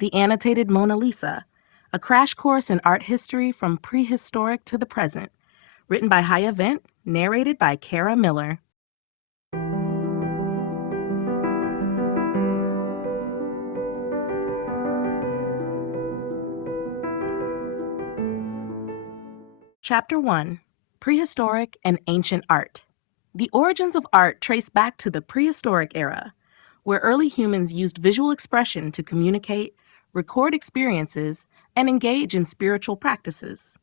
The Annotated Mona Lisa, a crash course in art history from prehistoric to the present, written by Haya Vent, narrated by Kara Miller. Chapter 1: Prehistoric and Ancient Art. The origins of art trace back to the prehistoric era, where early humans used visual expression to communicate, record experiences, and engage in spiritual practices.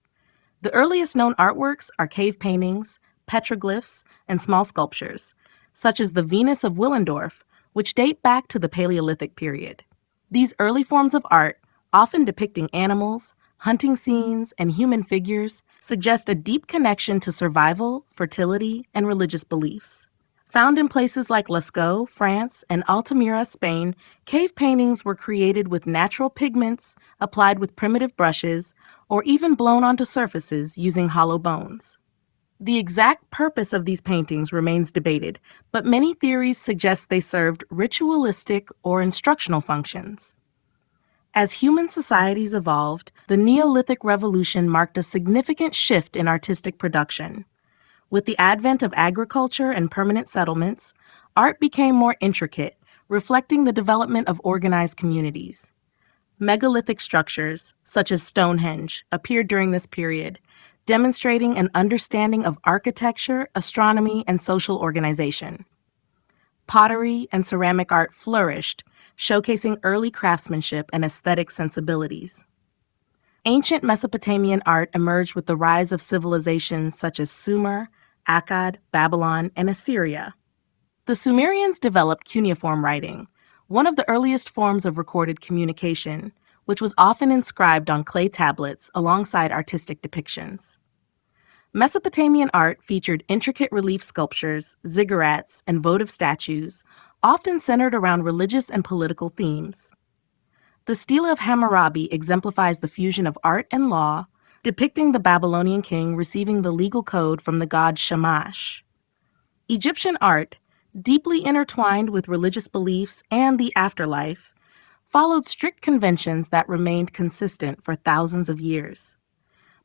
The earliest known artworks are cave paintings, petroglyphs, and small sculptures, such as the Venus of Willendorf, which date back to the Paleolithic period. These early forms of art, often depicting animals, hunting scenes, and human figures, suggest a deep connection to survival, fertility, and religious beliefs. Found in places like Lascaux, France, and Altamira, Spain, cave paintings were created with natural pigments applied with primitive brushes, or even blown onto surfaces using hollow bones. The exact purpose of these paintings remains debated, but many theories suggest they served ritualistic or instructional functions. As human societies evolved, the Neolithic Revolution marked a significant shift in artistic production. With the advent of agriculture and permanent settlements, art became more intricate, reflecting the development of organized communities. Megalithic structures, such as Stonehenge, appeared during this period, demonstrating an understanding of architecture, astronomy, and social organization. Pottery and ceramic art flourished, showcasing early craftsmanship and aesthetic sensibilities. Ancient Mesopotamian art emerged with the rise of civilizations such as Sumer, Akkad, Babylon, and Assyria. The Sumerians developed cuneiform writing, one of the earliest forms of recorded communication, which was often inscribed on clay tablets alongside artistic depictions. Mesopotamian art featured intricate relief sculptures, ziggurats, and votive statues, often centered around religious and political themes. The Stele of Hammurabi exemplifies the fusion of art and law, depicting the Babylonian king receiving the legal code from the god Shamash. Egyptian art, deeply intertwined with religious beliefs and the afterlife, followed strict conventions that remained consistent for thousands of years.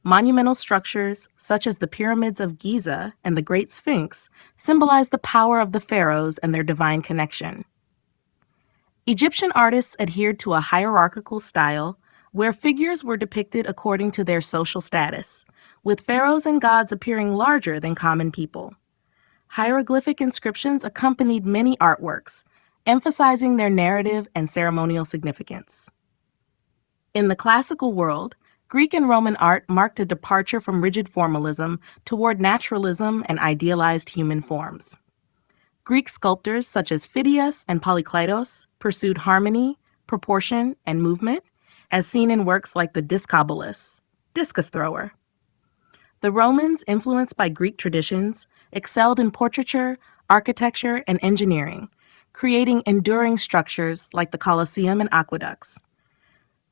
Monumental structures, such as the pyramids of Giza and the Great Sphinx, symbolize the power of the pharaohs and their divine connection. Egyptian artists adhered to a hierarchical style where figures were depicted according to their social status, with pharaohs and gods appearing larger than common people. Hieroglyphic inscriptions accompanied many artworks, emphasizing their narrative and ceremonial significance. In the classical world, Greek and Roman art marked a departure from rigid formalism toward naturalism and idealized human forms. Greek sculptors such as Phidias and Polykleitos pursued harmony, proportion, and movement, as seen in works like the Discobolus, discus thrower. The Romans, influenced by Greek traditions, excelled in portraiture, architecture, and engineering, creating enduring structures like the Colosseum and aqueducts.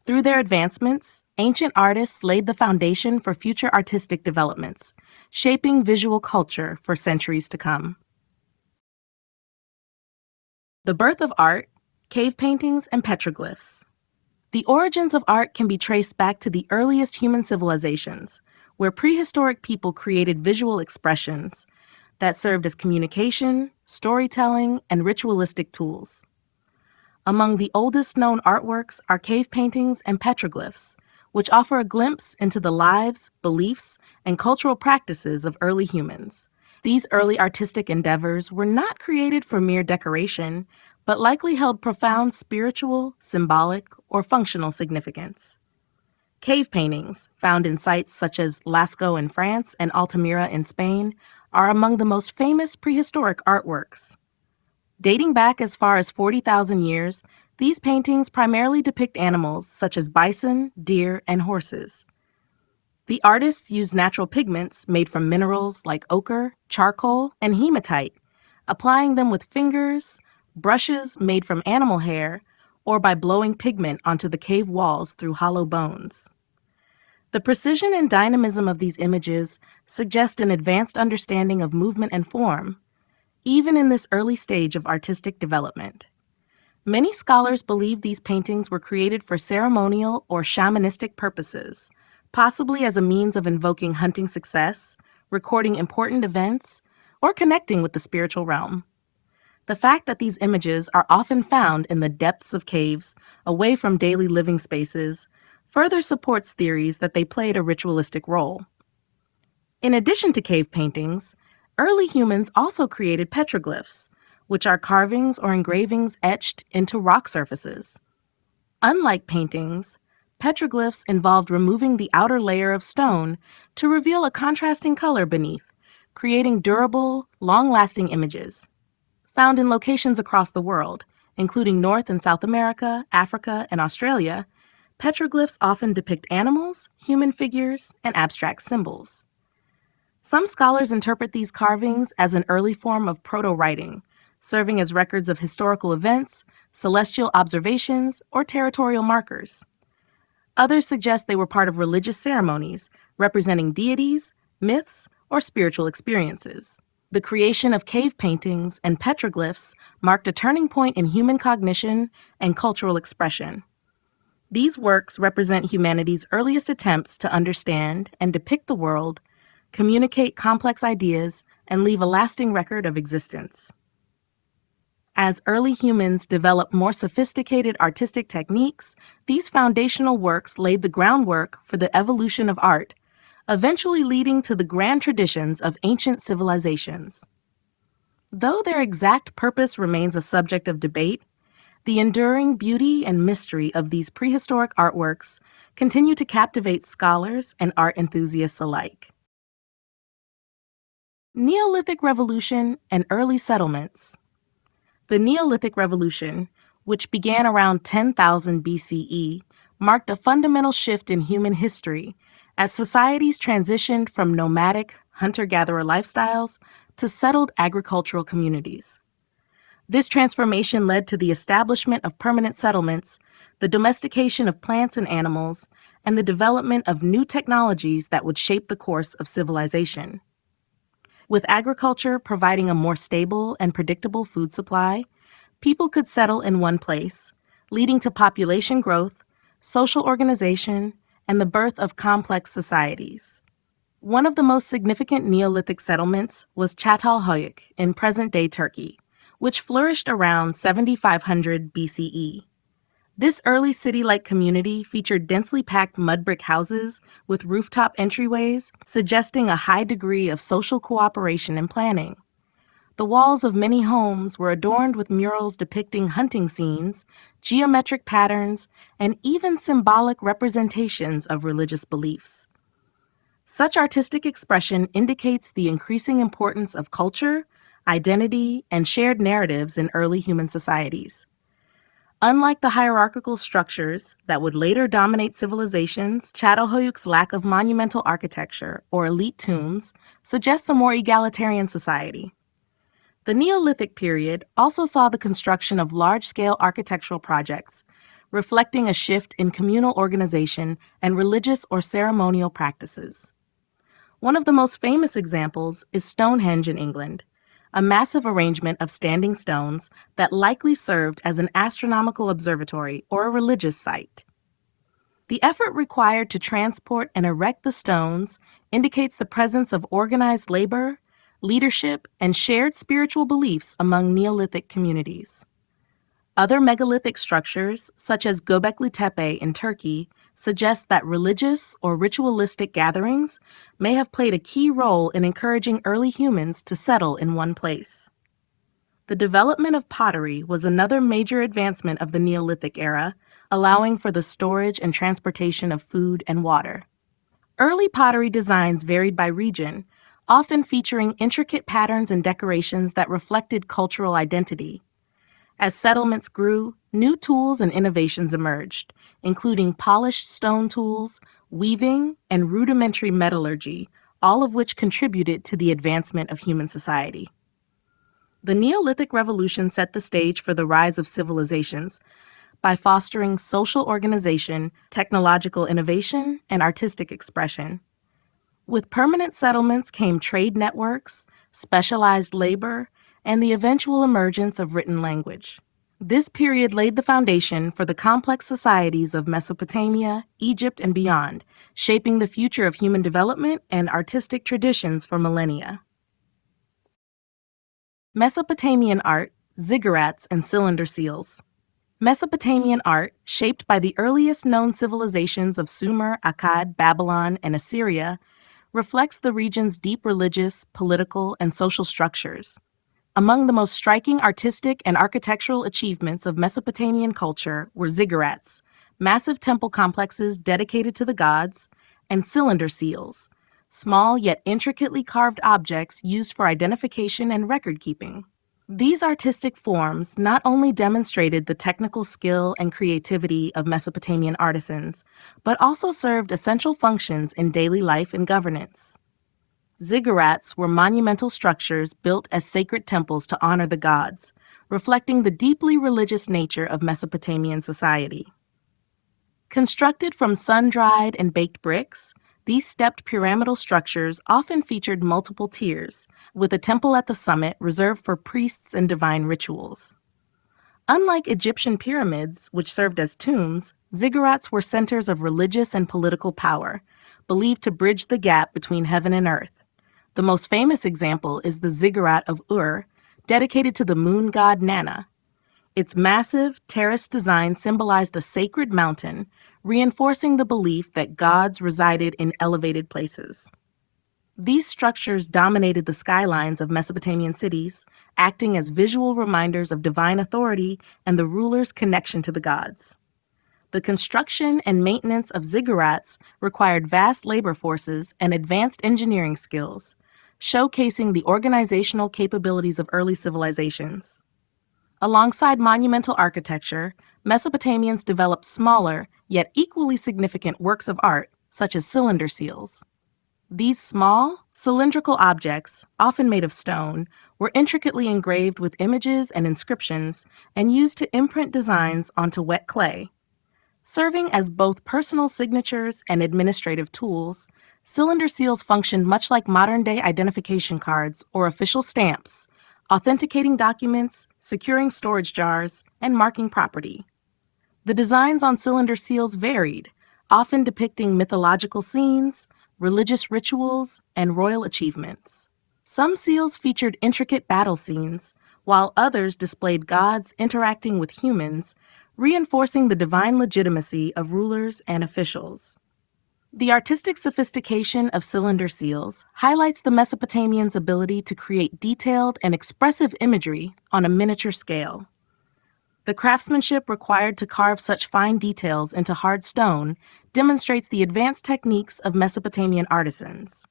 Through their advancements, ancient artists laid the foundation for future artistic developments, shaping visual culture for centuries to come. The birth of art, cave paintings, and petroglyphs. The origins of art can be traced back to the earliest human civilizations, where prehistoric people created visual expressions that served as communication, storytelling, and ritualistic tools. Among the oldest known artworks are cave paintings and petroglyphs, which offer a glimpse into the lives, beliefs, and cultural practices of early humans. These early artistic endeavors were not created for mere decoration, but likely held profound spiritual, symbolic, or functional significance. Cave paintings, found in sites such as Lascaux in France and Altamira in Spain, are among the most famous prehistoric artworks. Dating back as far as 40,000 years, these paintings primarily depict animals such as bison, deer, and horses. The artists used natural pigments made from minerals like ochre, charcoal, and hematite, applying them with fingers, brushes made from animal hair, or by blowing pigment onto the cave walls through hollow bones. The precision and dynamism of these images suggest an advanced understanding of movement and form, even in this early stage of artistic development. Many scholars believe these paintings were created for ceremonial or shamanistic purposes, possibly as a means of invoking hunting success, recording important events, or connecting with the spiritual realm. The fact that these images are often found in the depths of caves, away from daily living spaces, further supports theories that they played a ritualistic role. In addition to cave paintings, early humans also created petroglyphs, which are carvings or engravings etched into rock surfaces. Unlike paintings, petroglyphs involved removing the outer layer of stone to reveal a contrasting color beneath, creating durable, long-lasting images. Found in locations across the world, including North and South America, Africa, and Australia, petroglyphs often depict animals, human figures, and abstract symbols. Some scholars interpret these carvings as an early form of proto-writing, serving as records of historical events, celestial observations, or territorial markers. Others suggest they were part of religious ceremonies, representing deities, myths, or spiritual experiences. The creation of cave paintings and petroglyphs marked a turning point in human cognition and cultural expression. These works represent humanity's earliest attempts to understand and depict the world, communicate complex ideas, and leave a lasting record of existence. As early humans developed more sophisticated artistic techniques, these foundational works laid the groundwork for the evolution of art, eventually leading to the grand traditions of ancient civilizations. Though their exact purpose remains a subject of debate, the enduring beauty and mystery of these prehistoric artworks continue to captivate scholars and art enthusiasts alike. Neolithic Revolution and Early Settlements. The Neolithic Revolution, which began around 10,000 BCE, marked a fundamental shift in human history as societies transitioned from nomadic, hunter-gatherer lifestyles to settled agricultural communities. This transformation led to the establishment of permanent settlements, the domestication of plants and animals, and the development of new technologies that would shape the course of civilization. With agriculture providing a more stable and predictable food supply, people could settle in one place, leading to population growth, social organization, and the birth of complex societies. One of the most significant Neolithic settlements was Çatalhöyük in present-day Turkey, which flourished around 7500 BCE. This early city-like community featured densely packed mud brick houses with rooftop entryways, suggesting a high degree of social cooperation and planning. The walls of many homes were adorned with murals depicting hunting scenes, geometric patterns, and even symbolic representations of religious beliefs. Such artistic expression indicates the increasing importance of culture, identity, and shared narratives in early human societies. Unlike the hierarchical structures that would later dominate civilizations, Çatalhöyük's lack of monumental architecture or elite tombs suggests a more egalitarian society. The Neolithic period also saw the construction of large-scale architectural projects, reflecting a shift in communal organization and religious or ceremonial practices. One of the most famous examples is Stonehenge in England, a massive arrangement of standing stones that likely served as an astronomical observatory or a religious site. The effort required to transport and erect the stones indicates the presence of organized labor, leadership, and shared spiritual beliefs among Neolithic communities. Other megalithic structures, such as Göbekli Tepe in Turkey, suggest that religious or ritualistic gatherings may have played a key role in encouraging early humans to settle in one place. The development of pottery was another major advancement of the Neolithic era, allowing for the storage and transportation of food and water. Early pottery designs varied by region, often featuring intricate patterns and decorations that reflected cultural identity. As settlements grew, new tools and innovations emerged, including polished stone tools, weaving, and rudimentary metallurgy, all of which contributed to the advancement of human society. The Neolithic Revolution set the stage for the rise of civilizations by fostering social organization, technological innovation, and artistic expression. With permanent settlements came trade networks, specialized labor, and the eventual emergence of written language. This period laid the foundation for the complex societies of Mesopotamia, Egypt, and beyond, shaping the future of human development and artistic traditions for millennia. Mesopotamian art, ziggurats, and cylinder seals. Mesopotamian art, shaped by the earliest known civilizations of Sumer, Akkad, Babylon, and Assyria, reflects the region's deep religious, political, and social structures. Among the most striking artistic and architectural achievements of Mesopotamian culture were ziggurats, massive temple complexes dedicated to the gods, and cylinder seals, small yet intricately carved objects used for identification and record-keeping. These artistic forms not only demonstrated the technical skill and creativity of Mesopotamian artisans, but also served essential functions in daily life and governance. Ziggurats were monumental structures built as sacred temples to honor the gods, reflecting the deeply religious nature of Mesopotamian society. Constructed from sun-dried and baked bricks, these stepped pyramidal structures often featured multiple tiers, with a temple at the summit reserved for priests and divine rituals. Unlike Egyptian pyramids, which served as tombs, ziggurats were centers of religious and political power, believed to bridge the gap between heaven and earth. The most famous example is the ziggurat of Ur, dedicated to the moon god Nana. Its massive, terraced design symbolized a sacred mountain, reinforcing the belief that gods resided in elevated places. These structures dominated the skylines of Mesopotamian cities, acting as visual reminders of divine authority and the ruler's connection to the gods. The construction and maintenance of ziggurats required vast labor forces and advanced engineering skills, showcasing the organizational capabilities of early civilizations. Alongside monumental architecture, Mesopotamians developed smaller, yet equally significant works of art, such as cylinder seals. These small, cylindrical objects, often made of stone, were intricately engraved with images and inscriptions and used to imprint designs onto wet clay. Serving as both personal signatures and administrative tools, cylinder seals functioned much like modern-day identification cards or official stamps, authenticating documents, securing storage jars, and marking property. The designs on cylinder seals varied, often depicting mythological scenes, religious rituals, and royal achievements. Some seals featured intricate battle scenes, while others displayed gods interacting with humans, reinforcing the divine legitimacy of rulers and officials. The artistic sophistication of cylinder seals highlights the Mesopotamians' ability to create detailed and expressive imagery on a miniature scale. The craftsmanship required to carve such fine details into hard stone demonstrates the advanced techniques of Mesopotamian artisans.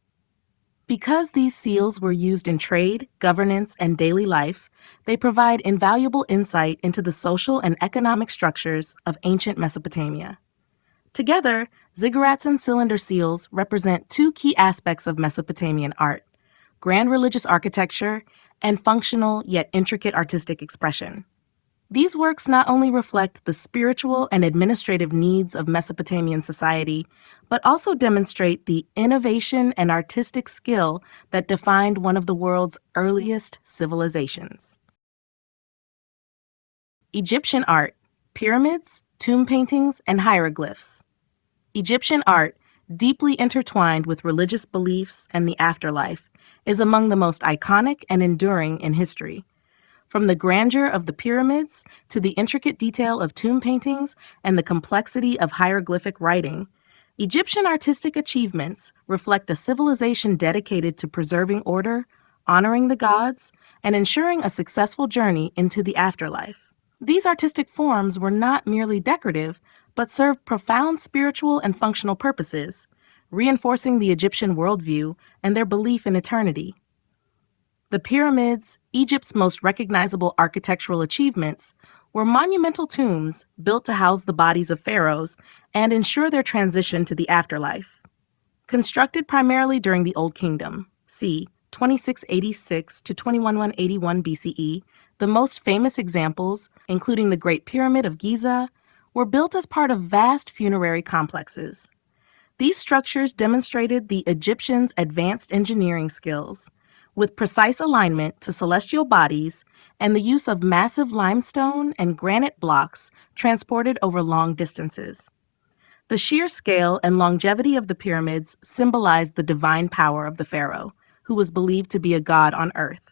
Because these seals were used in trade, governance, and daily life, they provide invaluable insight into the social and economic structures of ancient Mesopotamia. Together, ziggurats and cylinder seals represent two key aspects of Mesopotamian art: grand religious architecture and functional yet intricate artistic expression. These works not only reflect the spiritual and administrative needs of Mesopotamian society, but also demonstrate the innovation and artistic skill that defined one of the world's earliest civilizations. Egyptian art, pyramids, tomb paintings, and hieroglyphs. Egyptian art, deeply intertwined with religious beliefs and the afterlife, is among the most iconic and enduring in history. From the grandeur of the pyramids to the intricate detail of tomb paintings and the complexity of hieroglyphic writing, Egyptian artistic achievements reflect a civilization dedicated to preserving order, honoring the gods, and ensuring a successful journey into the afterlife. These artistic forms were not merely decorative, but served profound spiritual and functional purposes, reinforcing the Egyptian worldview and their belief in eternity. The pyramids, Egypt's most recognizable architectural achievements, were monumental tombs built to house the bodies of pharaohs and ensure their transition to the afterlife. Constructed primarily during the Old Kingdom, c. 2686 to 21181 BCE, the most famous examples, including the Great Pyramid of Giza, were built as part of vast funerary complexes. These structures demonstrated the Egyptians' advanced engineering skills, with precise alignment to celestial bodies and the use of massive limestone and granite blocks transported over long distances. The sheer scale and longevity of the pyramids symbolized the divine power of the pharaoh, who was believed to be a god on earth.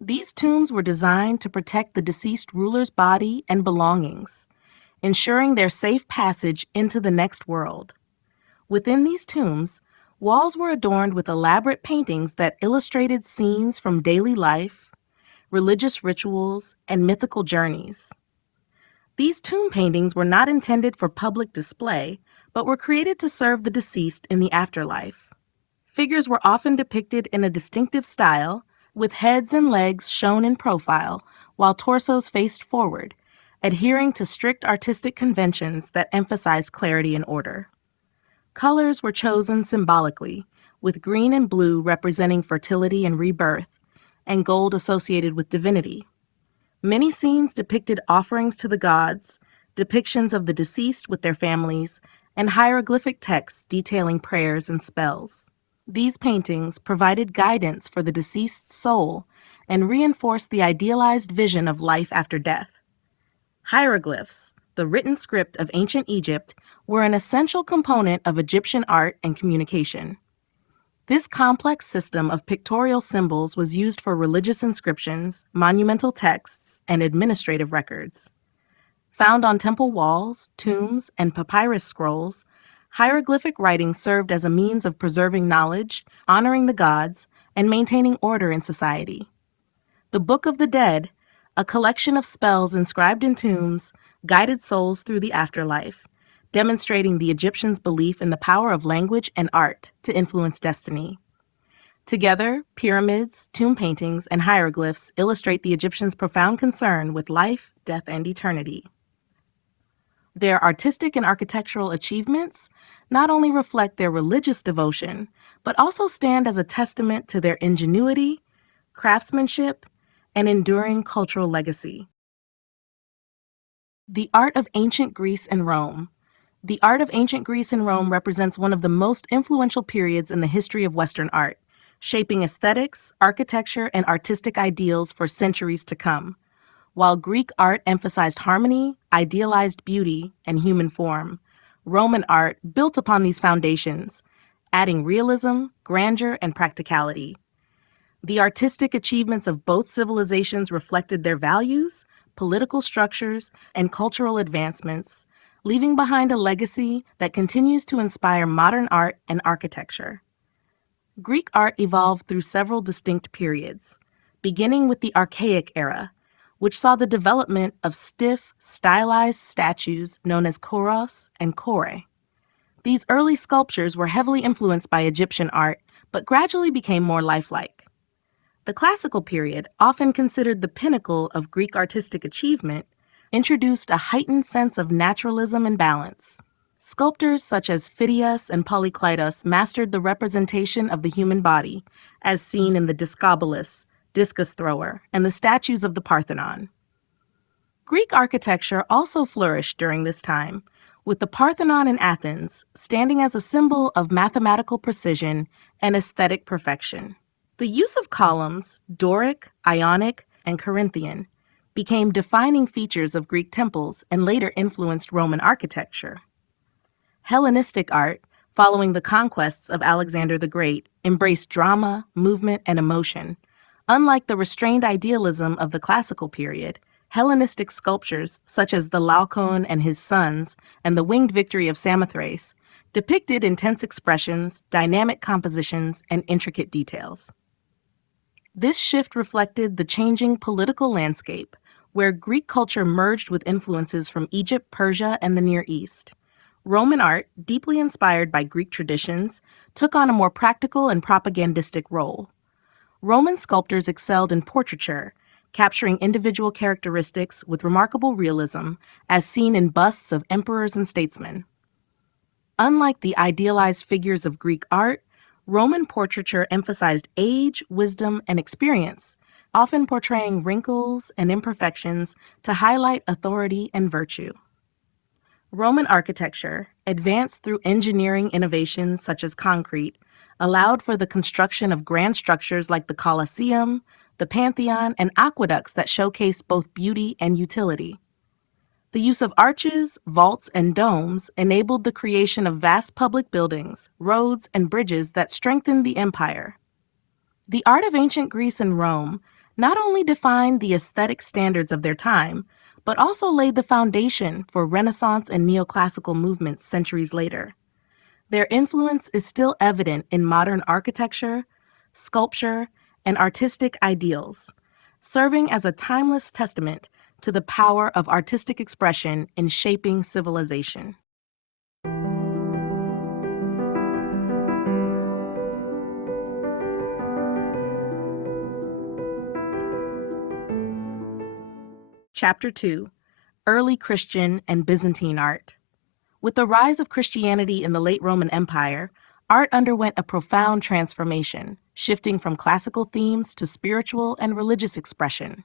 These tombs were designed to protect the deceased ruler's body and belongings, ensuring their safe passage into the next world. Within these tombs, walls were adorned with elaborate paintings that illustrated scenes from daily life, religious rituals, and mythical journeys. These tomb paintings were not intended for public display, but were created to serve the deceased in the afterlife. Figures were often depicted in a distinctive style, with heads and legs shown in profile, while torsos faced forward, adhering to strict artistic conventions that emphasized clarity and order. Colors were chosen symbolically, with green and blue representing fertility and rebirth, and gold associated with divinity. Many scenes depicted offerings to the gods, depictions of the deceased with their families, and hieroglyphic texts detailing prayers and spells. These paintings provided guidance for the deceased's soul and reinforced the idealized vision of life after death. Hieroglyphs, the written script of ancient Egypt, were an essential component of Egyptian art and communication. This complex system of pictorial symbols was used for religious inscriptions, monumental texts, and administrative records. Found on temple walls, tombs, and papyrus scrolls, hieroglyphic writing served as a means of preserving knowledge, honoring the gods, and maintaining order in society. The Book of the Dead, a collection of spells inscribed in tombs, guided souls through the afterlife, demonstrating the Egyptians' belief in the power of language and art to influence destiny. Together, pyramids, tomb paintings, and hieroglyphs illustrate the Egyptians' profound concern with life, death, and eternity. Their artistic and architectural achievements not only reflect their religious devotion, but also stand as a testament to their ingenuity, craftsmanship, and enduring cultural legacy. The art of ancient Greece and Rome. The art of ancient Greece and Rome represents one of the most influential periods in the history of Western art, shaping aesthetics, architecture, and artistic ideals for centuries to come. While Greek art emphasized harmony, idealized beauty, and human form, Roman art built upon these foundations, adding realism, grandeur, and practicality. The artistic achievements of both civilizations reflected their values, political structures, and cultural advancements, leaving behind a legacy that continues to inspire modern art and architecture. Greek art evolved through several distinct periods, beginning with the Archaic era, which saw the development of stiff, stylized statues known as kouros and kore. These early sculptures were heavily influenced by Egyptian art, but gradually became more lifelike. The Classical period, often considered the pinnacle of Greek artistic achievement, introduced a heightened sense of naturalism and balance. Sculptors such as Phidias and Polykleitos mastered the representation of the human body, as seen in the Discobolus, discus thrower, and the statues of the Parthenon. Greek architecture also flourished during this time, with the Parthenon in Athens standing as a symbol of mathematical precision and aesthetic perfection. The use of columns, Doric, Ionic, and Corinthian, became defining features of Greek temples and later influenced Roman architecture. Hellenistic art, following the conquests of Alexander the Great, embraced drama, movement, and emotion. Unlike the restrained idealism of the Classical period, Hellenistic sculptures, such as the Laocoon and his sons and the Winged Victory of Samothrace, depicted intense expressions, dynamic compositions, and intricate details. This shift reflected the changing political landscape, where Greek culture merged with influences from Egypt, Persia, and the Near East. Roman art, deeply inspired by Greek traditions, took on a more practical and propagandistic role. Roman sculptors excelled in portraiture, capturing individual characteristics with remarkable realism, as seen in busts of emperors and statesmen. Unlike the idealized figures of Greek art, Roman portraiture emphasized age, wisdom, and experience, often portraying wrinkles and imperfections to highlight authority and virtue. Roman architecture, advanced through engineering innovations such as concrete, allowed for the construction of grand structures like the Colosseum, the Pantheon, and aqueducts that showcase both beauty and utility. The use of arches, vaults, and domes enabled the creation of vast public buildings, roads, and bridges that strengthened the empire. The art of ancient Greece and Rome not only defined the aesthetic standards of their time, but also laid the foundation for Renaissance and neoclassical movements centuries later. Their influence is still evident in modern architecture, sculpture, and artistic ideals, serving as a timeless testament to the power of artistic expression in shaping civilization. Chapter 2: Early Christian and Byzantine Art. With the rise of Christianity in the late Roman Empire, art underwent a profound transformation, shifting from classical themes to spiritual and religious expression.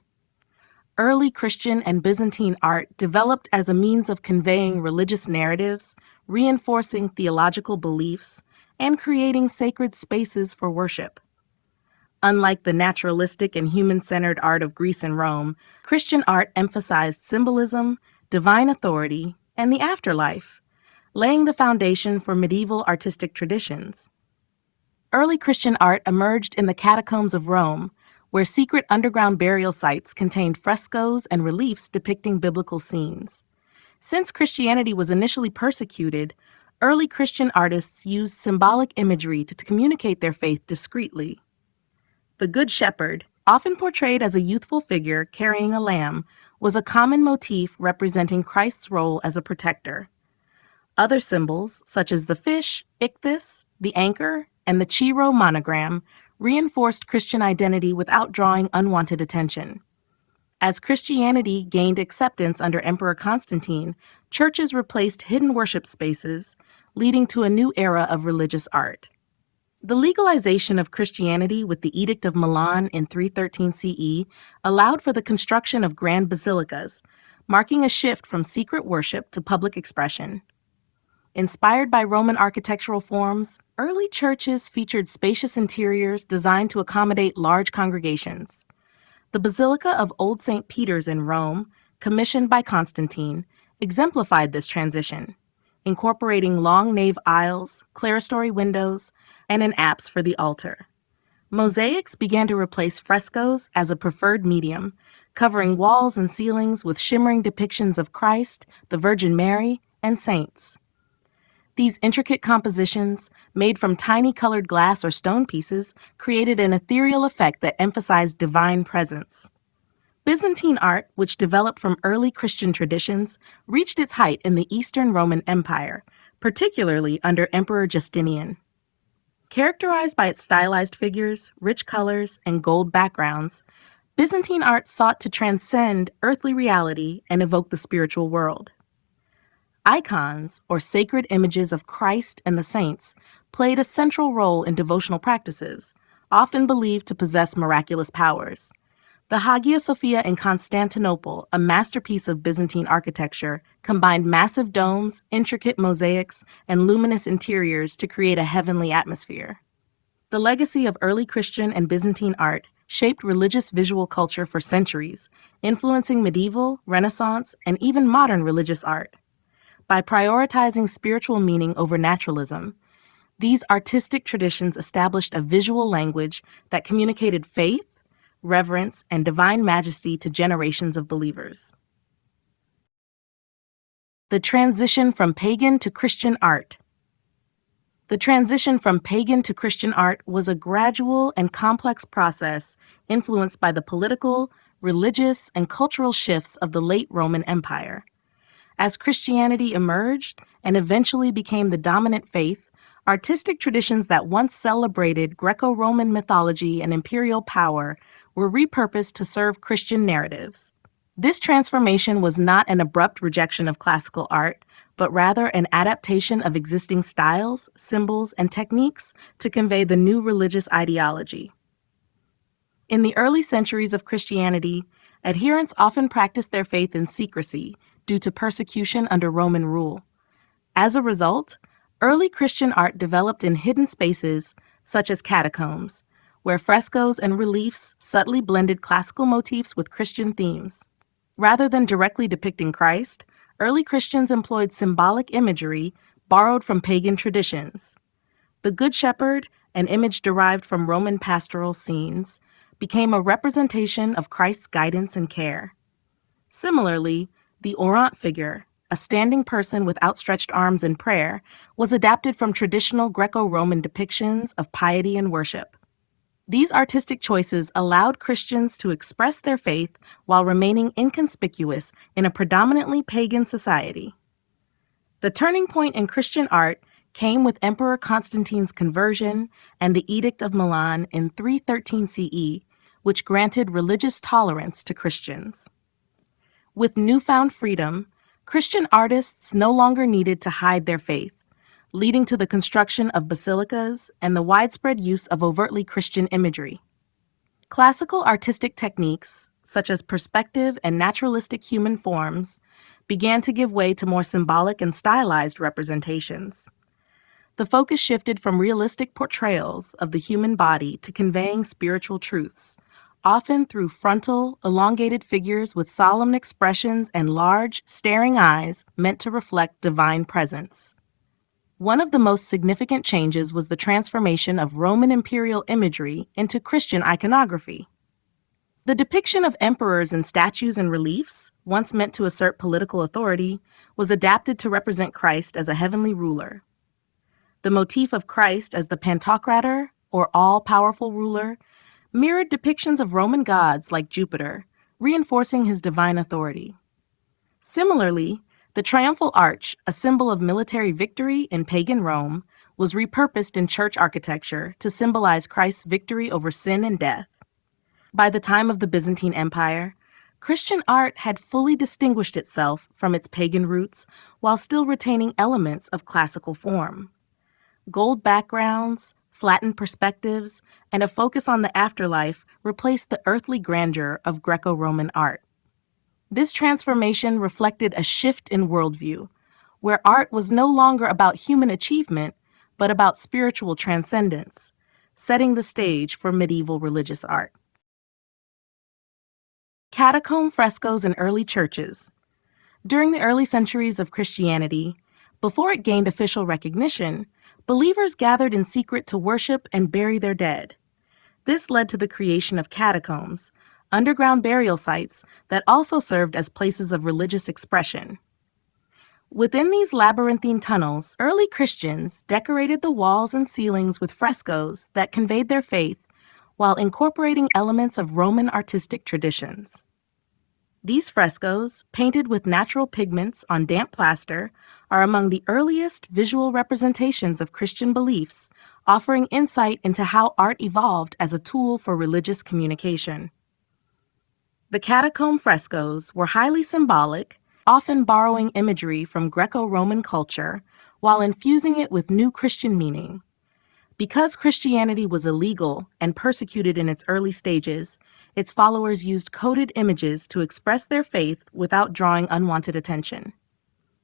Early Christian and Byzantine art developed as a means of conveying religious narratives, reinforcing theological beliefs, and creating sacred spaces for worship. Unlike the naturalistic and human-centered art of Greece and Rome, Christian art emphasized symbolism, divine authority, and the afterlife, laying the foundation for medieval artistic traditions. Early Christian art emerged in the catacombs of Rome, where secret underground burial sites contained frescoes and reliefs depicting biblical scenes. Since Christianity was initially persecuted, early Christian artists used symbolic imagery to communicate their faith discreetly. The Good Shepherd, often portrayed as a youthful figure carrying a lamb, was a common motif representing Christ's role as a protector. Other symbols, such as the fish, ichthys, the anchor, and the Chi-Rho monogram, reinforced Christian identity without drawing unwanted attention. As Christianity gained acceptance under Emperor Constantine, churches replaced hidden worship spaces, leading to a new era of religious art. The legalization of Christianity with the Edict of Milan in 313 CE allowed for the construction of grand basilicas, marking a shift from secret worship to public expression. Inspired by Roman architectural forms, early churches featured spacious interiors designed to accommodate large congregations. The Basilica of Old St. Peter's in Rome, commissioned by Constantine, exemplified this transition, incorporating long nave aisles, clerestory windows, and an apse for the altar. Mosaics began to replace frescoes as a preferred medium, covering walls and ceilings with shimmering depictions of Christ, the Virgin Mary, and saints. These intricate compositions, made from tiny colored glass or stone pieces, created an ethereal effect that emphasized divine presence. Byzantine art, which developed from early Christian traditions, reached its height in the Eastern Roman Empire, particularly under Emperor Justinian. Characterized by its stylized figures, rich colors, and gold backgrounds, Byzantine art sought to transcend earthly reality and evoke the spiritual world. Icons, or sacred images of Christ and the saints, played a central role in devotional practices, often believed to possess miraculous powers. The Hagia Sophia in Constantinople, a masterpiece of Byzantine architecture, combined massive domes, intricate mosaics, and luminous interiors to create a heavenly atmosphere. The legacy of early Christian and Byzantine art shaped religious visual culture for centuries, influencing medieval, Renaissance, and even modern religious art. By prioritizing spiritual meaning over naturalism, these artistic traditions established a visual language that communicated faith, reverence, and divine majesty to generations of believers. The transition from pagan to Christian art. The transition from pagan to Christian art was a gradual and complex process influenced by the political, religious, and cultural shifts of the late Roman Empire. As Christianity emerged and eventually became the dominant faith, artistic traditions that once celebrated Greco-Roman mythology and imperial power were repurposed to serve Christian narratives. This transformation was not an abrupt rejection of classical art, but rather an adaptation of existing styles, symbols, and techniques to convey the new religious ideology. In the early centuries of Christianity, adherents often practiced their faith in secrecy due to persecution under Roman rule. As a result, early Christian art developed in hidden spaces, such as catacombs, where frescoes and reliefs subtly blended classical motifs with Christian themes. Rather than directly depicting Christ, early Christians employed symbolic imagery borrowed from pagan traditions. The Good Shepherd, an image derived from Roman pastoral scenes, became a representation of Christ's guidance and care. Similarly, the orant figure, a standing person with outstretched arms in prayer, was adapted from traditional Greco-Roman depictions of piety and worship. These artistic choices allowed Christians to express their faith while remaining inconspicuous in a predominantly pagan society. The turning point in Christian art came with Emperor Constantine's conversion and the Edict of Milan in 313 CE, which granted religious tolerance to Christians. With newfound freedom, Christian artists no longer needed to hide their faith, leading to the construction of basilicas and the widespread use of overtly Christian imagery. Classical artistic techniques, such as perspective and naturalistic human forms, began to give way to more symbolic and stylized representations. The focus shifted from realistic portrayals of the human body to conveying spiritual truths, often through frontal, elongated figures with solemn expressions and large, staring eyes meant to reflect divine presence. One of the most significant changes was the transformation of Roman imperial imagery into Christian iconography. The depiction of emperors in statues and reliefs, once meant to assert political authority, was adapted to represent Christ as a heavenly ruler. The motif of Christ as the Pantocrator, or all-powerful ruler, mirrored depictions of Roman gods like Jupiter, reinforcing his divine authority. Similarly, the triumphal arch, a symbol of military victory in pagan Rome, was repurposed in church architecture to symbolize Christ's victory over sin and death. By the time of the Byzantine Empire, Christian art had fully distinguished itself from its pagan roots while still retaining elements of classical form. Gold backgrounds, flattened perspectives, and a focus on the afterlife replaced the earthly grandeur of Greco-Roman art. This transformation reflected a shift in worldview, where art was no longer about human achievement, but about spiritual transcendence, setting the stage for medieval religious art. Catacomb frescoes in early churches. During the early centuries of Christianity, before it gained official recognition, believers gathered in secret to worship and bury their dead. This led to the creation of catacombs, underground burial sites that also served as places of religious expression. Within these labyrinthine tunnels, early Christians decorated the walls and ceilings with frescoes that conveyed their faith while incorporating elements of Roman artistic traditions. These frescoes, painted with natural pigments on damp plaster, are among the earliest visual representations of Christian beliefs, offering insight into how art evolved as a tool for religious communication. The catacomb frescoes were highly symbolic, often borrowing imagery from Greco-Roman culture while infusing it with new Christian meaning. Because Christianity was illegal and persecuted in its early stages, its followers used coded images to express their faith without drawing unwanted attention.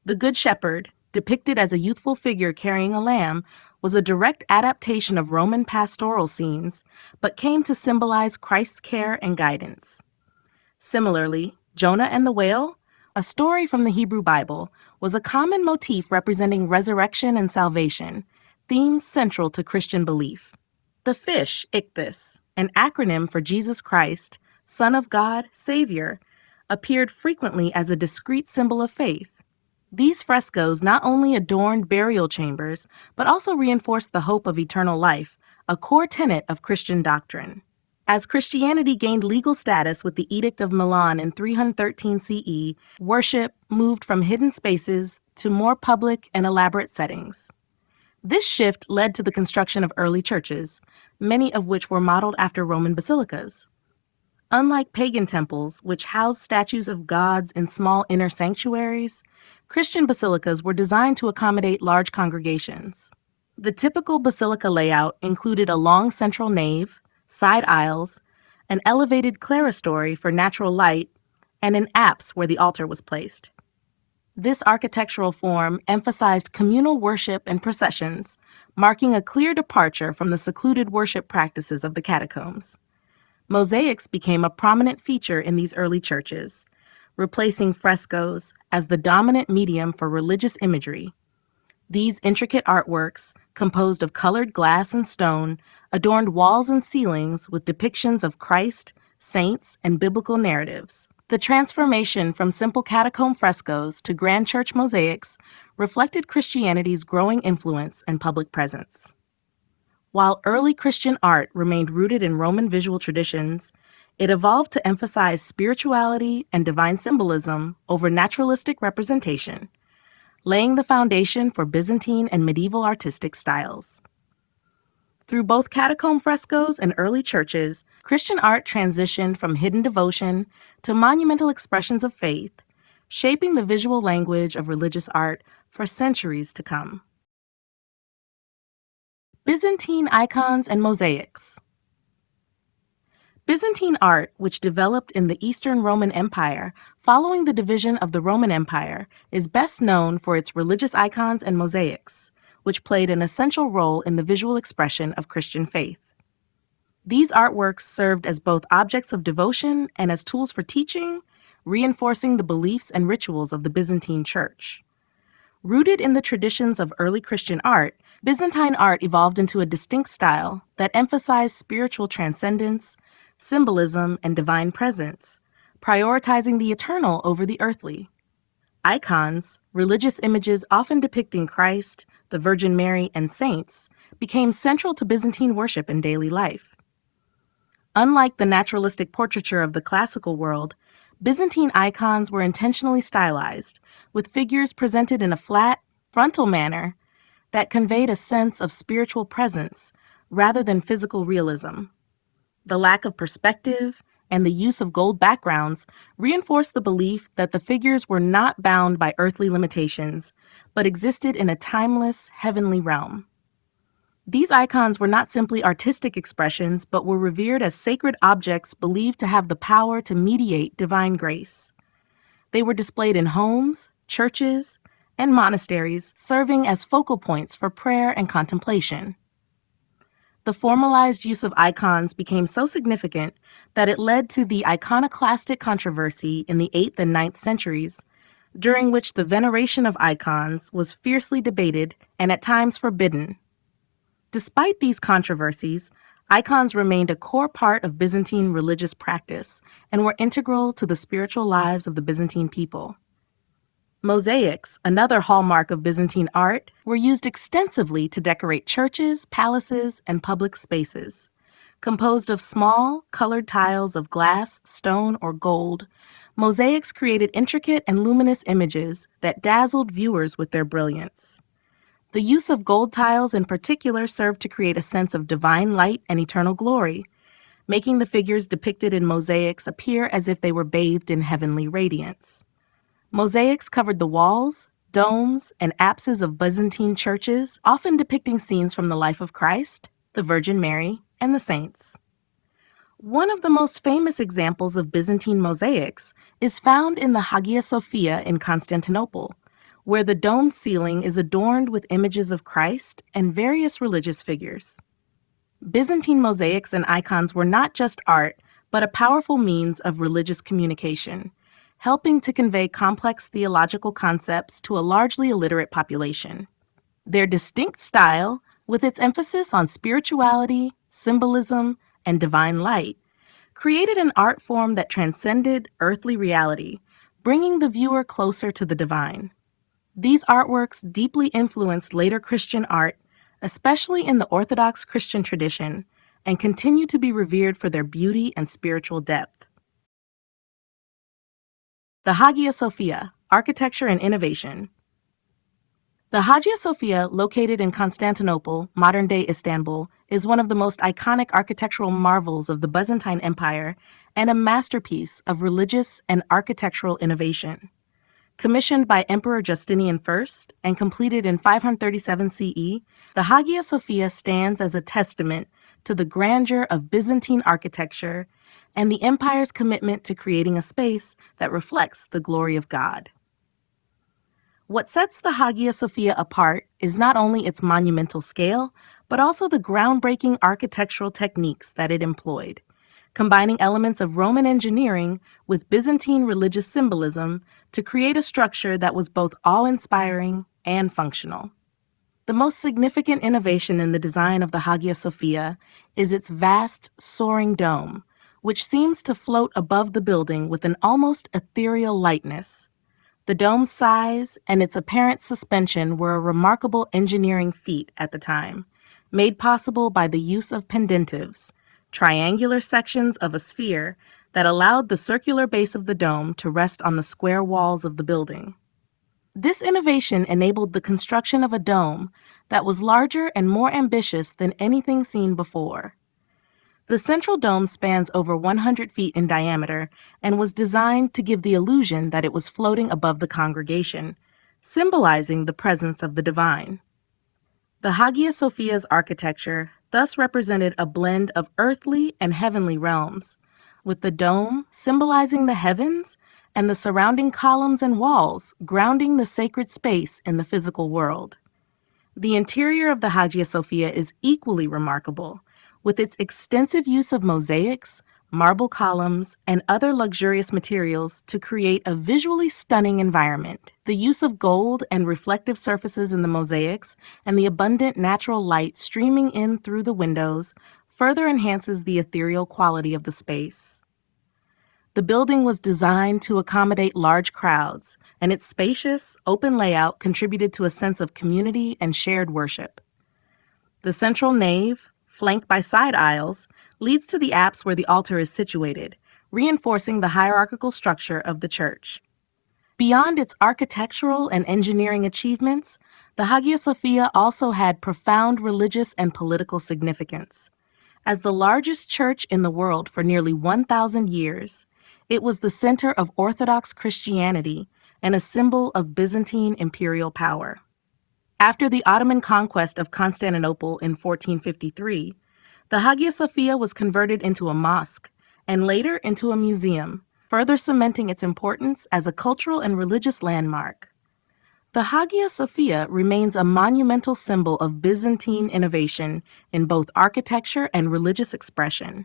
The Good Shepherd, depicted as a youthful figure carrying a lamb, was a direct adaptation of Roman pastoral scenes, but came to symbolize Christ's care and guidance. Similarly, Jonah and the whale, a story from the Hebrew Bible, was a common motif representing resurrection and salvation, themes central to Christian belief. The fish, ichthys, an acronym for Jesus Christ, Son of God, Savior, appeared frequently as a discrete symbol of faith. These frescoes not only adorned burial chambers, but also reinforced the hope of eternal life, a core tenet of Christian doctrine. As Christianity gained legal status with the Edict of Milan in 313 CE, worship moved from hidden spaces to more public and elaborate settings. This shift led to the construction of early churches, many of which were modeled after Roman basilicas. Unlike pagan temples, which housed statues of gods in small inner sanctuaries, Christian basilicas were designed to accommodate large congregations. The typical basilica layout included a long central nave, side aisles, an elevated clerestory for natural light, and an apse where the altar was placed. This architectural form emphasized communal worship and processions, marking a clear departure from the secluded worship practices of the catacombs. Mosaics became a prominent feature in these early churches, replacing frescoes as the dominant medium for religious imagery. These intricate artworks, composed of colored glass and stone, adorned walls and ceilings with depictions of Christ, saints, and biblical narratives. The transformation from simple catacomb frescoes to grand church mosaics reflected Christianity's growing influence and public presence. While early Christian art remained rooted in Roman visual traditions, it evolved to emphasize spirituality and divine symbolism over naturalistic representation, laying the foundation for Byzantine and medieval artistic styles. Through both catacomb frescoes and early churches, Christian art transitioned from hidden devotion to monumental expressions of faith, shaping the visual language of religious art for centuries to come. Byzantine icons and mosaics. Byzantine art, which developed in the Eastern Roman Empire following the division of the Roman Empire, is best known for its religious icons and mosaics, which played an essential role in the visual expression of Christian faith. These artworks served as both objects of devotion and as tools for teaching, reinforcing the beliefs and rituals of the Byzantine Church. Rooted in the traditions of early Christian art, Byzantine art evolved into a distinct style that emphasized spiritual transcendence, symbolism, and divine presence, prioritizing the eternal over the earthly. Icons, religious images often depicting Christ, the Virgin Mary, and saints, became central to Byzantine worship and daily life. Unlike the naturalistic portraiture of the classical world, Byzantine icons were intentionally stylized, with figures presented in a flat, frontal manner that conveyed a sense of spiritual presence rather than physical realism. The lack of perspective and the use of gold backgrounds reinforced the belief that the figures were not bound by earthly limitations, but existed in a timeless, heavenly realm. These icons were not simply artistic expressions, but were revered as sacred objects believed to have the power to mediate divine grace. They were displayed in homes, churches, and monasteries, serving as focal points for prayer and contemplation. The formalized use of icons became so significant that it led to the iconoclastic controversy in the 8th and 9th centuries, during which the veneration of icons was fiercely debated and at times forbidden. Despite these controversies, icons remained a core part of Byzantine religious practice and were integral to the spiritual lives of the Byzantine people. Mosaics, another hallmark of Byzantine art, were used extensively to decorate churches, palaces, and public spaces. Composed of small, colored tiles of glass, stone, or gold, mosaics created intricate and luminous images that dazzled viewers with their brilliance. The use of gold tiles in particular served to create a sense of divine light and eternal glory, making the figures depicted in mosaics appear as if they were bathed in heavenly radiance. Mosaics covered the walls, domes, and apses of Byzantine churches, often depicting scenes from the life of Christ, the Virgin Mary, and the saints. One of the most famous examples of Byzantine mosaics is found in the Hagia Sophia in Constantinople, where the domed ceiling is adorned with images of Christ and various religious figures. Byzantine mosaics and icons were not just art, but a powerful means of religious communication, helping to convey complex theological concepts to a largely illiterate population. Their distinct style, with its emphasis on spirituality, symbolism, and divine light, created an art form that transcended earthly reality, bringing the viewer closer to the divine. These artworks deeply influenced later Christian art, especially in the Orthodox Christian tradition, and continue to be revered for their beauty and spiritual depth. The Hagia Sophia, Architecture and Innovation. The Hagia Sophia, located in Constantinople, modern-day Istanbul, is one of the most iconic architectural marvels of the Byzantine Empire and a masterpiece of religious and architectural innovation. Commissioned by Emperor Justinian I and completed in 537 CE, the Hagia Sophia stands as a testament to the grandeur of Byzantine architecture and the empire's commitment to creating a space that reflects the glory of God. What sets the Hagia Sophia apart is not only its monumental scale, but also the groundbreaking architectural techniques that it employed, combining elements of Roman engineering with Byzantine religious symbolism to create a structure that was both awe-inspiring and functional. The most significant innovation in the design of the Hagia Sophia is its vast, soaring dome, which seems to float above the building with an almost ethereal lightness. The dome's size and its apparent suspension were a remarkable engineering feat at the time, made possible by the use of pendentives, triangular sections of a sphere that allowed the circular base of the dome to rest on the square walls of the building. This innovation enabled the construction of a dome that was larger and more ambitious than anything seen before. The central dome spans over 100 feet in diameter and was designed to give the illusion that it was floating above the congregation, symbolizing the presence of the divine. The Hagia Sophia's architecture thus represented a blend of earthly and heavenly realms, with the dome symbolizing the heavens and the surrounding columns and walls grounding the sacred space in the physical world. The interior of the Hagia Sophia is equally remarkable, with its extensive use of mosaics, marble columns, and other luxurious materials to create a visually stunning environment. The use of gold and reflective surfaces in the mosaics and the abundant natural light streaming in through the windows further enhances the ethereal quality of the space. The building was designed to accommodate large crowds, and its spacious, open layout contributed to a sense of community and shared worship. The central nave, flanked by side aisles, leads to the apse where the altar is situated, reinforcing the hierarchical structure of the church. Beyond its architectural and engineering achievements, the Hagia Sophia also had profound religious and political significance. As the largest church in the world for nearly 1,000 years, it was the center of Orthodox Christianity and a symbol of Byzantine imperial power. After the Ottoman conquest of Constantinople in 1453, the Hagia Sophia was converted into a mosque and later into a museum, further cementing its importance as a cultural and religious landmark. The Hagia Sophia remains a monumental symbol of Byzantine innovation in both architecture and religious expression.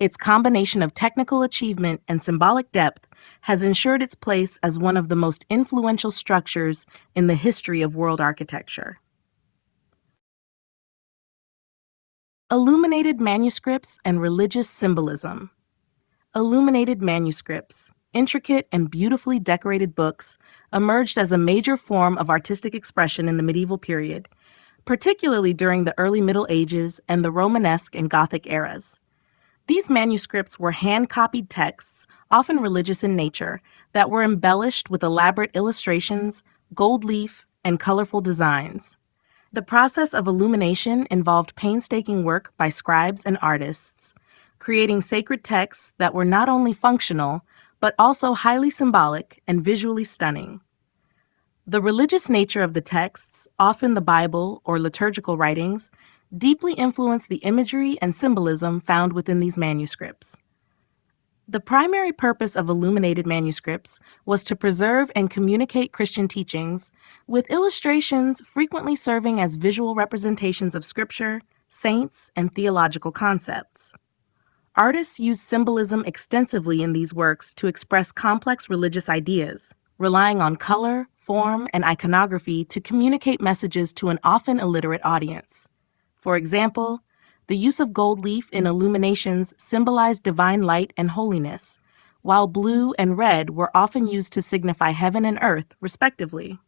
Its combination of technical achievement and symbolic depth has ensured its place as one of the most influential structures in the history of world architecture. Illuminated manuscripts and religious symbolism. Illuminated manuscripts, intricate and beautifully decorated books, emerged as a major form of artistic expression in the medieval period, particularly during the early Middle Ages and the Romanesque and Gothic eras. These manuscripts were hand-copied texts, often religious in nature, that were embellished with elaborate illustrations, gold leaf, and colorful designs. The process of illumination involved painstaking work by scribes and artists, creating sacred texts that were not only functional, but also highly symbolic and visually stunning. The religious nature of the texts, often the Bible or liturgical writings, deeply influenced the imagery and symbolism found within these manuscripts. The primary purpose of illuminated manuscripts was to preserve and communicate Christian teachings, with illustrations frequently serving as visual representations of Scripture, saints, and theological concepts. Artists used symbolism extensively in these works to express complex religious ideas, relying on color, form, and iconography to communicate messages to an often illiterate audience. For example, the use of gold leaf in illuminations symbolized divine light and holiness, while blue and red were often used to signify heaven and earth, respectively.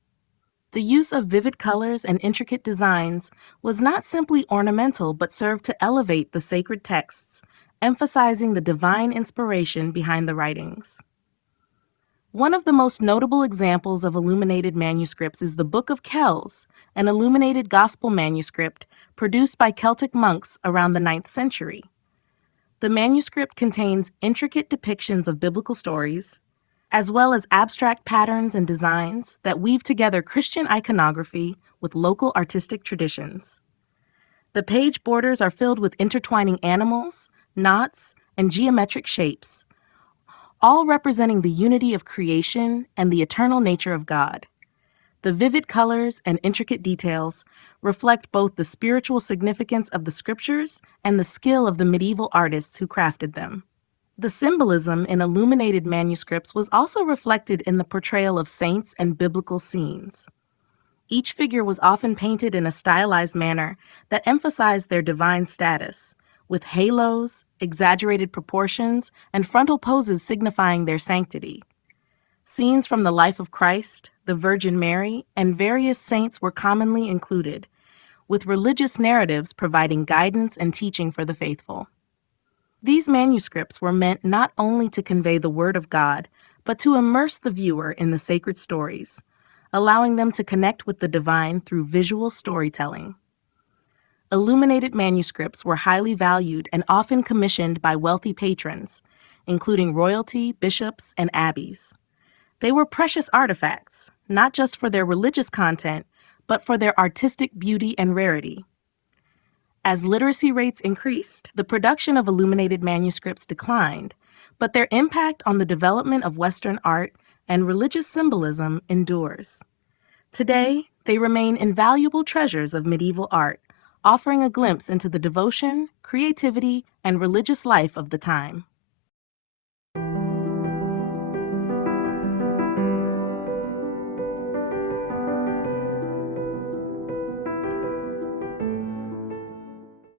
The use of vivid colors and intricate designs was not simply ornamental but served to elevate the sacred texts, emphasizing the divine inspiration behind the writings. One of the most notable examples of illuminated manuscripts is the Book of Kells, an illuminated gospel manuscript produced by Celtic monks around the 9th century. The manuscript contains intricate depictions of biblical stories, as well as abstract patterns and designs that weave together Christian iconography with local artistic traditions. The page borders are filled with intertwining animals, knots, and geometric shapes, all representing the unity of creation and the eternal nature of God. The vivid colors and intricate details reflect both the spiritual significance of the scriptures and the skill of the medieval artists who crafted them. The symbolism in illuminated manuscripts was also reflected in the portrayal of saints and biblical scenes. Each figure was often painted in a stylized manner that emphasized their divine status, with halos, exaggerated proportions, and frontal poses signifying their sanctity. Scenes from the life of Christ, the Virgin Mary, and various saints were commonly included, with religious narratives providing guidance and teaching for the faithful. These manuscripts were meant not only to convey the Word of God, but to immerse the viewer in the sacred stories, allowing them to connect with the divine through visual storytelling. Illuminated manuscripts were highly valued and often commissioned by wealthy patrons, including royalty, bishops, and abbeys. They were precious artifacts, not just for their religious content, but for their artistic beauty and rarity. As literacy rates increased, the production of illuminated manuscripts declined, but their impact on the development of Western art and religious symbolism endures. Today, they remain invaluable treasures of medieval art, offering a glimpse into the devotion, creativity, and religious life of the time.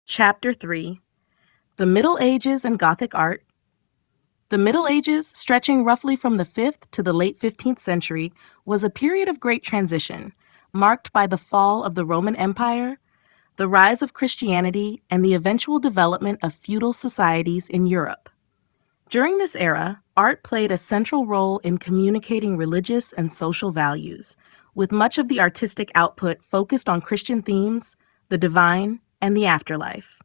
Chapter 3: The Middle Ages and Gothic Art. The Middle Ages, stretching roughly from the 5th to the late 15th century, was a period of great transition, marked by the fall of the Roman Empire, the rise of Christianity, and the eventual development of feudal societies in Europe. During this era, art played a central role in communicating religious and social values, with much of the artistic output focused on Christian themes, the divine, and the afterlife.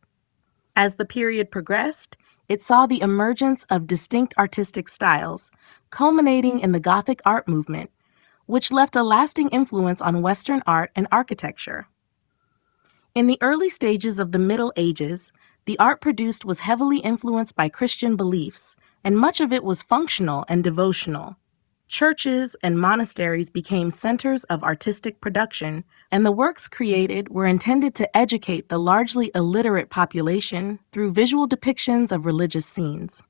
As the period progressed, it saw the emergence of distinct artistic styles, culminating in the Gothic art movement, which left a lasting influence on Western art and architecture. In the early stages of the Middle Ages, the art produced was heavily influenced by Christian beliefs, and much of it was functional and devotional. Churches and monasteries became centers of artistic production, and the works created were intended to educate the largely illiterate population through visual depictions of religious scenes.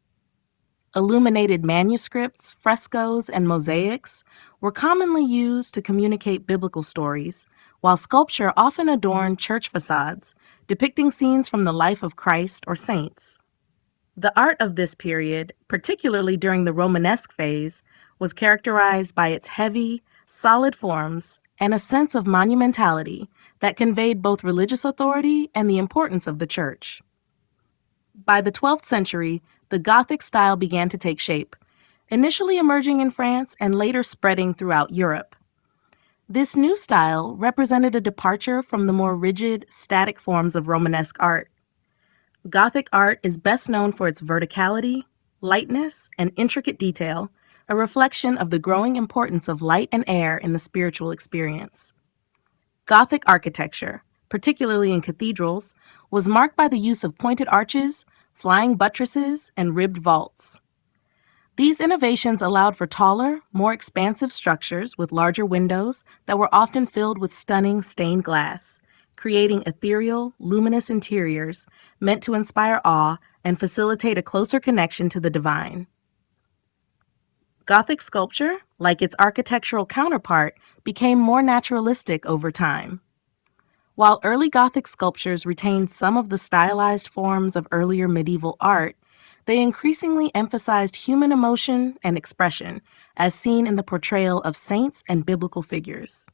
Illuminated manuscripts, frescoes, and mosaics were commonly used to communicate biblical stories, while sculpture often adorned church facades, depicting scenes from the life of Christ or saints. The art of this period, particularly during the Romanesque phase, was characterized by its heavy, solid forms and a sense of monumentality that conveyed both religious authority and the importance of the church. By the 12th century, the Gothic style began to take shape, initially emerging in France and later spreading throughout Europe. This new style represented a departure from the more rigid, static forms of Romanesque art. Gothic art is best known for its verticality, lightness, and intricate detail, a reflection of the growing importance of light and air in the spiritual experience. Gothic architecture, particularly in cathedrals, was marked by the use of pointed arches, flying buttresses, and ribbed vaults. These innovations allowed for taller, more expansive structures with larger windows that were often filled with stunning stained glass, creating ethereal, luminous interiors meant to inspire awe and facilitate a closer connection to the divine. Gothic sculpture, like its architectural counterpart, became more naturalistic over time. While early Gothic sculptures retained some of the stylized forms of earlier medieval art, they increasingly emphasized human emotion and expression, as seen in the portrayal of saints and biblical figures.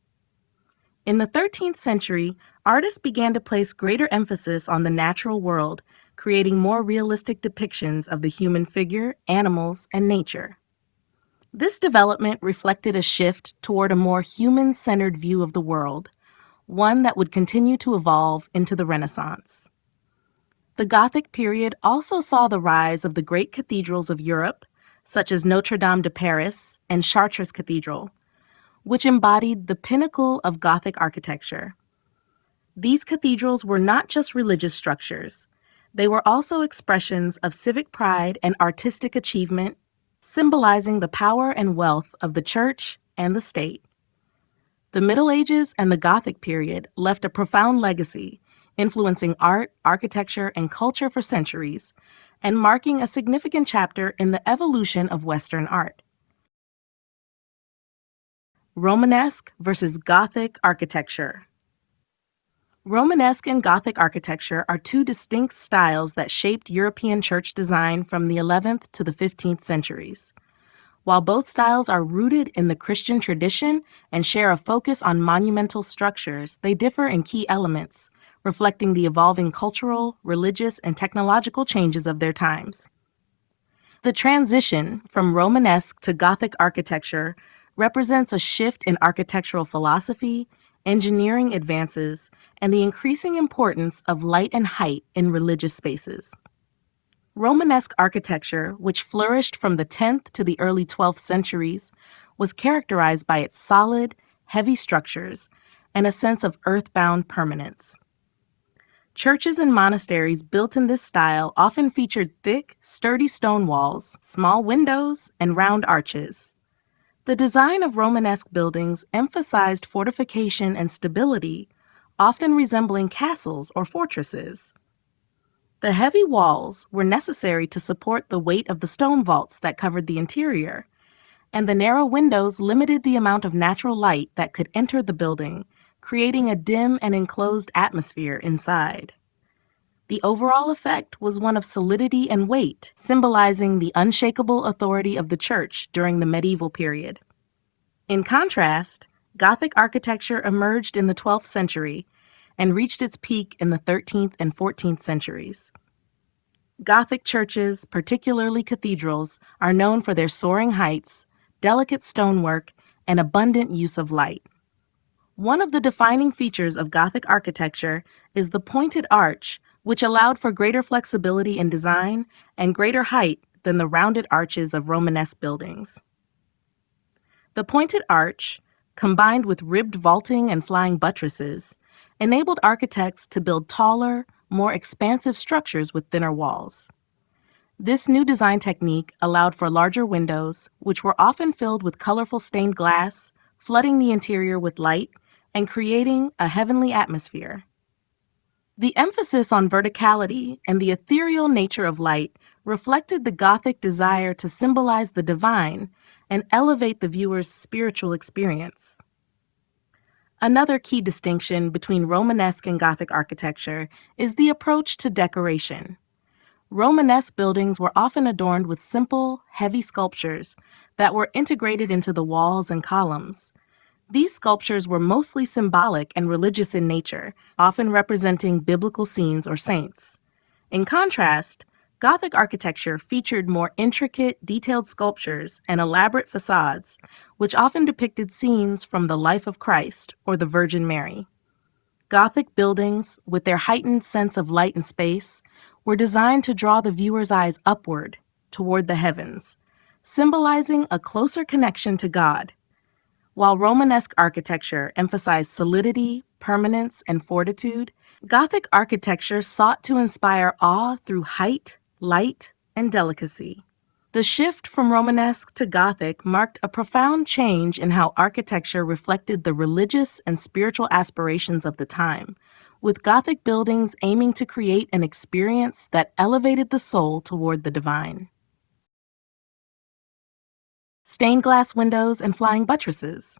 In the 13th century, artists began to place greater emphasis on the natural world, creating more realistic depictions of the human figure, animals, and nature. This development reflected a shift toward a more human-centered view of the world, one that would continue to evolve into the Renaissance. The Gothic period also saw the rise of the great cathedrals of Europe, such as Notre Dame de Paris and Chartres Cathedral, which embodied the pinnacle of Gothic architecture. These cathedrals were not just religious structures. They were also expressions of civic pride and artistic achievement, symbolizing the power and wealth of the church and the state. The Middle Ages and the Gothic period left a profound legacy, influencing art, architecture, and culture for centuries, and marking a significant chapter in the evolution of Western art. Romanesque versus Gothic architecture. Romanesque and Gothic architecture are two distinct styles that shaped European church design from the 11th to the 15th centuries. While both styles are rooted in the Christian tradition and share a focus on monumental structures, they differ in key elements, reflecting the evolving cultural, religious, and technological changes of their times. The transition from Romanesque to Gothic architecture represents a shift in architectural philosophy, engineering advances, and the increasing importance of light and height in religious spaces. Romanesque architecture, which flourished from the 10th to the early 12th centuries, was characterized by its solid, heavy structures and a sense of earthbound permanence. Churches and monasteries built in this style often featured thick, sturdy stone walls, small windows, and round arches. The design of Romanesque buildings emphasized fortification and stability, often resembling castles or fortresses. The heavy walls were necessary to support the weight of the stone vaults that covered the interior, and the narrow windows limited the amount of natural light that could enter the building, creating a dim and enclosed atmosphere inside. The overall effect was one of solidity and weight, symbolizing the unshakable authority of the church during the medieval period. In contrast, Gothic architecture emerged in the 12th century and reached its peak in the 13th and 14th centuries. Gothic churches, particularly cathedrals, are known for their soaring heights, delicate stonework, and abundant use of light. One of the defining features of Gothic architecture is the pointed arch, which allowed for greater flexibility in design and greater height than the rounded arches of Romanesque buildings. The pointed arch, combined with ribbed vaulting and flying buttresses, enabled architects to build taller, more expansive structures with thinner walls. This new design technique allowed for larger windows, which were often filled with colorful stained glass, flooding the interior with light and creating a heavenly atmosphere. The emphasis on verticality and the ethereal nature of light reflected the Gothic desire to symbolize the divine and elevate the viewer's spiritual experience. Another key distinction between Romanesque and Gothic architecture is the approach to decoration. Romanesque buildings were often adorned with simple, heavy sculptures that were integrated into the walls and columns. These sculptures were mostly symbolic and religious in nature, often representing biblical scenes or saints. In contrast, Gothic architecture featured more intricate, detailed sculptures and elaborate facades, which often depicted scenes from the life of Christ or the Virgin Mary. Gothic buildings, with their heightened sense of light and space, were designed to draw the viewer's eyes upward, toward the heavens, symbolizing a closer connection to God. While Romanesque architecture emphasized solidity, permanence, and fortitude, Gothic architecture sought to inspire awe through height, light, and delicacy. The shift from Romanesque to Gothic marked a profound change in how architecture reflected the religious and spiritual aspirations of the time, with Gothic buildings aiming to create an experience that elevated the soul toward the divine. Stained glass windows and flying buttresses.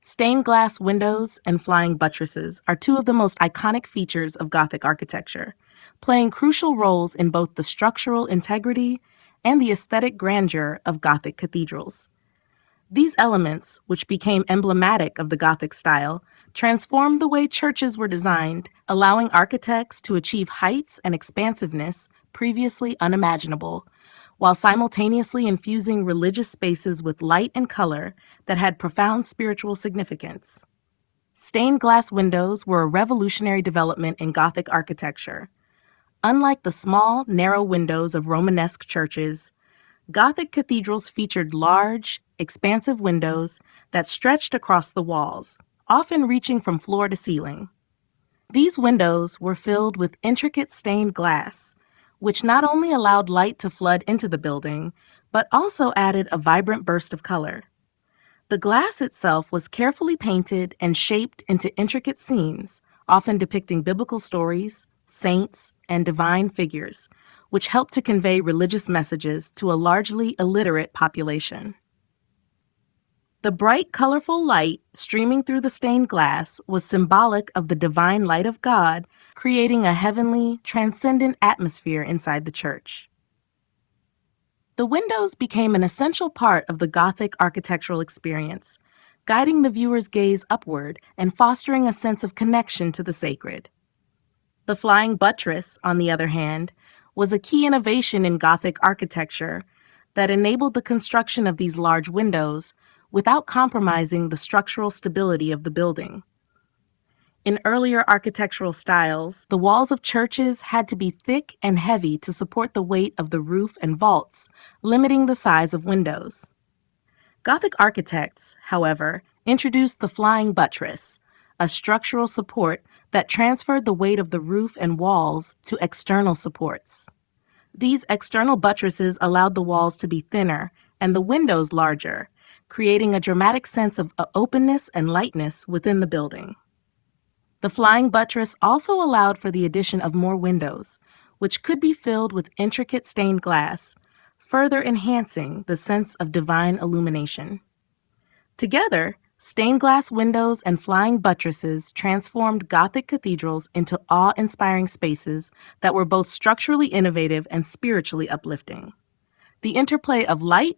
Stained glass windows and flying buttresses are two of the most iconic features of Gothic architecture, playing crucial roles in both the structural integrity and the aesthetic grandeur of Gothic cathedrals. These elements, which became emblematic of the Gothic style, transformed the way churches were designed, allowing architects to achieve heights and expansiveness previously unimaginable, while simultaneously infusing religious spaces with light and color that had profound spiritual significance. Stained glass windows were a revolutionary development in Gothic architecture. Unlike the small, narrow windows of Romanesque churches, Gothic cathedrals featured large, expansive windows that stretched across the walls, often reaching from floor to ceiling. These windows were filled with intricate stained glass, which not only allowed light to flood into the building, but also added a vibrant burst of color. The glass itself was carefully painted and shaped into intricate scenes, often depicting biblical stories, saints, and divine figures, which helped to convey religious messages to a largely illiterate population. The bright, colorful light streaming through the stained glass was symbolic of the divine light of God, creating a heavenly, transcendent atmosphere inside the church. The windows became an essential part of the Gothic architectural experience, guiding the viewer's gaze upward and fostering a sense of connection to the sacred. The flying buttress, on the other hand, was a key innovation in Gothic architecture that enabled the construction of these large windows without compromising the structural stability of the building. In earlier architectural styles, the walls of churches had to be thick and heavy to support the weight of the roof and vaults, limiting the size of windows. Gothic architects, however, introduced the flying buttress, a structural support that transferred the weight of the roof and walls to external supports. These external buttresses allowed the walls to be thinner and the windows larger, creating a dramatic sense of openness and lightness within the building. The flying buttress also allowed for the addition of more windows, which could be filled with intricate stained glass, further enhancing the sense of divine illumination. Together, stained glass windows and flying buttresses transformed Gothic cathedrals into awe-inspiring spaces that were both structurally innovative and spiritually uplifting. The interplay of light,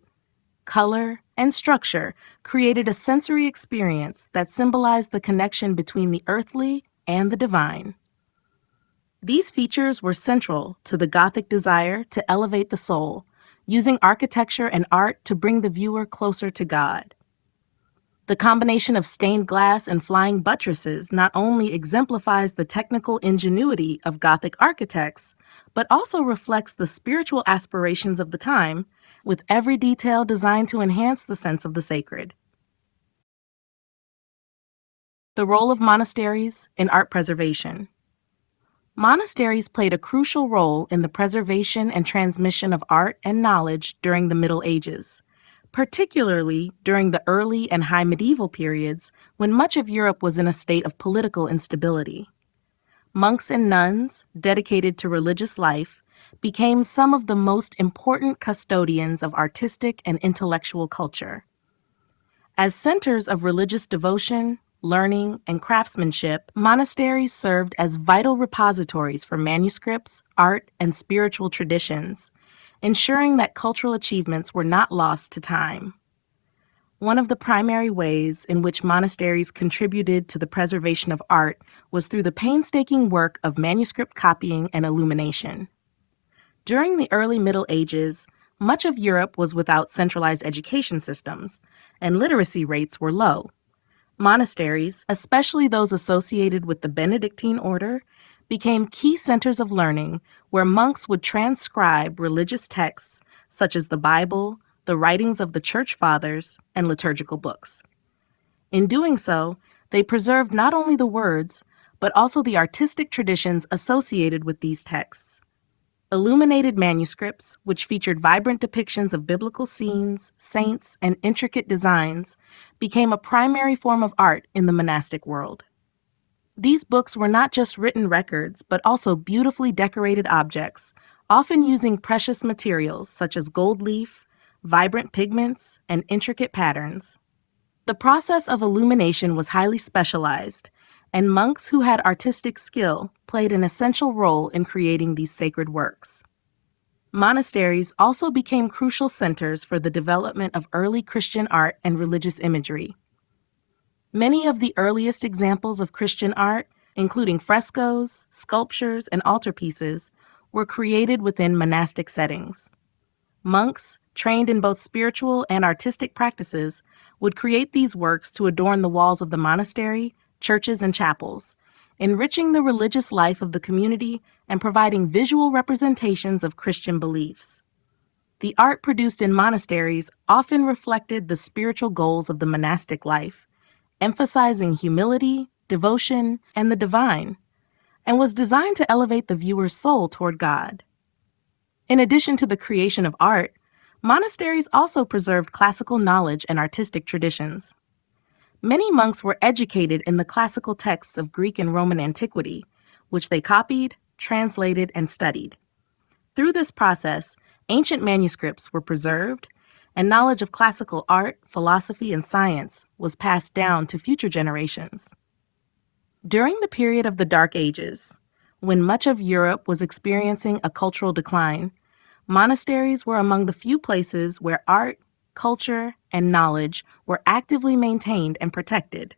color, and structure created a sensory experience that symbolized the connection between the earthly and the divine. These features were central to the Gothic desire to elevate the soul, using architecture and art to bring the viewer closer to God. The combination of stained glass and flying buttresses not only exemplifies the technical ingenuity of Gothic architects, but also reflects the spiritual aspirations of the time, with every detail designed to enhance the sense of the sacred. The role of monasteries in art preservation. Monasteries played a crucial role in the preservation and transmission of art and knowledge during the Middle Ages, particularly during the early and high medieval periods when much of Europe was in a state of political instability. Monks and nuns, dedicated to religious life, became some of the most important custodians of artistic and intellectual culture. As centers of religious devotion, learning, and craftsmanship, monasteries served as vital repositories for manuscripts, art, and spiritual traditions, ensuring that cultural achievements were not lost to time. One of the primary ways in which monasteries contributed to the preservation of art was through the painstaking work of manuscript copying and illumination. During the early Middle Ages, much of Europe was without centralized education systems, and literacy rates were low. Monasteries, especially those associated with the Benedictine order, became key centers of learning where monks would transcribe religious texts such as the Bible, the writings of the Church Fathers, and liturgical books. In doing so, they preserved not only the words, but also the artistic traditions associated with these texts. Illuminated manuscripts, which featured vibrant depictions of biblical scenes, saints, and intricate designs, became a primary form of art in the monastic world. These books were not just written records, but also beautifully decorated objects, often using precious materials such as gold leaf, vibrant pigments, and intricate patterns. The process of illumination was highly specialized, and monks who had artistic skill played an essential role in creating these sacred works. Monasteries also became crucial centers for the development of early Christian art and religious imagery. Many of the earliest examples of Christian art, including frescoes, sculptures, and altarpieces, were created within monastic settings. Monks, trained in both spiritual and artistic practices, would create these works to adorn the walls of the monastery, churches, and chapels, enriching the religious life of the community and providing visual representations of Christian beliefs. The art produced in monasteries often reflected the spiritual goals of the monastic life, emphasizing humility, devotion, and the divine, and was designed to elevate the viewer's soul toward God. In addition to the creation of art, Monasteries also preserved classical knowledge and artistic traditions. Many monks were educated in the classical texts of Greek and Roman antiquity, which they copied, translated, and studied. Through this process, ancient manuscripts were preserved, and knowledge of classical art, philosophy, and science was passed down to future generations. During the period of the Dark Ages, when much of Europe was experiencing a cultural decline, monasteries were among the few places where art, culture, and knowledge were actively maintained and protected.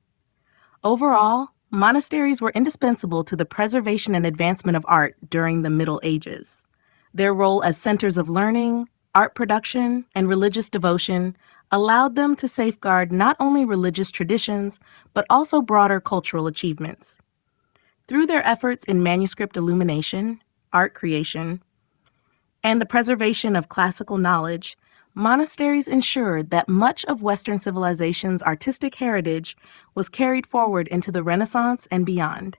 Overall, monasteries were indispensable to the preservation and advancement of art during the Middle Ages. Their role as centers of learning, art production, and religious devotion allowed them to safeguard not only religious traditions, but also broader cultural achievements. Through their efforts in manuscript illumination, art creation, and the preservation of classical knowledge, monasteries ensured that much of Western civilization's artistic heritage was carried forward into the Renaissance and beyond.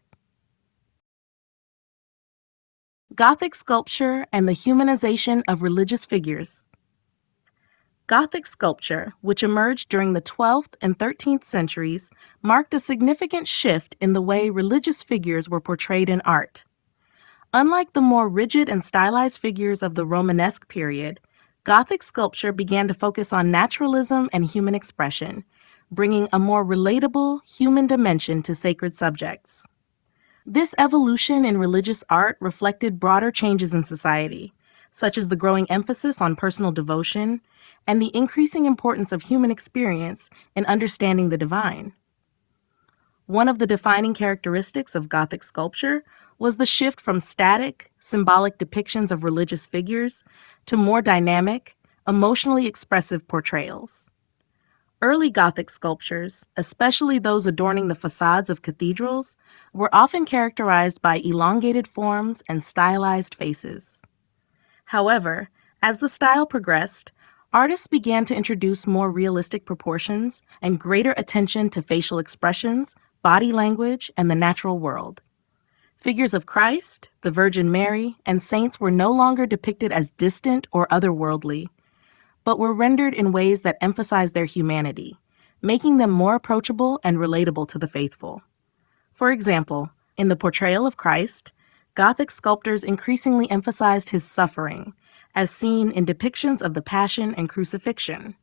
Gothic sculpture and the humanization of religious figures. Gothic sculpture, which emerged during the 12th and 13th centuries, marked a significant shift in the way religious figures were portrayed in art. Unlike the more rigid and stylized figures of the Romanesque period, Gothic sculpture began to focus on naturalism and human expression, bringing a more relatable human dimension to sacred subjects. This evolution in religious art reflected broader changes in society, such as the growing emphasis on personal devotion and the increasing importance of human experience in understanding the divine. One of the defining characteristics of Gothic sculpture was the shift from static, symbolic depictions of religious figures to more dynamic, emotionally expressive portrayals. Early Gothic sculptures, especially those adorning the facades of cathedrals, were often characterized by elongated forms and stylized faces. However, as the style progressed, artists began to introduce more realistic proportions and greater attention to facial expressions, body language, and the natural world. Figures of Christ, the Virgin Mary, and saints were no longer depicted as distant or otherworldly, but were rendered in ways that emphasized their humanity, making them more approachable and relatable to the faithful. For example, in the portrayal of Christ, Gothic sculptors increasingly emphasized his suffering, as seen in depictions of the Passion and Crucifixion.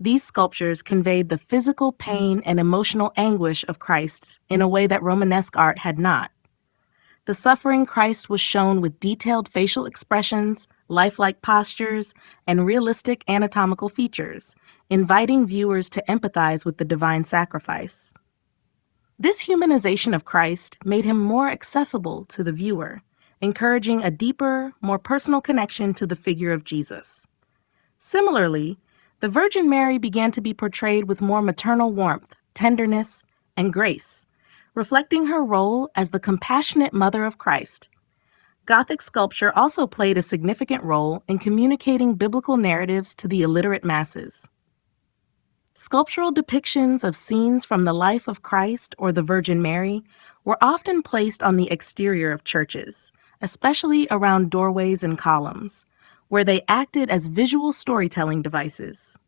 These sculptures conveyed the physical pain and emotional anguish of Christ in a way that Romanesque art had not. The suffering Christ was shown with detailed facial expressions, lifelike postures, and realistic anatomical features, inviting viewers to empathize with the divine sacrifice. This humanization of Christ made him more accessible to the viewer, encouraging a deeper, more personal connection to the figure of Jesus. Similarly, the Virgin Mary began to be portrayed with more maternal warmth, tenderness, and grace, reflecting her role as the compassionate mother of Christ. Gothic sculpture also played a significant role in communicating biblical narratives to the illiterate masses. Sculptural depictions of scenes from the life of Christ or the Virgin Mary were often placed on the exterior of churches, especially around doorways and columns, where they acted as visual storytelling devices.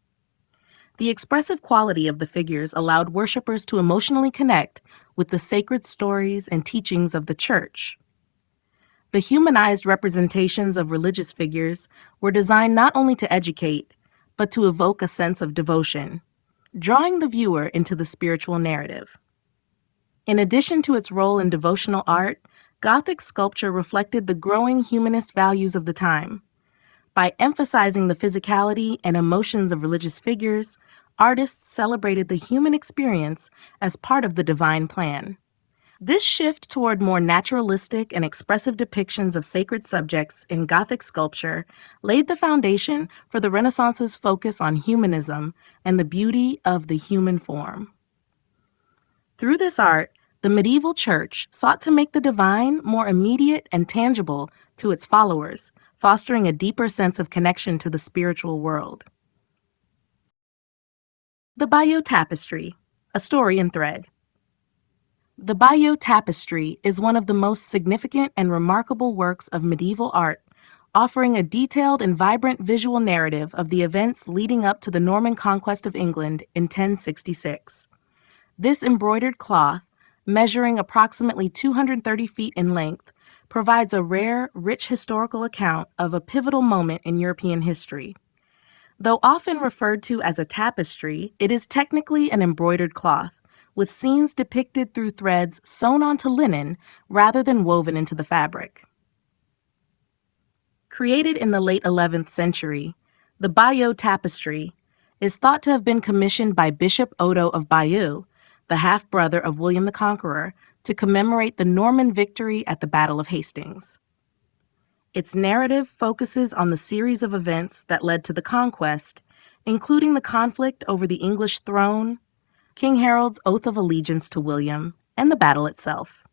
The expressive quality of the figures allowed worshipers to emotionally connect with the sacred stories and teachings of the church. The humanized representations of religious figures were designed not only to educate, but to evoke a sense of devotion, drawing the viewer into the spiritual narrative. In addition to its role in devotional art, Gothic sculpture reflected the growing humanist values of the time. By emphasizing the physicality and emotions of religious figures, artists celebrated the human experience as part of the divine plan. This shift toward more naturalistic and expressive depictions of sacred subjects in Gothic sculpture laid the foundation for the Renaissance's focus on humanism and the beauty of the human form. Through this art, the medieval church sought to make the divine more immediate and tangible to its followers, fostering a deeper sense of connection to the spiritual world. The Bayeux Tapestry, a story in thread. The Bayeux Tapestry is one of the most significant and remarkable works of medieval art, offering a detailed and vibrant visual narrative of the events leading up to the Norman conquest of England in 1066. This embroidered cloth, measuring approximately 230 feet in length, provides a rare, rich historical account of a pivotal moment in European history. Though often referred to as a tapestry, it is technically an embroidered cloth, with scenes depicted through threads sewn onto linen rather than woven into the fabric. Created in the late 11th century, the Bayeux tapestry is thought to have been commissioned by Bishop Odo of Bayeux, the half-brother of William the Conqueror, to commemorate the Norman victory at the Battle of Hastings. Its narrative focuses on the series of events that led to the conquest, including the conflict over the English throne, King Harold's oath of allegiance to William, and the battle itself.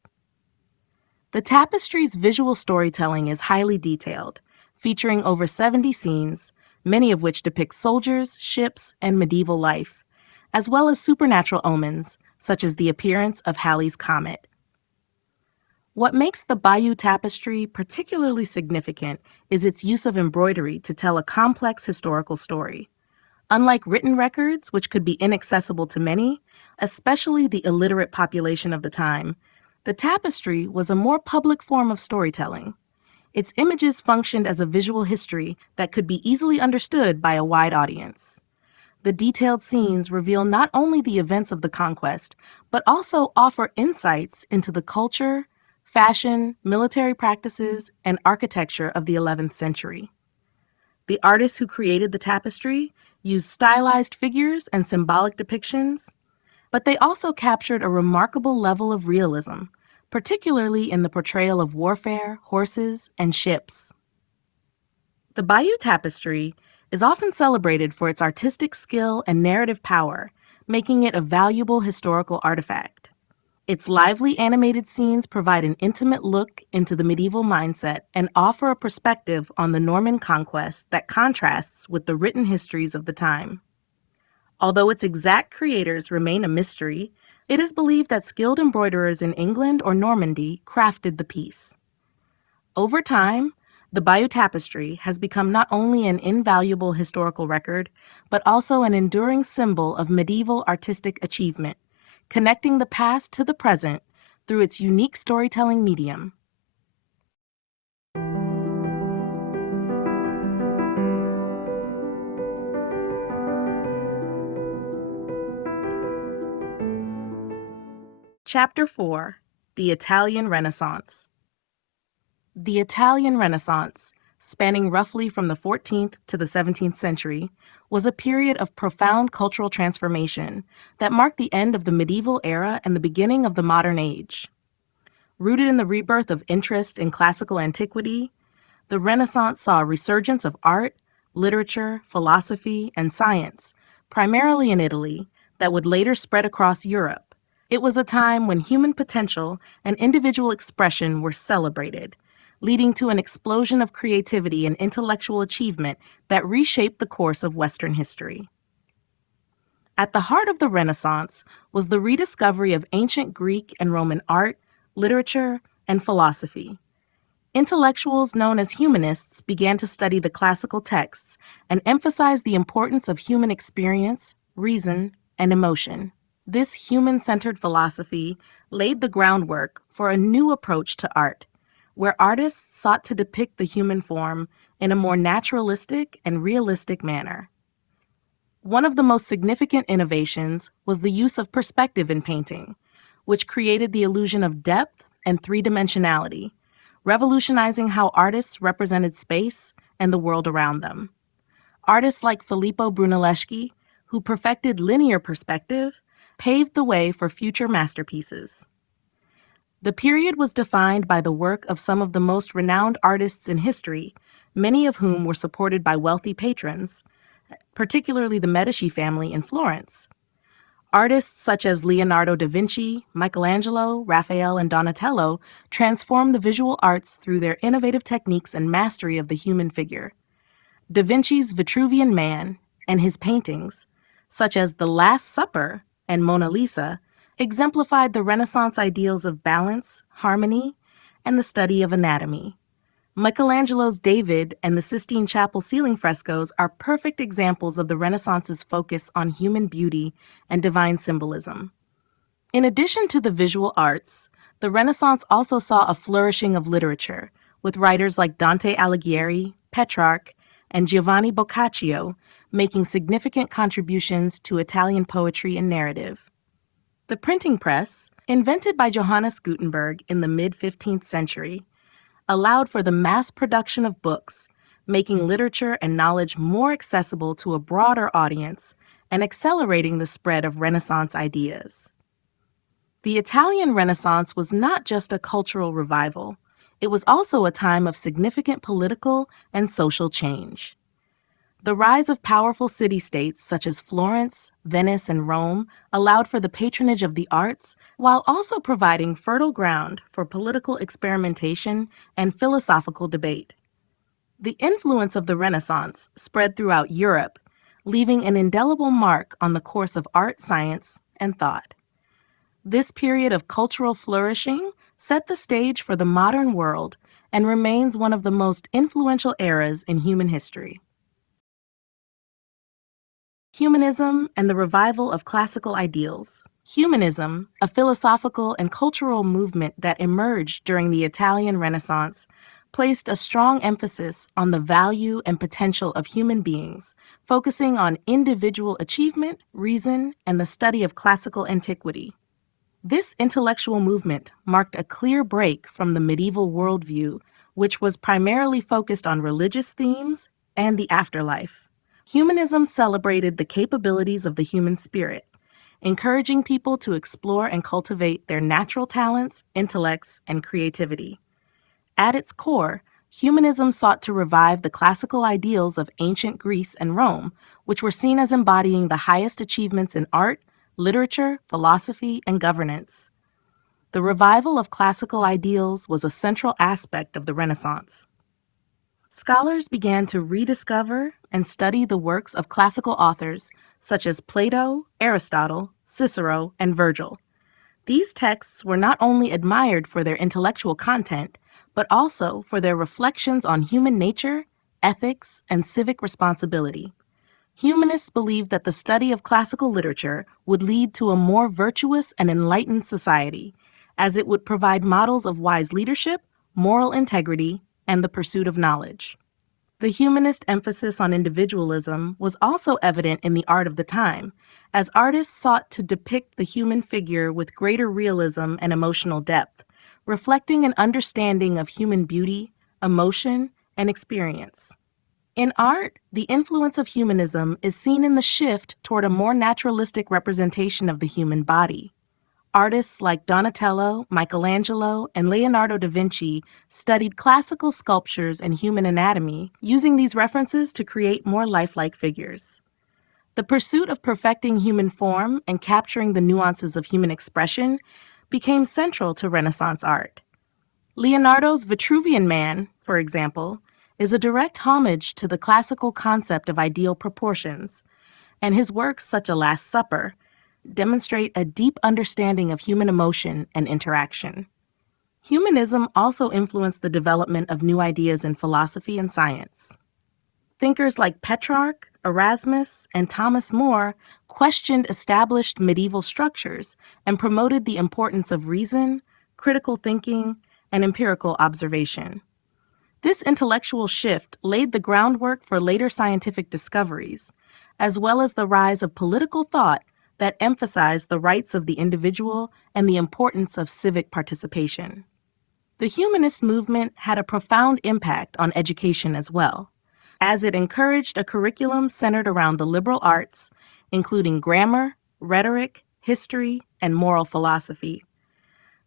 The tapestry's visual storytelling is highly detailed, featuring over 70 scenes, many of which depict soldiers, ships, and medieval life, as well as supernatural omens, such as the appearance of Halley's Comet. What makes the Bayeux tapestry particularly significant is its use of embroidery to tell a complex historical story. Unlike written records, which could be inaccessible to many, especially the illiterate population of the time, the tapestry was a more public form of storytelling. Its images functioned as a visual history that could be easily understood by a wide audience. The detailed scenes reveal not only the events of the conquest, but also offer insights into the culture, fashion, military practices, and architecture of the 11th century. The artists who created the tapestry used stylized figures and symbolic depictions, but they also captured a remarkable level of realism, particularly in the portrayal of warfare, horses, and ships. The Bayeux tapestry is often celebrated for its artistic skill and narrative power, making it a valuable historical artifact. Its lively animated scenes provide an intimate look into the medieval mindset and offer a perspective on the Norman conquest that contrasts with the written histories of the time. Although its exact creators remain a mystery, it is believed that skilled embroiderers in England or Normandy crafted the piece. Over time, the Bayeux tapestry has become not only an invaluable historical record, but also an enduring symbol of medieval artistic achievement, connecting the past to the present through its unique storytelling medium. Chapter 4: The Italian Renaissance. The Italian Renaissance, spanning roughly from the 14th to the 17th century, was a period of profound cultural transformation that marked the end of the medieval era and the beginning of the modern age. Rooted in the rebirth of interest in classical antiquity, the Renaissance saw a resurgence of art, literature, philosophy, and science, primarily in Italy, that would later spread across Europe. It was a time when human potential and individual expression were celebrated, leading to an explosion of creativity and intellectual achievement that reshaped the course of Western history. At the heart of the Renaissance was the rediscovery of ancient Greek and Roman art, literature, and philosophy. Intellectuals known as humanists began to study the classical texts and emphasize the importance of human experience, reason, and emotion. This human-centered philosophy laid the groundwork for a new approach to art, where artists sought to depict the human form in a more naturalistic and realistic manner. One of the most significant innovations was the use of perspective in painting, which created the illusion of depth and three-dimensionality, revolutionizing how artists represented space and the world around them. Artists like Filippo Brunelleschi, who perfected linear perspective, paved the way for future masterpieces. The period was defined by the work of some of the most renowned artists in history, many of whom were supported by wealthy patrons, particularly the Medici family in Florence. Artists such as Leonardo da Vinci, Michelangelo, Raphael, and Donatello transformed the visual arts through their innovative techniques and mastery of the human figure. Da Vinci's Vitruvian Man and his paintings, such as The Last Supper and Mona Lisa, exemplified the Renaissance ideals of balance, harmony, and the study of anatomy. Michelangelo's David and the Sistine Chapel ceiling frescoes are perfect examples of the Renaissance's focus on human beauty and divine symbolism. In addition to the visual arts, the Renaissance also saw a flourishing of literature, with writers like Dante Alighieri, Petrarch, and Giovanni Boccaccio making significant contributions to Italian poetry and narrative. The printing press, invented by Johannes Gutenberg in the mid-15th century, allowed for the mass production of books, making literature and knowledge more accessible to a broader audience and accelerating the spread of Renaissance ideas. The Italian Renaissance was not just a cultural revival, it was also a time of significant political and social change. The rise of powerful city-states such as Florence, Venice, and Rome allowed for the patronage of the arts while also providing fertile ground for political experimentation and philosophical debate. The influence of the Renaissance spread throughout Europe, leaving an indelible mark on the course of art, science, and thought. This period of cultural flourishing set the stage for the modern world and remains one of the most influential eras in human history. Humanism and the revival of classical ideals. Humanism, a philosophical and cultural movement that emerged during the Italian Renaissance, placed a strong emphasis on the value and potential of human beings, focusing on individual achievement, reason, and the study of classical antiquity. This intellectual movement marked a clear break from the medieval worldview, which was primarily focused on religious themes and the afterlife. Humanism celebrated the capabilities of the human spirit, encouraging people to explore and cultivate their natural talents, intellects, and creativity. At its core, humanism sought to revive the classical ideals of ancient Greece and Rome, which were seen as embodying the highest achievements in art, literature, philosophy, and governance. The revival of classical ideals was a central aspect of the Renaissance. Scholars began to rediscover and study the works of classical authors such as Plato, Aristotle, Cicero, and Virgil. These texts were not only admired for their intellectual content, but also for their reflections on human nature, ethics, and civic responsibility. Humanists believed that the study of classical literature would lead to a more virtuous and enlightened society, as it would provide models of wise leadership, moral integrity, and the pursuit of knowledge. The humanist emphasis on individualism was also evident in the art of the time, as artists sought to depict the human figure with greater realism and emotional depth, reflecting an understanding of human beauty, emotion, and experience. In art, the influence of humanism is seen in the shift toward a more naturalistic representation of the human body. Artists like Donatello, Michelangelo, and Leonardo da Vinci studied classical sculptures and human anatomy, using these references to create more lifelike figures. The pursuit of perfecting human form and capturing the nuances of human expression became central to Renaissance art. Leonardo's Vitruvian Man, for example, is a direct homage to the classical concept of ideal proportions, and his works such as Last Supper demonstrate a deep understanding of human emotion and interaction. Humanism also influenced the development of new ideas in philosophy and science. Thinkers like Petrarch, Erasmus, and Thomas More questioned established medieval structures and promoted the importance of reason, critical thinking, and empirical observation. This intellectual shift laid the groundwork for later scientific discoveries, as well as the rise of political thought that emphasized the rights of the individual and the importance of civic participation. The humanist movement had a profound impact on education as well, as it encouraged a curriculum centered around the liberal arts, including grammar, rhetoric, history, and moral philosophy.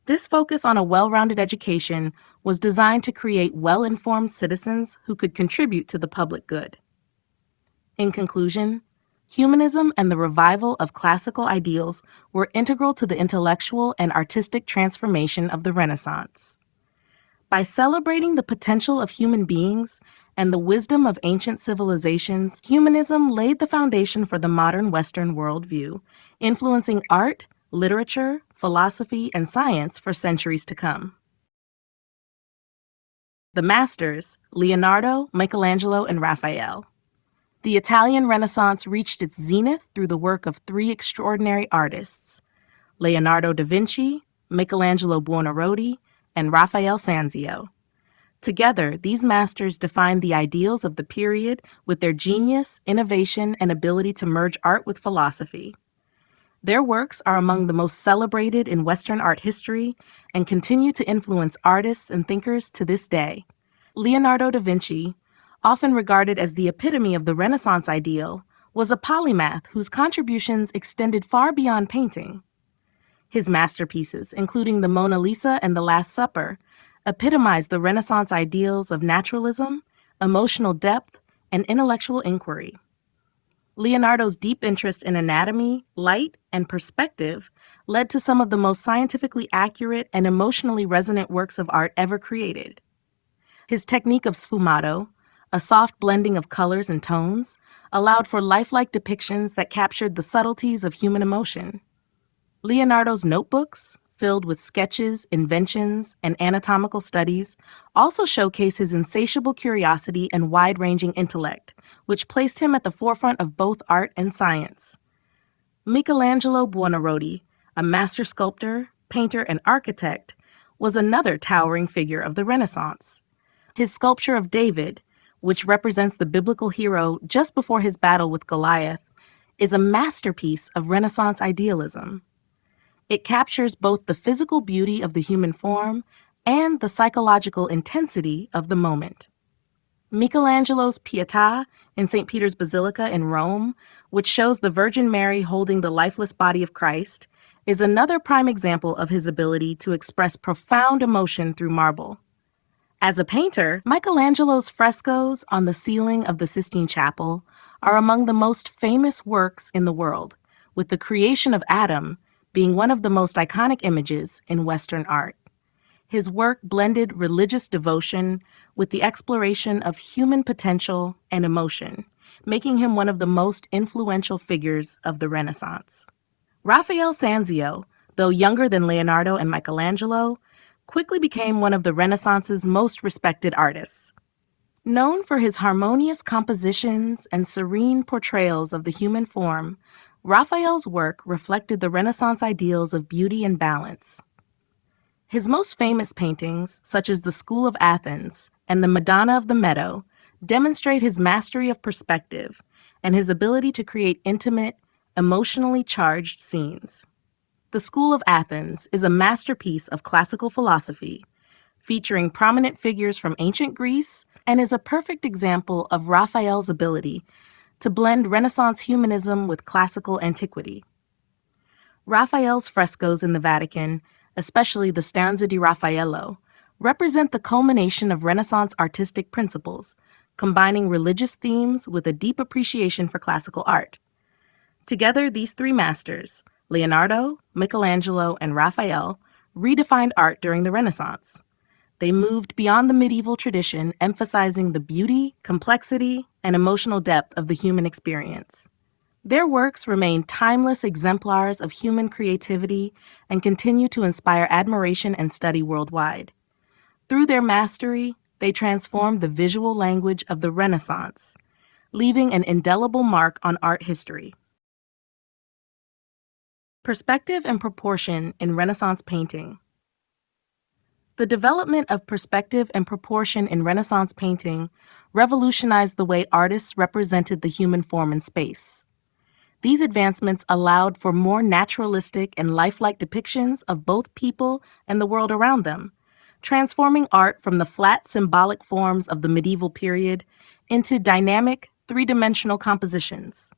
This focus on a well-rounded education was designed to create well-informed citizens who could contribute to the public good. In conclusion, humanism and the revival of classical ideals were integral to the intellectual and artistic transformation of the Renaissance. By celebrating the potential of human beings and the wisdom of ancient civilizations, humanism laid the foundation for the modern Western worldview, influencing art, literature, philosophy, and science for centuries to come. The masters, Leonardo, Michelangelo, and Raphael. The Italian Renaissance reached its zenith through the work of three extraordinary artists, Leonardo da Vinci, Michelangelo Buonarroti, and Raphael Sanzio. Together, these masters defined the ideals of the period with their genius, innovation, and ability to merge art with philosophy. Their works are among the most celebrated in Western art history and continue to influence artists and thinkers to this day. Leonardo da Vinci, often regarded as the epitome of the Renaissance ideal, was a polymath whose contributions extended far beyond painting. His masterpieces, including the Mona Lisa and the Last Supper, epitomize the Renaissance ideals of naturalism, emotional depth, and intellectual inquiry. Leonardo's deep interest in anatomy, light, and perspective led to some of the most scientifically accurate and emotionally resonant works of art ever created. His technique of sfumato, a soft blending of colors and tones, allowed for lifelike depictions that captured the subtleties of human emotion. Leonardo's notebooks, filled with sketches, inventions, and anatomical studies, also showcase his insatiable curiosity and wide-ranging intellect, which placed him at the forefront of both art and science. Michelangelo Buonarroti, a master sculptor, painter, and architect, was another towering figure of the Renaissance. His sculpture of David, which represents the biblical hero just before his battle with Goliath, is a masterpiece of Renaissance idealism. It captures both the physical beauty of the human form and the psychological intensity of the moment. Michelangelo's Pietà in St. Peter's Basilica in Rome, which shows the Virgin Mary holding the lifeless body of Christ, is another prime example of his ability to express profound emotion through marble. As a painter, Michelangelo's frescoes on the ceiling of the Sistine Chapel are among the most famous works in the world, with the creation of Adam being one of the most iconic images in Western art. His work blended religious devotion with the exploration of human potential and emotion, making him one of the most influential figures of the Renaissance. Raphael Sanzio, though younger than Leonardo and Michelangelo, quickly became one of the Renaissance's most respected artists. Known for his harmonious compositions and serene portrayals of the human form, Raphael's work reflected the Renaissance ideals of beauty and balance. His most famous paintings, such as the School of Athens and the Madonna of the Meadow, demonstrate his mastery of perspective and his ability to create intimate, emotionally charged scenes. The School of Athens is a masterpiece of classical philosophy, featuring prominent figures from ancient Greece, and is a perfect example of Raphael's ability to blend Renaissance humanism with classical antiquity. Raphael's frescoes in the Vatican, especially the Stanza di Raffaello, represent the culmination of Renaissance artistic principles, combining religious themes with a deep appreciation for classical art. Together, these three masters, Leonardo, Michelangelo, and Raphael, redefined art during the Renaissance. They moved beyond the medieval tradition, emphasizing the beauty, complexity, and emotional depth of the human experience. Their works remain timeless exemplars of human creativity and continue to inspire admiration and study worldwide. Through their mastery, they transformed the visual language of the Renaissance, leaving an indelible mark on art history. Perspective and proportion in Renaissance painting. The development of perspective and proportion in Renaissance painting revolutionized the way artists represented the human form in space. These advancements allowed for more naturalistic and lifelike depictions of both people and the world around them, transforming art from the flat symbolic forms of the medieval period into dynamic, three-dimensional compositions.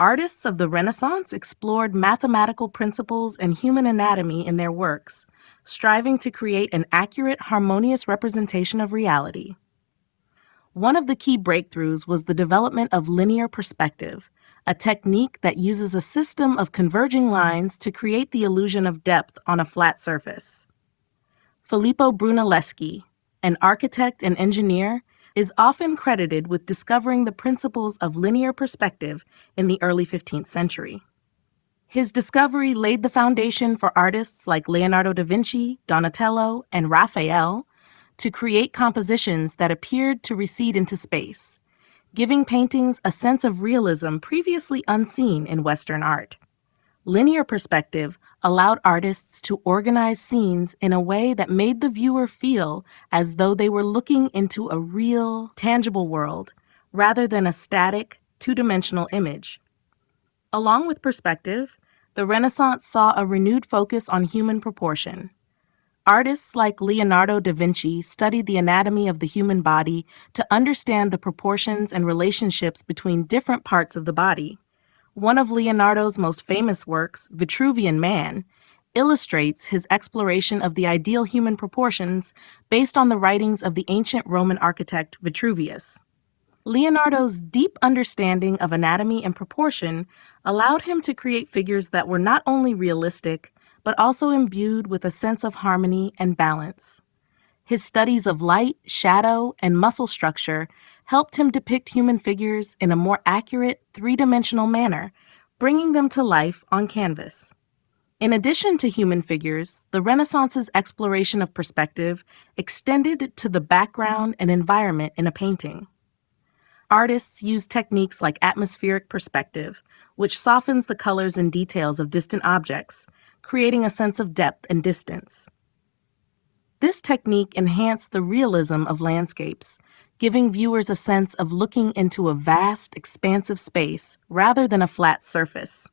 Artists of the Renaissance explored mathematical principles and human anatomy in their works, striving to create an accurate, harmonious representation of reality. One of the key breakthroughs was the development of linear perspective, a technique that uses a system of converging lines to create the illusion of depth on a flat surface. Filippo Brunelleschi, an architect and engineer, is often credited with discovering the principles of linear perspective in the early 15th century. His discovery laid the foundation for artists like Leonardo da Vinci, Donatello, and Raphael, to create compositions that appeared to recede into space, giving paintings a sense of realism previously unseen in Western art. Linear perspective allowed artists to organize scenes in a way that made the viewer feel as though they were looking into a real, tangible world, rather than a static, two-dimensional image. Along with perspective, the Renaissance saw a renewed focus on human proportion. Artists like Leonardo da Vinci studied the anatomy of the human body to understand the proportions and relationships between different parts of the body. One of Leonardo's most famous works, Vitruvian Man, illustrates his exploration of the ideal human proportions based on the writings of the ancient Roman architect Vitruvius. Leonardo's deep understanding of anatomy and proportion allowed him to create figures that were not only realistic, but also imbued with a sense of harmony and balance. His studies of light, shadow, and muscle structure helped him depict human figures in a more accurate, three-dimensional manner, bringing them to life on canvas. In addition to human figures, the Renaissance's exploration of perspective extended to the background and environment in a painting. Artists use techniques like atmospheric perspective, which softens the colors and details of distant objects, creating a sense of depth and distance. This technique enhanced the realism of landscapes, giving viewers a sense of looking into a vast, expansive space rather than a flat surface.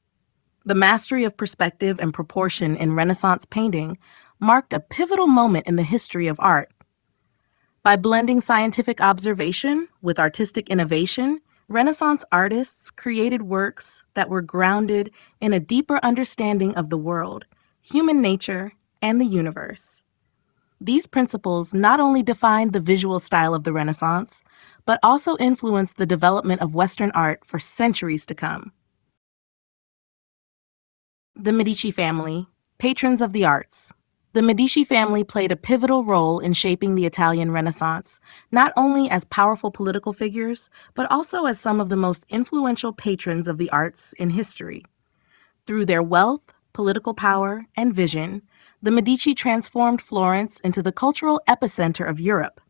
The mastery of perspective and proportion in Renaissance painting marked a pivotal moment in the history of art. By blending scientific observation with artistic innovation, Renaissance artists created works that were grounded in a deeper understanding of the world, human nature, and the universe. These principles not only defined the visual style of the Renaissance, but also influenced the development of Western art for centuries to come. The Medici family, patrons of the arts. The Medici family played a pivotal role in shaping the Italian Renaissance, not only as powerful political figures, but also as some of the most influential patrons of the arts in history. Through their wealth, political power, and vision, the Medici transformed Florence into the cultural epicenter of Europe,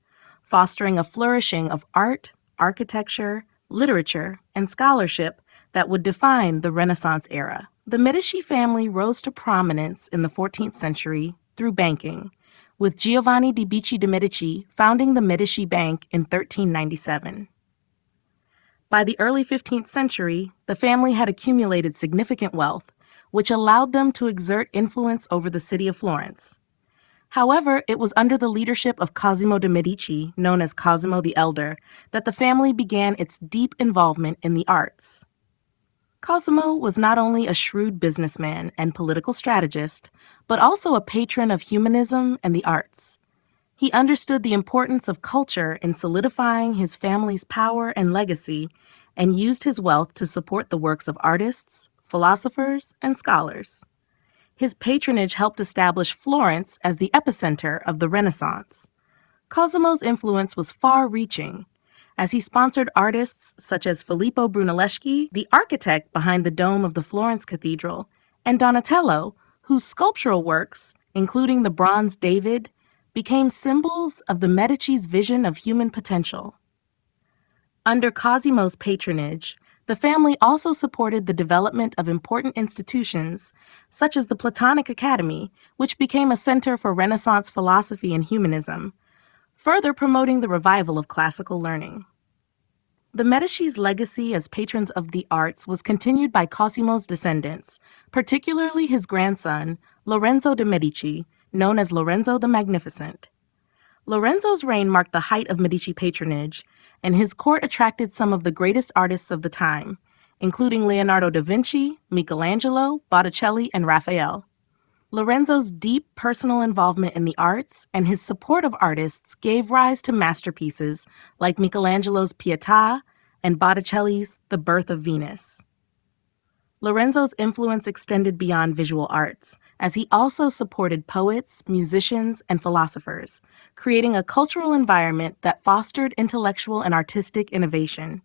fostering a flourishing of art, architecture, literature, and scholarship that would define the Renaissance era. The Medici family rose to prominence in the 14th century through banking, with Giovanni di Bicci de' Medici founding the Medici Bank in 1397. By the early 15th century, the family had accumulated significant wealth, which allowed them to exert influence over the city of Florence. However, it was under the leadership of Cosimo de' Medici, known as Cosimo the Elder, that the family began its deep involvement in the arts. Cosimo was not only a shrewd businessman and political strategist, but also a patron of humanism and the arts. He understood the importance of culture in solidifying his family's power and legacy, and used his wealth to support the works of artists, philosophers, and scholars. His patronage helped establish Florence as the epicenter of the Renaissance. Cosimo's influence was far-reaching, as he sponsored artists such as Filippo Brunelleschi, the architect behind the dome of the Florence Cathedral, and Donatello, whose sculptural works, including the bronze David, became symbols of the Medici's vision of human potential. Under Cosimo's patronage, the family also supported the development of important institutions, such as the Platonic Academy, which became a center for Renaissance philosophy and humanism, further promoting the revival of classical learning. The Medici's legacy as patrons of the arts was continued by Cosimo's descendants, particularly his grandson, Lorenzo de' Medici, known as Lorenzo the Magnificent. Lorenzo's reign marked the height of Medici patronage, and his court attracted some of the greatest artists of the time, including Leonardo da Vinci, Michelangelo, Botticelli, and Raphael. Lorenzo's deep personal involvement in the arts and his support of artists gave rise to masterpieces like Michelangelo's Pietà and Botticelli's The Birth of Venus. Lorenzo's influence extended beyond visual arts, as he also supported poets, musicians, and philosophers, creating a cultural environment that fostered intellectual and artistic innovation.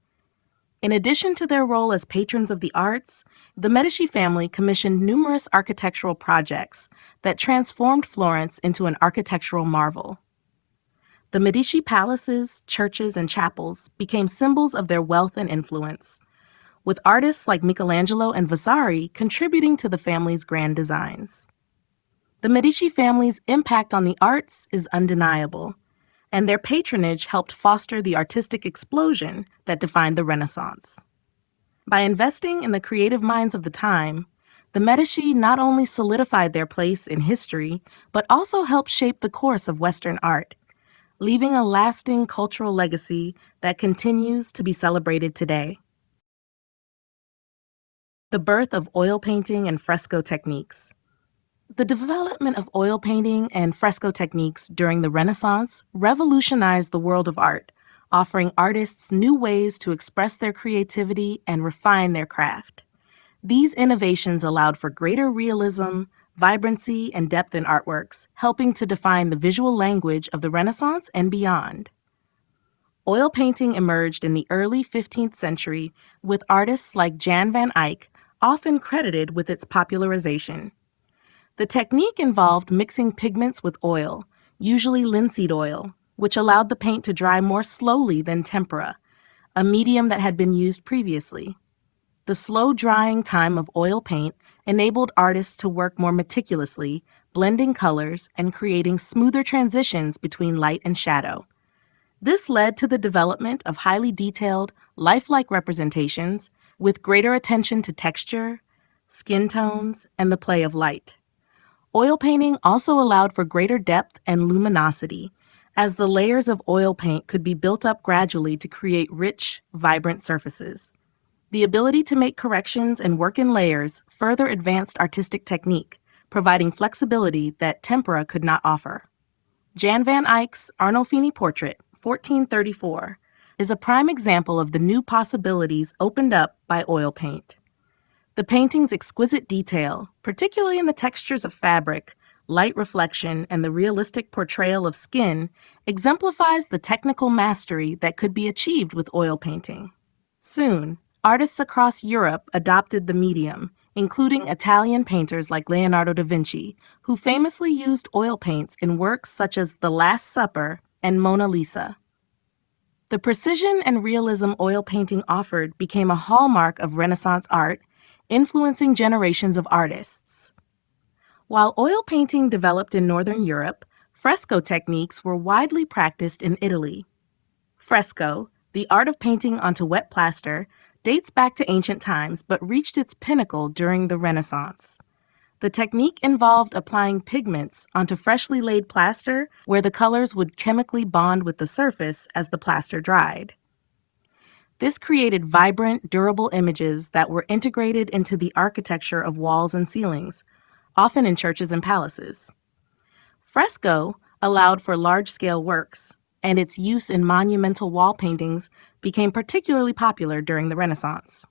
In addition to their role as patrons of the arts, the Medici family commissioned numerous architectural projects that transformed Florence into an architectural marvel. The Medici palaces, churches, and chapels became symbols of their wealth and influence, with artists like Michelangelo and Vasari contributing to the family's grand designs. The Medici family's impact on the arts is undeniable, and their patronage helped foster the artistic explosion that defined the Renaissance. By investing in the creative minds of the time, the Medici not only solidified their place in history, but also helped shape the course of Western art, leaving a lasting cultural legacy that continues to be celebrated today. The birth of oil painting and fresco techniques. The development of oil painting and fresco techniques during the Renaissance revolutionized the world of art, offering artists new ways to express their creativity and refine their craft. These innovations allowed for greater realism, vibrancy, and depth in artworks, helping to define the visual language of the Renaissance and beyond. Oil painting emerged in the early 15th century, with artists like Jan van Eyck often credited with its popularization. The technique involved mixing pigments with oil, usually linseed oil, which allowed the paint to dry more slowly than tempera, a medium that had been used previously. The slow drying time of oil paint enabled artists to work more meticulously, blending colors and creating smoother transitions between light and shadow. This led to the development of highly detailed, lifelike representations with greater attention to texture, skin tones, and the play of light. Oil painting also allowed for greater depth and luminosity, as the layers of oil paint could be built up gradually to create rich, vibrant surfaces. The ability to make corrections and work in layers further advanced artistic technique, providing flexibility that tempera could not offer. Jan van Eyck's Arnolfini portrait, 1434, is a prime example of the new possibilities opened up by oil paint. The painting's exquisite detail, particularly in the textures of fabric, light reflection, and the realistic portrayal of skin, exemplifies the technical mastery that could be achieved with oil painting. Soon, artists across Europe adopted the medium, including Italian painters like Leonardo da Vinci, who famously used oil paints in works such as The Last Supper and Mona Lisa. The precision and realism oil painting offered became a hallmark of Renaissance art, influencing generations of artists. While oil painting developed in Northern Europe, fresco techniques were widely practiced in Italy. Fresco, the art of painting onto wet plaster, dates back to ancient times but reached its pinnacle during the Renaissance. The technique involved applying pigments onto freshly laid plaster where the colors would chemically bond with the surface as the plaster dried. This created vibrant, durable images that were integrated into the architecture of walls and ceilings, often in churches and palaces. Fresco allowed for large-scale works, and its use in monumental wall paintings became particularly popular during the Renaissance.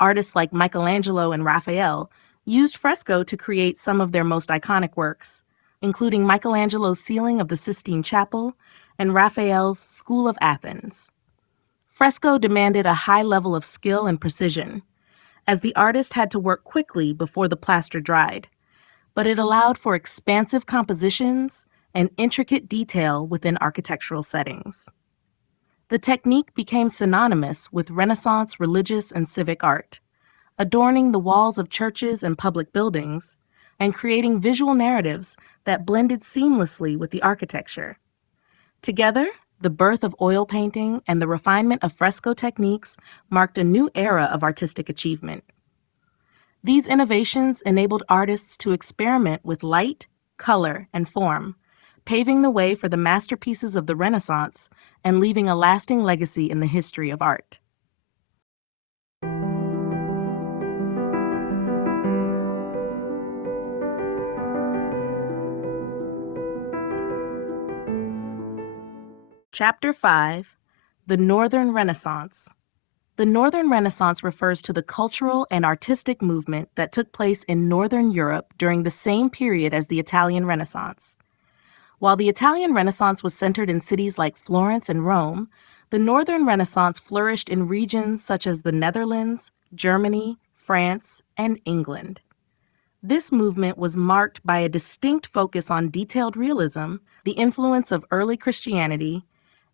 Artists like Michelangelo and Raphael used fresco to create some of their most iconic works, including Michelangelo's ceiling of the Sistine Chapel and Raphael's School of Athens. Fresco demanded a high level of skill and precision, as the artist had to work quickly before the plaster dried, but it allowed for expansive compositions and intricate detail within architectural settings. The technique became synonymous with Renaissance religious and civic art, adorning the walls of churches and public buildings, and creating visual narratives that blended seamlessly with the architecture. Together, the birth of oil painting and the refinement of fresco techniques marked a new era of artistic achievement. These innovations enabled artists to experiment with light, color, and form, paving the way for the masterpieces of the Renaissance and leaving a lasting legacy in the history of art. Chapter 5: The Northern Renaissance. The Northern Renaissance refers to the cultural and artistic movement that took place in Northern Europe during the same period as the Italian Renaissance. While the Italian Renaissance was centered in cities like Florence and Rome, the Northern Renaissance flourished in regions such as the Netherlands, Germany, France, and England. This movement was marked by a distinct focus on detailed realism, the influence of early Christianity,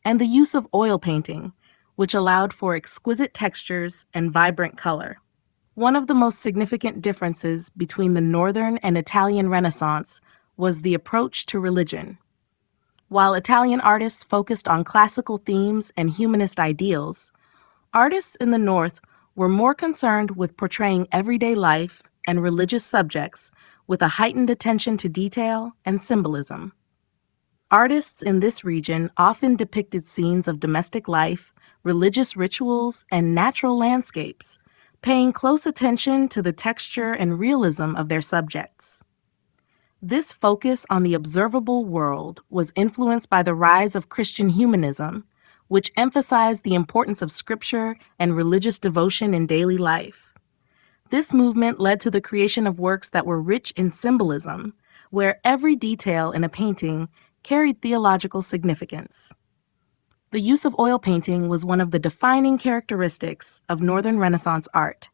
and the use of oil painting, which allowed for exquisite textures and vibrant color. One of the most significant differences between the Northern and Italian Renaissance was the approach to religion. While Italian artists focused on classical themes and humanist ideals, artists in the North were more concerned with portraying everyday life and religious subjects with a heightened attention to detail and symbolism. Artists in this region often depicted scenes of domestic life, religious rituals, and natural landscapes, paying close attention to the texture and realism of their subjects. This focus on the observable world was influenced by the rise of Christian humanism, which emphasized the importance of scripture and religious devotion in daily life. This movement led to the creation of works that were rich in symbolism, where every detail in a painting carried theological significance. The use of oil painting was one of the defining characteristics of Northern Renaissance art.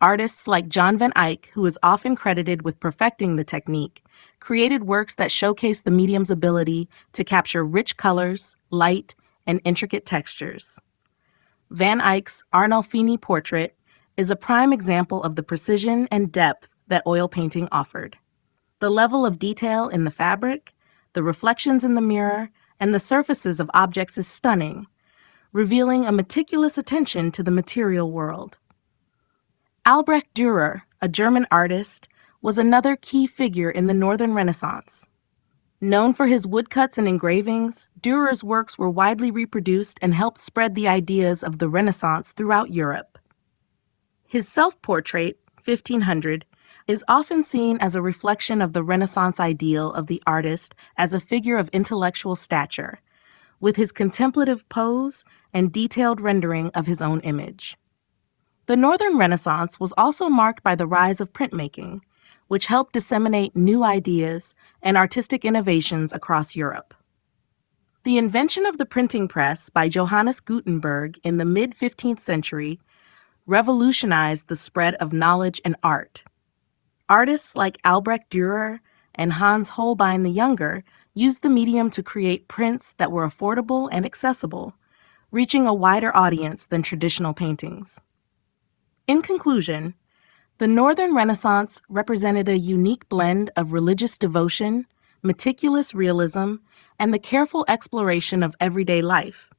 Artists like John van Eyck, who is often credited with perfecting the technique, created works that showcase the medium's ability to capture rich colors, light, and intricate textures. Van Eyck's Arnolfini portrait is a prime example of the precision and depth that oil painting offered. The level of detail in the fabric, the reflections in the mirror, and the surfaces of objects is stunning, revealing a meticulous attention to the material world. Albrecht Dürer, a German artist, was another key figure in the Northern Renaissance. Known for his woodcuts and engravings, Dürer's works were widely reproduced and helped spread the ideas of the Renaissance throughout Europe. His self-portrait, 1500, is often seen as a reflection of the Renaissance ideal of the artist as a figure of intellectual stature, with his contemplative pose and detailed rendering of his own image. The Northern Renaissance was also marked by the rise of printmaking, which helped disseminate new ideas and artistic innovations across Europe. The invention of the printing press by Johannes Gutenberg in the mid-15th century revolutionized the spread of knowledge and art. Artists like Albrecht Dürer and Hans Holbein the Younger used the medium to create prints that were affordable and accessible, reaching a wider audience than traditional paintings. In conclusion, the Northern Renaissance represented a unique blend of religious devotion, meticulous realism, and the careful exploration of everyday life.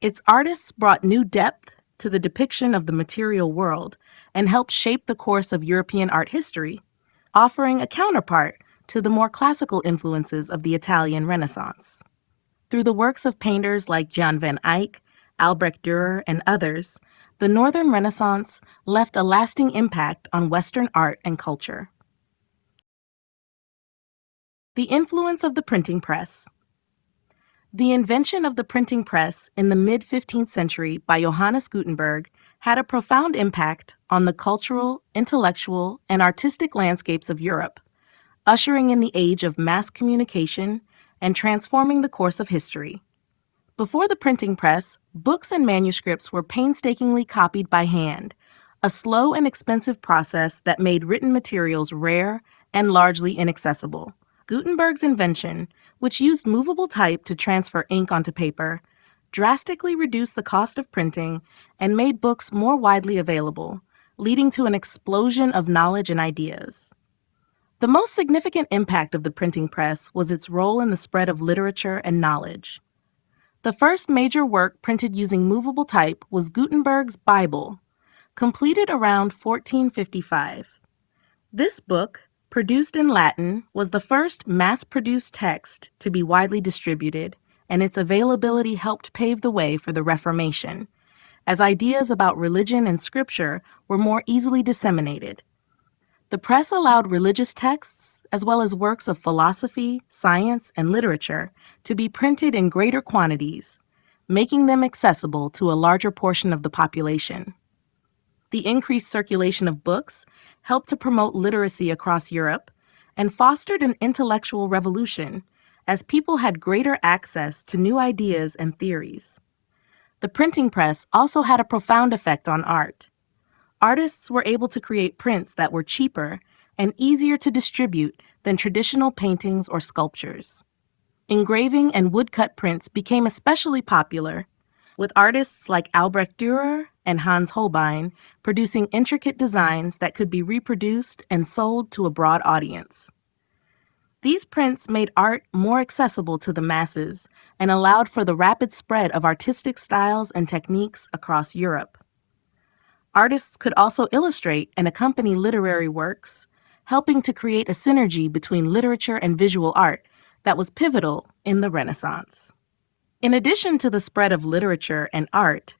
Its artists brought new depth to the depiction of the material world and helped shape the course of European art history, offering a counterpart to the more classical influences of the Italian Renaissance. Through the works of painters like Jan van Eyck, Albrecht Dürer, and others, the Northern Renaissance left a lasting impact on Western art and culture. The influence of the printing press. The invention of the printing press in the mid-15th century by Johannes Gutenberg had a profound impact on the cultural, intellectual, and artistic landscapes of Europe, ushering in the age of mass communication and transforming the course of history. Before the printing press, books and manuscripts were painstakingly copied by hand, a slow and expensive process that made written materials rare and largely inaccessible. Gutenberg's invention, which used movable type to transfer ink onto paper, drastically reduced the cost of printing and made books more widely available, leading to an explosion of knowledge and ideas. The most significant impact of the printing press was its role in the spread of literature and knowledge. The first major work printed using movable type was Gutenberg's Bible, completed around 1455. This book, produced in Latin, was the first mass-produced text to be widely distributed, and its availability helped pave the way for the Reformation, as ideas about religion and scripture were more easily disseminated. The press allowed religious texts, as well as works of philosophy, science, and literature, to be printed in greater quantities, making them accessible to a larger portion of the population. The increased circulation of books helped to promote literacy across Europe and fostered an intellectual revolution, as people had greater access to new ideas and theories. The printing press also had a profound effect on art. Artists were able to create prints that were cheaper and easier to distribute than traditional paintings or sculptures. Engraving and woodcut prints became especially popular, with artists like Albrecht Dürer and Hans Holbein producing intricate designs that could be reproduced and sold to a broad audience. These prints made art more accessible to the masses and allowed for the rapid spread of artistic styles and techniques across Europe. Artists could also illustrate and accompany literary works, helping to create a synergy between literature and visual art that was pivotal in the Renaissance. In addition to the spread of literature and art,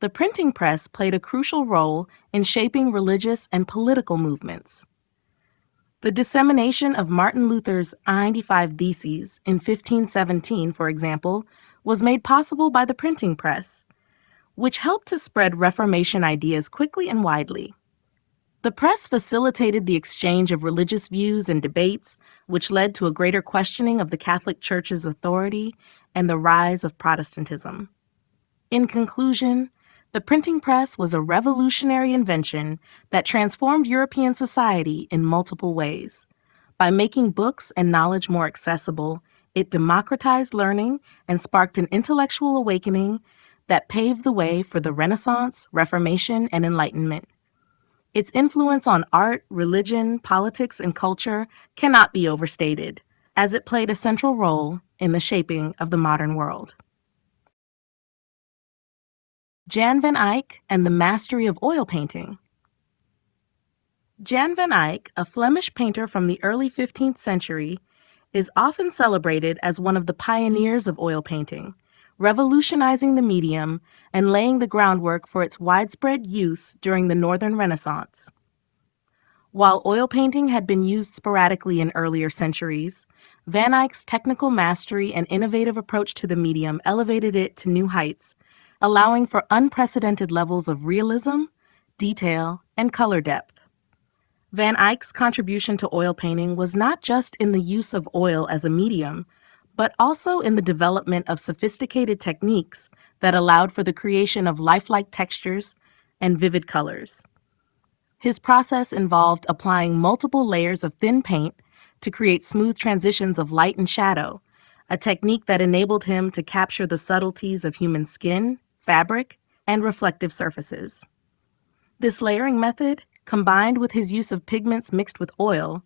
the printing press played a crucial role in shaping religious and political movements. The dissemination of Martin Luther's 95 Theses in 1517, for example, was made possible by the printing press, which helped to spread Reformation ideas quickly and widely. The press facilitated the exchange of religious views and debates, which led to a greater questioning of the Catholic Church's authority and the rise of Protestantism. In conclusion, the printing press was a revolutionary invention that transformed European society in multiple ways. By making books and knowledge more accessible, it democratized learning and sparked an intellectual awakening that paved the way for the Renaissance, Reformation, and Enlightenment. Its influence on art, religion, politics, and culture cannot be overstated, as it played a central role in the shaping of the modern world. Jan van Eyck and the mastery of oil painting. Jan van Eyck, a Flemish painter from the early 15th century, is often celebrated as one of the pioneers of oil painting, revolutionizing the medium and laying the groundwork for its widespread use during the Northern Renaissance. While oil painting had been used sporadically in earlier centuries, Van Eyck's technical mastery and innovative approach to the medium elevated it to new heights, allowing for unprecedented levels of realism, detail, and color depth. Van Eyck's contribution to oil painting was not just in the use of oil as a medium, but also in the development of sophisticated techniques that allowed for the creation of lifelike textures and vivid colors. His process involved applying multiple layers of thin paint to create smooth transitions of light and shadow, a technique that enabled him to capture the subtleties of human skin, fabric, and reflective surfaces. This layering method, combined with his use of pigments mixed with oil,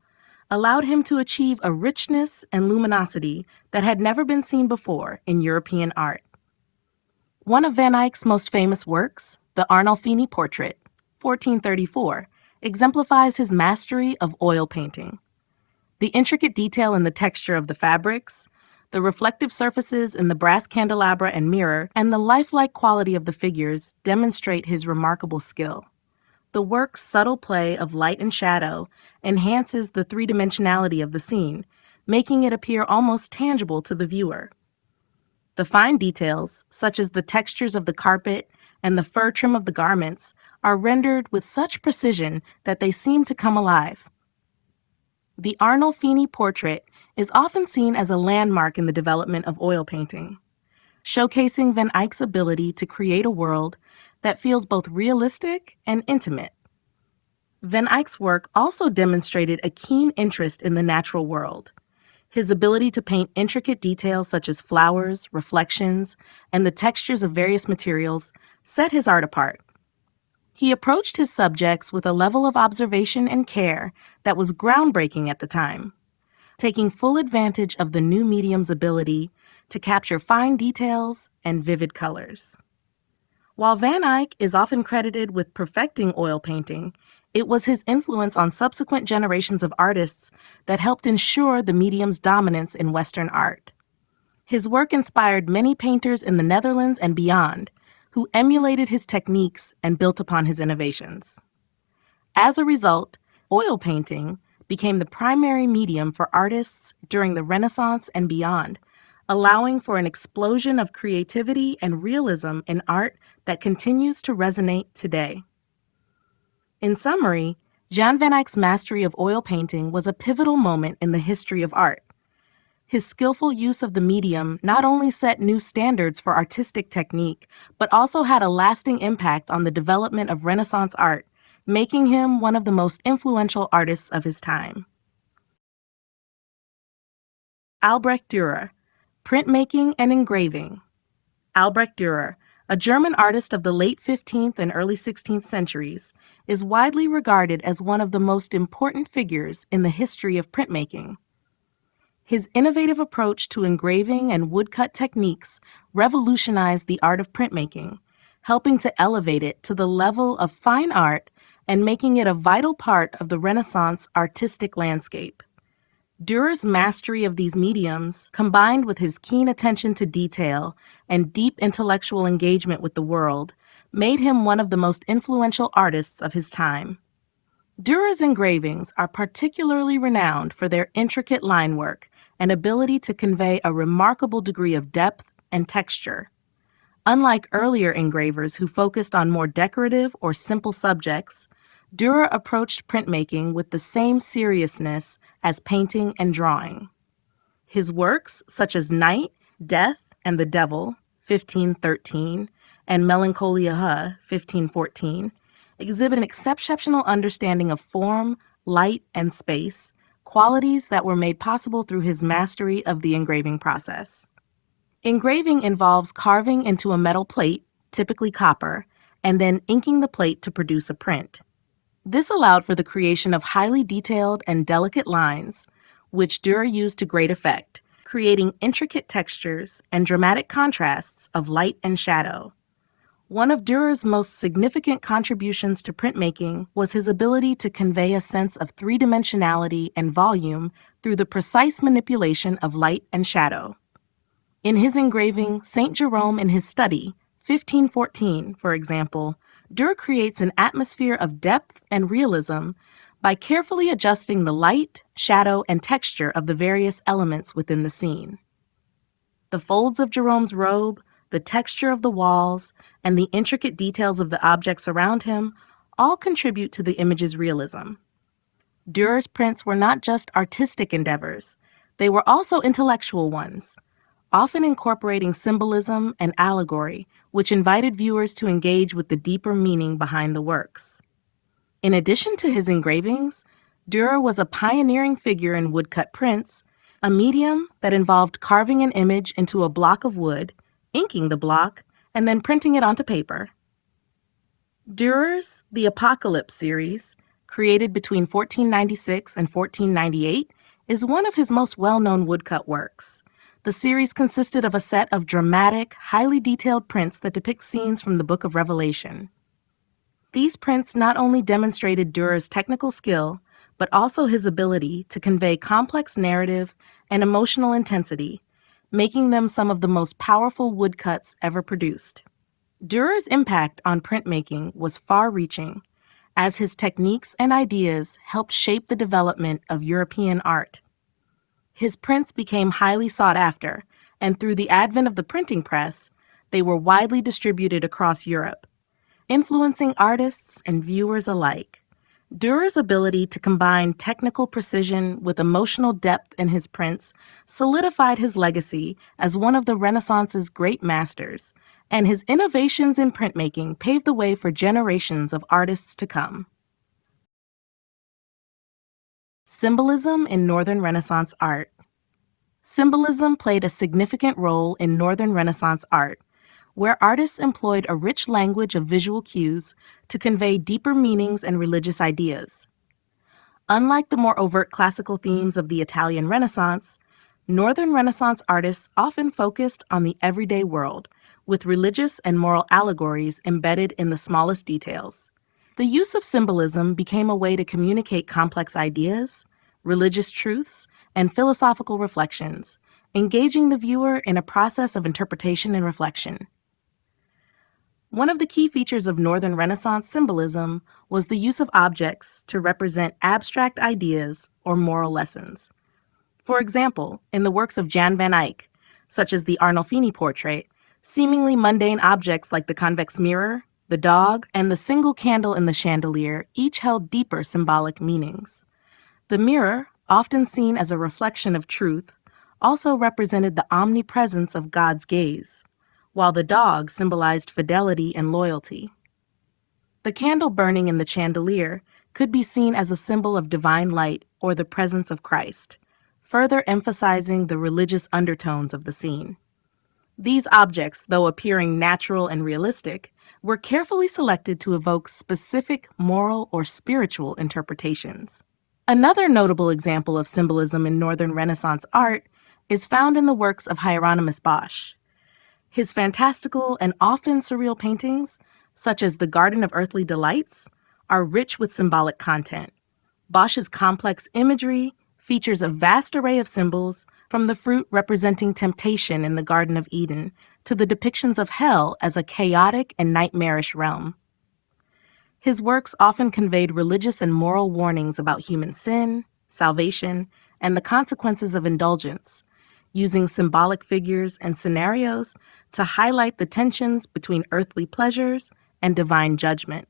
allowed him to achieve a richness and luminosity that had never been seen before in European art. One of Van Eyck's most famous works, the Arnolfini portrait, 1434, exemplifies his mastery of oil painting. The intricate detail in the texture of the fabrics, the reflective surfaces in the brass candelabra and mirror, and the lifelike quality of the figures demonstrate his remarkable skill. The work's subtle play of light and shadow enhances the three-dimensionality of the scene, making it appear almost tangible to the viewer. The fine details, such as the textures of the carpet and the fur trim of the garments, are rendered with such precision that they seem to come alive. The Arnolfini portrait is often seen as a landmark in the development of oil painting, showcasing Van Eyck's ability to create a world that feels both realistic and intimate. Van Eyck's work also demonstrated a keen interest in the natural world. His ability to paint intricate details such as flowers, reflections, and the textures of various materials set his art apart. He approached his subjects with a level of observation and care that was groundbreaking at the time, taking full advantage of the new medium's ability to capture fine details and vivid colors. While Van Eyck is often credited with perfecting oil painting, it was his influence on subsequent generations of artists that helped ensure the medium's dominance in Western art. His work inspired many painters in the Netherlands and beyond, who emulated his techniques and built upon his innovations. As a result, oil painting became the primary medium for artists during the Renaissance and beyond, allowing for an explosion of creativity and realism in art that continues to resonate today. In summary, Jan van Eyck's mastery of oil painting was a pivotal moment in the history of art. His skillful use of the medium not only set new standards for artistic technique, but also had a lasting impact on the development of Renaissance art, making him one of the most influential artists of his time. Albrecht Dürer, Printmaking and engraving. Albrecht Dürer, a German artist of the late 15th and early 16th centuries, is widely regarded as one of the most important figures in the history of printmaking. His innovative approach to engraving and woodcut techniques revolutionized the art of printmaking, helping to elevate it to the level of fine art and making it a vital part of the Renaissance artistic landscape. Dürer's mastery of these mediums, combined with his keen attention to detail and deep intellectual engagement with the world, made him one of the most influential artists of his time. Dürer's engravings are particularly renowned for their intricate line work and ability to convey a remarkable degree of depth and texture. Unlike earlier engravers who focused on more decorative or simple subjects, Dürer approached printmaking with the same seriousness as painting and drawing. His works, such as Night, Death, and the Devil, 1513, and Melancholia, 1514, exhibit an exceptional understanding of form, light, and space, qualities that were made possible through his mastery of the engraving process. Engraving involves carving into a metal plate, typically copper, and then inking the plate to produce a print. This allowed for the creation of highly detailed and delicate lines, which Dürer used to great effect, creating intricate textures and dramatic contrasts of light and shadow. One of Dürer's most significant contributions to printmaking was his ability to convey a sense of three-dimensionality and volume through the precise manipulation of light and shadow. In his engraving St. Jerome in his Study, 1514, for example, Dürer creates an atmosphere of depth and realism by carefully adjusting the light, shadow, and texture of the various elements within the scene. The folds of Jerome's robe, the texture of the walls, and the intricate details of the objects around him all contribute to the image's realism. Dürer's prints were not just artistic endeavors, they were also intellectual ones, often incorporating symbolism and allegory, which invited viewers to engage with the deeper meaning behind the works. In addition to his engravings, Dürer was a pioneering figure in woodcut prints, a medium that involved carving an image into a block of wood, inking the block, and then printing it onto paper. Dürer's The Apocalypse series, created between 1496 and 1498, is one of his most well-known woodcut works. The series consisted of a set of dramatic, highly detailed prints that depict scenes from the Book of Revelation. These prints not only demonstrated Dürer's technical skill, but also his ability to convey complex narrative and emotional intensity, making them some of the most powerful woodcuts ever produced. Dürer's impact on printmaking was far-reaching, as his techniques and ideas helped shape the development of European art. His prints became highly sought after, and through the advent of the printing press, they were widely distributed across Europe, influencing artists and viewers alike. Dürer's ability to combine technical precision with emotional depth in his prints solidified his legacy as one of the Renaissance's great masters, and his innovations in printmaking paved the way for generations of artists to come. Symbolism in Northern Renaissance art. Symbolism played a significant role in Northern Renaissance art, where artists employed a rich language of visual cues to convey deeper meanings and religious ideas. Unlike the more overt classical themes of the Italian Renaissance, Northern Renaissance artists often focused on the everyday world, with religious and moral allegories embedded in the smallest details. The use of symbolism became a way to communicate complex ideas, religious truths, and philosophical reflections, engaging the viewer in a process of interpretation and reflection. One of the key features of Northern Renaissance symbolism was the use of objects to represent abstract ideas or moral lessons. For example, in the works of Jan van Eyck, such as the Arnolfini portrait, seemingly mundane objects like the convex mirror, the dog, and the single candle in the chandelier each held deeper symbolic meanings. The mirror, often seen as a reflection of truth, also represented the omnipresence of God's gaze, while the dog symbolized fidelity and loyalty. The candle burning in the chandelier could be seen as a symbol of divine light or the presence of Christ, further emphasizing the religious undertones of the scene. These objects, though appearing natural and realistic, were carefully selected to evoke specific moral or spiritual interpretations. Another notable example of symbolism in Northern Renaissance art is found in the works of Hieronymus Bosch. His fantastical and often surreal paintings, such as The Garden of Earthly Delights, are rich with symbolic content. Bosch's complex imagery features a vast array of symbols, from the fruit representing temptation in the Garden of Eden to the depictions of hell as a chaotic and nightmarish realm. His works often conveyed religious and moral warnings about human sin, salvation, and the consequences of indulgence, using symbolic figures and scenarios to highlight the tensions between earthly pleasures and divine judgment.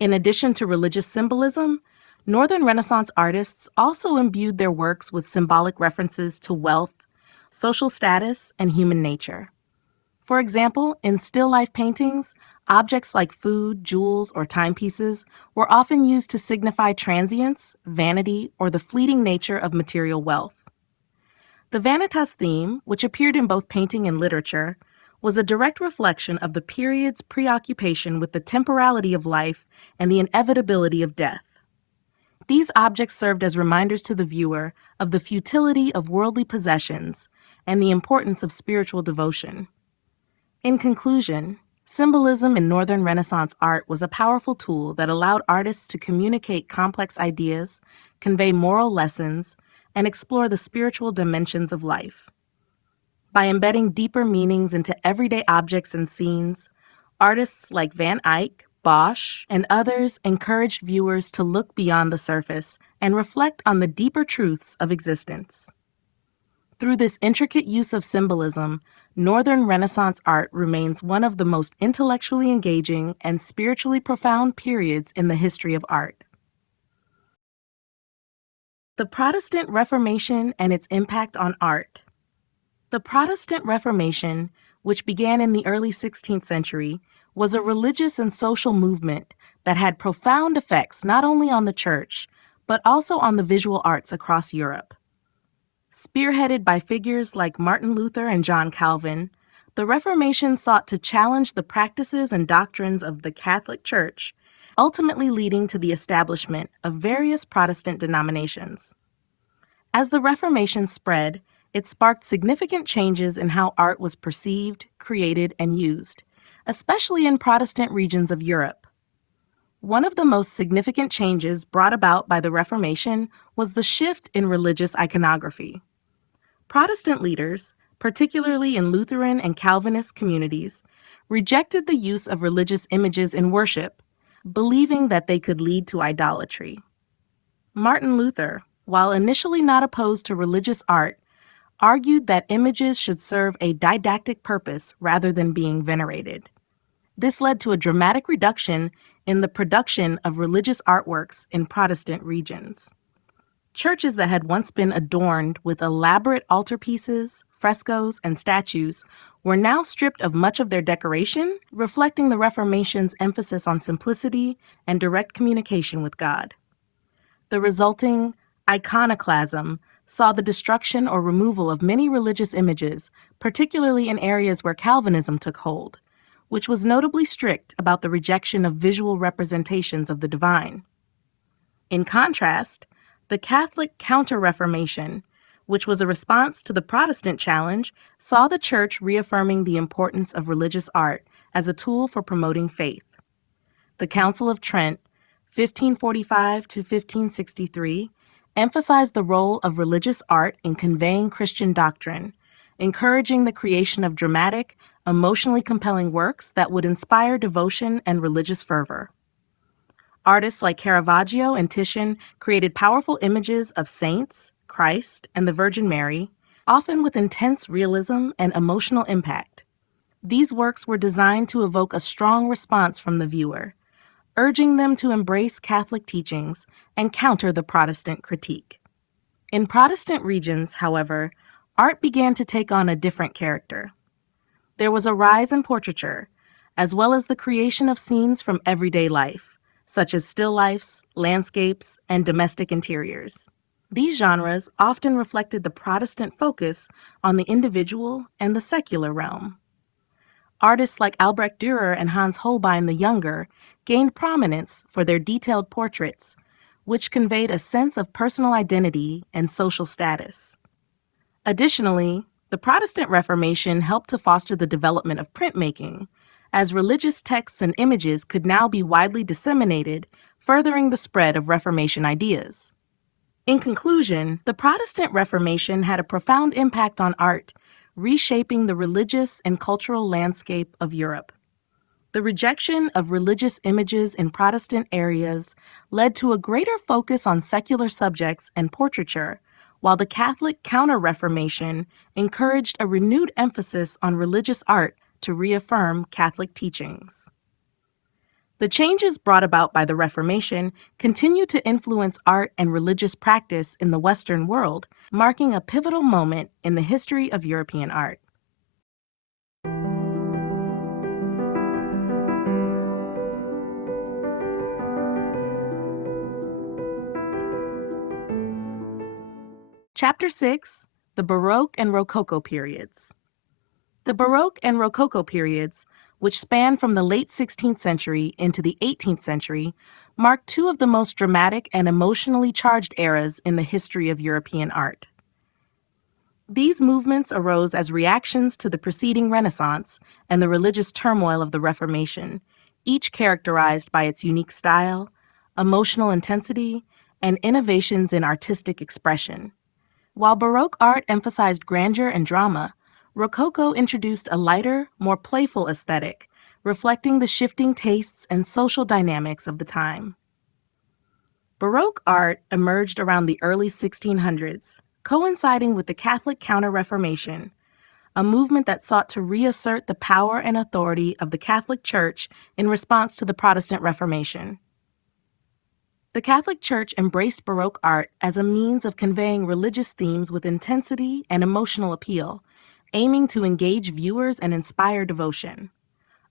In addition to religious symbolism, Northern Renaissance artists also imbued their works with symbolic references to wealth, social status, and human nature. For example, in still life paintings, objects like food, jewels, or timepieces were often used to signify transience, vanity, or the fleeting nature of material wealth. The vanitas theme, which appeared in both painting and literature, was a direct reflection of the period's preoccupation with the temporality of life and the inevitability of death. These objects served as reminders to the viewer of the futility of worldly possessions and the importance of spiritual devotion. In conclusion, symbolism in Northern Renaissance art was a powerful tool that allowed artists to communicate complex ideas, convey moral lessons, and explore the spiritual dimensions of life. By embedding deeper meanings into everyday objects and scenes, artists like Van Eyck, Bosch, and others encouraged viewers to look beyond the surface and reflect on the deeper truths of existence. Through this intricate use of symbolism, Northern Renaissance art remains one of the most intellectually engaging and spiritually profound periods in the history of art. The Protestant Reformation and its impact on art. The Protestant Reformation, which began in the early 16th century, was a religious and social movement that had profound effects not only on the church, but also on the visual arts across Europe. Spearheaded by figures like Martin Luther and John Calvin, the Reformation sought to challenge the practices and doctrines of the Catholic Church, ultimately leading to the establishment of various Protestant denominations. As the Reformation spread, it sparked significant changes in how art was perceived, created, and used, especially in Protestant regions of Europe. One of the most significant changes brought about by the Reformation was the shift in religious iconography. Protestant leaders, particularly in Lutheran and Calvinist communities, rejected the use of religious images in worship, believing that they could lead to idolatry. Martin Luther, while initially not opposed to religious art, argued that images should serve a didactic purpose rather than being venerated. This led to a dramatic reduction in the production of religious artworks in Protestant regions. Churches that had once been adorned with elaborate altarpieces, frescoes, and statues were now stripped of much of their decoration, reflecting the Reformation's emphasis on simplicity and direct communication with God. The resulting iconoclasm saw the destruction or removal of many religious images, particularly in areas where Calvinism took hold, which was notably strict about the rejection of visual representations of the divine. In contrast, the Catholic Counter-Reformation, which was a response to the Protestant challenge, saw the Church reaffirming the importance of religious art as a tool for promoting faith. The Council of Trent, 1545 to 1563, emphasized the role of religious art in conveying Christian doctrine, encouraging the creation of dramatic, emotionally compelling works that would inspire devotion and religious fervor. Artists like Caravaggio and Titian created powerful images of saints, Christ, and the Virgin Mary, often with intense realism and emotional impact. These works were designed to evoke a strong response from the viewer, urging them to embrace Catholic teachings and counter the Protestant critique. In Protestant regions, however, art began to take on a different character. There was a rise in portraiture, as well as the creation of scenes from everyday life, such as still lifes, landscapes, and domestic interiors. These genres often reflected the Protestant focus on the individual and the secular realm. Artists like Albrecht Dürer and Hans Holbein the Younger gained prominence for their detailed portraits, which conveyed a sense of personal identity and social status. Additionally, the Protestant Reformation helped to foster the development of printmaking, as religious texts and images could now be widely disseminated, furthering the spread of Reformation ideas. In conclusion, the Protestant Reformation had a profound impact on art, reshaping the religious and cultural landscape of Europe. The rejection of religious images in Protestant areas led to a greater focus on secular subjects and portraiture, while the Catholic Counter-Reformation encouraged a renewed emphasis on religious art to reaffirm Catholic teachings. The changes brought about by the Reformation continue to influence art and religious practice in the Western world, marking a pivotal moment in the history of European art. Chapter 6: The Baroque and Rococo Periods. The Baroque and Rococo periods, which span from the late 16th century into the 18th century, mark two of the most dramatic and emotionally charged eras in the history of European art. These movements arose as reactions to the preceding Renaissance and the religious turmoil of the Reformation, each characterized by its unique style, emotional intensity, and innovations in artistic expression. While Baroque art emphasized grandeur and drama, Rococo introduced a lighter, more playful aesthetic, reflecting the shifting tastes and social dynamics of the time. Baroque art emerged around the early 1600s, coinciding with the Catholic Counter-Reformation, a movement that sought to reassert the power and authority of the Catholic Church in response to the Protestant Reformation. The Catholic Church embraced Baroque art as a means of conveying religious themes with intensity and emotional appeal, aiming to engage viewers and inspire devotion.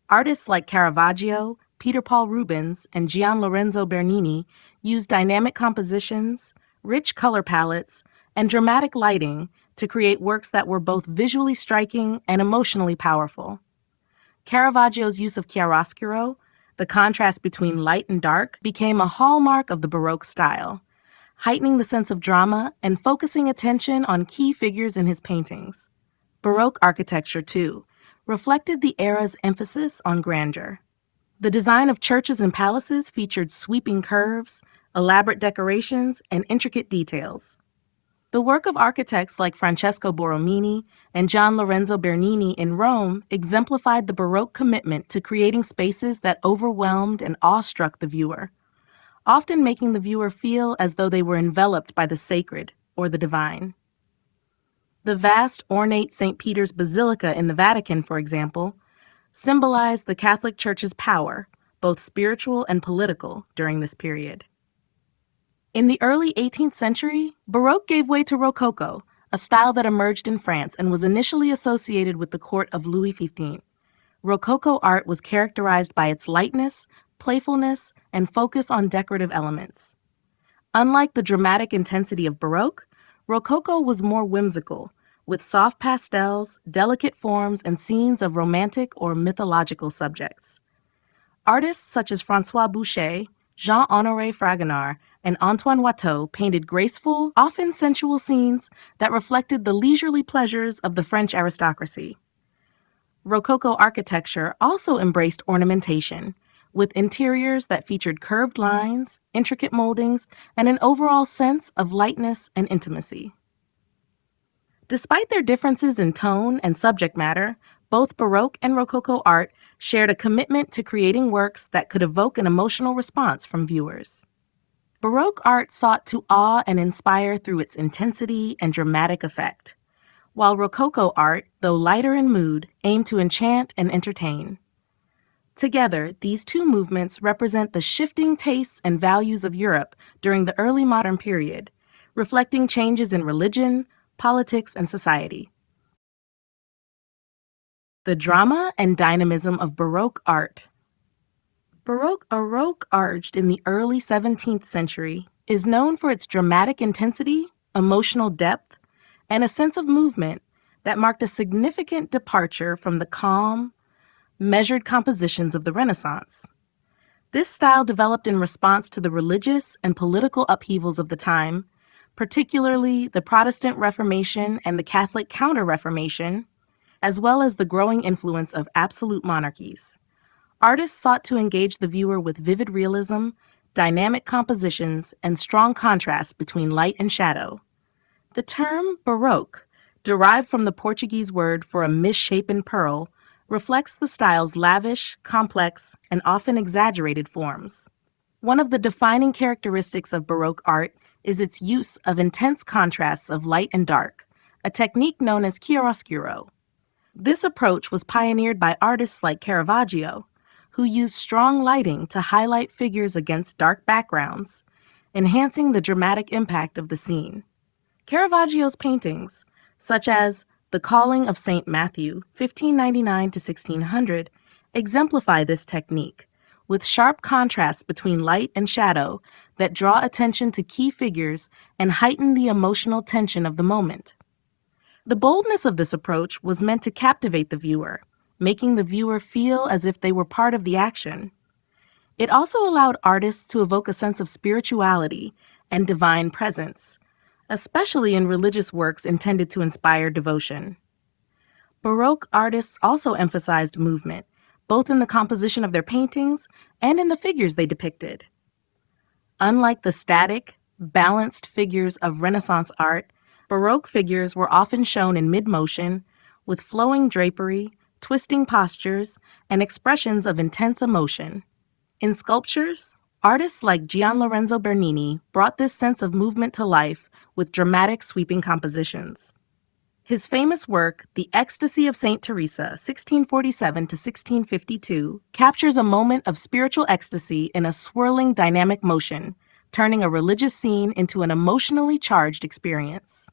Artists like Caravaggio, Peter Paul Rubens, and Gian Lorenzo Bernini used dynamic compositions, rich color palettes, and dramatic lighting to create works that were both visually striking and emotionally powerful. Caravaggio's use of chiaroscuro, the contrast between light and dark, became a hallmark of the Baroque style, heightening the sense of drama and focusing attention on key figures in his paintings. Baroque architecture, too, reflected the era's emphasis on grandeur. The design of churches and palaces featured sweeping curves, elaborate decorations, and intricate details. The work of architects like Francesco Borromini and Gian Lorenzo Bernini in Rome exemplified the Baroque commitment to creating spaces that overwhelmed and awestruck the viewer, often making the viewer feel as though they were enveloped by the sacred or the divine. The vast, ornate St. Peter's Basilica in the Vatican, for example, symbolized the Catholic Church's power, both spiritual and political, during this period. In the early 18th century, Baroque gave way to Rococo, a style that emerged in France and was initially associated with the court of Louis XV. Rococo art was characterized by its lightness, playfulness, and focus on decorative elements. Unlike the dramatic intensity of Baroque, Rococo was more whimsical, with soft pastels, delicate forms, and scenes of romantic or mythological subjects. Artists such as François Boucher, Jean-Honoré Fragonard, and Antoine Watteau painted graceful, often sensual scenes that reflected the leisurely pleasures of the French aristocracy. Rococo architecture also embraced ornamentation, with interiors that featured curved lines, intricate moldings, and an overall sense of lightness and intimacy. Despite their differences in tone and subject matter, both Baroque and Rococo art shared a commitment to creating works that could evoke an emotional response from viewers. Baroque art sought to awe and inspire through its intensity and dramatic effect, while Rococo art, though lighter in mood, aimed to enchant and entertain. Together, these two movements represent the shifting tastes and values of Europe during the early modern period, reflecting changes in religion, politics, and society. The drama and dynamism of Baroque art. Baroque emerged in the early 17th century is known for its dramatic intensity, emotional depth, and a sense of movement that marked a significant departure from the calm, measured compositions of the Renaissance. This style developed in response to the religious and political upheavals of the time, particularly the Protestant Reformation and the Catholic Counter-Reformation, as well as the growing influence of absolute monarchies. Artists sought to engage the viewer with vivid realism, dynamic compositions, and strong contrasts between light and shadow. The term Baroque, derived from the Portuguese word for a misshapen pearl, reflects the style's lavish, complex, and often exaggerated forms. One of the defining characteristics of Baroque art is its use of intense contrasts of light and dark, a technique known as chiaroscuro. This approach was pioneered by artists like Caravaggio, who used strong lighting to highlight figures against dark backgrounds, enhancing the dramatic impact of the scene. Caravaggio's paintings, such as The Calling of St. Matthew, 1599 to 1600, exemplify this technique, with sharp contrasts between light and shadow that draw attention to key figures and heighten the emotional tension of the moment. The boldness of this approach was meant to captivate the viewer, making the viewer feel as if they were part of the action. It also allowed artists to evoke a sense of spirituality and divine presence, especially in religious works intended to inspire devotion. Baroque artists also emphasized movement, both in the composition of their paintings and in the figures they depicted. Unlike the static, balanced figures of Renaissance art, Baroque figures were often shown in mid-motion, with flowing drapery, twisting postures, and expressions of intense emotion. In sculptures, artists like Gianlorenzo Bernini brought this sense of movement to life with dramatic sweeping compositions. His famous work, The Ecstasy of St. Teresa, 1647 to 1652, captures a moment of spiritual ecstasy in a swirling dynamic motion, turning a religious scene into an emotionally charged experience.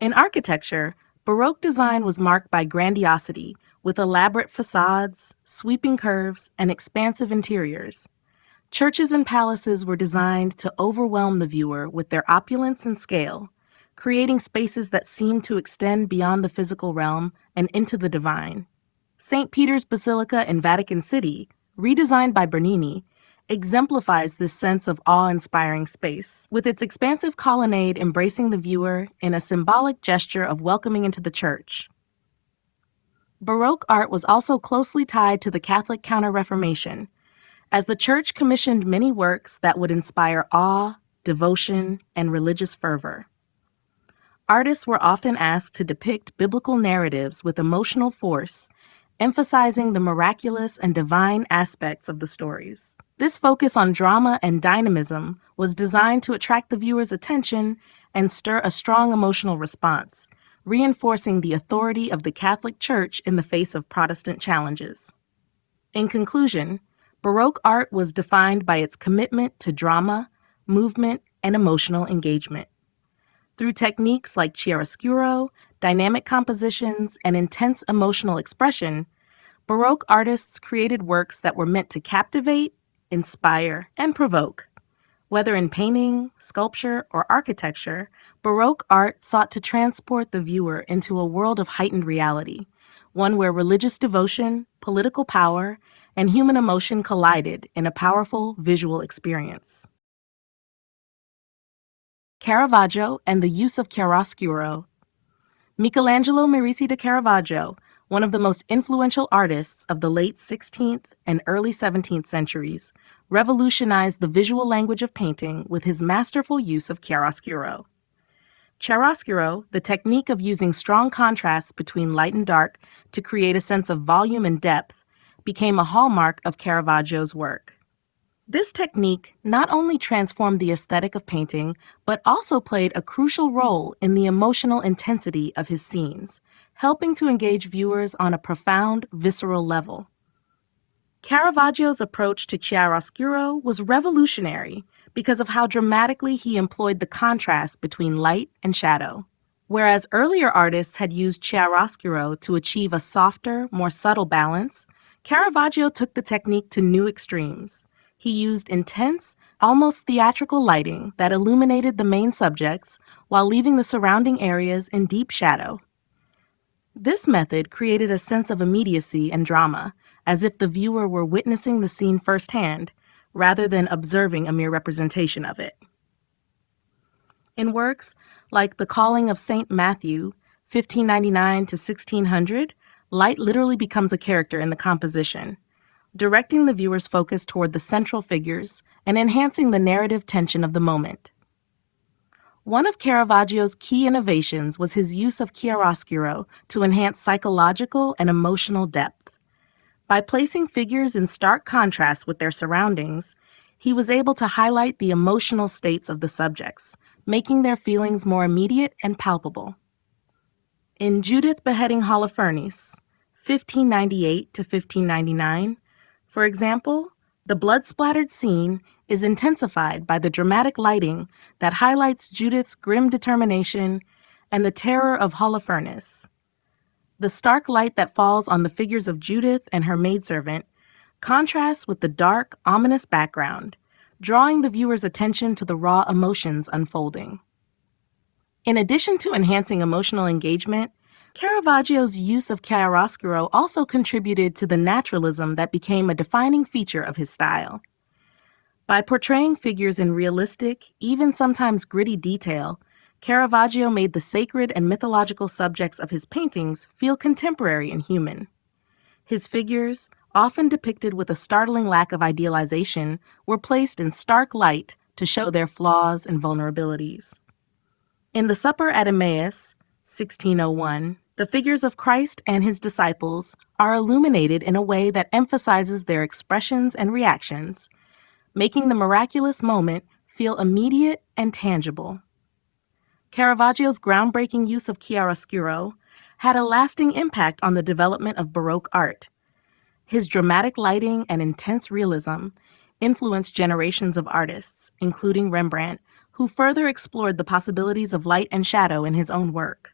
In architecture, Baroque design was marked by grandiosity, with elaborate facades, sweeping curves, and expansive interiors. Churches and palaces were designed to overwhelm the viewer with their opulence and scale, creating spaces that seemed to extend beyond the physical realm and into the divine. St. Peter's Basilica in Vatican City, redesigned by Bernini, exemplifies this sense of awe-inspiring space, with its expansive colonnade embracing the viewer in a symbolic gesture of welcoming into the church. Baroque art was also closely tied to the Catholic Counter-Reformation, as the Church commissioned many works that would inspire awe, devotion, and religious fervor. Artists were often asked to depict biblical narratives with emotional force, emphasizing the miraculous and divine aspects of the stories. This focus on drama and dynamism was designed to attract the viewer's attention and stir a strong emotional response, reinforcing the authority of the Catholic Church in the face of Protestant challenges. In conclusion, Baroque art was defined by its commitment to drama, movement, and emotional engagement. Through techniques like chiaroscuro, dynamic compositions, and intense emotional expression, Baroque artists created works that were meant to captivate, inspire, and provoke. Whether in painting, sculpture, or architecture, Baroque art sought to transport the viewer into a world of heightened reality, one where religious devotion, political power, and human emotion collided in a powerful visual experience. Caravaggio and the use of chiaroscuro. Michelangelo Merisi da Caravaggio, one of the most influential artists of the late 16th and early 17th centuries, revolutionized the visual language of painting with his masterful use of chiaroscuro. Chiaroscuro, the technique of using strong contrasts between light and dark to create a sense of volume and depth, became a hallmark of Caravaggio's work. This technique not only transformed the aesthetic of painting, but also played a crucial role in the emotional intensity of his scenes, helping to engage viewers on a profound, visceral level. Caravaggio's approach to chiaroscuro was revolutionary because of how dramatically he employed the contrast between light and shadow. Whereas earlier artists had used chiaroscuro to achieve a softer, more subtle balance, Caravaggio took the technique to new extremes. He used intense, almost theatrical lighting that illuminated the main subjects while leaving the surrounding areas in deep shadow. This method created a sense of immediacy and drama, as if the viewer were witnessing the scene firsthand, rather than observing a mere representation of it. In works like The Calling of St. Matthew, 1599 to 1600, light literally becomes a character in the composition, directing the viewer's focus toward the central figures and enhancing the narrative tension of the moment. One of Caravaggio's key innovations was his use of chiaroscuro to enhance psychological and emotional depth. By placing figures in stark contrast with their surroundings, he was able to highlight the emotional states of the subjects, making their feelings more immediate and palpable. In Judith beheading Holofernes, 1598 to 1599, for example, the blood-splattered scene is intensified by the dramatic lighting that highlights Judith's grim determination and the terror of Holofernes. The stark light that falls on the figures of Judith and her maidservant contrasts with the dark, ominous background, drawing the viewer's attention to the raw emotions unfolding. In addition to enhancing emotional engagement, Caravaggio's use of chiaroscuro also contributed to the naturalism that became a defining feature of his style. By portraying figures in realistic, even sometimes gritty detail, Caravaggio made the sacred and mythological subjects of his paintings feel contemporary and human. His figures, often depicted with a startling lack of idealization, were placed in stark light to show their flaws and vulnerabilities. In The Supper at Emmaus, 1601, the figures of Christ and his disciples are illuminated in a way that emphasizes their expressions and reactions, making the miraculous moment feel immediate and tangible. Caravaggio's groundbreaking use of chiaroscuro had a lasting impact on the development of Baroque art. His dramatic lighting and intense realism influenced generations of artists, including Rembrandt, who further explored the possibilities of light and shadow in his own work.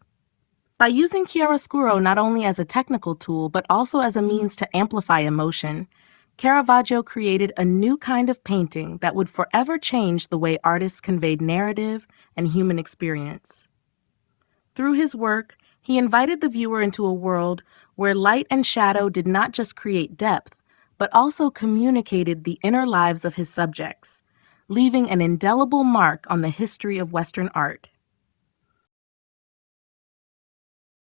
By using chiaroscuro not only as a technical tool but also as a means to amplify emotion, Caravaggio created a new kind of painting that would forever change the way artists conveyed narrative and human experience. Through his work, he invited the viewer into a world where light and shadow did not just create depth, but also communicated the inner lives of his subjects, leaving an indelible mark on the history of Western art.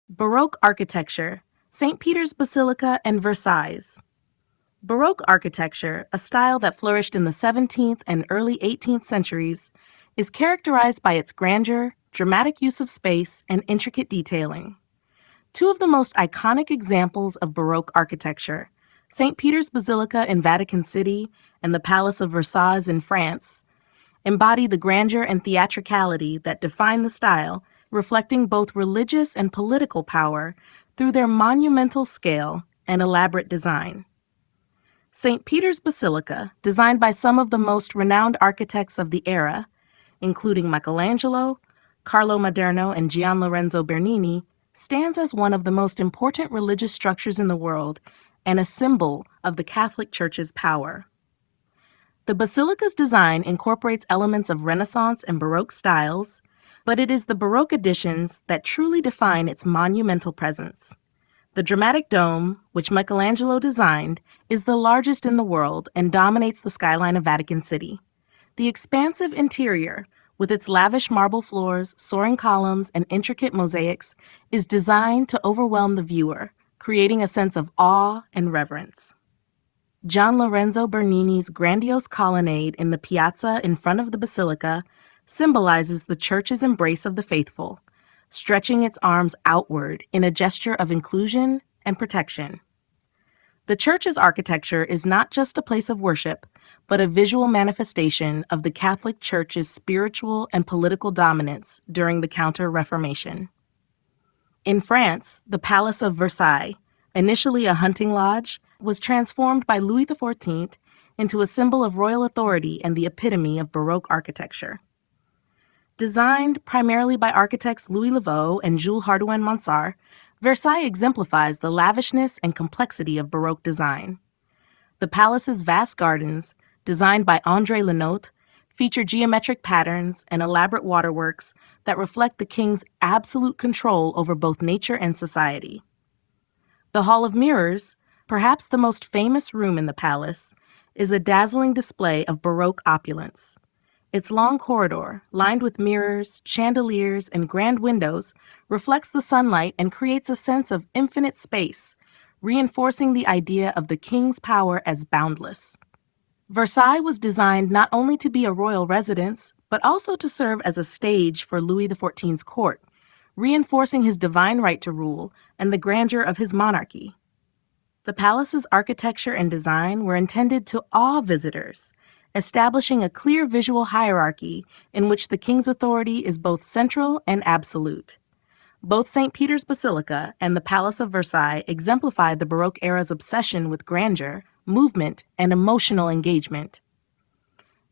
Baroque architecture, St. Peter's Basilica and Versailles. Baroque architecture, a style that flourished in the 17th and early 18th centuries, is characterized by its grandeur, dramatic use of space, and intricate detailing. Two of the most iconic examples of Baroque architecture, St. Peter's Basilica in Vatican City and the Palace of Versailles in France, embody the grandeur and theatricality that define the style, reflecting both religious and political power through their monumental scale and elaborate design. St. Peter's Basilica, designed by some of the most renowned architects of the era, including Michelangelo, Carlo Maderno, and Gian Lorenzo Bernini, stands as one of the most important religious structures in the world and a symbol of the Catholic Church's power. The basilica's design incorporates elements of Renaissance and Baroque styles, but it is the Baroque additions that truly define its monumental presence. The dramatic dome, which Michelangelo designed, is the largest in the world and dominates the skyline of Vatican City. The expansive interior, with its lavish marble floors, soaring columns, and intricate mosaics, is designed to overwhelm the viewer, creating a sense of awe and reverence. Gian Lorenzo Bernini's grandiose colonnade in the piazza in front of the basilica symbolizes the church's embrace of the faithful, stretching its arms outward in a gesture of inclusion and protection. The church's architecture is not just a place of worship, but a visual manifestation of the Catholic Church's spiritual and political dominance during the Counter-Reformation. In France, the Palace of Versailles, initially a hunting lodge, was transformed by Louis XIV into a symbol of royal authority and the epitome of Baroque architecture. Designed primarily by architects Louis Laveau and Jules Hardouin-Mansart, Versailles exemplifies the lavishness and complexity of Baroque design. The palace's vast gardens, designed by André Lenotre, feature geometric patterns and elaborate waterworks that reflect the king's absolute control over both nature and society. The Hall of Mirrors, perhaps the most famous room in the palace, is a dazzling display of Baroque opulence. Its long corridor, lined with mirrors, chandeliers, and grand windows, reflects the sunlight and creates a sense of infinite space, reinforcing the idea of the king's power as boundless. Versailles was designed not only to be a royal residence, but also to serve as a stage for Louis XIV's court, reinforcing his divine right to rule and the grandeur of his monarchy. The palace's architecture and design were intended to awe visitors, establishing a clear visual hierarchy in which the king's authority is both central and absolute. Both St. Peter's Basilica and the Palace of Versailles exemplify the Baroque era's obsession with grandeur, movement, and emotional engagement.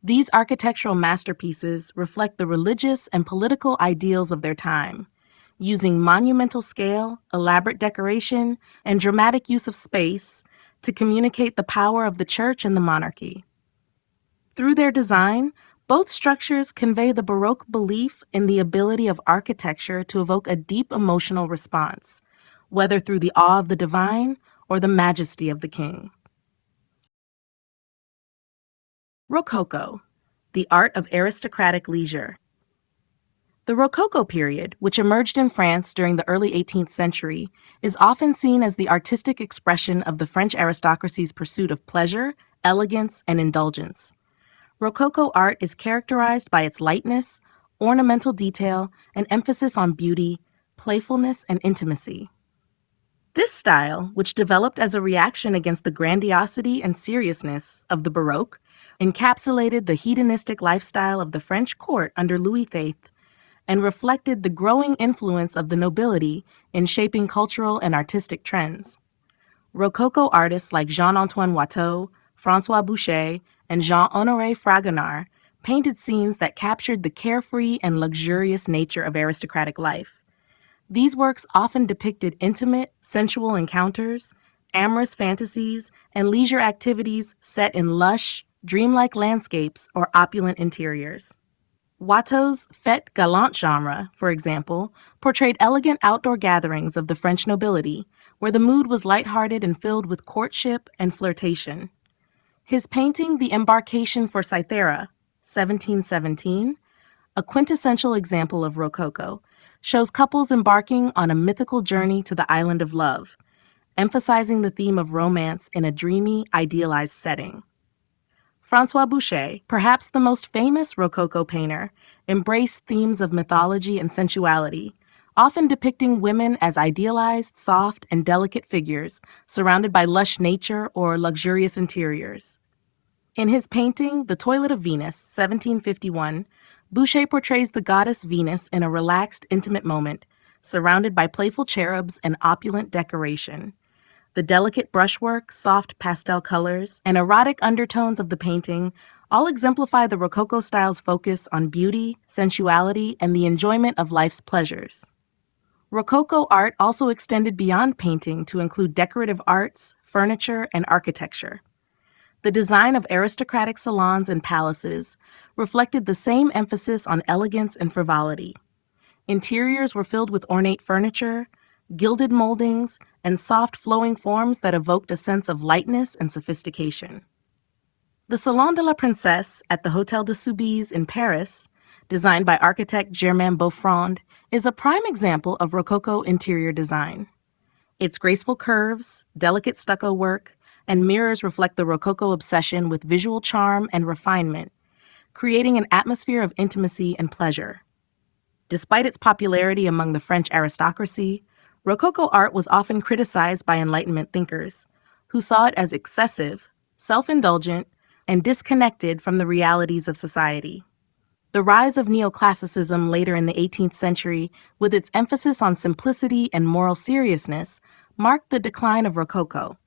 These architectural masterpieces reflect the religious and political ideals of their time, using monumental scale, elaborate decoration, and dramatic use of space to communicate the power of the church and the monarchy. Through their design, both structures convey the Baroque belief in the ability of architecture to evoke a deep emotional response, whether through the awe of the divine or the majesty of the king. Rococo, the art of aristocratic leisure. The Rococo period, which emerged in France during the early 18th century, is often seen as the artistic expression of the French aristocracy's pursuit of pleasure, elegance, and indulgence. Rococo art is characterized by its lightness, ornamental detail, and emphasis on beauty, playfulness, and intimacy. This style, which developed as a reaction against the grandiosity and seriousness of the Baroque, encapsulated the hedonistic lifestyle of the French court under Louis XIII and reflected the growing influence of the nobility in shaping cultural and artistic trends. Rococo artists like Jean-Antoine Watteau, François Boucher, and Jean-Honoré Fragonard painted scenes that captured the carefree and luxurious nature of aristocratic life. These works often depicted intimate, sensual encounters, amorous fantasies, and leisure activities set in lush, dreamlike landscapes or opulent interiors. Watteau's fête galante genre, for example, portrayed elegant outdoor gatherings of the French nobility, where the mood was lighthearted and filled with courtship and flirtation. His painting The Embarkation for Cythera, 1717, a quintessential example of Rococo, shows couples embarking on a mythical journey to the island of love, emphasizing the theme of romance in a dreamy, idealized setting. François Boucher, perhaps the most famous Rococo painter, embraced themes of mythology and sensuality, often depicting women as idealized, soft, and delicate figures surrounded by lush nature or luxurious interiors. In his painting, The Toilet of Venus, 1751, Boucher portrays the goddess Venus in a relaxed, intimate moment, surrounded by playful cherubs and opulent decoration. The delicate brushwork, soft pastel colors, and erotic undertones of the painting all exemplify the Rococo style's focus on beauty, sensuality, and the enjoyment of life's pleasures. Rococo art also extended beyond painting to include decorative arts, furniture, and architecture. The design of aristocratic salons and palaces reflected the same emphasis on elegance and frivolity. Interiors were filled with ornate furniture, gilded moldings, and soft flowing forms that evoked a sense of lightness and sophistication. The Salon de la Princesse at the Hôtel de Soubise in Paris, designed by architect Germain Beaufrand, is a prime example of Rococo interior design. Its graceful curves, delicate stucco work, and mirrors reflect the Rococo obsession with visual charm and refinement, creating an atmosphere of intimacy and pleasure. Despite its popularity among the French aristocracy, Rococo art was often criticized by Enlightenment thinkers, who saw it as excessive, self-indulgent, and disconnected from the realities of society. The rise of neoclassicism later in the 18th century, with its emphasis on simplicity and moral seriousness, marked the decline of Rococo.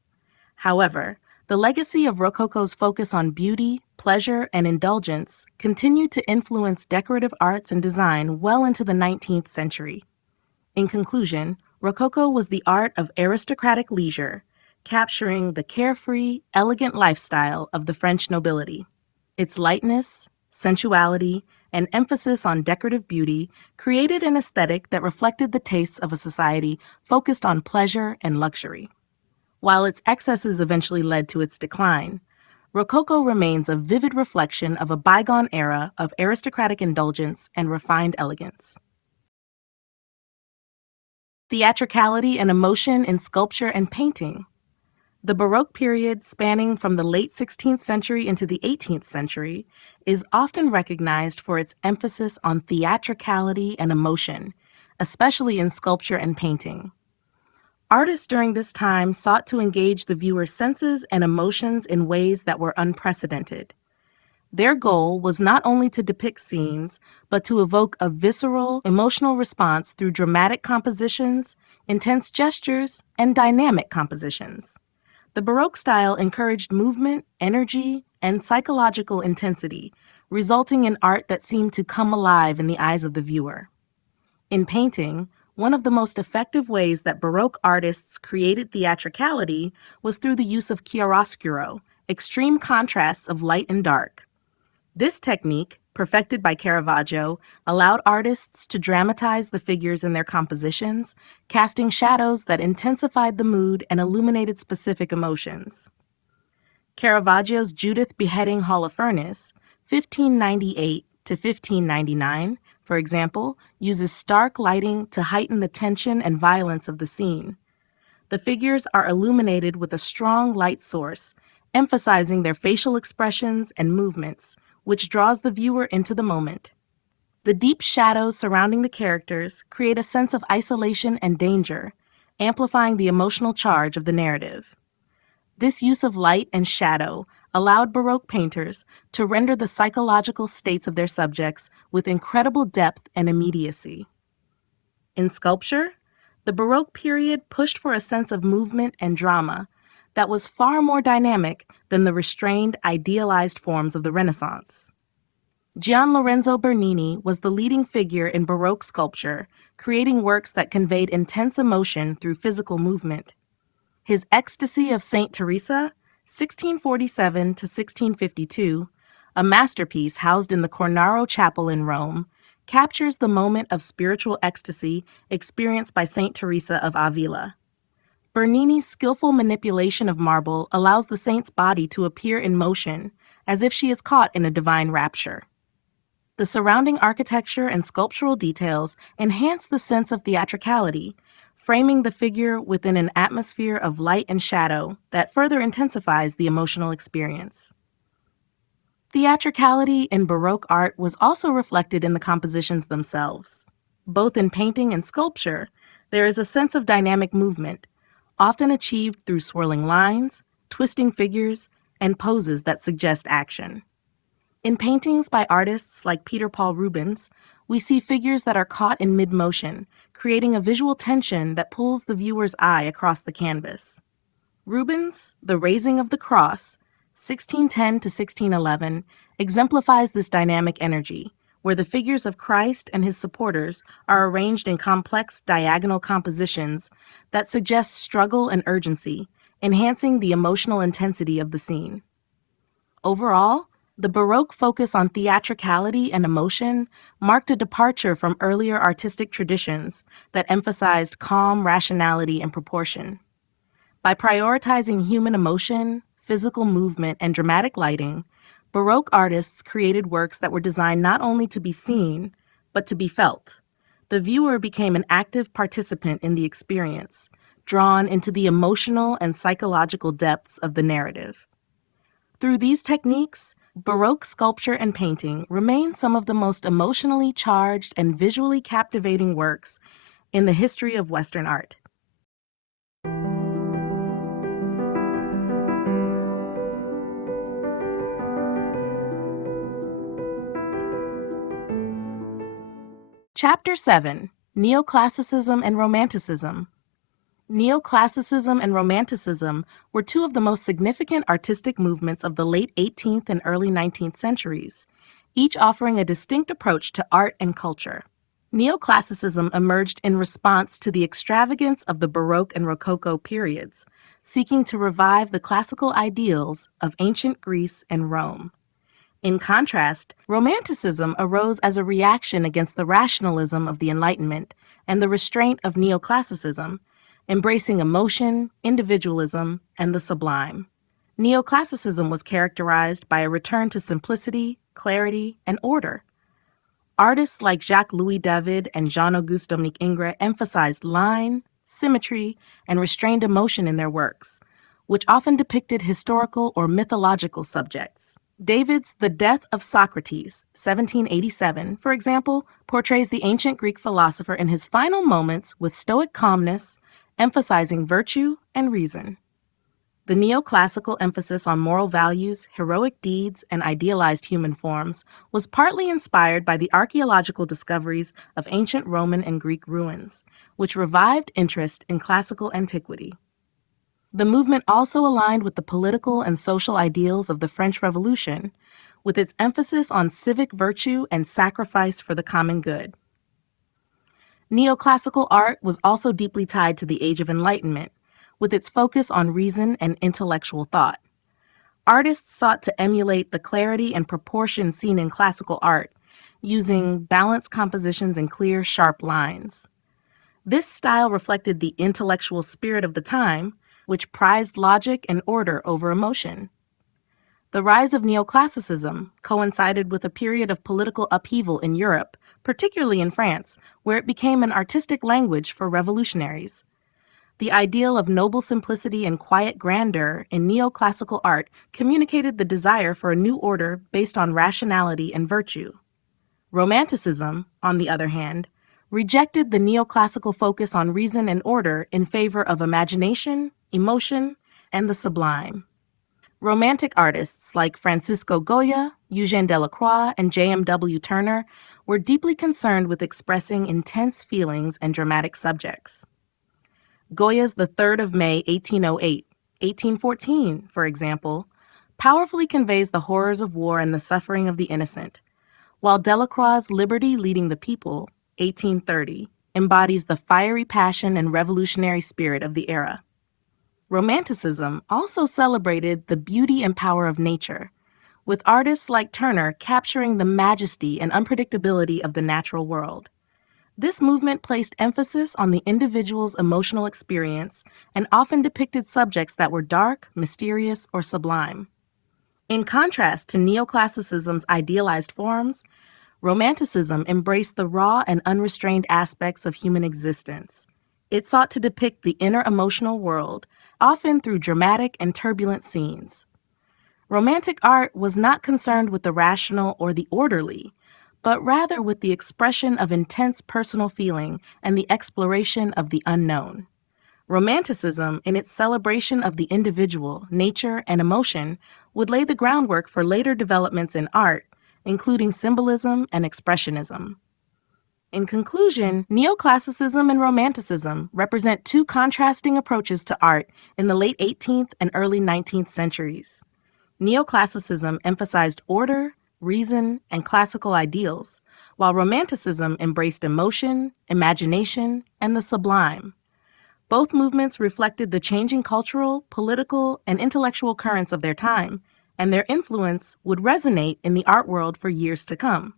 However, the legacy of Rococo's focus on beauty, pleasure, and indulgence continued to influence decorative arts and design well into the 19th century. In conclusion, Rococo was the art of aristocratic leisure, capturing the carefree, elegant lifestyle of the French nobility. Its lightness, sensuality, and emphasis on decorative beauty created an aesthetic that reflected the tastes of a society focused on pleasure and luxury. While its excesses eventually led to its decline, Rococo remains a vivid reflection of a bygone era of aristocratic indulgence and refined elegance. Theatricality and emotion in sculpture and painting. The Baroque period, spanning from the late 16th century into the 18th century, is often recognized for its emphasis on theatricality and emotion, especially in sculpture and painting. Artists during this time sought to engage the viewer's senses and emotions in ways that were unprecedented. Their goal was not only to depict scenes, but to evoke a visceral, emotional response through dramatic compositions, intense gestures, and dynamic compositions. The Baroque style encouraged movement, energy, and psychological intensity, resulting in art that seemed to come alive in the eyes of the viewer. In painting, one of the most effective ways that Baroque artists created theatricality was through the use of chiaroscuro, extreme contrasts of light and dark. This technique, perfected by Caravaggio, allowed artists to dramatize the figures in their compositions, casting shadows that intensified the mood and illuminated specific emotions. Caravaggio's Judith beheading Holofernes, 1598 to 1599, for example, uses stark lighting to heighten the tension and violence of the scene. The figures are illuminated with a strong light source, emphasizing their facial expressions and movements, which draws the viewer into the moment. The deep shadows surrounding the characters create a sense of isolation and danger, amplifying the emotional charge of the narrative. This use of light and shadow allowed Baroque painters to render the psychological states of their subjects with incredible depth and immediacy. In sculpture, the Baroque period pushed for a sense of movement and drama that was far more dynamic than the restrained, idealized forms of the Renaissance. Gian Lorenzo Bernini was the leading figure in Baroque sculpture, creating works that conveyed intense emotion through physical movement. His Ecstasy of Saint Teresa, 1647 to 1652, a masterpiece housed in the Cornaro Chapel in Rome, captures the moment of spiritual ecstasy experienced by Saint Teresa of Avila. Bernini's skillful manipulation of marble allows the saint's body to appear in motion, as if she is caught in a divine rapture. The surrounding architecture and sculptural details enhance the sense of theatricality, framing the figure within an atmosphere of light and shadow that further intensifies the emotional experience. Theatricality in Baroque art was also reflected in the compositions themselves. Both in painting and sculpture, there is a sense of dynamic movement, often achieved through swirling lines, twisting figures, and poses that suggest action. In paintings by artists like Peter Paul Rubens, we see figures that are caught in mid-motion, creating a visual tension that pulls the viewer's eye across the canvas. Rubens' The Raising of the Cross, 1610 to 1611, exemplifies this dynamic energy, where the figures of Christ and his supporters are arranged in complex diagonal compositions that suggest struggle and urgency, enhancing the emotional intensity of the scene. Overall, the Baroque focus on theatricality and emotion marked a departure from earlier artistic traditions that emphasized calm rationality and proportion. By prioritizing human emotion, physical movement, and dramatic lighting, Baroque artists created works that were designed not only to be seen, but to be felt. The viewer became an active participant in the experience, drawn into the emotional and psychological depths of the narrative. Through these techniques, Baroque sculpture and painting remain some of the most emotionally charged and visually captivating works in the history of Western art. Chapter 7: Neoclassicism and Romanticism. Neoclassicism and Romanticism were two of the most significant artistic movements of the late 18th and early 19th centuries, each offering a distinct approach to art and culture. Neoclassicism emerged in response to the extravagance of the Baroque and Rococo periods, seeking to revive the classical ideals of ancient Greece and Rome. In contrast, Romanticism arose as a reaction against the rationalism of the Enlightenment and the restraint of Neoclassicism, embracing emotion, individualism, and the sublime. Neoclassicism was characterized by a return to simplicity, clarity, and order. Artists like Jacques-Louis David and Jean-Auguste Dominique Ingres emphasized line, symmetry, and restrained emotion in their works, which often depicted historical or mythological subjects. David's The Death of Socrates, 1787, for example, portrays the ancient Greek philosopher in his final moments with stoic calmness, emphasizing virtue and reason. The neoclassical emphasis on moral values, heroic deeds, and idealized human forms was partly inspired by the archaeological discoveries of ancient Roman and Greek ruins, which revived interest in classical antiquity. The movement also aligned with the political and social ideals of the French Revolution, with its emphasis on civic virtue and sacrifice for the common good. Neoclassical art was also deeply tied to the Age of Enlightenment, with its focus on reason and intellectual thought. Artists sought to emulate the clarity and proportion seen in classical art, using balanced compositions and clear, sharp lines. This style reflected the intellectual spirit of the time, which prized logic and order over emotion. The rise of neoclassicism coincided with a period of political upheaval in Europe, particularly in France, where it became an artistic language for revolutionaries. The ideal of noble simplicity and quiet grandeur in neoclassical art communicated the desire for a new order based on rationality and virtue. Romanticism, on the other hand, rejected the neoclassical focus on reason and order in favor of imagination, emotion, and the sublime. Romantic artists like Francisco Goya, Eugène Delacroix, and J.M.W. Turner were deeply concerned with expressing intense feelings and dramatic subjects. Goya's The 3rd of May, 1808, 1814, for example, powerfully conveys the horrors of war and the suffering of the innocent, while Delacroix's Liberty Leading the People, 1830, embodies the fiery passion and revolutionary spirit of the era. Romanticism also celebrated the beauty and power of nature, with artists like Turner capturing the majesty and unpredictability of the natural world. This movement placed emphasis on the individual's emotional experience and often depicted subjects that were dark, mysterious, or sublime. In contrast to neoclassicism's idealized forms, Romanticism embraced the raw and unrestrained aspects of human existence. It sought to depict the inner emotional world, often through dramatic and turbulent scenes. Romantic art was not concerned with the rational or the orderly, but rather with the expression of intense personal feeling and the exploration of the unknown. Romanticism, in its celebration of the individual, nature, and emotion, would lay the groundwork for later developments in art, including symbolism and expressionism. In conclusion, neoclassicism and romanticism represent two contrasting approaches to art in the late 18th and early 19th centuries. Neoclassicism emphasized order, reason, and classical ideals, while romanticism embraced emotion, imagination, and the sublime. Both movements reflected the changing cultural, political, and intellectual currents of their time, and their influence would resonate in the art world for years to come.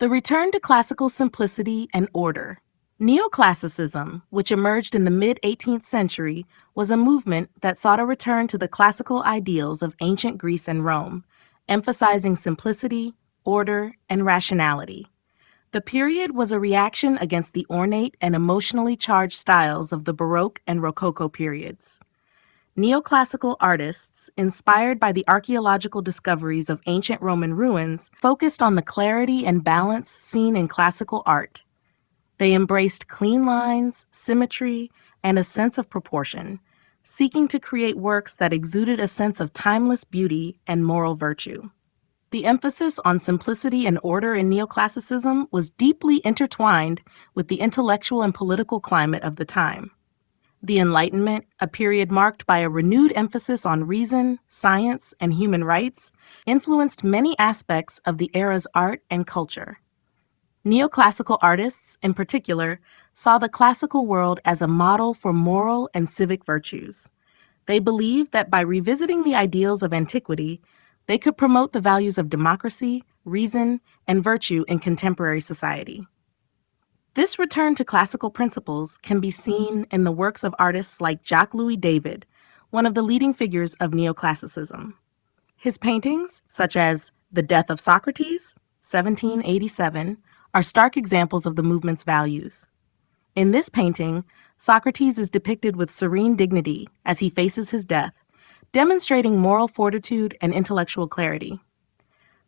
The return to classical simplicity and order. Neoclassicism, which emerged in the mid-18th century, was a movement that sought a return to the classical ideals of ancient Greece and Rome, emphasizing simplicity, order, and rationality. The period was a reaction against the ornate and emotionally charged styles of the Baroque and Rococo periods. Neoclassical artists, inspired by the archaeological discoveries of ancient Roman ruins, focused on the clarity and balance seen in classical art. They embraced clean lines, symmetry, and a sense of proportion, seeking to create works that exuded a sense of timeless beauty and moral virtue. The emphasis on simplicity and order in neoclassicism was deeply intertwined with the intellectual and political climate of the time. The Enlightenment, a period marked by a renewed emphasis on reason, science, and human rights, influenced many aspects of the era's art and culture. Neoclassical artists, in particular, saw the classical world as a model for moral and civic virtues. They believed that by revisiting the ideals of antiquity, they could promote the values of democracy, reason, and virtue in contemporary society. This return to classical principles can be seen in the works of artists like Jacques-Louis David, one of the leading figures of neoclassicism. His paintings, such as The Death of Socrates, 1787, are stark examples of the movement's values. In this painting, Socrates is depicted with serene dignity as he faces his death, demonstrating moral fortitude and intellectual clarity.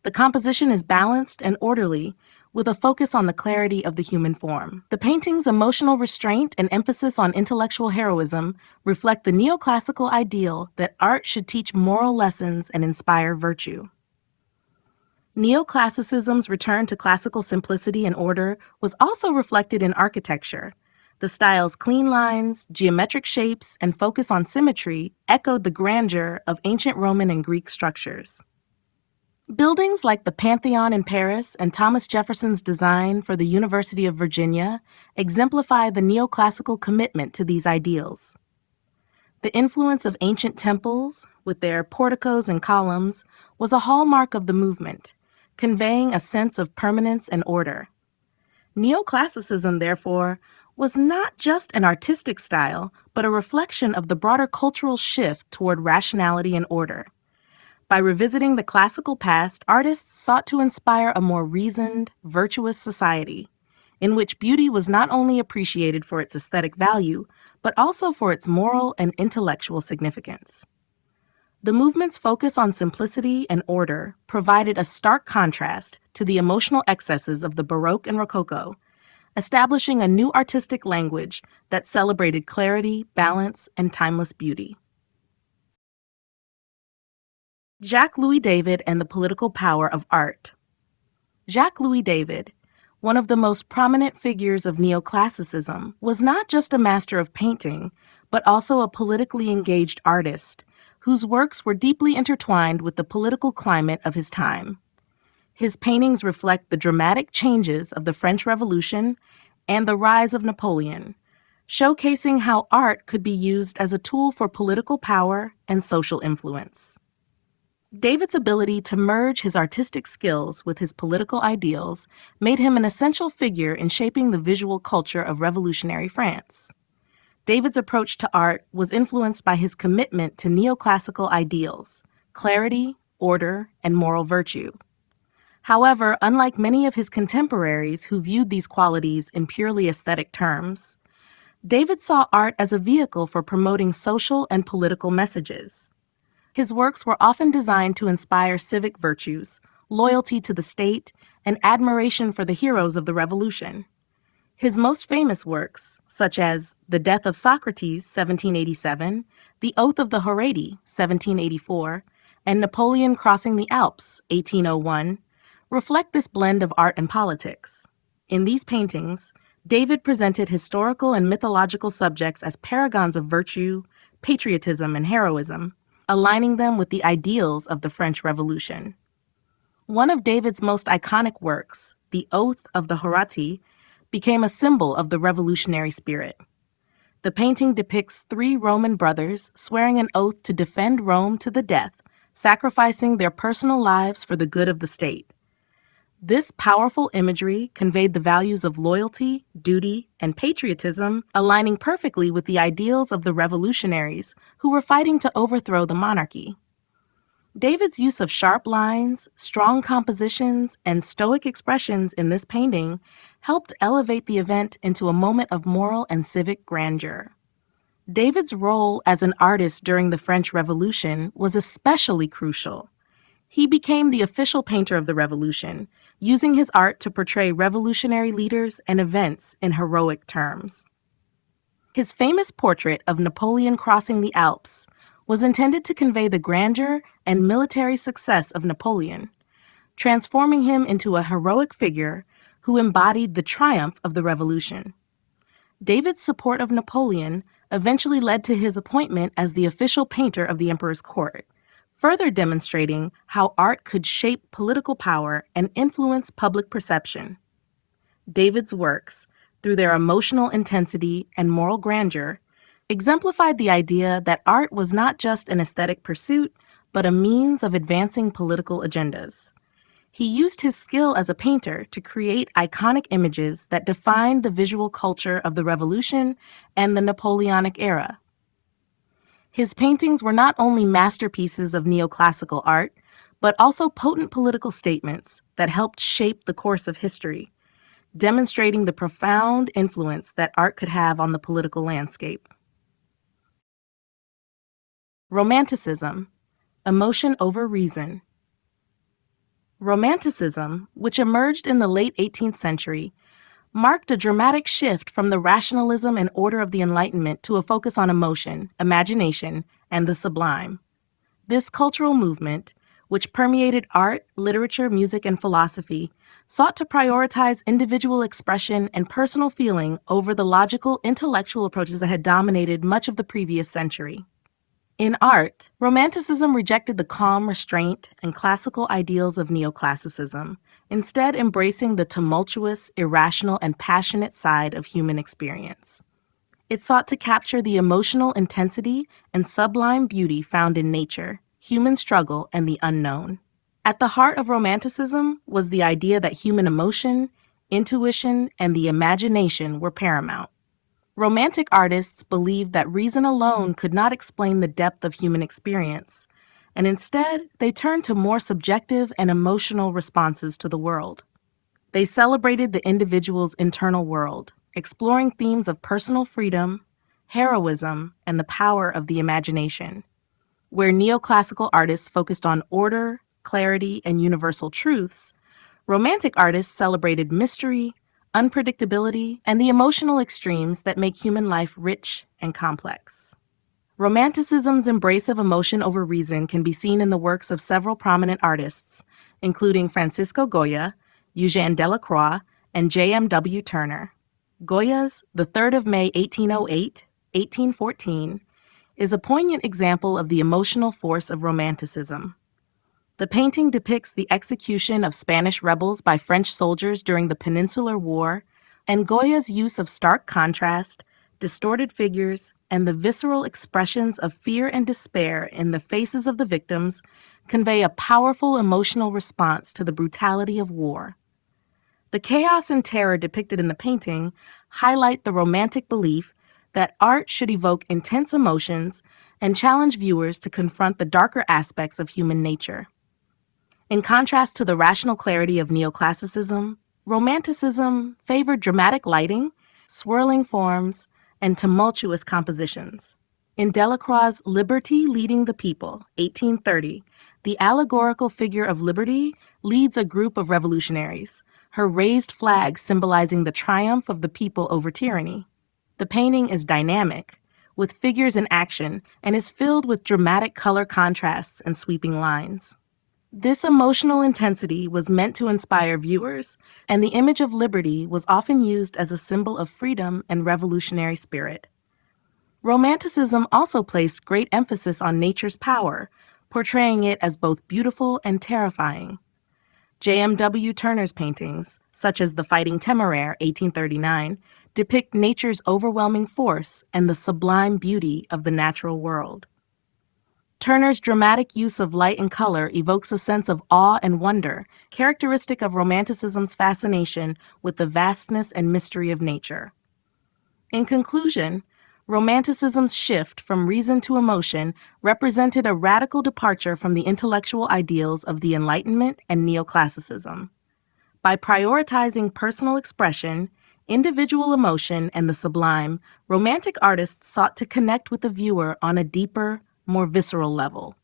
The composition is balanced and orderly, with a focus on the clarity of the human form. The painting's emotional restraint and emphasis on intellectual heroism reflect the neoclassical ideal that art should teach moral lessons and inspire virtue. Neoclassicism's return to classical simplicity and order was also reflected in architecture. The style's clean lines, geometric shapes, and focus on symmetry echoed the grandeur of ancient Roman and Greek structures. Buildings like the Pantheon in Paris and Thomas Jefferson's design for the University of Virginia exemplify the neoclassical commitment to these ideals. The influence of ancient temples, with their porticos and columns, was a hallmark of the movement, conveying a sense of permanence and order. Neoclassicism, therefore, was not just an artistic style, but a reflection of the broader cultural shift toward rationality and order. By revisiting the classical past, artists sought to inspire a more reasoned, virtuous society, in which beauty was not only appreciated for its aesthetic value, but also for its moral and intellectual significance. The movement's focus on simplicity and order provided a stark contrast to the emotional excesses of the Baroque and Rococo, establishing a new artistic language that celebrated clarity, balance, and timeless beauty. Jacques-Louis David and the political power of art. Jacques-Louis David, one of the most prominent figures of neoclassicism, was not just a master of painting, but also a politically engaged artist, whose works were deeply intertwined with the political climate of his time. His paintings reflect the dramatic changes of the French Revolution and the rise of Napoleon, showcasing how art could be used as a tool for political power and social influence. David's ability to merge his artistic skills with his political ideals made him an essential figure in shaping the visual culture of revolutionary France. David's approach to art was influenced by his commitment to neoclassical ideals, clarity, order, and moral virtue. However, unlike many of his contemporaries who viewed these qualities in purely aesthetic terms, David saw art as a vehicle for promoting social and political messages. His works were often designed to inspire civic virtues, loyalty to the state, and admiration for the heroes of the revolution. His most famous works, such as The Death of Socrates, 1787, The Oath of the Horatii, 1784, and Napoleon Crossing the Alps, 1801, reflect this blend of art and politics. In these paintings, David presented historical and mythological subjects as paragons of virtue, patriotism, and heroism, aligning them with the ideals of the French Revolution. One of David's most iconic works, The Oath of the Horatii, became a symbol of the revolutionary spirit. The painting depicts three Roman brothers swearing an oath to defend Rome to the death, sacrificing their personal lives for the good of the state. This powerful imagery conveyed the values of loyalty, duty, and patriotism, aligning perfectly with the ideals of the revolutionaries who were fighting to overthrow the monarchy. David's use of sharp lines, strong compositions, and stoic expressions in this painting helped elevate the event into a moment of moral and civic grandeur. David's role as an artist during the French Revolution was especially crucial. He became the official painter of the revolution, using his art to portray revolutionary leaders and events in heroic terms. His famous portrait of Napoleon crossing the Alps was intended to convey the grandeur and military success of Napoleon, transforming him into a heroic figure who embodied the triumph of the revolution. David's support of Napoleon eventually led to his appointment as the official painter of the emperor's court, further demonstrating how art could shape political power and influence public perception. David's works, through their emotional intensity and moral grandeur, exemplified the idea that art was not just an aesthetic pursuit, but a means of advancing political agendas. He used his skill as a painter to create iconic images that defined the visual culture of the Revolution and the Napoleonic era. His paintings were not only masterpieces of neoclassical art, but also potent political statements that helped shape the course of history, demonstrating the profound influence that art could have on the political landscape. Romanticism, emotion over reason. Romanticism, which emerged in the late 18th century, marked a dramatic shift from the rationalism and order of the Enlightenment to a focus on emotion, imagination, and the sublime. This cultural movement, which permeated art, literature, music, and philosophy, sought to prioritize individual expression and personal feeling over the logical, intellectual approaches that had dominated much of the previous century. In art, Romanticism rejected the calm restraint and classical ideals of neoclassicism, instead embracing the tumultuous, irrational, and passionate side of human experience. It sought to capture the emotional intensity and sublime beauty found in nature, human struggle, and the unknown. At the heart of Romanticism was the idea that human emotion, intuition, and the imagination were paramount. Romantic artists believed that reason alone could not explain the depth of human experience, and instead they turned to more subjective and emotional responses to the world. They celebrated the individual's internal world, exploring themes of personal freedom, heroism, and the power of the imagination. Where neoclassical artists focused on order, clarity, and universal truths, Romantic artists celebrated mystery, unpredictability, and the emotional extremes that make human life rich and complex. Romanticism's embrace of emotion over reason can be seen in the works of several prominent artists, including Francisco Goya, Eugène Delacroix, and J.M.W. Turner. Goya's The 3rd of May, 1808, 1814, is a poignant example of the emotional force of Romanticism. The painting depicts the execution of Spanish rebels by French soldiers during the Peninsular War, and Goya's use of stark contrast, distorted figures, and the visceral expressions of fear and despair in the faces of the victims convey a powerful emotional response to the brutality of war. The chaos and terror depicted in the painting highlight the romantic belief that art should evoke intense emotions and challenge viewers to confront the darker aspects of human nature. In contrast to the rational clarity of neoclassicism, Romanticism favored dramatic lighting, swirling forms, and tumultuous compositions. In Delacroix's Liberty Leading the People, 1830, the allegorical figure of liberty leads a group of revolutionaries, her raised flag symbolizing the triumph of the people over tyranny. The painting is dynamic, with figures in action, and is filled with dramatic color contrasts and sweeping lines. This emotional intensity was meant to inspire viewers, and the image of liberty was often used as a symbol of freedom and revolutionary spirit. Romanticism also placed great emphasis on nature's power, portraying it as both beautiful and terrifying. J.M.W. Turner's paintings, such as The Fighting Temeraire, 1839, depict nature's overwhelming force and the sublime beauty of the natural world. Turner's dramatic use of light and color evokes a sense of awe and wonder, characteristic of Romanticism's fascination with the vastness and mystery of nature. In conclusion, Romanticism's shift from reason to emotion represented a radical departure from the intellectual ideals of the Enlightenment and Neoclassicism. By prioritizing personal expression, individual emotion, and the sublime, Romantic artists sought to connect with the viewer on a deeper, more visceral level.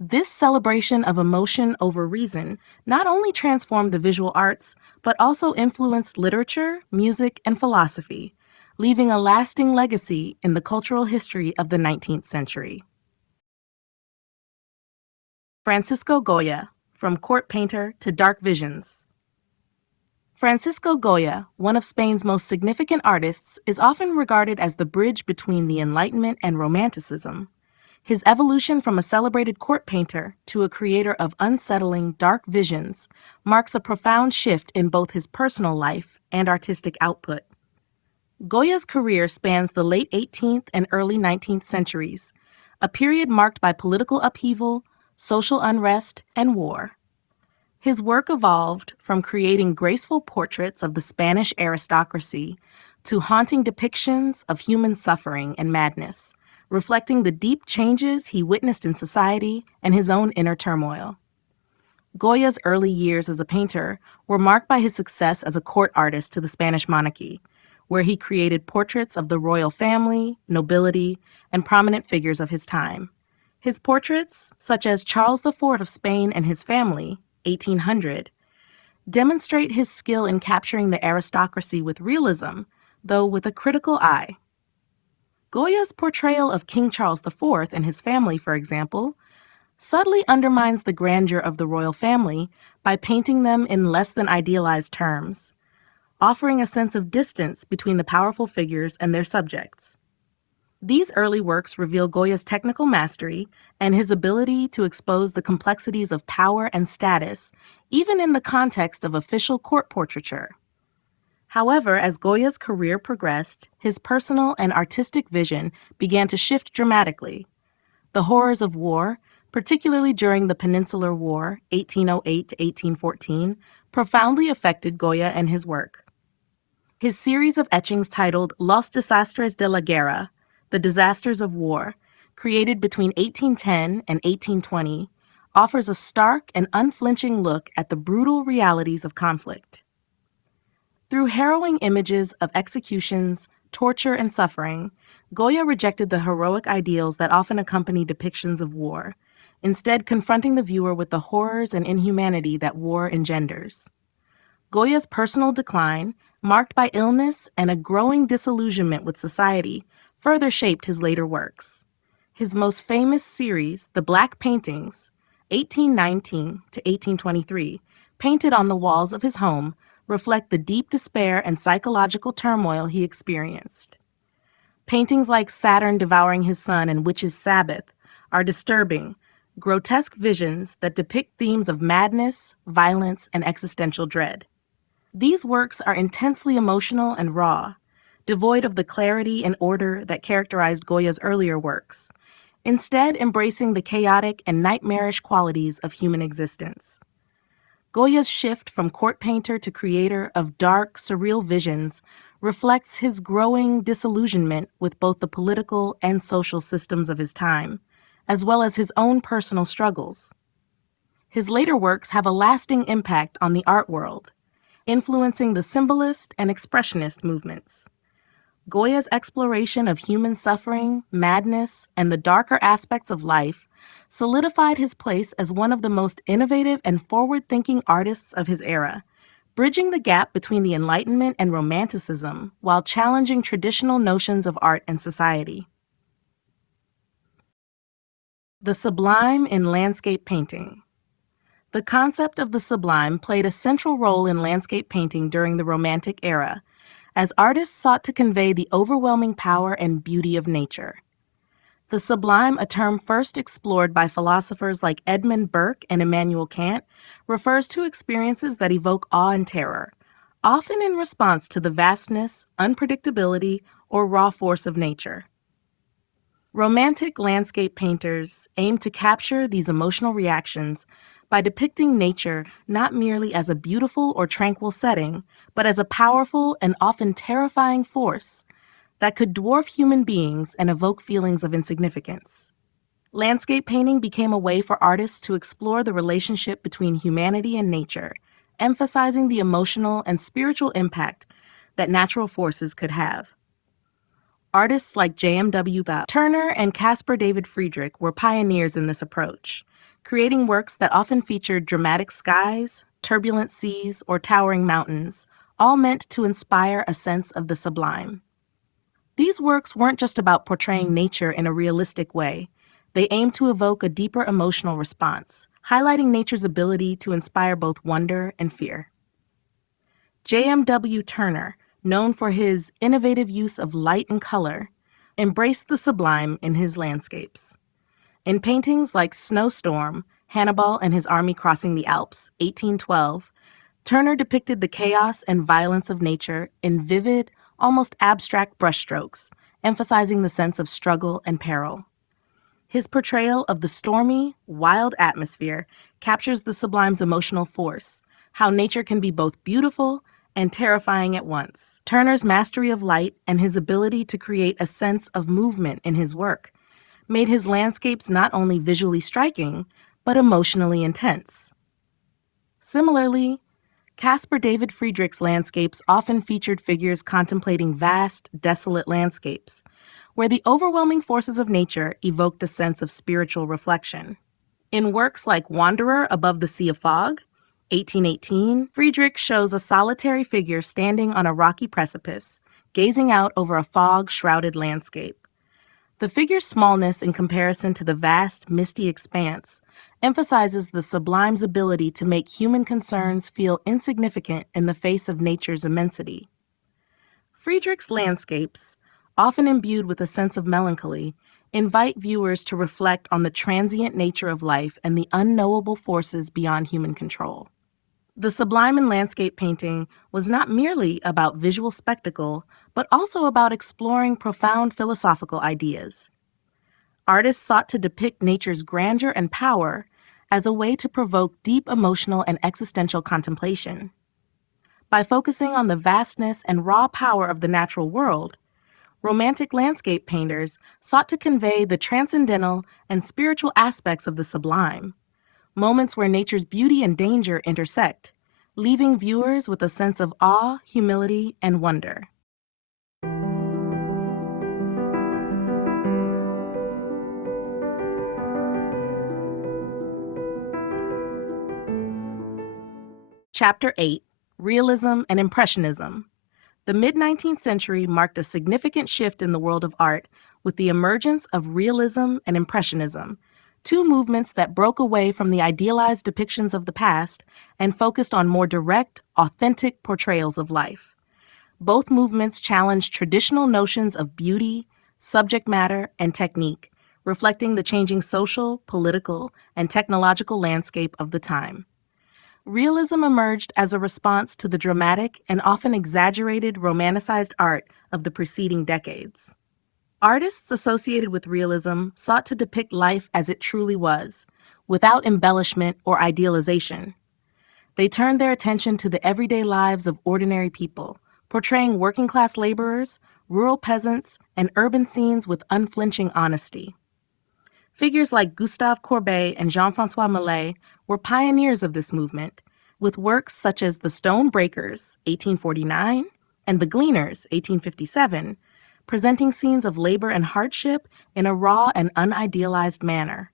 This celebration of emotion over reason not only transformed the visual arts, but also influenced literature, music, and philosophy, leaving a lasting legacy in the cultural history of the 19th century. Francisco Goya, From Court Painter to Dark Visions. Francisco Goya, one of Spain's most significant artists, is often regarded as the bridge between the Enlightenment and Romanticism. His evolution from a celebrated court painter to a creator of unsettling, dark visions marks a profound shift in both his personal life and artistic output. Goya's career spans the late 18th and early 19th centuries, a period marked by political upheaval, social unrest, and war. His work evolved from creating graceful portraits of the Spanish aristocracy to haunting depictions of human suffering and madness, reflecting the deep changes he witnessed in society and his own inner turmoil. Goya's early years as a painter were marked by his success as a court artist to the Spanish monarchy, where he created portraits of the royal family, nobility, and prominent figures of his time. His portraits, such as Charles IV of Spain and his family, 1800, demonstrate his skill in capturing the aristocracy with realism, though with a critical eye. Goya's portrayal of King Charles IV and his family, for example, subtly undermines the grandeur of the royal family by painting them in less than idealized terms, offering a sense of distance between the powerful figures and their subjects. These early works reveal Goya's technical mastery and his ability to expose the complexities of power and status, even in the context of official court portraiture. However, as Goya's career progressed, his personal and artistic vision began to shift dramatically. The horrors of war, particularly during the Peninsular War, 1808 to 1814, profoundly affected Goya and his work. His series of etchings titled Los Desastres de la Guerra, The Disasters of War, created between 1810 and 1820, offers a stark and unflinching look at the brutal realities of conflict. Through harrowing images of executions, torture, and suffering, Goya rejected the heroic ideals that often accompany depictions of war, instead confronting the viewer with the horrors and inhumanity that war engenders. Goya's personal decline, marked by illness and a growing disillusionment with society, further shaped his later works. His most famous series, The Black Paintings, 1819 to 1823, painted on the walls of his home, reflect the deep despair and psychological turmoil he experienced. Paintings like Saturn Devouring His Son and Witch's Sabbath are disturbing, grotesque visions that depict themes of madness, violence, and existential dread. These works are intensely emotional and raw, devoid of the clarity and order that characterized Goya's earlier works, instead embracing the chaotic and nightmarish qualities of human existence. Goya's shift from court painter to creator of dark, surreal visions reflects his growing disillusionment with both the political and social systems of his time, as well as his own personal struggles. His later works have a lasting impact on the art world, influencing the symbolist and expressionist movements. Goya's exploration of human suffering, madness, and the darker aspects of life solidified his place as one of the most innovative and forward-thinking artists of his era, bridging the gap between the Enlightenment and Romanticism while challenging traditional notions of art and society. The sublime in landscape painting. The concept of the sublime played a central role in landscape painting during the Romantic era, as artists sought to convey the overwhelming power and beauty of nature. The sublime, a term first explored by philosophers like Edmund Burke and Immanuel Kant, refers to experiences that evoke awe and terror, often in response to the vastness, unpredictability, or raw force of nature. Romantic landscape painters aim to capture these emotional reactions by depicting nature not merely as a beautiful or tranquil setting, but as a powerful and often terrifying force that could dwarf human beings and evoke feelings of insignificance. Landscape painting became a way for artists to explore the relationship between humanity and nature, emphasizing the emotional and spiritual impact that natural forces could have. Artists like J.M.W. Turner and Caspar David Friedrich were pioneers in this approach, creating works that often featured dramatic skies, turbulent seas, or towering mountains, all meant to inspire a sense of the sublime. These works weren't just about portraying nature in a realistic way. They aimed to evoke a deeper emotional response, highlighting nature's ability to inspire both wonder and fear. J.M.W. Turner, known for his innovative use of light and color, embraced the sublime in his landscapes. In paintings like Snowstorm, Hannibal and His Army Crossing the Alps, 1812, Turner depicted the chaos and violence of nature in vivid, almost abstract brushstrokes, emphasizing the sense of struggle and peril. His portrayal of the stormy, wild atmosphere captures the sublime's emotional force, how nature can be both beautiful and terrifying at once. Turner's mastery of light and his ability to create a sense of movement in his work made his landscapes not only visually striking, but emotionally intense. Similarly, Caspar David Friedrich's landscapes often featured figures contemplating vast, desolate landscapes, where the overwhelming forces of nature evoked a sense of spiritual reflection. In works like Wanderer Above the Sea of Fog, 1818, Friedrich shows a solitary figure standing on a rocky precipice, gazing out over a fog-shrouded landscape. The figure's smallness in comparison to the vast, misty expanse emphasizes the sublime's ability to make human concerns feel insignificant in the face of nature's immensity. Friedrich's landscapes, often imbued with a sense of melancholy, invite viewers to reflect on the transient nature of life and the unknowable forces beyond human control. The sublime in landscape painting was not merely about visual spectacle, but also about exploring profound philosophical ideas. Artists sought to depict nature's grandeur and power as a way to provoke deep emotional and existential contemplation. By focusing on the vastness and raw power of the natural world, Romantic landscape painters sought to convey the transcendental and spiritual aspects of the sublime, moments where nature's beauty and danger intersect, leaving viewers with a sense of awe, humility, and wonder. Chapter 8: Realism and Impressionism. The mid-19th century marked a significant shift in the world of art with the emergence of realism and impressionism, two movements that broke away from the idealized depictions of the past and focused on more direct, authentic portrayals of life. Both movements challenged traditional notions of beauty, subject matter, and technique, reflecting the changing social, political, and technological landscape of the time. Realism emerged as a response to the dramatic and often exaggerated romanticized art of the preceding decades. Artists associated with realism sought to depict life as it truly was, without embellishment or idealization. They turned their attention to the everyday lives of ordinary people, portraying working-class laborers, rural peasants, and urban scenes with unflinching honesty. Figures like Gustave Courbet and Jean-François Millet were pioneers of this movement, with works such as The Stone Breakers, 1849, and The Gleaners, 1857, presenting scenes of labor and hardship in a raw and unidealized manner.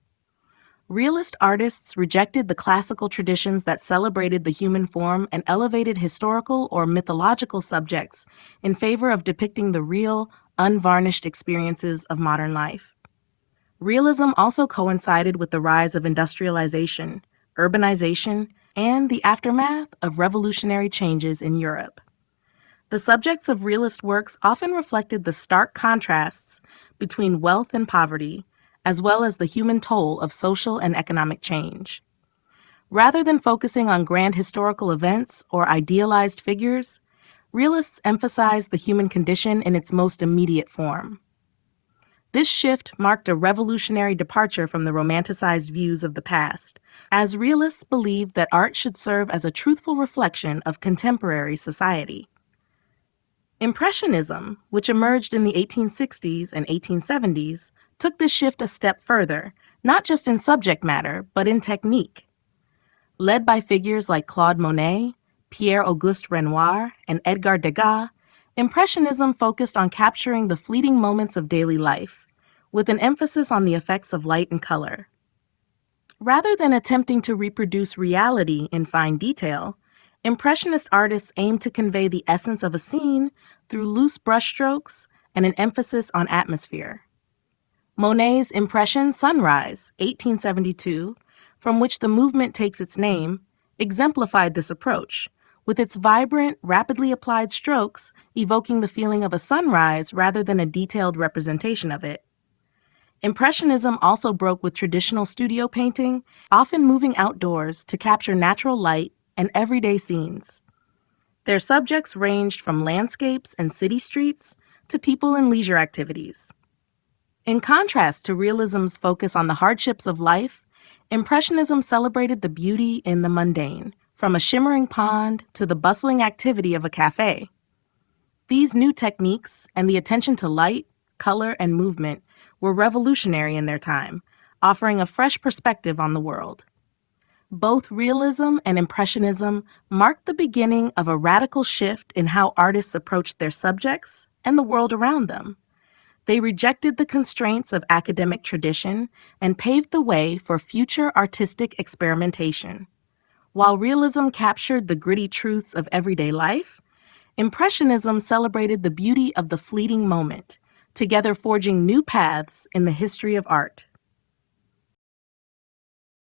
Realist artists rejected the classical traditions that celebrated the human form and elevated historical or mythological subjects in favor of depicting the real, unvarnished experiences of modern life. Realism also coincided with the rise of industrialization, urbanization, and the aftermath of revolutionary changes in Europe. The subjects of realist works often reflected the stark contrasts between wealth and poverty, as well as the human toll of social and economic change. Rather than focusing on grand historical events or idealized figures, realists emphasized the human condition in its most immediate form. This shift marked a revolutionary departure from the romanticized views of the past, as realists believed that art should serve as a truthful reflection of contemporary society. Impressionism, which emerged in the 1860s and 1870s, took this shift a step further, not just in subject matter, but in technique. Led by figures like Claude Monet, Pierre-Auguste Renoir, and Edgar Degas, Impressionism focused on capturing the fleeting moments of daily life, with an emphasis on the effects of light and color. Rather than attempting to reproduce reality in fine detail, Impressionist artists aimed to convey the essence of a scene through loose brushstrokes and an emphasis on atmosphere. Monet's impression Sunrise, 1872, from which the movement takes its name, exemplified this approach, with its vibrant, rapidly applied strokes evoking the feeling of a sunrise rather than a detailed representation of it. Impressionism also broke with traditional studio painting, often moving outdoors to capture natural light and everyday scenes. Their subjects ranged from landscapes and city streets to people and leisure activities. In contrast to realism's focus on the hardships of life, Impressionism celebrated the beauty in the mundane, from a shimmering pond to the bustling activity of a cafe. These new techniques and the attention to light, color, and movement were revolutionary in their time, offering a fresh perspective on the world. Both realism and impressionism marked the beginning of a radical shift in how artists approached their subjects and the world around them. They rejected the constraints of academic tradition and paved the way for future artistic experimentation. While realism captured the gritty truths of everyday life, Impressionism celebrated the beauty of the fleeting moment, together forging new paths in the history of art.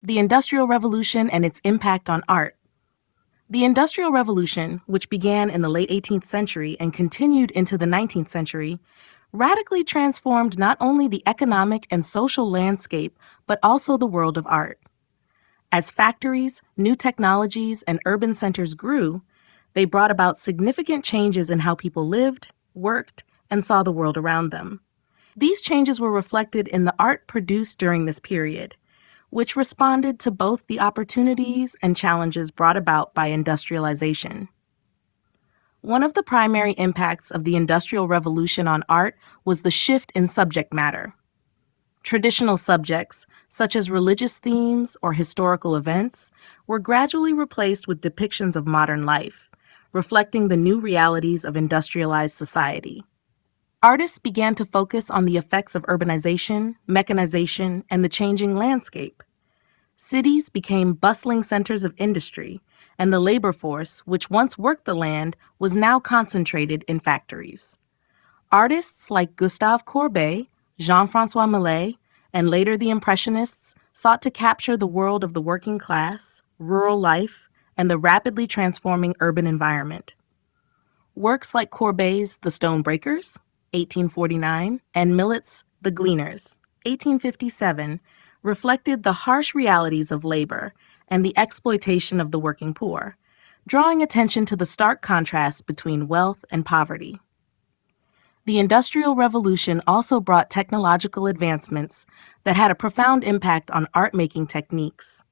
The Industrial Revolution and its impact on art. The Industrial Revolution, which began in the late 18th century and continued into the 19th century, radically transformed not only the economic and social landscape, but also the world of art. As factories, new technologies, and urban centers grew, they brought about significant changes in how people lived, worked, and saw the world around them. These changes were reflected in the art produced during this period, which responded to both the opportunities and challenges brought about by industrialization. One of the primary impacts of the Industrial Revolution on art was the shift in subject matter. Traditional subjects, such as religious themes or historical events, were gradually replaced with depictions of modern life, reflecting the new realities of industrialized society. Artists began to focus on the effects of urbanization, mechanization, and the changing landscape. Cities became bustling centers of industry, and the labor force, which once worked the land, was now concentrated in factories. Artists like Gustave Courbet, Jean-François Millet, and later the Impressionists sought to capture the world of the working class, rural life, and the rapidly transforming urban environment. Works like Courbet's The Stonebreakers, 1849, and Millet's The Gleaners, 1857, reflected the harsh realities of labor and the exploitation of the working poor, drawing attention to the stark contrast between wealth and poverty. The Industrial Revolution also brought technological advancements that had a profound impact on art-making techniques.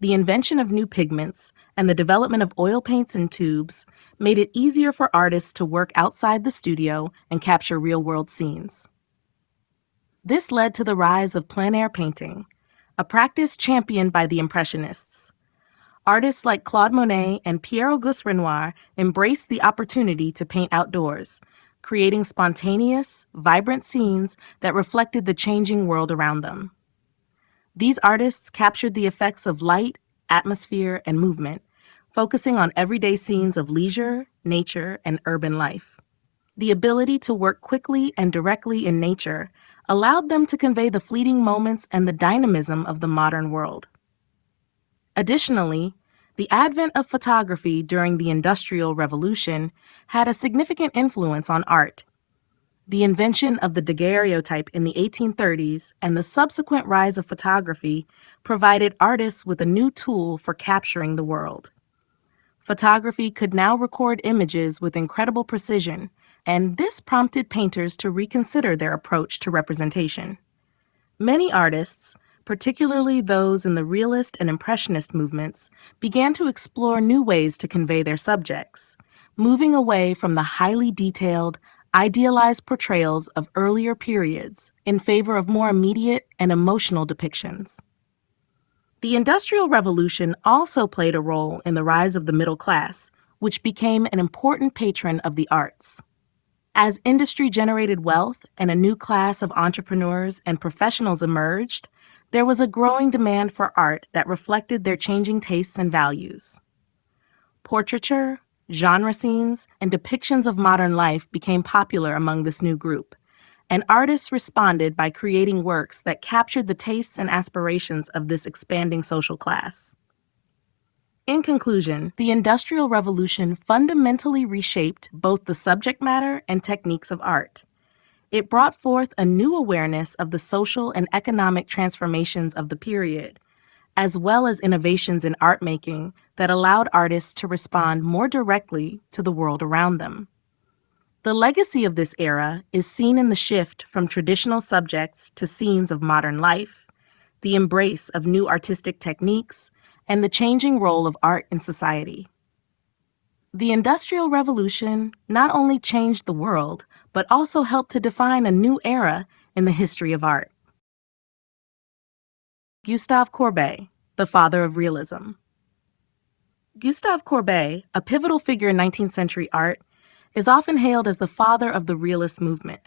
The invention of new pigments and the development of oil paints and tubes made it easier for artists to work outside the studio and capture real-world scenes. This led to the rise of plein air painting, a practice championed by the Impressionists. Artists like Claude Monet and Pierre-Auguste Renoir embraced the opportunity to paint outdoors, creating spontaneous, vibrant scenes that reflected the changing world around them. These artists captured the effects of light, atmosphere, and movement, focusing on everyday scenes of leisure, nature, and urban life. The ability to work quickly and directly in nature allowed them to convey the fleeting moments and the dynamism of the modern world. Additionally, the advent of photography during the Industrial Revolution had a significant influence on art. The invention of the daguerreotype in the 1830s and the subsequent rise of photography provided artists with a new tool for capturing the world. Photography could now record images with incredible precision, and this prompted painters to reconsider their approach to representation. Many artists, particularly those in the realist and impressionist movements, began to explore new ways to convey their subjects, moving away from the highly detailed, idealized portrayals of earlier periods in favor of more immediate and emotional depictions. The Industrial Revolution also played a role in the rise of the middle class, which became an important patron of the arts. As industry generated wealth and a new class of entrepreneurs and professionals emerged, there was a growing demand for art that reflected their changing tastes and values. Portraiture, genre scenes, and depictions of modern life became popular among this new group, and artists responded by creating works that captured the tastes and aspirations of this expanding social class. In conclusion, the Industrial Revolution fundamentally reshaped both the subject matter and techniques of art. It brought forth a new awareness of the social and economic transformations of the period, as well as innovations in art making that allowed artists to respond more directly to the world around them. The legacy of this era is seen in the shift from traditional subjects to scenes of modern life, the embrace of new artistic techniques, and the changing role of art in society. The Industrial Revolution not only changed the world, but also helped to define a new era in the history of art. Gustave Courbet, the father of realism. Gustave Courbet, a pivotal figure in 19th century art, is often hailed as the father of the realist movement.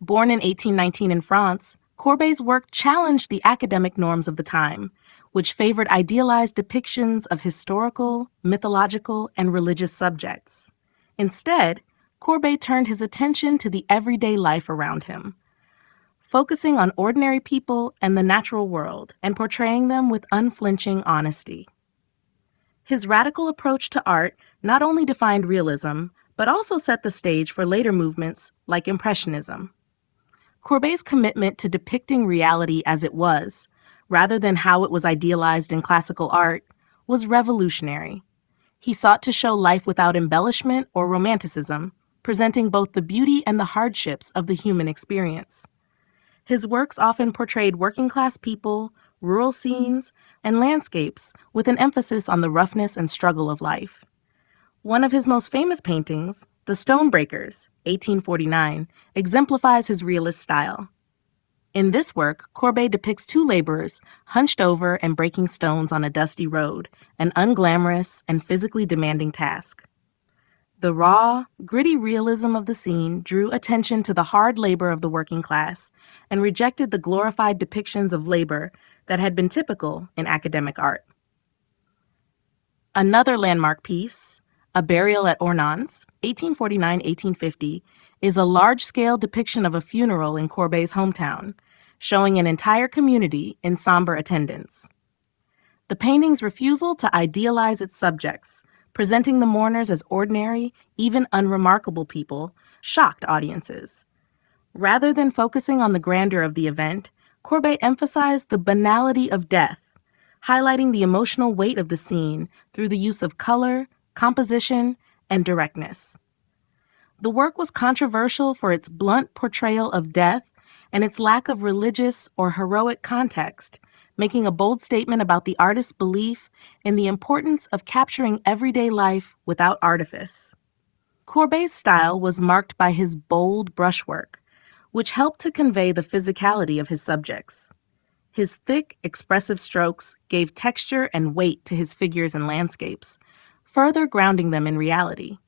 Born in 1819 in France, Courbet's work challenged the academic norms of the time, which favored idealized depictions of historical, mythological, and religious subjects. Instead, Courbet turned his attention to the everyday life around him, focusing on ordinary people and the natural world and portraying them with unflinching honesty. His radical approach to art not only defined realism, but also set the stage for later movements like Impressionism. Courbet's commitment to depicting reality as it was, rather than how it was idealized in classical art, was revolutionary. He sought to show life without embellishment or romanticism, presenting both the beauty and the hardships of the human experience. His works often portrayed working-class people, rural scenes, and landscapes with an emphasis on the roughness and struggle of life. One of his most famous paintings, The Stonebreakers, 1849, exemplifies his realist style. In this work, Courbet depicts two laborers hunched over and breaking stones on a dusty road, an unglamorous and physically demanding task. The raw, gritty realism of the scene drew attention to the hard labor of the working class and rejected the glorified depictions of labor that had been typical in academic art. Another landmark piece, A Burial at Ornans, 1849-1850, is a large-scale depiction of a funeral in Courbet's hometown, showing an entire community in somber attendance. The painting's refusal to idealize its subjects, presenting the mourners as ordinary, even unremarkable people, shocked audiences. Rather than focusing on the grandeur of the event, Courbet emphasized the banality of death, highlighting the emotional weight of the scene through the use of color, composition, and directness. The work was controversial for its blunt portrayal of death and its lack of religious or heroic context, making a bold statement about the artist's belief in the importance of capturing everyday life without artifice. Courbet's style was marked by his bold brushwork, which helped to convey the physicality of his subjects. His thick, expressive strokes gave texture and weight to his figures and landscapes, further grounding them in reality.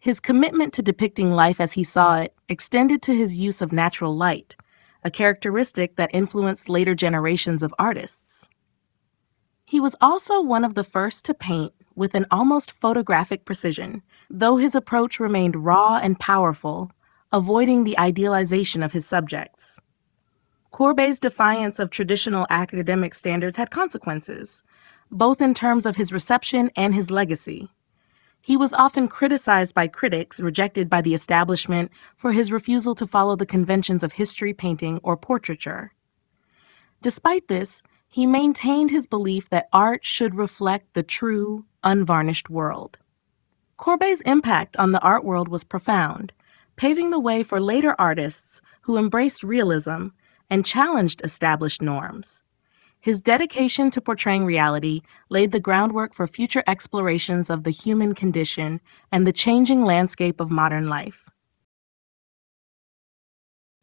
His commitment to depicting life as he saw it extended to his use of natural light, a characteristic that influenced later generations of artists. He was also one of the first to paint with an almost photographic precision, though his approach remained raw and powerful, avoiding the idealization of his subjects. Courbet's defiance of traditional academic standards had consequences, both in terms of his reception and his legacy. He was often criticized by critics, rejected by the establishment for his refusal to follow the conventions of history painting or portraiture. Despite this, he maintained his belief that art should reflect the true, unvarnished world. Courbet's impact on the art world was profound, paving the way for later artists who embraced realism and challenged established norms. His dedication to portraying reality laid the groundwork for future explorations of the human condition and the changing landscape of modern life.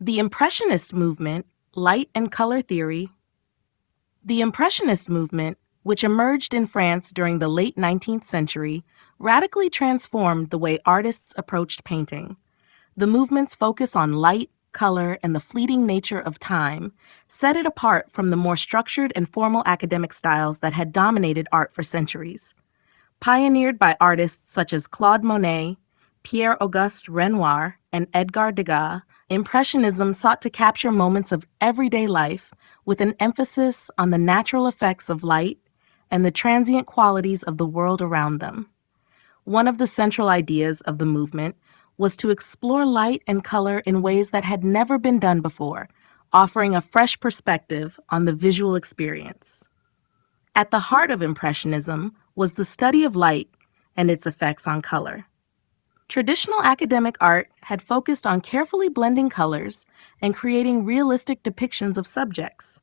The Impressionist movement, light and color theory. The Impressionist movement, which emerged in France during the late 19th century, radically transformed the way artists approached painting. The movement's focus on light, color, and the fleeting nature of time set it apart from the more structured and formal academic styles that had dominated art for centuries. Pioneered by artists such as Claude Monet, Pierre-Auguste Renoir, and Edgar Degas, Impressionism sought to capture moments of everyday life with an emphasis on the natural effects of light and the transient qualities of the world around them. One of the central ideas of the movement was to explore light and color in ways that had never been done before, offering a fresh perspective on the visual experience. At the heart of Impressionism was the study of light and its effects on color. Traditional academic art had focused on carefully blending colors and creating realistic depictions of subjects.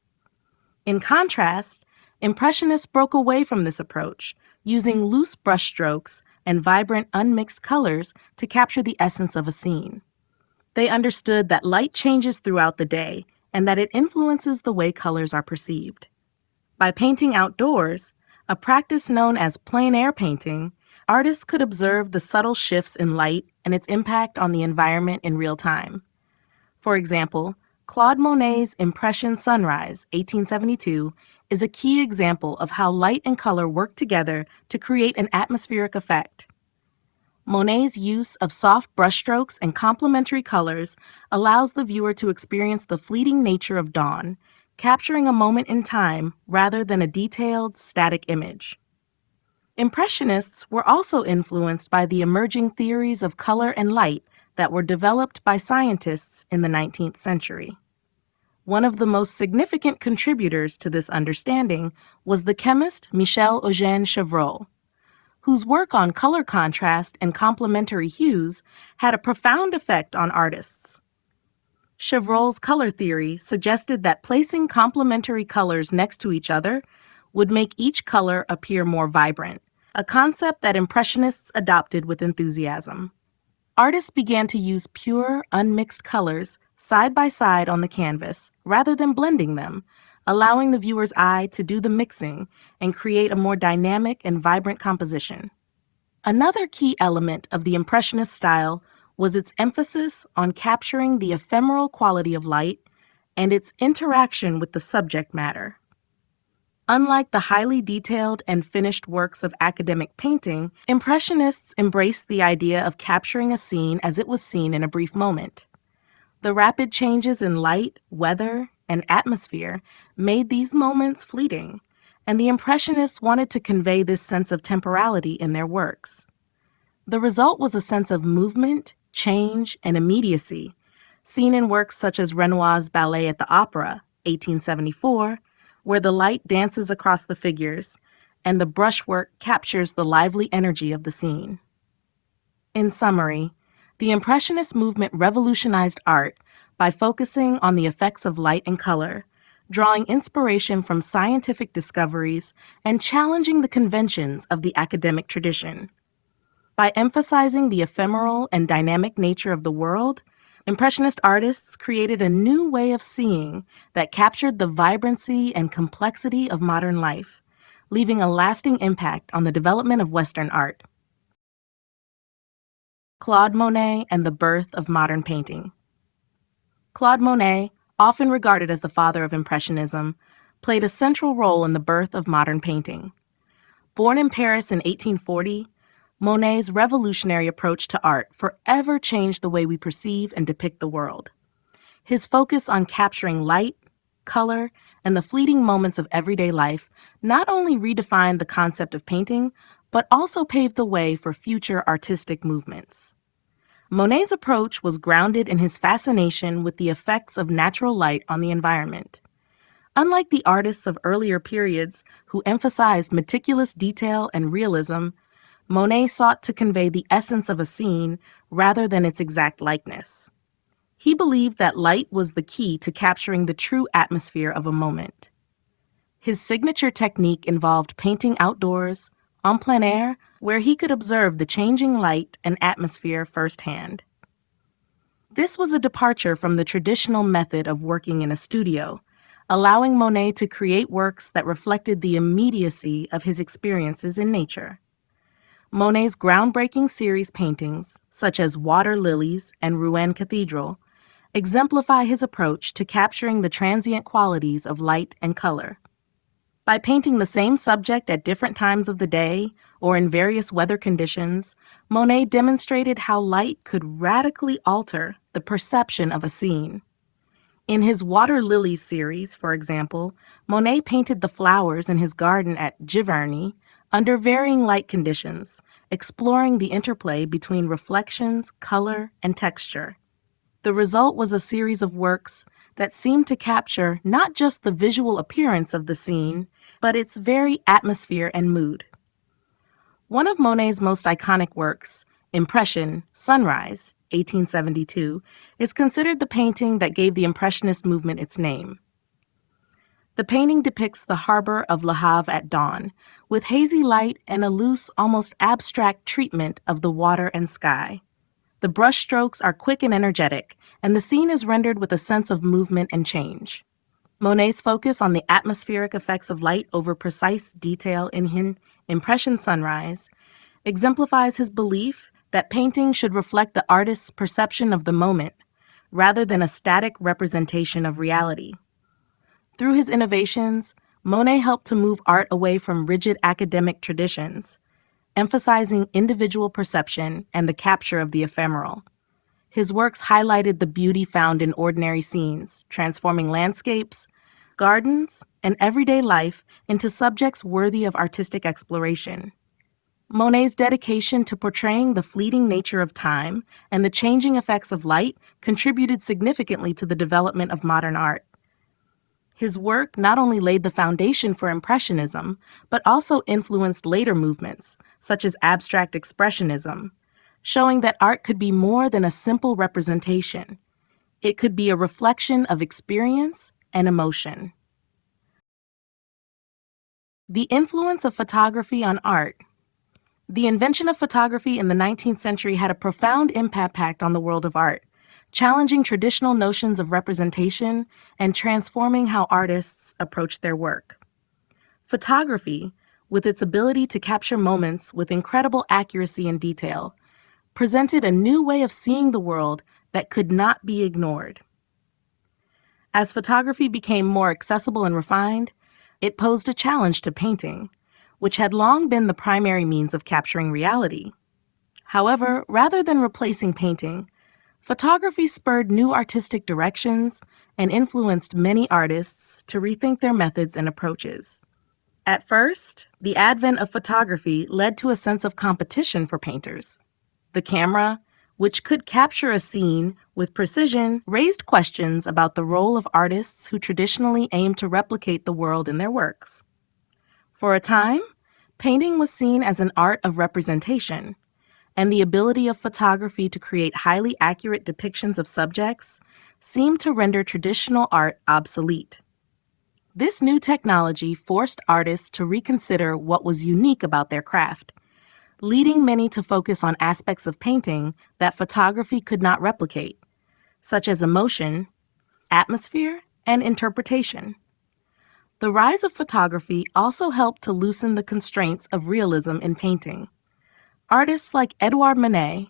In contrast, Impressionists broke away from this approach, using loose brushstrokes and vibrant, unmixed colors to capture the essence of a scene. They understood that light changes throughout the day and that it influences the way colors are perceived. By painting outdoors, a practice known as plein air painting, artists could observe the subtle shifts in light and its impact on the environment in real time. For example, Claude Monet's Impression Sunrise, 1872, is a key example of how light and color work together to create an atmospheric effect. Monet's use of soft brushstrokes and complementary colors allows the viewer to experience the fleeting nature of dawn, capturing a moment in time rather than a detailed, static image. Impressionists were also influenced by the emerging theories of color and light that were developed by scientists in the 19th century. One of the most significant contributors to this understanding was the chemist Michel-Eugène Chevreul, whose work on color contrast and complementary hues had a profound effect on artists. Chevreul's color theory suggested that placing complementary colors next to each other would make each color appear more vibrant, a concept that Impressionists adopted with enthusiasm. Artists began to use pure, unmixed colors side by side on the canvas rather than blending them, allowing the viewer's eye to do the mixing and create a more dynamic and vibrant composition. Another key element of the Impressionist style was its emphasis on capturing the ephemeral quality of light and its interaction with the subject matter. Unlike the highly detailed and finished works of academic painting, Impressionists embraced the idea of capturing a scene as it was seen in a brief moment. The rapid changes in light, weather, and atmosphere made these moments fleeting, and the Impressionists wanted to convey this sense of temporality in their works. The result was a sense of movement, change, and immediacy, seen in works such as Renoir's Ballet at the Opera, 1874, where the light dances across the figures, and the brushwork captures the lively energy of the scene. In summary, the Impressionist movement revolutionized art by focusing on the effects of light and color, drawing inspiration from scientific discoveries and challenging the conventions of the academic tradition. By emphasizing the ephemeral and dynamic nature of the world, Impressionist artists created a new way of seeing that captured the vibrancy and complexity of modern life, leaving a lasting impact on the development of Western art. Claude Monet and the birth of modern painting. Claude Monet, often regarded as the father of Impressionism, played a central role in the birth of modern painting. Born in Paris in 1840, Monet's revolutionary approach to art forever changed the way we perceive and depict the world. His focus on capturing light, color, and the fleeting moments of everyday life not only redefined the concept of painting, but also paved the way for future artistic movements. Monet's approach was grounded in his fascination with the effects of natural light on the environment. Unlike the artists of earlier periods who emphasized meticulous detail and realism, Monet sought to convey the essence of a scene rather than its exact likeness. He believed that light was the key to capturing the true atmosphere of a moment. His signature technique involved painting outdoors, en plein air, where he could observe the changing light and atmosphere firsthand. This was a departure from the traditional method of working in a studio, allowing Monet to create works that reflected the immediacy of his experiences in nature. Monet's groundbreaking series paintings, such as Water Lilies and Rouen Cathedral, exemplify his approach to capturing the transient qualities of light and color. By painting the same subject at different times of the day or in various weather conditions, Monet demonstrated how light could radically alter the perception of a scene. In his Water Lilies series, for example, Monet painted the flowers in his garden at Giverny under varying light conditions, exploring the interplay between reflections, color, and texture. The result was a series of works that seemed to capture not just the visual appearance of the scene, but its very atmosphere and mood. One of Monet's most iconic works, Impression, Sunrise, 1872, is considered the painting that gave the Impressionist movement its name. The painting depicts the harbor of Le Havre at dawn, with hazy light and a loose, almost abstract treatment of the water and sky. The brushstrokes are quick and energetic, and the scene is rendered with a sense of movement and change. Monet's focus on the atmospheric effects of light over precise detail in his Impression Sunrise exemplifies his belief that painting should reflect the artist's perception of the moment, rather than a static representation of reality. Through his innovations, Monet helped to move art away from rigid academic traditions, emphasizing individual perception and the capture of the ephemeral. His works highlighted the beauty found in ordinary scenes, transforming landscapes, gardens, and everyday life into subjects worthy of artistic exploration. Monet's dedication to portraying the fleeting nature of time and the changing effects of light contributed significantly to the development of modern art. His work not only laid the foundation for Impressionism, but also influenced later movements, such as abstract expressionism, showing that art could be more than a simple representation. It could be a reflection of experience and emotion. The influence of photography on art. The invention of photography in the 19th century had a profound impact on the world of art, challenging traditional notions of representation and transforming how artists approach their work. Photography, with its ability to capture moments with incredible accuracy and detail, presented a new way of seeing the world that could not be ignored. As photography became more accessible and refined, it posed a challenge to painting, which had long been the primary means of capturing reality. However, rather than replacing painting, photography spurred new artistic directions and influenced many artists to rethink their methods and approaches. At first, the advent of photography led to a sense of competition for painters. The camera, which could capture a scene with precision, raised questions about the role of artists who traditionally aimed to replicate the world in their works. For a time, painting was seen as an art of representation, and the ability of photography to create highly accurate depictions of subjects seemed to render traditional art obsolete. This new technology forced artists to reconsider what was unique about their craft, leading many to focus on aspects of painting that photography could not replicate, such as emotion, atmosphere, and interpretation. The rise of photography also helped to loosen the constraints of realism in painting. Artists like Edouard Manet,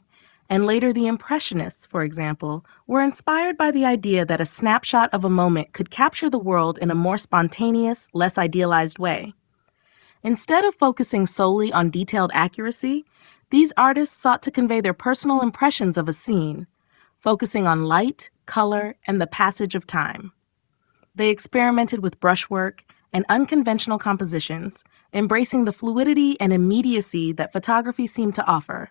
and later the Impressionists, for example, were inspired by the idea that a snapshot of a moment could capture the world in a more spontaneous, less idealized way. Instead of focusing solely on detailed accuracy, these artists sought to convey their personal impressions of a scene, focusing on light, color, and the passage of time. They experimented with brushwork and unconventional compositions, embracing the fluidity and immediacy that photography seemed to offer.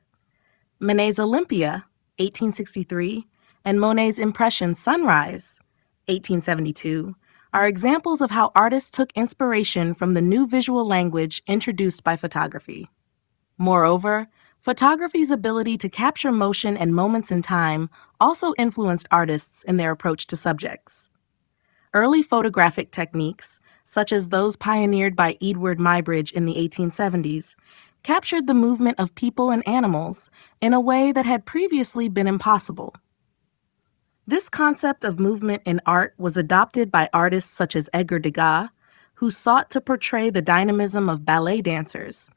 Manet's Olympia, 1863, and Monet's Impression Sunrise, 1872, are examples of how artists took inspiration from the new visual language introduced by photography. Moreover, photography's ability to capture motion and moments in time also influenced artists in their approach to subjects. Early photographic techniques, such as those pioneered by Edward Muybridge in the 1870s, captured the movement of people and animals in a way that had previously been impossible. This concept of movement in art was adopted by artists such as Edgar Degas, who sought to portray the dynamism of ballet dancers,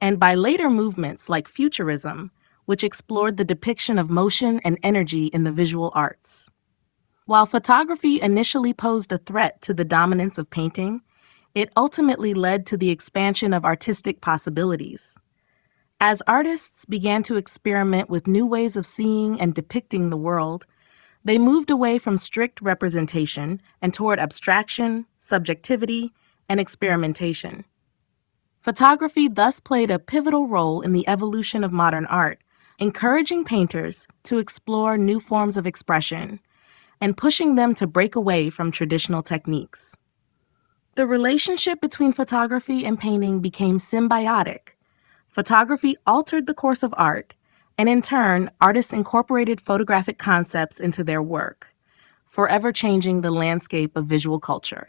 and by later movements like Futurism, which explored the depiction of motion and energy in the visual arts. While photography initially posed a threat to the dominance of painting, it ultimately led to the expansion of artistic possibilities. As artists began to experiment with new ways of seeing and depicting the world, they moved away from strict representation and toward abstraction, subjectivity, and experimentation. Photography thus played a pivotal role in the evolution of modern art, encouraging painters to explore new forms of expression and pushing them to break away from traditional techniques. The relationship between photography and painting became symbiotic. Photography altered the course of art, and in turn, artists incorporated photographic concepts into their work, forever changing the landscape of visual culture.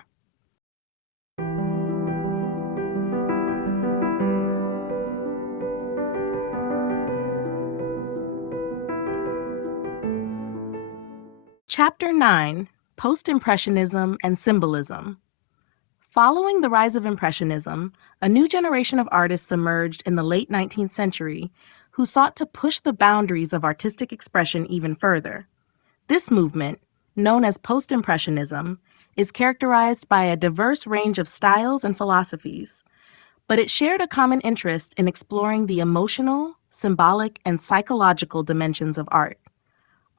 Chapter 9: Post-Impressionism and Symbolism. Following the rise of Impressionism, a new generation of artists emerged in the late 19th century who sought to push the boundaries of artistic expression even further. This movement, known as Post-Impressionism, is characterized by a diverse range of styles and philosophies, but it shared a common interest in exploring the emotional, symbolic, and psychological dimensions of art.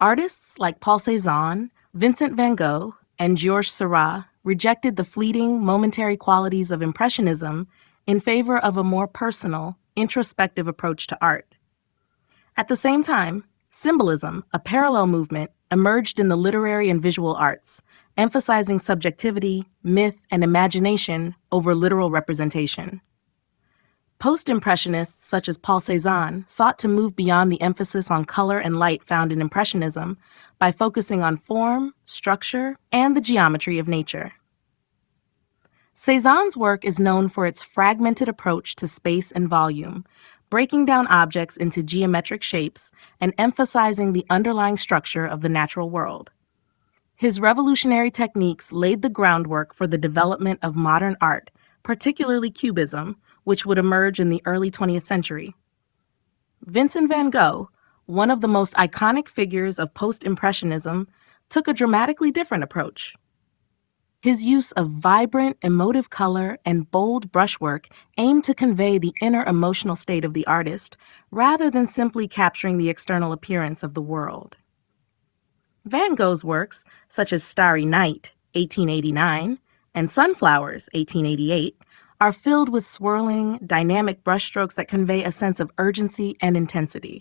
Artists like Paul Cézanne, Vincent van Gogh, and Georges Seurat rejected the fleeting, momentary qualities of Impressionism in favor of a more personal, introspective approach to art. At the same time, Symbolism, a parallel movement, emerged in the literary and visual arts, emphasizing subjectivity, myth, and imagination over literal representation. Post-Impressionists such as Paul Cézanne sought to move beyond the emphasis on color and light found in Impressionism by focusing on form, structure, and the geometry of nature. Cézanne's work is known for its fragmented approach to space and volume, breaking down objects into geometric shapes and emphasizing the underlying structure of the natural world. His revolutionary techniques laid the groundwork for the development of modern art, particularly Cubism, which would emerge in the early 20th century. Vincent van Gogh, one of the most iconic figures of Post-Impressionism, took a dramatically different approach. His use of vibrant, emotive color and bold brushwork aimed to convey the inner emotional state of the artist, rather than simply capturing the external appearance of the world. Van Gogh's works, such as Starry Night, 1889, and Sunflowers, 1888, are filled with swirling, dynamic brushstrokes that convey a sense of urgency and intensity.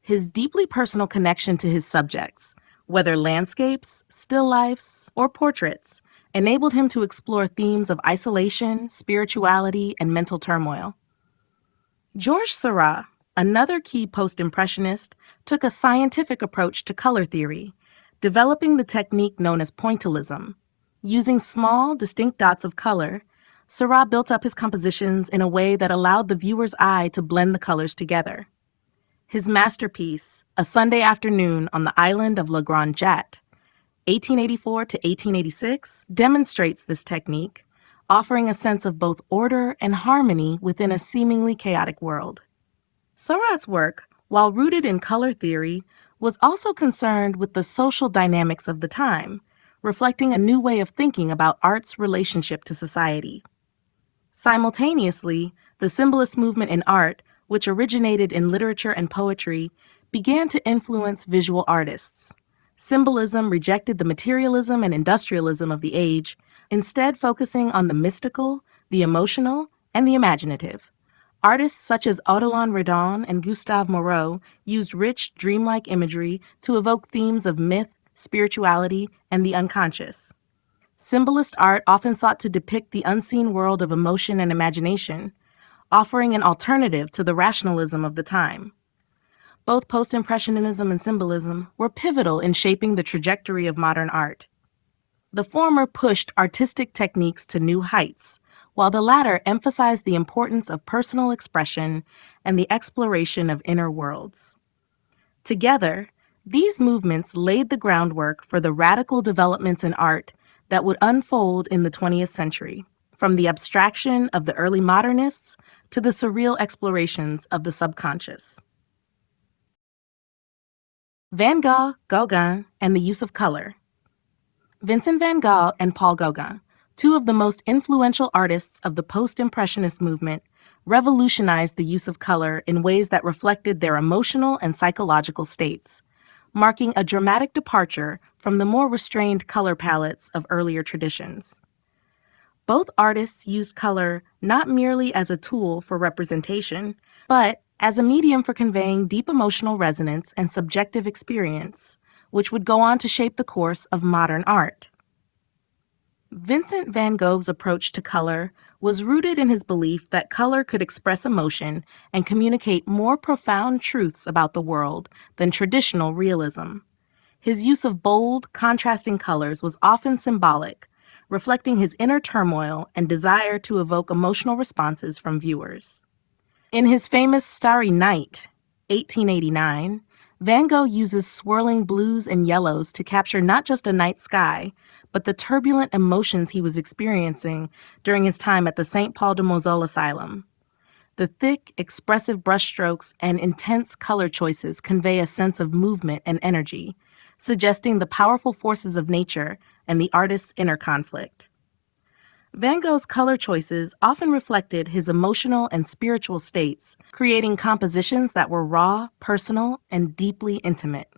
His deeply personal connection to his subjects, whether landscapes, still lifes, or portraits, enabled him to explore themes of isolation, spirituality, and mental turmoil. Georges Seurat, another key post-impressionist, took a scientific approach to color theory, developing the technique known as pointillism. Using small, distinct dots of color, Seurat built up his compositions in a way that allowed the viewer's eye to blend the colors together. His masterpiece, A Sunday Afternoon on the Island of La Grande Jatte, 1884 to 1886, demonstrates this technique, offering a sense of both order and harmony within a seemingly chaotic world. Seurat's work, while rooted in color theory, was also concerned with the social dynamics of the time, reflecting a new way of thinking about art's relationship to society. Simultaneously, the symbolist movement in art, which originated in literature and poetry, began to influence visual artists. Symbolism rejected the materialism and industrialism of the age, instead focusing on the mystical, the emotional, and the imaginative. Artists such as Odilon Redon and Gustave Moreau used rich, dreamlike imagery to evoke themes of myth, spirituality, and the unconscious. Symbolist art often sought to depict the unseen world of emotion and imagination, offering an alternative to the rationalism of the time. Both post-impressionism and symbolism were pivotal in shaping the trajectory of modern art. The former pushed artistic techniques to new heights, while the latter emphasized the importance of personal expression and the exploration of inner worlds. Together, these movements laid the groundwork for the radical developments in art that would unfold in the 20th century, from the abstraction of the early modernists to the surreal explorations of the subconscious. Van Gogh, Gauguin, and the use of color. Vincent van Gogh and Paul Gauguin, two of the most influential artists of the post-impressionist movement, revolutionized the use of color in ways that reflected their emotional and psychological states, marking a dramatic departure from the more restrained color palettes of earlier traditions. Both artists used color not merely as a tool for representation, but as a medium for conveying deep emotional resonance and subjective experience, which would go on to shape the course of modern art. Vincent van Gogh's approach to color was rooted in his belief that color could express emotion and communicate more profound truths about the world than traditional realism. His use of bold, contrasting colors was often symbolic, reflecting his inner turmoil and desire to evoke emotional responses from viewers. In his famous Starry Night, 1889, Van Gogh uses swirling blues and yellows to capture not just a night sky, but the turbulent emotions he was experiencing during his time at the St. Paul de Moselle Asylum. The thick, expressive brushstrokes and intense color choices convey a sense of movement and energy, suggesting the powerful forces of nature and the artist's inner conflict. Van Gogh's color choices often reflected his emotional and spiritual states, creating compositions that were raw, personal, and deeply intimate.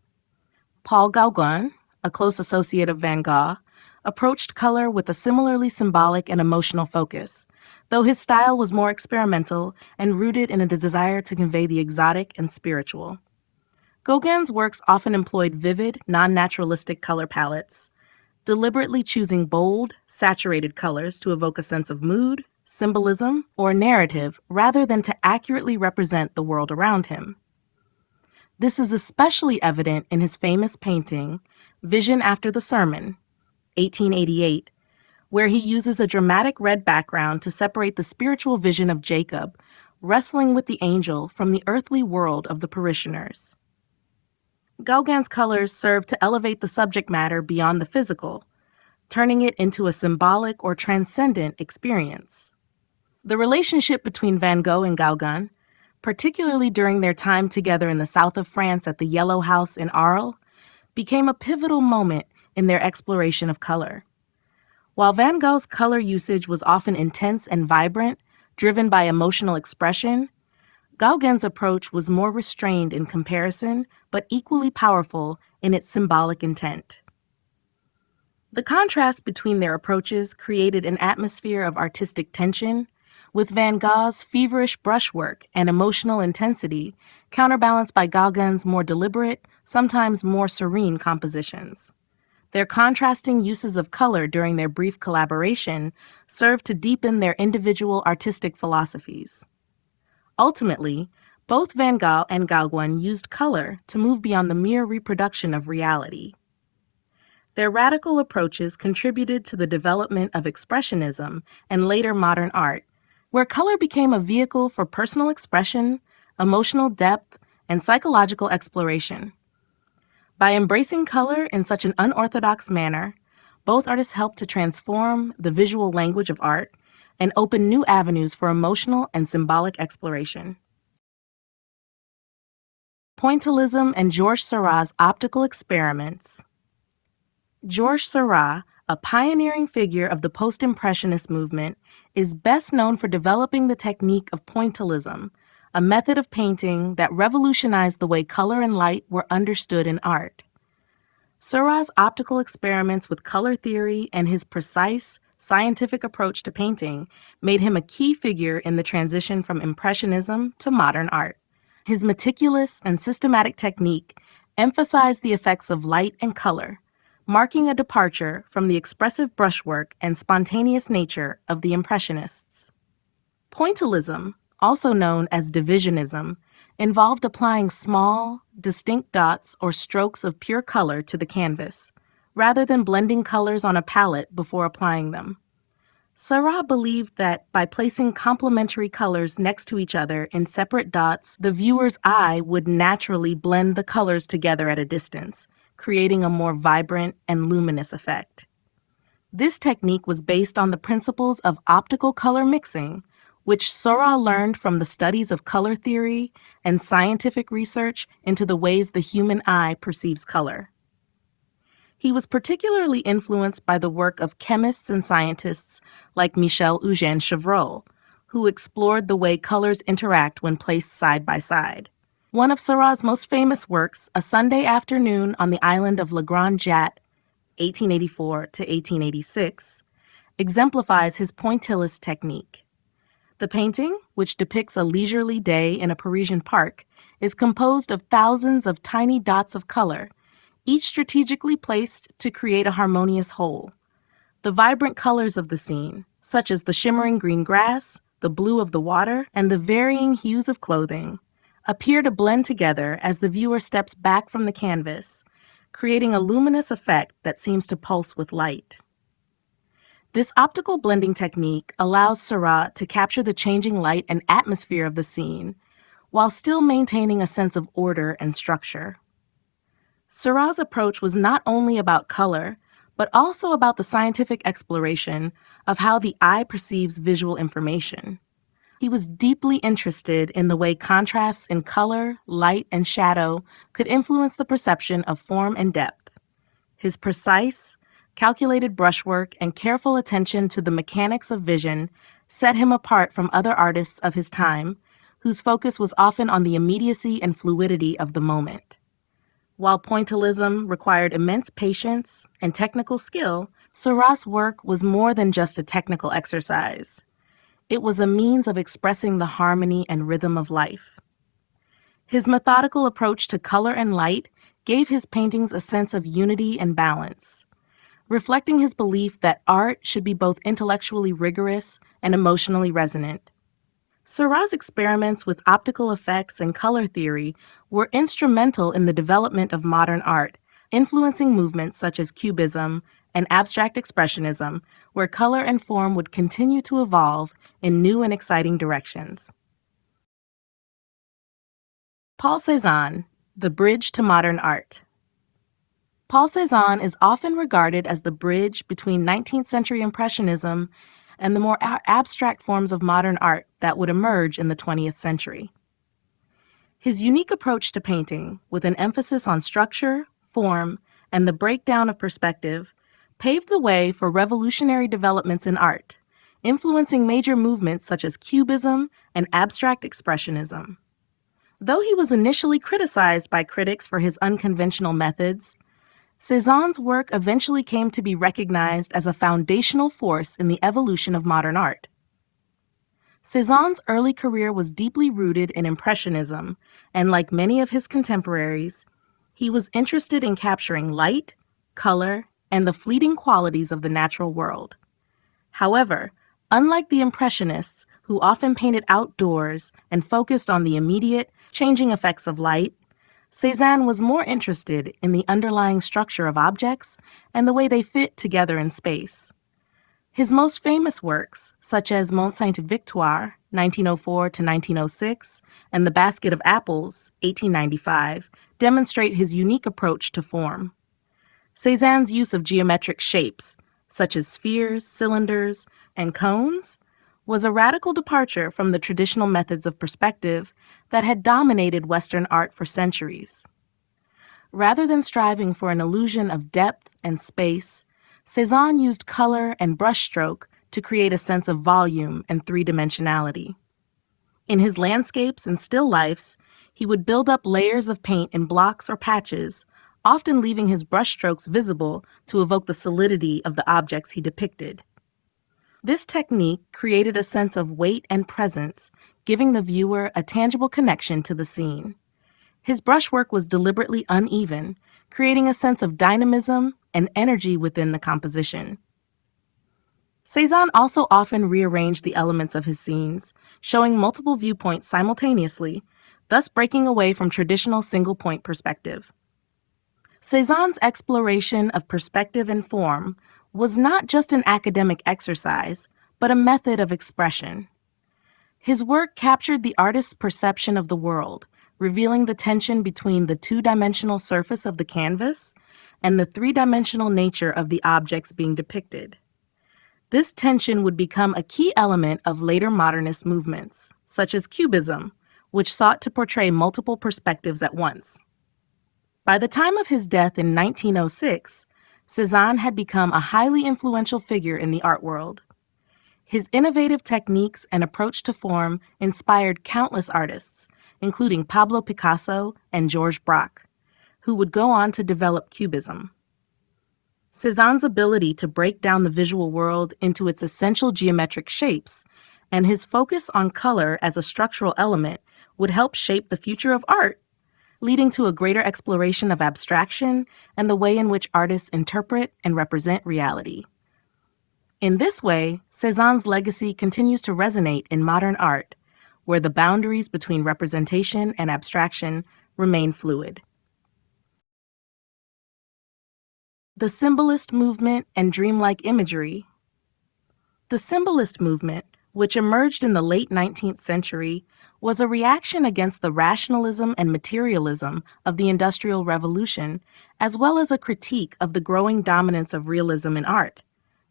Paul Gauguin, a close associate of Van Gogh, approached color with a similarly symbolic and emotional focus, though his style was more experimental and rooted in a desire to convey the exotic and spiritual. Gauguin's works often employed vivid, non-naturalistic color palettes, deliberately choosing bold, saturated colors to evoke a sense of mood, symbolism, or narrative rather than to accurately represent the world around him. This is especially evident in his famous painting, Vision After the Sermon, 1888, where he uses a dramatic red background to separate the spiritual vision of Jacob, wrestling with the angel, from the earthly world of the parishioners. Gauguin's colors serve to elevate the subject matter beyond the physical, turning it into a symbolic or transcendent experience. The relationship between Van Gogh and Gauguin, particularly during their time together in the south of France at the Yellow House in Arles, became a pivotal moment in their exploration of color. While Van Gogh's color usage was often intense and vibrant, driven by emotional expression, Gauguin's approach was more restrained in comparison, but equally powerful in its symbolic intent. The contrast between their approaches created an atmosphere of artistic tension, with Van Gogh's feverish brushwork and emotional intensity counterbalanced by Gauguin's more deliberate, sometimes more serene compositions. Their contrasting uses of color during their brief collaboration served to deepen their individual artistic philosophies. Ultimately, both Van Gogh and Gauguin used color to move beyond the mere reproduction of reality. Their radical approaches contributed to the development of Expressionism and later modern art, where color became a vehicle for personal expression, emotional depth, and psychological exploration. By embracing color in such an unorthodox manner, both artists helped to transform the visual language of art and open new avenues for emotional and symbolic exploration. Pointillism and Georges Seurat's optical experiments. Georges Seurat, a pioneering figure of the post-impressionist movement, is best known for developing the technique of pointillism, a method of painting that revolutionized the way color and light were understood in art. Seurat's optical experiments with color theory and his precise, scientific approach to painting made him a key figure in the transition from Impressionism to modern art. His meticulous and systematic technique emphasized the effects of light and color, marking a departure from the expressive brushwork and spontaneous nature of the Impressionists. Pointillism, also known as divisionism, involved applying small, distinct dots or strokes of pure color to the canvas, rather than blending colors on a palette before applying them. Seurat believed that by placing complementary colors next to each other in separate dots, the viewer's eye would naturally blend the colors together at a distance, creating a more vibrant and luminous effect. This technique was based on the principles of optical color mixing, which Seurat learned from the studies of color theory and scientific research into the ways the human eye perceives color. He was particularly influenced by the work of chemists and scientists like Michel-Eugène Chevreul, who explored the way colors interact when placed side by side. One of Seurat's most famous works, A Sunday Afternoon on the Island of Le Grand Jatte, 1884 to 1886, exemplifies his pointillist technique. The painting, which depicts a leisurely day in a Parisian park, is composed of thousands of tiny dots of color, each strategically placed to create a harmonious whole. The vibrant colors of the scene, such as the shimmering green grass, the blue of the water, and the varying hues of clothing, appear to blend together as the viewer steps back from the canvas, creating a luminous effect that seems to pulse with light. This optical blending technique allows Seurat to capture the changing light and atmosphere of the scene, while still maintaining a sense of order and structure. Seurat's approach was not only about color, but also about the scientific exploration of how the eye perceives visual information. He was deeply interested in the way contrasts in color, light, and shadow could influence the perception of form and depth. His precise, calculated brushwork and careful attention to the mechanics of vision set him apart from other artists of his time, whose focus was often on the immediacy and fluidity of the moment. While pointillism required immense patience and technical skill, Seurat's work was more than just a technical exercise. It was a means of expressing the harmony and rhythm of life. His methodical approach to color and light gave his paintings a sense of unity and balance, reflecting his belief that art should be both intellectually rigorous and emotionally resonant. Seurat's experiments with optical effects and color theory were instrumental in the development of modern art, influencing movements such as Cubism and abstract expressionism, where color and form would continue to evolve in new and exciting directions. Paul Cézanne, the bridge to modern art. Paul Cézanne is often regarded as the bridge between 19th century Impressionism and the more abstract forms of modern art that would emerge in the 20th century. His unique approach to painting, with an emphasis on structure, form, and the breakdown of perspective, paved the way for revolutionary developments in art, influencing major movements such as Cubism and abstract expressionism. Though he was initially criticized by critics for his unconventional methods, Cézanne's work eventually came to be recognized as a foundational force in the evolution of modern art. Cézanne's early career was deeply rooted in Impressionism, and like many of his contemporaries, he was interested in capturing light, color, and the fleeting qualities of the natural world. However, unlike the Impressionists, who often painted outdoors and focused on the immediate, changing effects of light, Cézanne was more interested in the underlying structure of objects and the way they fit together in space. His most famous works, such as Mont Sainte-Victoire, 1904 to 1906, and The Basket of Apples, 1895, demonstrate his unique approach to form. Cézanne's use of geometric shapes, such as spheres, cylinders, and cones, was a radical departure from the traditional methods of perspective that had dominated Western art for centuries. Rather than striving for an illusion of depth and space, Cézanne used color and brushstroke to create a sense of volume and three-dimensionality. In his landscapes and still lifes, he would build up layers of paint in blocks or patches, often leaving his brushstrokes visible to evoke the solidity of the objects he depicted. This technique created a sense of weight and presence, giving the viewer a tangible connection to the scene. His brushwork was deliberately uneven, creating a sense of dynamism and energy within the composition. Cézanne also often rearranged the elements of his scenes, showing multiple viewpoints simultaneously, thus breaking away from traditional single-point perspective. Cézanne's exploration of perspective and form was not just an academic exercise, but a method of expression. His work captured the artist's perception of the world, revealing the tension between the two-dimensional surface of the canvas and the three-dimensional nature of the objects being depicted. This tension would become a key element of later modernist movements, such as Cubism, which sought to portray multiple perspectives at once. By the time of his death in 1906, Cézanne had become a highly influential figure in the art world. His innovative techniques and approach to form inspired countless artists, including Pablo Picasso and Georges Braque, who would go on to develop Cubism. Cézanne's ability to break down the visual world into its essential geometric shapes and his focus on color as a structural element would help shape the future of art, leading to a greater exploration of abstraction and the way in which artists interpret and represent reality. In this way, Cézanne's legacy continues to resonate in modern art, where the boundaries between representation and abstraction remain fluid. The Symbolist movement and dreamlike imagery. The Symbolist movement, which emerged in the late 19th century, was a reaction against the rationalism and materialism of the Industrial Revolution, as well as a critique of the growing dominance of realism in art.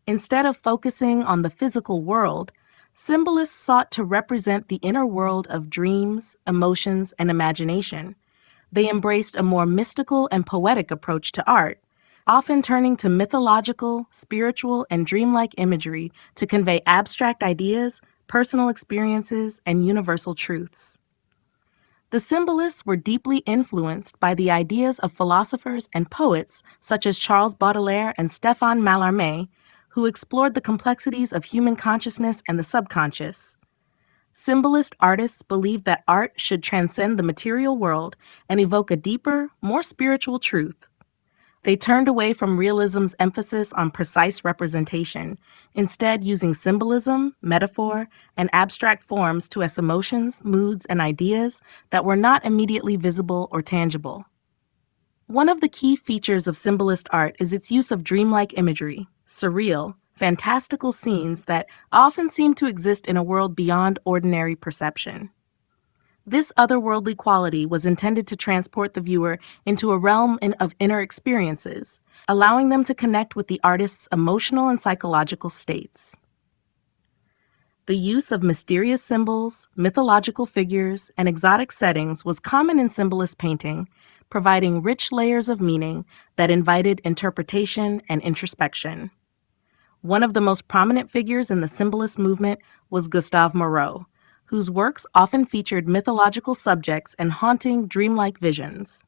Instead of focusing on the physical world, symbolists sought to represent the inner world of dreams, emotions, and imagination. They embraced a more mystical and poetic approach to art, often turning to mythological, spiritual, and dreamlike imagery to convey abstract ideas, personal experiences, and universal truths. The symbolists were deeply influenced by the ideas of philosophers and poets such as Charles Baudelaire and Stéphane Mallarmé, who explored the complexities of human consciousness and the subconscious. Symbolist artists believed that art should transcend the material world and evoke a deeper, more spiritual truth. They turned away from realism's emphasis on precise representation, instead using symbolism, metaphor, and abstract forms to express emotions, moods, and ideas that were not immediately visible or tangible. One of the key features of symbolist art is its use of dreamlike imagery, surreal, fantastical scenes that often seem to exist in a world beyond ordinary perception. This otherworldly quality was intended to transport the viewer into a realm of inner experiences, allowing them to connect with the artist's emotional and psychological states. The use of mysterious symbols, mythological figures, and exotic settings was common in symbolist painting, providing rich layers of meaning that invited interpretation and introspection. One of the most prominent figures in the symbolist movement was Gustave Moreau, whose works often featured mythological subjects and haunting, dreamlike visions.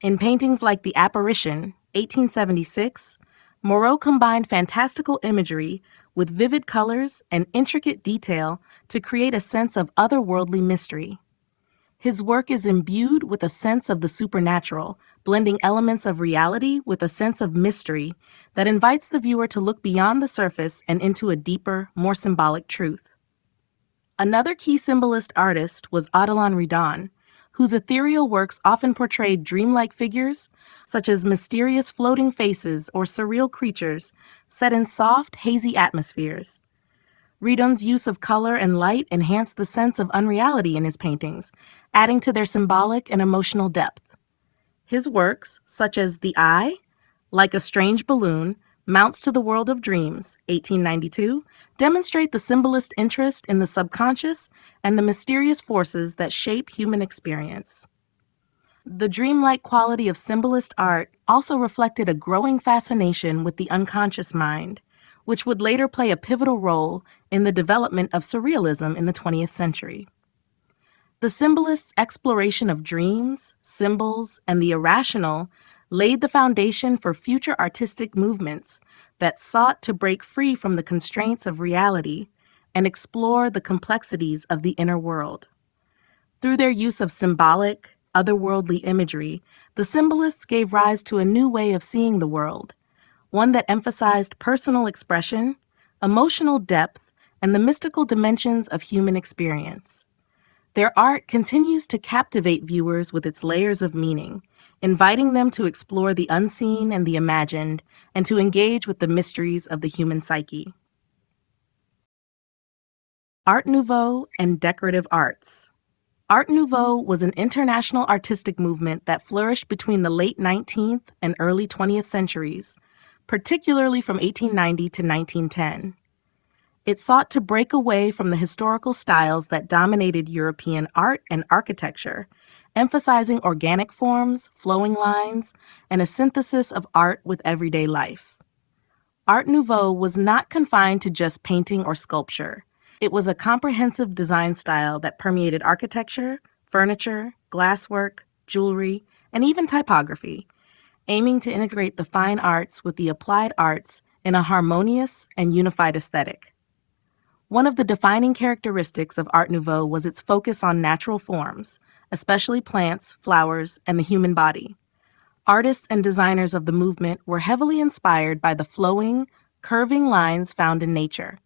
In paintings like The Apparition, 1876, Moreau combined fantastical imagery with vivid colors and intricate detail to create a sense of otherworldly mystery. His work is imbued with a sense of the supernatural, blending elements of reality with a sense of mystery that invites the viewer to look beyond the surface and into a deeper, more symbolic truth. Another key symbolist artist was Odilon Redon, whose ethereal works often portrayed dreamlike figures, such as mysterious floating faces or surreal creatures set in soft, hazy atmospheres. Redon's use of color and light enhanced the sense of unreality in his paintings, adding to their symbolic and emotional depth. His works, such as The Eye, Like a Strange Balloon, Mounts to the World of Dreams, 1892, demonstrate the symbolist interest in the subconscious and the mysterious forces that shape human experience. The dreamlike quality of symbolist art also reflected a growing fascination with the unconscious mind, which would later play a pivotal role in the development of surrealism in the 20th century. The symbolists' exploration of dreams, symbols, and the irrational laid the foundation for future artistic movements that sought to break free from the constraints of reality and explore the complexities of the inner world. Through their use of symbolic, otherworldly imagery, the symbolists gave rise to a new way of seeing the world, one that emphasized personal expression, emotional depth, and the mystical dimensions of human experience. Their art continues to captivate viewers with its layers of meaning, inviting them to explore the unseen and the imagined, and to engage with the mysteries of the human psyche. Art Nouveau and decorative arts. Art Nouveau was an international artistic movement that flourished between the late 19th and early 20th centuries, particularly from 1890 to 1910. It sought to break away from the historical styles that dominated European art and architecture, emphasizing organic forms, flowing lines, and a synthesis of art with everyday life. Art Nouveau was not confined to just painting or sculpture. It was a comprehensive design style that permeated architecture, furniture, glasswork, jewelry, and even typography, aiming to integrate the fine arts with the applied arts in a harmonious and unified aesthetic. One of the defining characteristics of Art Nouveau was its focus on natural forms, especially plants, flowers, and the human body. Artists and designers of the movement were heavily inspired by the flowing, curving lines found in nature.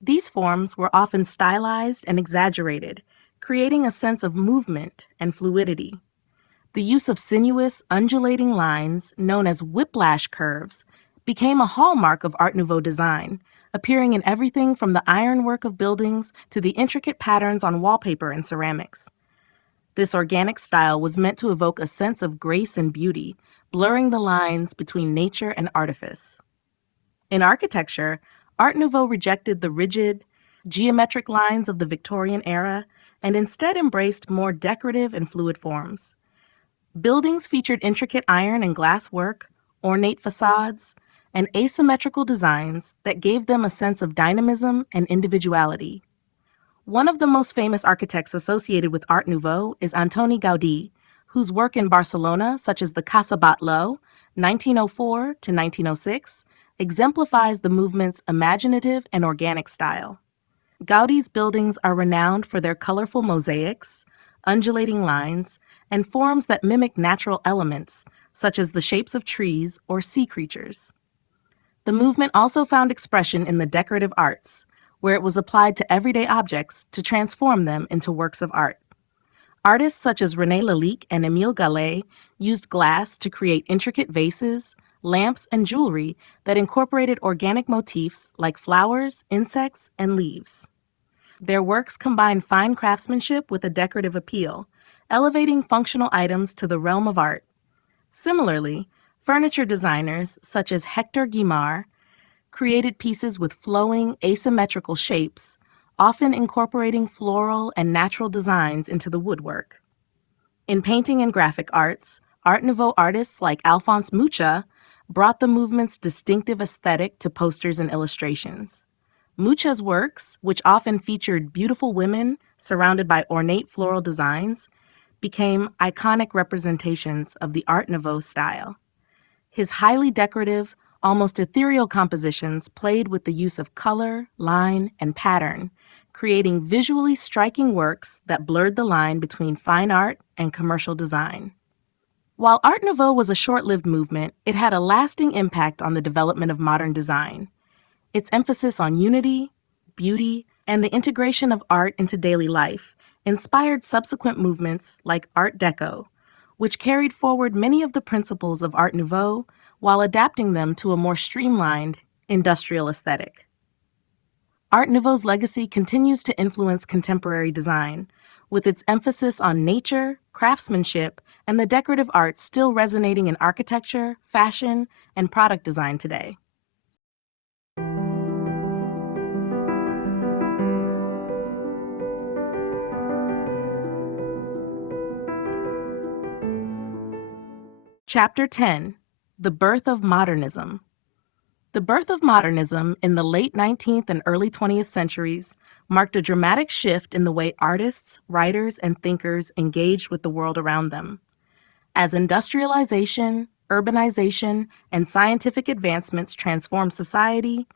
These forms were often stylized and exaggerated, creating a sense of movement and fluidity. The use of sinuous, undulating lines, known as whiplash curves, became a hallmark of Art Nouveau design, appearing in everything from the ironwork of buildings to the intricate patterns on wallpaper and ceramics. This organic style was meant to evoke a sense of grace and beauty, blurring the lines between nature and artifice. In architecture, Art Nouveau rejected the rigid, geometric lines of the Victorian era and instead embraced more decorative and fluid forms. Buildings featured intricate iron and glass work, ornate facades, and asymmetrical designs that gave them a sense of dynamism and individuality. One of the most famous architects associated with Art Nouveau is Antoni Gaudí, whose work in Barcelona, such as the Casa Batlló, 1904 to 1906, exemplifies the movement's imaginative and organic style. Gaudí's buildings are renowned for their colorful mosaics, undulating lines, and forms that mimic natural elements, such as the shapes of trees or sea creatures. The movement also found expression in the decorative arts, where it was applied to everyday objects to transform them into works of art. Artists such as René Lalique and Émile Gallé used glass to create intricate vases, lamps, and jewelry that incorporated organic motifs like flowers, insects, and leaves. Their works combine fine craftsmanship with a decorative appeal, elevating functional items to the realm of art. Similarly, furniture designers such as Hector Guimard created pieces with flowing, asymmetrical shapes, often incorporating floral and natural designs into the woodwork. In painting and graphic arts, Art Nouveau artists like Alphonse Mucha brought the movement's distinctive aesthetic to posters and illustrations. Mucha's works, which often featured beautiful women surrounded by ornate floral designs, became iconic representations of the Art Nouveau style. His highly decorative, almost ethereal compositions played with the use of color, line, and pattern, creating visually striking works that blurred the line between fine art and commercial design. While Art Nouveau was a short-lived movement, it had a lasting impact on the development of modern design. Its emphasis on unity, beauty, and the integration of art into daily life inspired subsequent movements like Art Deco, which carried forward many of the principles of Art Nouveau while adapting them to a more streamlined, industrial aesthetic. Art Nouveau's legacy continues to influence contemporary design, with its emphasis on nature, craftsmanship, and the decorative arts still resonating in architecture, fashion, and product design today. Chapter 10: The Birth of Modernism. The birth of modernism in the late 19th and early 20th centuries marked a dramatic shift in the way artists, writers, and thinkers engaged with the world around them. As industrialization, urbanization, and scientific advancements transformed society,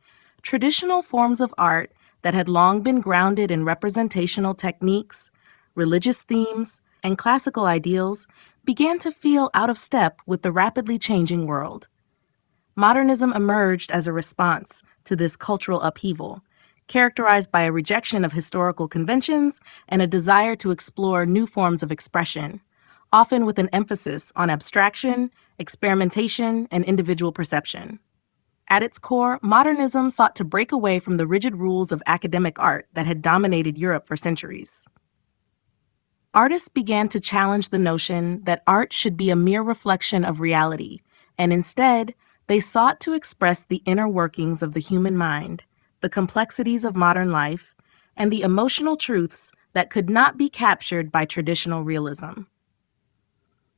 traditional forms of art that had long been grounded in representational techniques, religious themes, and classical ideals began to feel out of step with the rapidly changing world. Modernism emerged as a response to this cultural upheaval, characterized by a rejection of historical conventions and a desire to explore new forms of expression, often with an emphasis on abstraction, experimentation, and individual perception. At its core, modernism sought to break away from the rigid rules of academic art that had dominated Europe for centuries. Artists began to challenge the notion that art should be a mere reflection of reality, and instead, they sought to express the inner workings of the human mind, the complexities of modern life, and the emotional truths that could not be captured by traditional realism.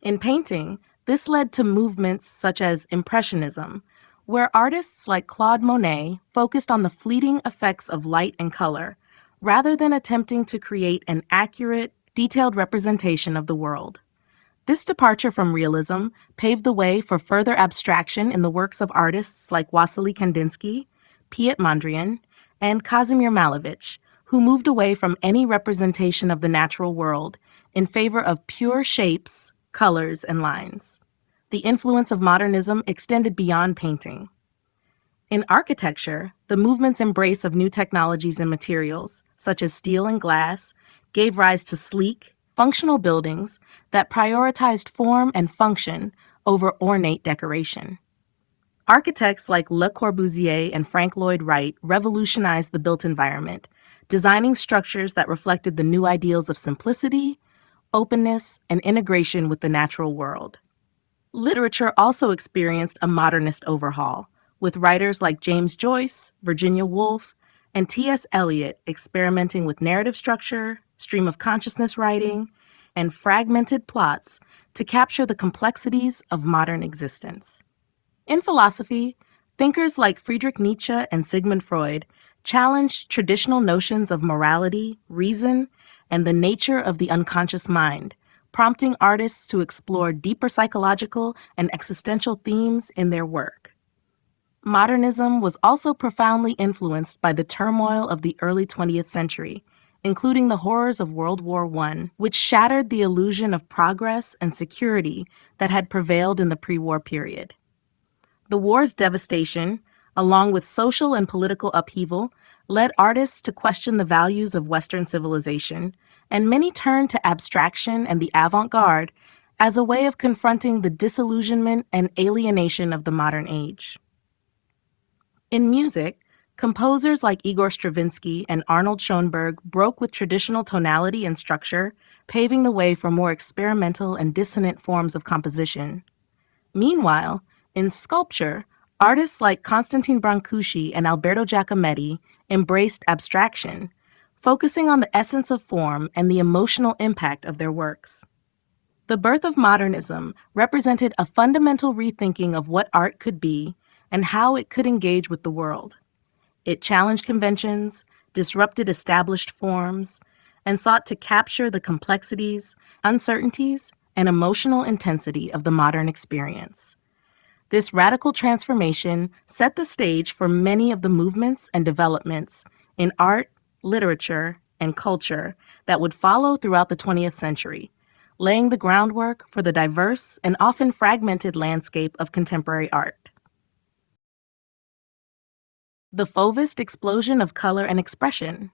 In painting, this led to movements such as Impressionism, where artists like Claude Monet focused on the fleeting effects of light and color, rather than attempting to create an accurate, detailed representation of the world. This departure from realism paved the way for further abstraction in the works of artists like Wassily Kandinsky, Piet Mondrian, and Kazimir Malevich, who moved away from any representation of the natural world in favor of pure shapes, colors, and lines. The influence of modernism extended beyond painting. In architecture, the movement's embrace of new technologies and materials, such as steel and glass, gave rise to sleek, functional buildings that prioritized form and function over ornate decoration. Architects like Le Corbusier and Frank Lloyd Wright revolutionized the built environment, designing structures that reflected the new ideals of simplicity, openness, and integration with the natural world. Literature also experienced a modernist overhaul, with writers like James Joyce, Virginia Woolf, and T.S. Eliot experimenting with narrative structure, stream of consciousness writing, and fragmented plots to capture the complexities of modern existence. In philosophy, thinkers like Friedrich Nietzsche and Sigmund Freud challenged traditional notions of morality, reason, and the nature of the unconscious mind, prompting artists to explore deeper psychological and existential themes in their work. Modernism was also profoundly influenced by the turmoil of the early 20th century, including the horrors of World War I, which shattered the illusion of progress and security that had prevailed in the pre-war period. The war's devastation, along with social and political upheaval, led artists to question the values of Western civilization, and many turned to abstraction and the avant-garde as a way of confronting the disillusionment and alienation of the modern age. In music, composers like Igor Stravinsky and Arnold Schoenberg broke with traditional tonality and structure, paving the way for more experimental and dissonant forms of composition. Meanwhile, in sculpture, artists like Constantine Brancusi and Alberto Giacometti embraced abstraction, focusing on the essence of form and the emotional impact of their works. The birth of modernism represented a fundamental rethinking of what art could be and how it could engage with the world. It challenged conventions, disrupted established forms, and sought to capture the complexities, uncertainties, and emotional intensity of the modern experience. This radical transformation set the stage for many of the movements and developments in art, literature, and culture that would follow throughout the 20th century, laying the groundwork for the diverse and often fragmented landscape of contemporary art. The Fauvist explosion of color and expression.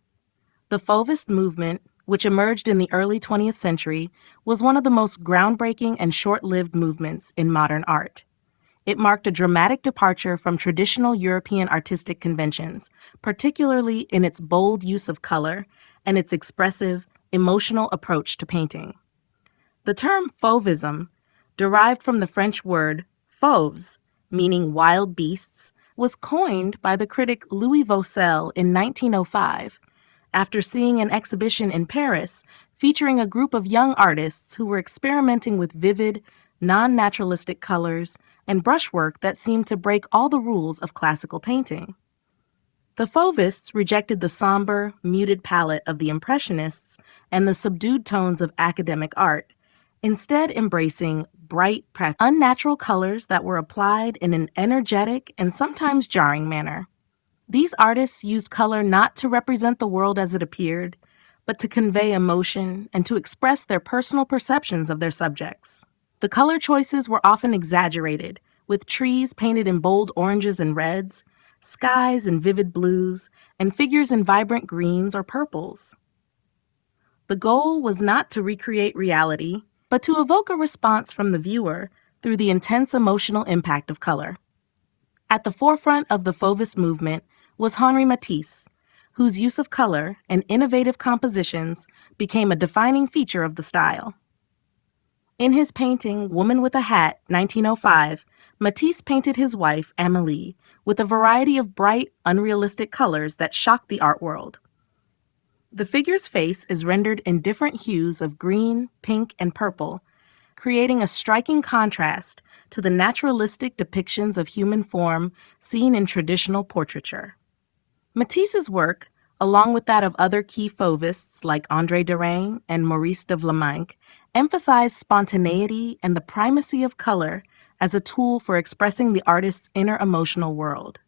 The Fauvist movement, which emerged in the early 20th century, was one of the most groundbreaking and short-lived movements in modern art. It marked a dramatic departure from traditional European artistic conventions, particularly in its bold use of color and its expressive, emotional approach to painting. The term Fauvism, derived from the French word fauves, meaning wild beasts, was coined by the critic Louis Vaucel in 1905, after seeing an exhibition in Paris featuring a group of young artists who were experimenting with vivid, non-naturalistic colors and brushwork that seemed to break all the rules of classical painting. The Fauvists rejected the somber, muted palette of the Impressionists and the subdued tones of academic art, instead embracing bright, unnatural colors that were applied in an energetic and sometimes jarring manner. These artists used color not to represent the world as it appeared, but to convey emotion and to express their personal perceptions of their subjects. The color choices were often exaggerated, with trees painted in bold oranges and reds, skies in vivid blues, and figures in vibrant greens or purples. The goal was not to recreate reality, but to evoke a response from the viewer through the intense emotional impact of color. At the forefront of the Fauvist movement was Henri Matisse, whose use of color and innovative compositions became a defining feature of the style. In his painting Woman with a Hat, 1905, Matisse painted his wife, Amélie, with a variety of bright, unrealistic colors that shocked the art world. The figure's face is rendered in different hues of green, pink, and purple, creating a striking contrast to the naturalistic depictions of human form seen in traditional portraiture. Matisse's work, along with that of other key Fauvists like André Derain and Maurice de Vlaminck, emphasized spontaneity and the primacy of color as a tool for expressing the artist's inner emotional world.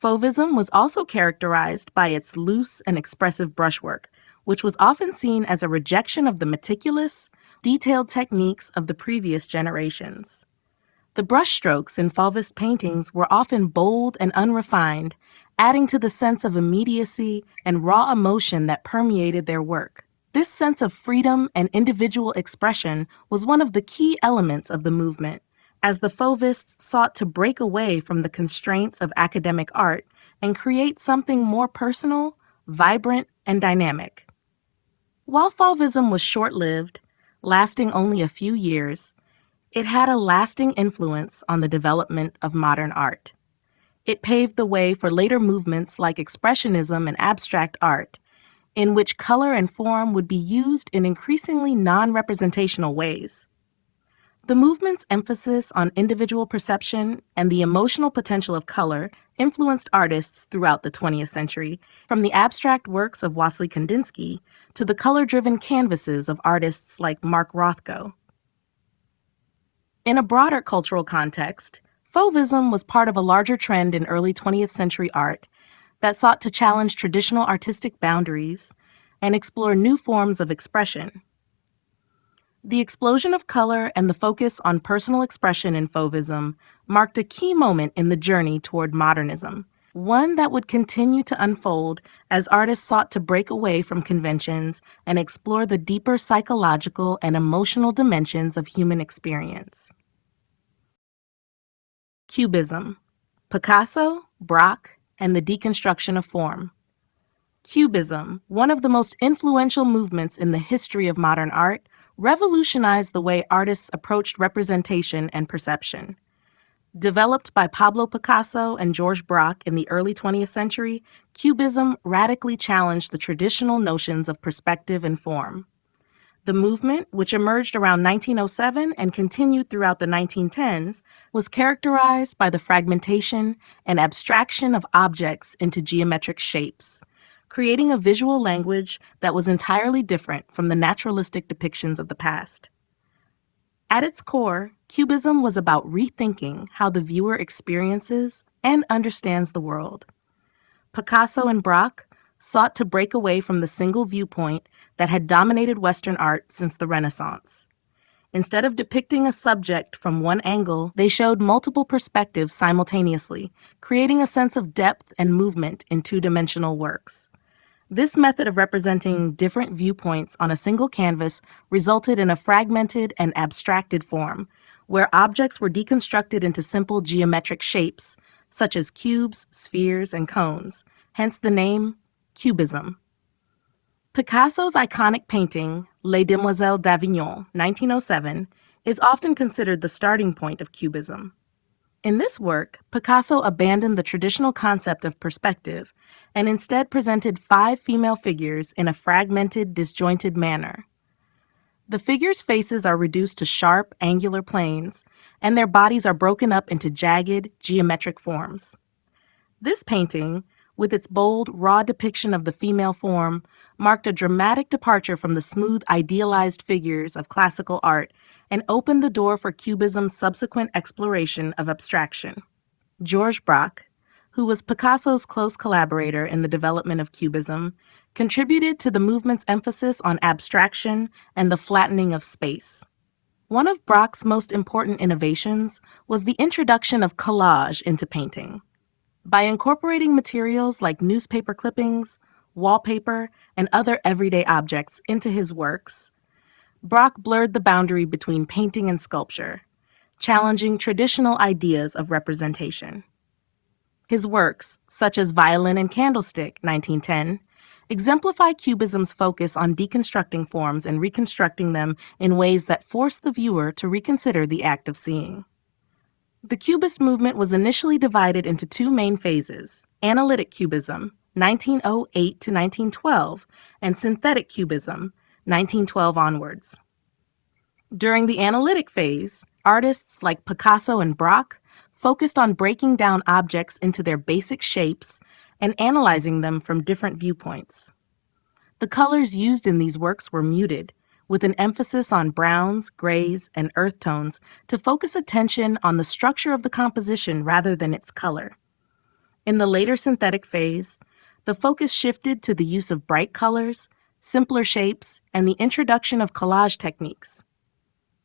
Fauvism was also characterized by its loose and expressive brushwork, which was often seen as a rejection of the meticulous, detailed techniques of the previous generations. The brushstrokes in Fauvist paintings were often bold and unrefined, adding to the sense of immediacy and raw emotion that permeated their work. This sense of freedom and individual expression was one of the key elements of the movement, as the Fauvists sought to break away from the constraints of academic art and create something more personal, vibrant, and dynamic. While Fauvism was short-lived, lasting only a few years, it had a lasting influence on the development of modern art. It paved the way for later movements like Expressionism and abstract art, in which color and form would be used in increasingly non-representational ways. The movement's emphasis on individual perception and the emotional potential of color influenced artists throughout the 20th century, from the abstract works of Wassily Kandinsky to the color-driven canvases of artists like Mark Rothko. In a broader cultural context, Fauvism was part of a larger trend in early 20th century art that sought to challenge traditional artistic boundaries and explore new forms of expression. The explosion of color and the focus on personal expression in Fauvism marked a key moment in the journey toward modernism, one that would continue to unfold as artists sought to break away from conventions and explore the deeper psychological and emotional dimensions of human experience. Cubism: Picasso, Braque, and the deconstruction of form. Cubism, one of the most influential movements in the history of modern art, revolutionized the way artists approached representation and perception. Developed by Pablo Picasso and Georges Braque in the early 20th century, Cubism radically challenged the traditional notions of perspective and form. The movement, which emerged around 1907 and continued throughout the 1910s, was characterized by the fragmentation and abstraction of objects into geometric shapes, creating a visual language that was entirely different from the naturalistic depictions of the past. At its core, Cubism was about rethinking how the viewer experiences and understands the world. Picasso and Braque sought to break away from the single viewpoint that had dominated Western art since the Renaissance. Instead of depicting a subject from one angle, they showed multiple perspectives simultaneously, creating a sense of depth and movement in two-dimensional works. This method of representing different viewpoints on a single canvas resulted in a fragmented and abstracted form, where objects were deconstructed into simple geometric shapes, such as cubes, spheres, and cones, hence the name Cubism. Picasso's iconic painting, Les Demoiselles d'Avignon, 1907, is often considered the starting point of Cubism. In this work, Picasso abandoned the traditional concept of perspective and instead presented 5 female figures in a fragmented, disjointed manner. The figures' faces are reduced to sharp, angular planes, and their bodies are broken up into jagged, geometric forms. This painting, with its bold, raw depiction of the female form, marked a dramatic departure from the smooth, idealized figures of classical art and opened the door for Cubism's subsequent exploration of abstraction. Georges Braque, who was Picasso's close collaborator in the development of Cubism, contributed to the movement's emphasis on abstraction and the flattening of space. One of Braque's most important innovations was the introduction of collage into painting. By incorporating materials like newspaper clippings, wallpaper, and other everyday objects into his works, Braque blurred the boundary between painting and sculpture, challenging traditional ideas of representation. His works, such as Violin and Candlestick, 1910, exemplify Cubism's focus on deconstructing forms and reconstructing them in ways that force the viewer to reconsider the act of seeing. The Cubist movement was initially divided into 2 main phases: Analytic Cubism, 1908 to 1912, and Synthetic Cubism, 1912 onwards. During the analytic phase, artists like Picasso and Braque focused on breaking down objects into their basic shapes and analyzing them from different viewpoints. The colors used in these works were muted, with an emphasis on browns, grays, and earth tones to focus attention on the structure of the composition rather than its color. In the later synthetic phase, the focus shifted to the use of bright colors, simpler shapes, and the introduction of collage techniques.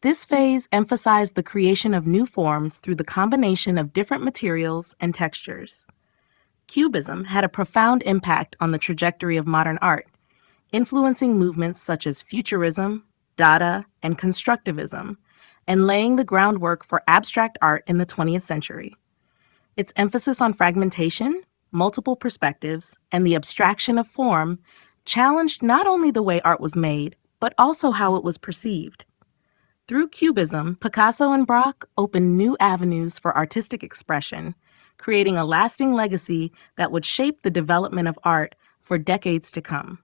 This phase emphasized the creation of new forms through the combination of different materials and textures. Cubism had a profound impact on the trajectory of modern art, influencing movements such as Futurism, Dada, and Constructivism, and laying the groundwork for abstract art in the 20th century. Its emphasis on fragmentation, multiple perspectives, and the abstraction of form challenged not only the way art was made, but also how it was perceived. Through Cubism, Picasso and Braque opened new avenues for artistic expression, creating a lasting legacy that would shape the development of art for decades to come.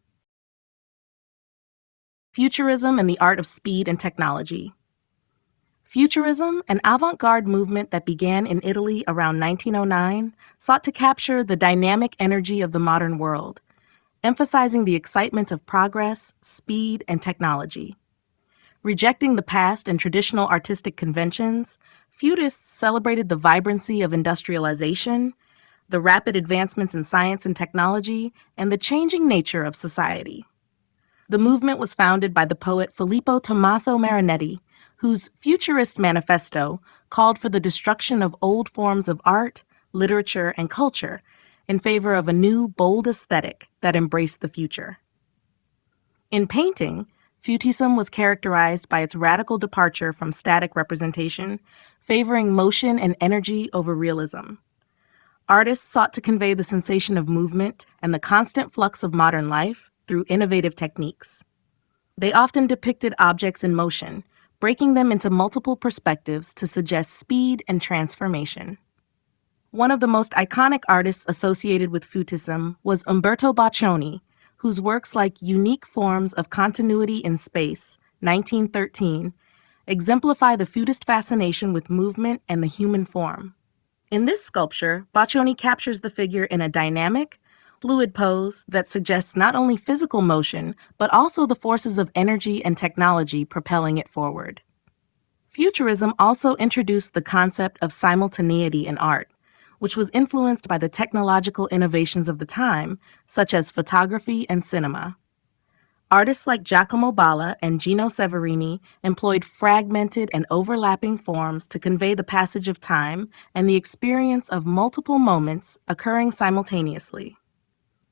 Futurism and the art of speed and technology. Futurism, an avant-garde movement that began in Italy around 1909, sought to capture the dynamic energy of the modern world, emphasizing the excitement of progress, speed, and technology. Rejecting the past and traditional artistic conventions, Futurists celebrated the vibrancy of industrialization, the rapid advancements in science and technology, and the changing nature of society. The movement was founded by the poet Filippo Tommaso Marinetti, whose Futurist manifesto called for the destruction of old forms of art, literature, and culture in favor of a new, bold aesthetic that embraced the future. In painting, Futism was characterized by its radical departure from static representation, favoring motion and energy over realism. Artists sought to convey the sensation of movement and the constant flux of modern life through innovative techniques. They often depicted objects in motion, breaking them into multiple perspectives to suggest speed and transformation. One of the most iconic artists associated with Futism was Umberto Boccioni, whose works like Unique Forms of Continuity in Space, 1913, exemplify the Futist fascination with movement and the human form. In this sculpture, Boccioni captures the figure in a dynamic, fluid pose that suggests not only physical motion, but also the forces of energy and technology propelling it forward. Futurism also introduced the concept of simultaneity in art, which was influenced by the technological innovations of the time, such as photography and cinema. Artists like Giacomo Balla and Gino Severini employed fragmented and overlapping forms to convey the passage of time and the experience of multiple moments occurring simultaneously.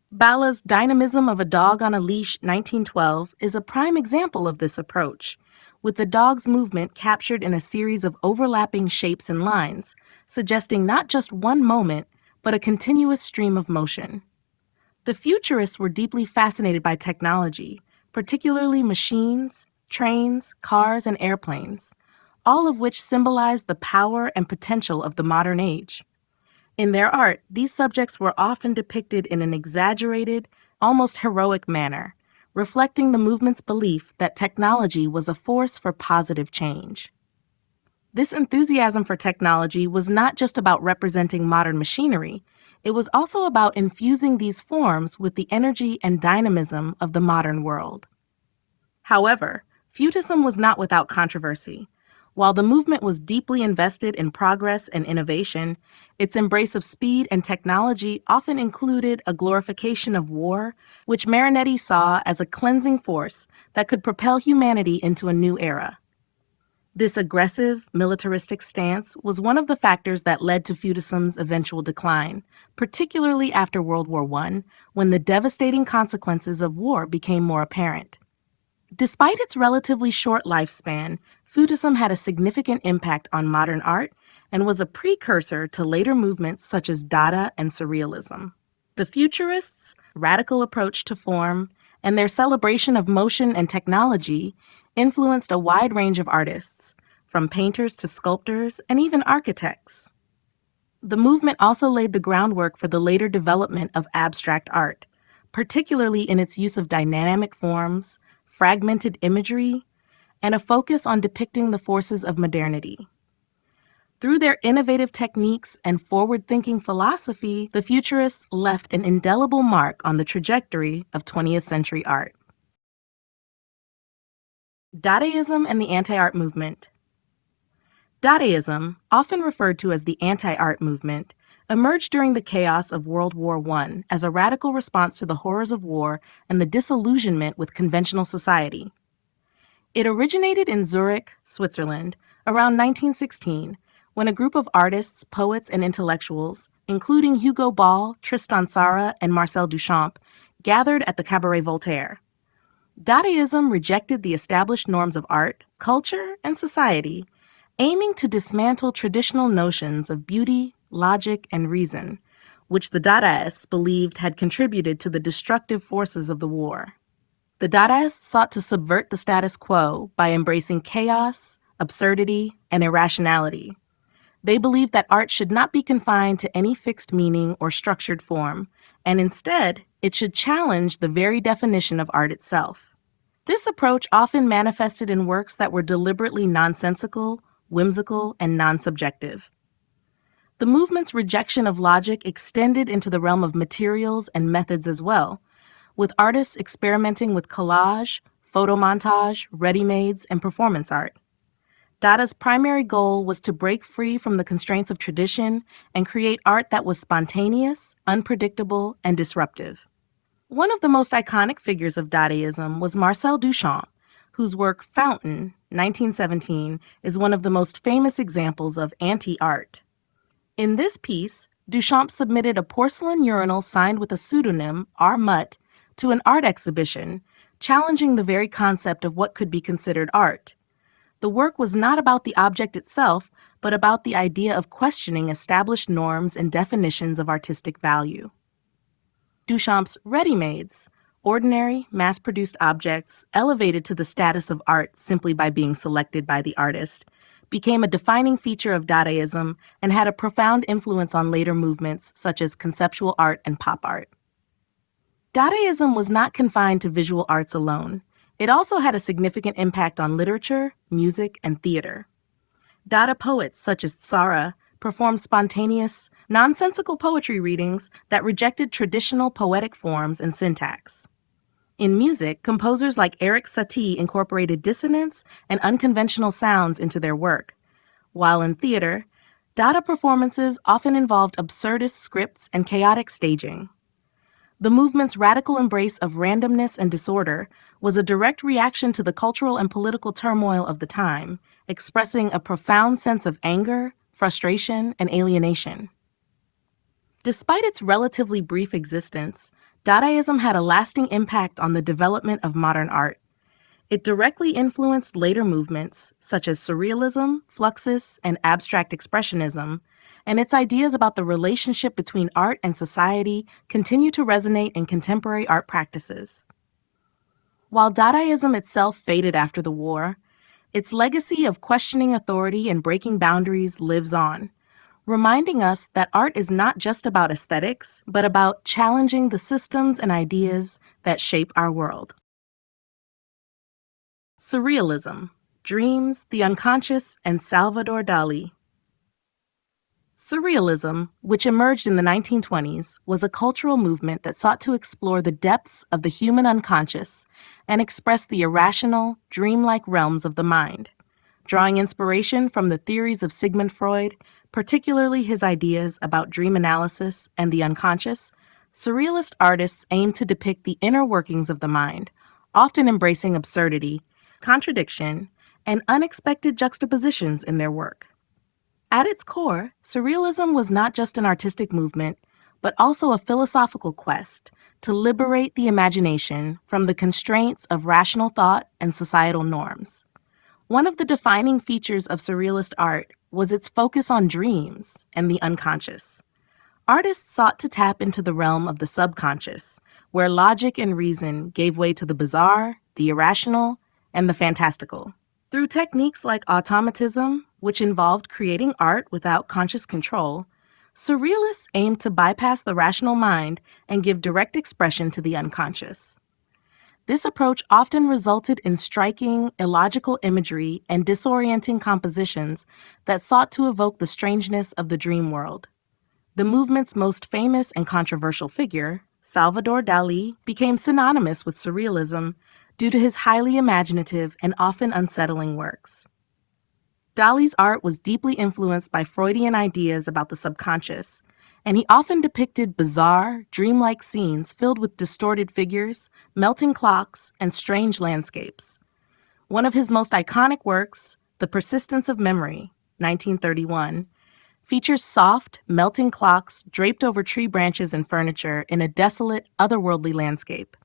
Balla's Dynamism of a Dog on a Leash, 1912, is a prime example of this approach, with the dog's movement captured in a series of overlapping shapes and lines, suggesting not just one moment, but a continuous stream of motion. The Futurists were deeply fascinated by technology, particularly machines, trains, cars, and airplanes, all of which symbolized the power and potential of the modern age. In their art, these subjects were often depicted in an exaggerated, almost heroic manner, reflecting the movement's belief that technology was a force for positive change. This enthusiasm for technology was not just about representing modern machinery, it was also about infusing these forms with the energy and dynamism of the modern world. However, Futism was not without controversy. While the movement was deeply invested in progress and innovation, its embrace of speed and technology often included a glorification of war, which Marinetti saw as a cleansing force that could propel humanity into a new era. This aggressive, militaristic stance was one of the factors that led to Futism's eventual decline, particularly after World War I, when the devastating consequences of war became more apparent. Despite its relatively short lifespan, Futism had a significant impact on modern art and was a precursor to later movements such as Dada and Surrealism. The Futurists' radical approach to form and their celebration of motion and technology influenced a wide range of artists, from painters to sculptors and even architects. The movement also laid the groundwork for the later development of abstract art, particularly in its use of dynamic forms, fragmented imagery, and a focus on depicting the forces of modernity. Through their innovative techniques and forward-thinking philosophy, the Futurists left an indelible mark on the trajectory of 20th century art. Dadaism and the anti-art movement. Dadaism, often referred to as the anti-art movement, emerged during the chaos of World War I as a radical response to the horrors of war and the disillusionment with conventional society. It originated in Zurich, Switzerland, around 1916, when a group of artists, poets, and intellectuals, including Hugo Ball, Tristan Tzara, and Marcel Duchamp, gathered at the Cabaret Voltaire. Dadaism rejected the established norms of art, culture, and society, aiming to dismantle traditional notions of beauty, logic, and reason, which the Dadaists believed had contributed to the destructive forces of the war. The Dadaists sought to subvert the status quo by embracing chaos, absurdity, and irrationality. They believed that art should not be confined to any fixed meaning or structured form, and instead, it should challenge the very definition of art itself. This approach often manifested in works that were deliberately nonsensical, whimsical, and non-subjective. The movement's rejection of logic extended into the realm of materials and methods as well, with artists experimenting with collage, photomontage, ready-mades, and performance art. Dada's primary goal was to break free from the constraints of tradition and create art that was spontaneous, unpredictable, and disruptive. One of the most iconic figures of Dadaism was Marcel Duchamp, whose work Fountain, 1917, is one of the most famous examples of anti-art. In this piece, Duchamp submitted a porcelain urinal signed with a pseudonym, R. Mutt, to an art exhibition, challenging the very concept of what could be considered art. The work was not about the object itself, but about the idea of questioning established norms and definitions of artistic value. Duchamp's ready-mades, ordinary, mass-produced objects elevated to the status of art simply by being selected by the artist, became a defining feature of Dadaism and had a profound influence on later movements such as conceptual art and pop art. Dadaism was not confined to visual arts alone. It also had a significant impact on literature, music, and theater. Dada poets such as Tzara performed spontaneous, nonsensical poetry readings that rejected traditional poetic forms and syntax. In music, composers like Erik Satie incorporated dissonance and unconventional sounds into their work, while in theater, Dada performances often involved absurdist scripts and chaotic staging. The movement's radical embrace of randomness and disorder was a direct reaction to the cultural and political turmoil of the time, expressing a profound sense of anger, frustration, and alienation. Despite its relatively brief existence, Dadaism had a lasting impact on the development of modern art. It directly influenced later movements, such as Surrealism, Fluxus, and Abstract Expressionism, and its ideas about the relationship between art and society continue to resonate in contemporary art practices. While Dadaism itself faded after the war, its legacy of questioning authority and breaking boundaries lives on, reminding us that art is not just about aesthetics, but about challenging the systems and ideas that shape our world. Surrealism, Dreams, the Unconscious, and Salvador Dali. Surrealism, which emerged in the 1920s, was a cultural movement that sought to explore the depths of the human unconscious and express the irrational, dreamlike realms of the mind. Drawing inspiration from the theories of Sigmund Freud, particularly his ideas about dream analysis and the unconscious, Surrealist artists aimed to depict the inner workings of the mind, often embracing absurdity, contradiction, and unexpected juxtapositions in their work. At its core, Surrealism was not just an artistic movement, but also a philosophical quest to liberate the imagination from the constraints of rational thought and societal norms. One of the defining features of Surrealist art was its focus on dreams and the unconscious. Artists sought to tap into the realm of the subconscious, where logic and reason gave way to the bizarre, the irrational, and the fantastical. Through techniques like automatism, which involved creating art without conscious control, Surrealists aimed to bypass the rational mind and give direct expression to the unconscious. This approach often resulted in striking, illogical imagery and disorienting compositions that sought to evoke the strangeness of the dream world. The movement's most famous and controversial figure, Salvador Dali, became synonymous with Surrealism due to his highly imaginative and often unsettling works. Dali's art was deeply influenced by Freudian ideas about the subconscious, and he often depicted bizarre, dreamlike scenes filled with distorted figures, melting clocks, and strange landscapes. One of his most iconic works, The Persistence of Memory, 1931, features soft, melting clocks draped over tree branches and furniture in a desolate, otherworldly landscape.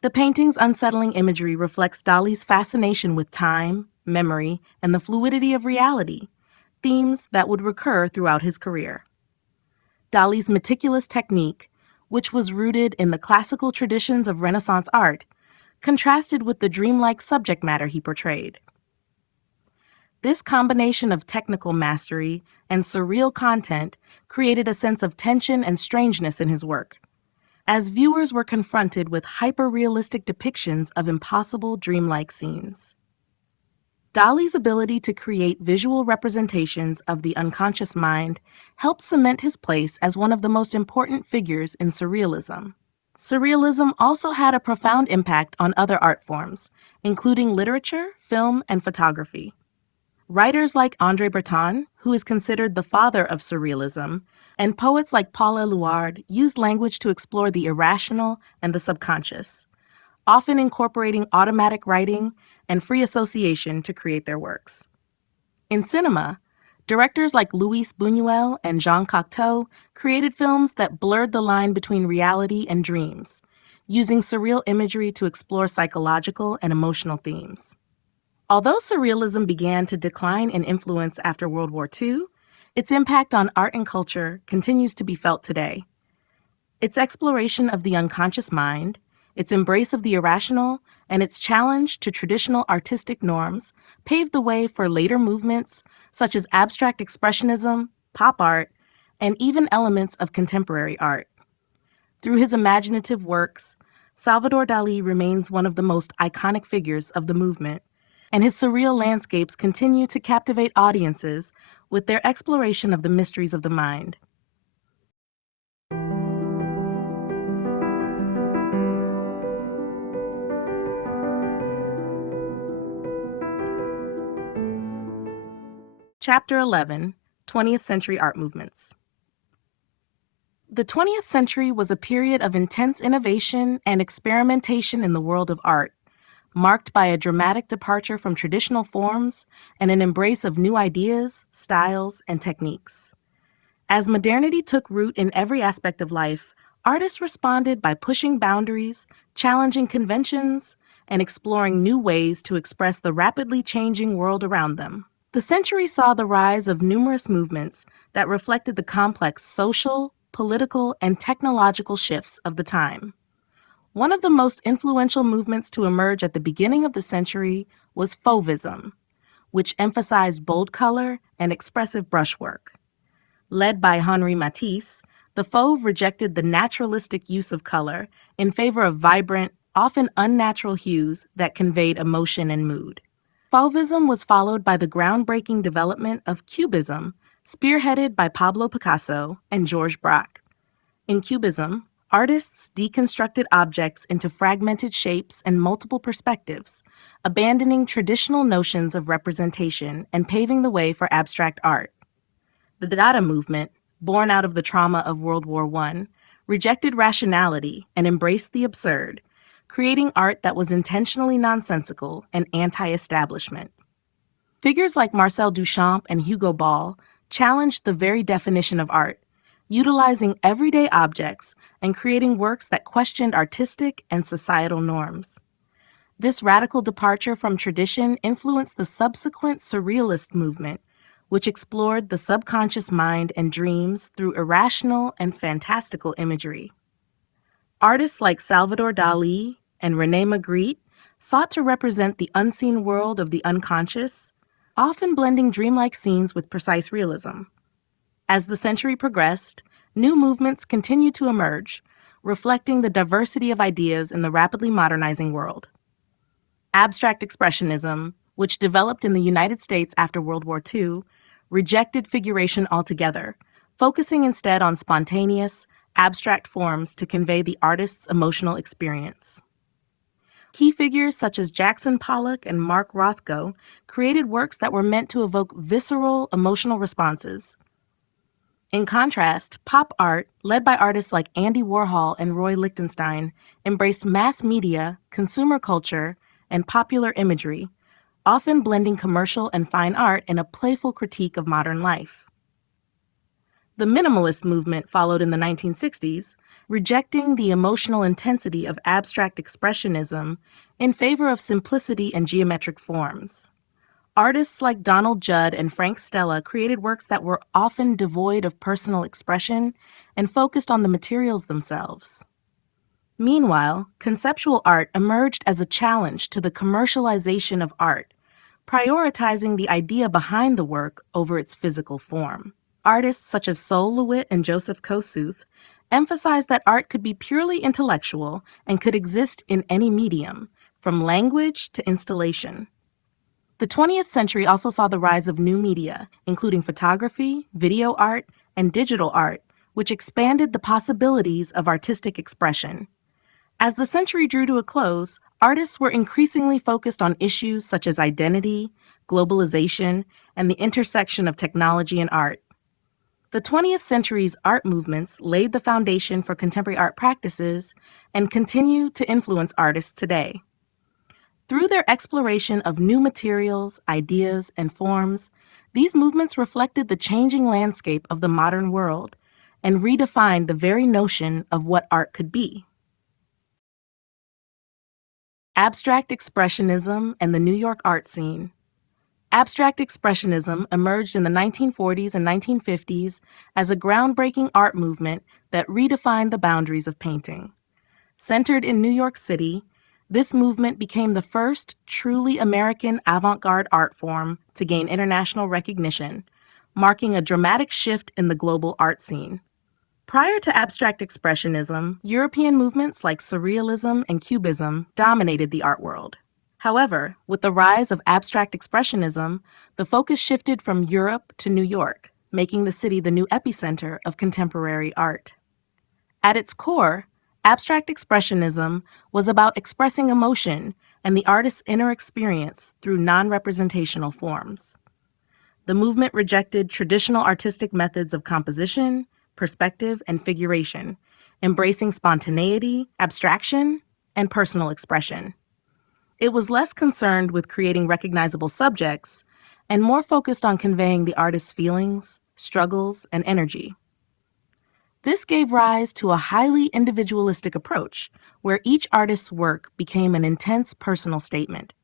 The painting's unsettling imagery reflects Dali's fascination with time, memory, and the fluidity of reality, themes that would recur throughout his career. Dali's meticulous technique, which was rooted in the classical traditions of Renaissance art, contrasted with the dreamlike subject matter he portrayed. This combination of technical mastery and surreal content created a sense of tension and strangeness in his work, as viewers were confronted with hyper-realistic depictions of impossible dreamlike scenes. Dali's ability to create visual representations of the unconscious mind helped cement his place as one of the most important figures in surrealism. Surrealism also had a profound impact on other art forms, including literature, film, and photography. Writers like André Breton, who is considered the father of surrealism, and poets like Paul Éluard used language to explore the irrational and the subconscious, often incorporating automatic writing and free association to create their works. In cinema, directors like Luis Buñuel and Jean Cocteau created films that blurred the line between reality and dreams, using surreal imagery to explore psychological and emotional themes. Although surrealism began to decline in influence after World War II, its impact on art and culture continues to be felt today. Its exploration of the unconscious mind, its embrace of the irrational, and its challenge to traditional artistic norms paved the way for later movements such as abstract expressionism, pop art, and even elements of contemporary art. Through his imaginative works, Salvador Dali remains one of the most iconic figures of the movement, and his surreal landscapes continue to captivate audiences with their exploration of the mysteries of the mind. Chapter 11, 20th Century Art Movements. The 20th century was a period of intense innovation and experimentation in the world of art, marked by a dramatic departure from traditional forms and an embrace of new ideas, styles, and techniques. As modernity took root in every aspect of life, artists responded by pushing boundaries, challenging conventions, and exploring new ways to express the rapidly changing world around them. The century saw the rise of numerous movements that reflected the complex social, political, and technological shifts of the time. One of the most influential movements to emerge at the beginning of the century was Fauvism, which emphasized bold color and expressive brushwork. Led by Henri Matisse, the Fauve rejected the naturalistic use of color in favor of vibrant, often unnatural hues that conveyed emotion and mood. Fauvism was followed by the groundbreaking development of Cubism, spearheaded by Pablo Picasso and Georges Braque. In Cubism, artists deconstructed objects into fragmented shapes and multiple perspectives, abandoning traditional notions of representation and paving the way for abstract art. The Dada movement, born out of the trauma of World War I, rejected rationality and embraced the absurd, creating art that was intentionally nonsensical and anti-establishment. Figures like Marcel Duchamp and Hugo Ball challenged the very definition of art, utilizing everyday objects and creating works that questioned artistic and societal norms. This radical departure from tradition influenced the subsequent Surrealist movement, which explored the subconscious mind and dreams through irrational and fantastical imagery. Artists like Salvador Dali and René Magritte sought to represent the unseen world of the unconscious, often blending dreamlike scenes with precise realism. As the century progressed, new movements continued to emerge, reflecting the diversity of ideas in the rapidly modernizing world. Abstract Expressionism, which developed in the United States after World War II, rejected figuration altogether, focusing instead on spontaneous, abstract forms to convey the artist's emotional experience. Key figures such as Jackson Pollock and Mark Rothko created works that were meant to evoke visceral, emotional responses. In contrast, pop art, led by artists like Andy Warhol and Roy Lichtenstein, embraced mass media, consumer culture, and popular imagery, often blending commercial and fine art in a playful critique of modern life. The minimalist movement followed in the 1960s, rejecting the emotional intensity of abstract expressionism in favor of simplicity and geometric forms. Artists like Donald Judd and Frank Stella created works that were often devoid of personal expression and focused on the materials themselves. Meanwhile, conceptual art emerged as a challenge to the commercialization of art, prioritizing the idea behind the work over its physical form. Artists such as Sol LeWitt and Joseph Kosuth emphasized that art could be purely intellectual and could exist in any medium, from language to installation. The 20th century also saw the rise of new media, including photography, video art, and digital art, which expanded the possibilities of artistic expression. As the century drew to a close, artists were increasingly focused on issues such as identity, globalization, and the intersection of technology and art. The 20th century's art movements laid the foundation for contemporary art practices and continue to influence artists today. Through their exploration of new materials, ideas, and forms, these movements reflected the changing landscape of the modern world and redefined the very notion of what art could be. Abstract Expressionism and the New York art scene. Abstract Expressionism emerged in the 1940s and 1950s as a groundbreaking art movement that redefined the boundaries of painting. Centered in New York City, this movement became the first truly American avant-garde art form to gain international recognition, marking a dramatic shift in the global art scene. Prior to abstract expressionism, European movements like Surrealism and Cubism dominated the art world. However, with the rise of abstract expressionism, the focus shifted from Europe to New York, making the city the new epicenter of contemporary art. At its core, abstract expressionism was about expressing emotion and the artist's inner experience through non-representational forms. The movement rejected traditional artistic methods of composition, perspective, and figuration, embracing spontaneity, abstraction, and personal expression. It was less concerned with creating recognizable subjects and more focused on conveying the artist's feelings, struggles, and energy. This gave rise to a highly individualistic approach, where each artist's work became an intense personal statement.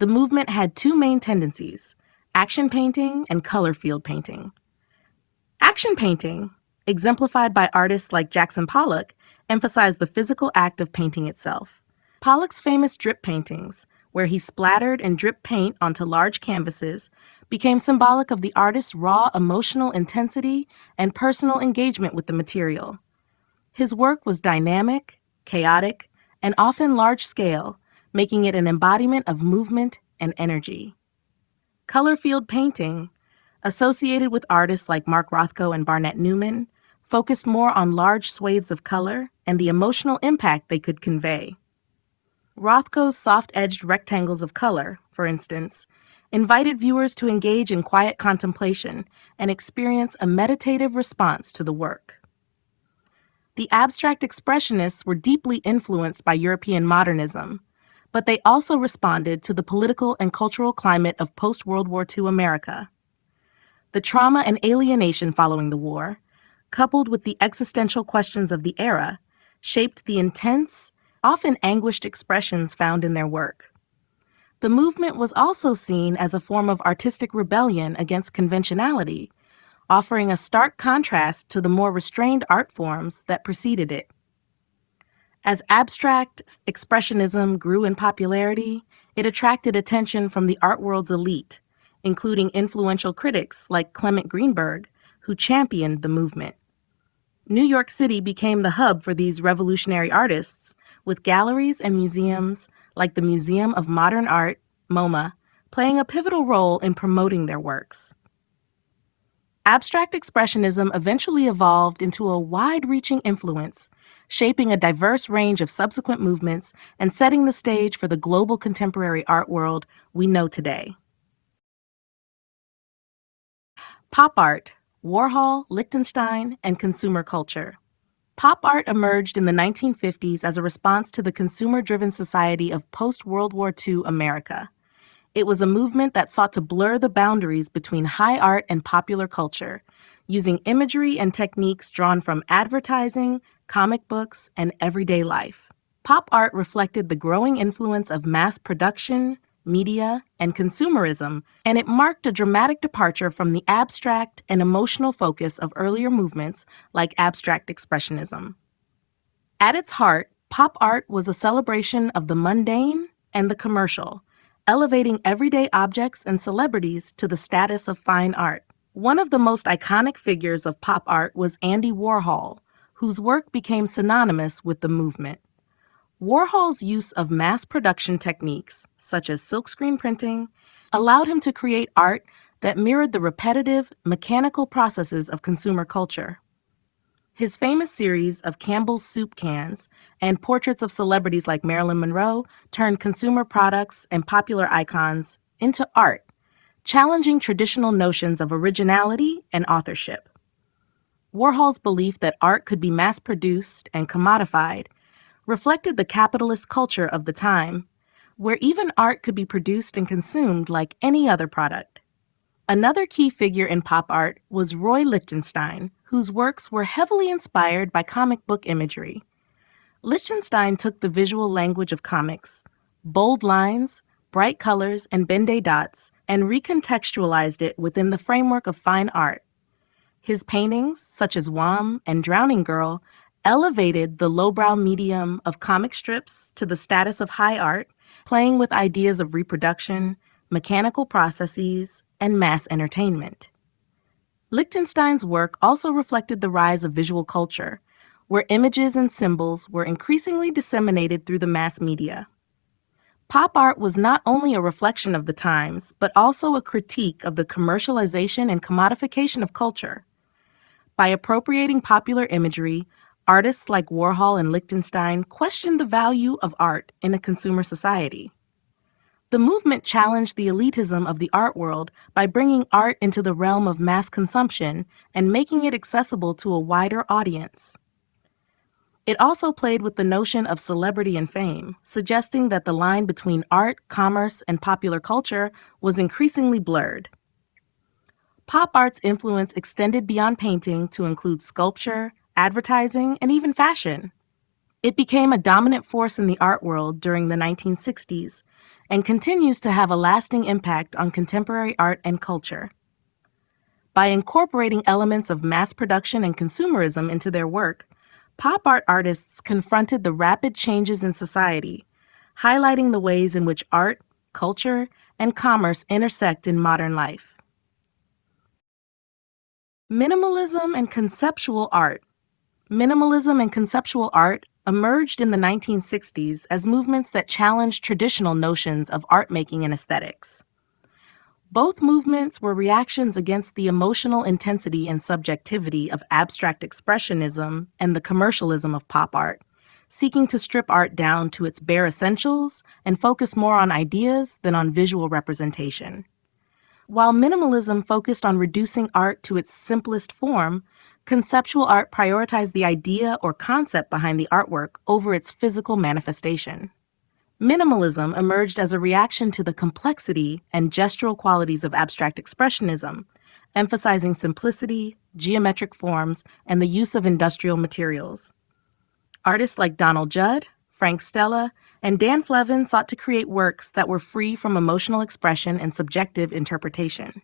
The movement had two main tendencies: action painting and color field painting. Action painting, exemplified by artists like Jackson Pollock, emphasized the physical act of painting itself. Pollock's famous drip paintings, where he splattered and dripped paint onto large canvases, became symbolic of the artist's raw emotional intensity and personal engagement with the material. His work was dynamic, chaotic, and often large-scale, making it an embodiment of movement and energy. Color field painting, associated with artists like Mark Rothko and Barnett Newman, focused more on large swathes of color and the emotional impact they could convey. Rothko's soft-edged rectangles of color, for instance, invited viewers to engage in quiet contemplation and experience a meditative response to the work. The abstract expressionists were deeply influenced by European modernism, but they also responded to the political and cultural climate of post-World War II America. The trauma and alienation following the war, coupled with the existential questions of the era, shaped the intense, often anguished expressions found in their work. The movement was also seen as a form of artistic rebellion against conventionality, offering a stark contrast to the more restrained art forms that preceded it. As abstract expressionism grew in popularity, it attracted attention from the art world's elite, including influential critics like Clement Greenberg, who championed the movement. New York City became the hub for these revolutionary artists, with galleries and museums like the Museum of Modern Art, MoMA, playing a pivotal role in promoting their works. Abstract expressionism eventually evolved into a wide-reaching influence, shaping a diverse range of subsequent movements and setting the stage for the global contemporary art world we know today. Pop art, Warhol, Lichtenstein, and consumer culture. Pop art emerged in the 1950s as a response to the consumer-driven society of post-World War II America. It was a movement that sought to blur the boundaries between high art and popular culture, using imagery and techniques drawn from advertising, comic books, and everyday life. Pop art reflected the growing influence of mass production, media, and consumerism, and it marked a dramatic departure from the abstract and emotional focus of earlier movements like abstract expressionism. At its heart, pop art was a celebration of the mundane and the commercial, elevating everyday objects and celebrities to the status of fine art. One of the most iconic figures of pop art was Andy Warhol, whose work became synonymous with the movement. Warhol's use of mass production techniques, such as silkscreen printing, allowed him to create art that mirrored the repetitive, mechanical processes of consumer culture. His famous series of Campbell's soup cans and portraits of celebrities like Marilyn Monroe turned consumer products and popular icons into art, challenging traditional notions of originality and authorship. Warhol's belief that art could be mass-produced and commodified reflected the capitalist culture of the time, where even art could be produced and consumed like any other product. Another key figure in pop art was Roy Lichtenstein, whose works were heavily inspired by comic book imagery. Lichtenstein took the visual language of comics, bold lines, bright colors, and benday dots, and recontextualized it within the framework of fine art. His paintings, such as Wham and Drowning Girl, elevated the lowbrow medium of comic strips to the status of high art, playing with ideas of reproduction, mechanical processes, and mass entertainment. Lichtenstein's work also reflected the rise of visual culture, where images and symbols were increasingly disseminated through the mass media. Pop art was not only a reflection of the times, but also a critique of the commercialization and commodification of culture. By appropriating popular imagery, artists like Warhol and Lichtenstein questioned the value of art in a consumer society. The movement challenged the elitism of the art world by bringing art into the realm of mass consumption and making it accessible to a wider audience. It also played with the notion of celebrity and fame, suggesting that the line between art, commerce, and popular culture was increasingly blurred. Pop art's influence extended beyond painting to include sculpture, advertising, and even fashion. It became a dominant force in the art world during the 1960s and continues to have a lasting impact on contemporary art and culture. By incorporating elements of mass production and consumerism into their work, pop art artists confronted the rapid changes in society, highlighting the ways in which art, culture, and commerce intersect in modern life. Minimalism and conceptual art. Minimalism and conceptual art emerged in the 1960s as movements that challenged traditional notions of art making and aesthetics. Both movements were reactions against the emotional intensity and subjectivity of abstract expressionism and the commercialism of pop art, seeking to strip art down to its bare essentials and focus more on ideas than on visual representation. While minimalism focused on reducing art to its simplest form, conceptual art prioritized the idea or concept behind the artwork over its physical manifestation. Minimalism emerged as a reaction to the complexity and gestural qualities of abstract expressionism, emphasizing simplicity, geometric forms, and the use of industrial materials. Artists like Donald Judd, Frank Stella, and Dan Flevin sought to create works that were free from emotional expression and subjective interpretation.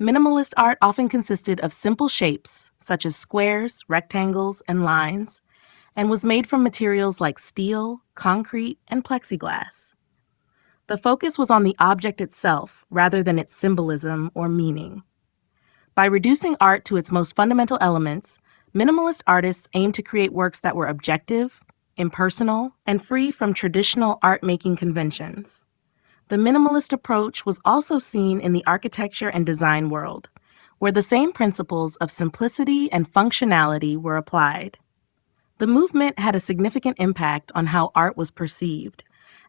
Minimalist art often consisted of simple shapes, such as squares, rectangles, and lines, and was made from materials like steel, concrete, and plexiglass. The focus was on the object itself rather than its symbolism or meaning. By reducing art to its most fundamental elements, minimalist artists aimed to create works that were objective, impersonal, and free from traditional art-making conventions. The minimalist approach was also seen in the architecture and design world, where the same principles of simplicity and functionality were applied. The movement had a significant impact on how art was perceived,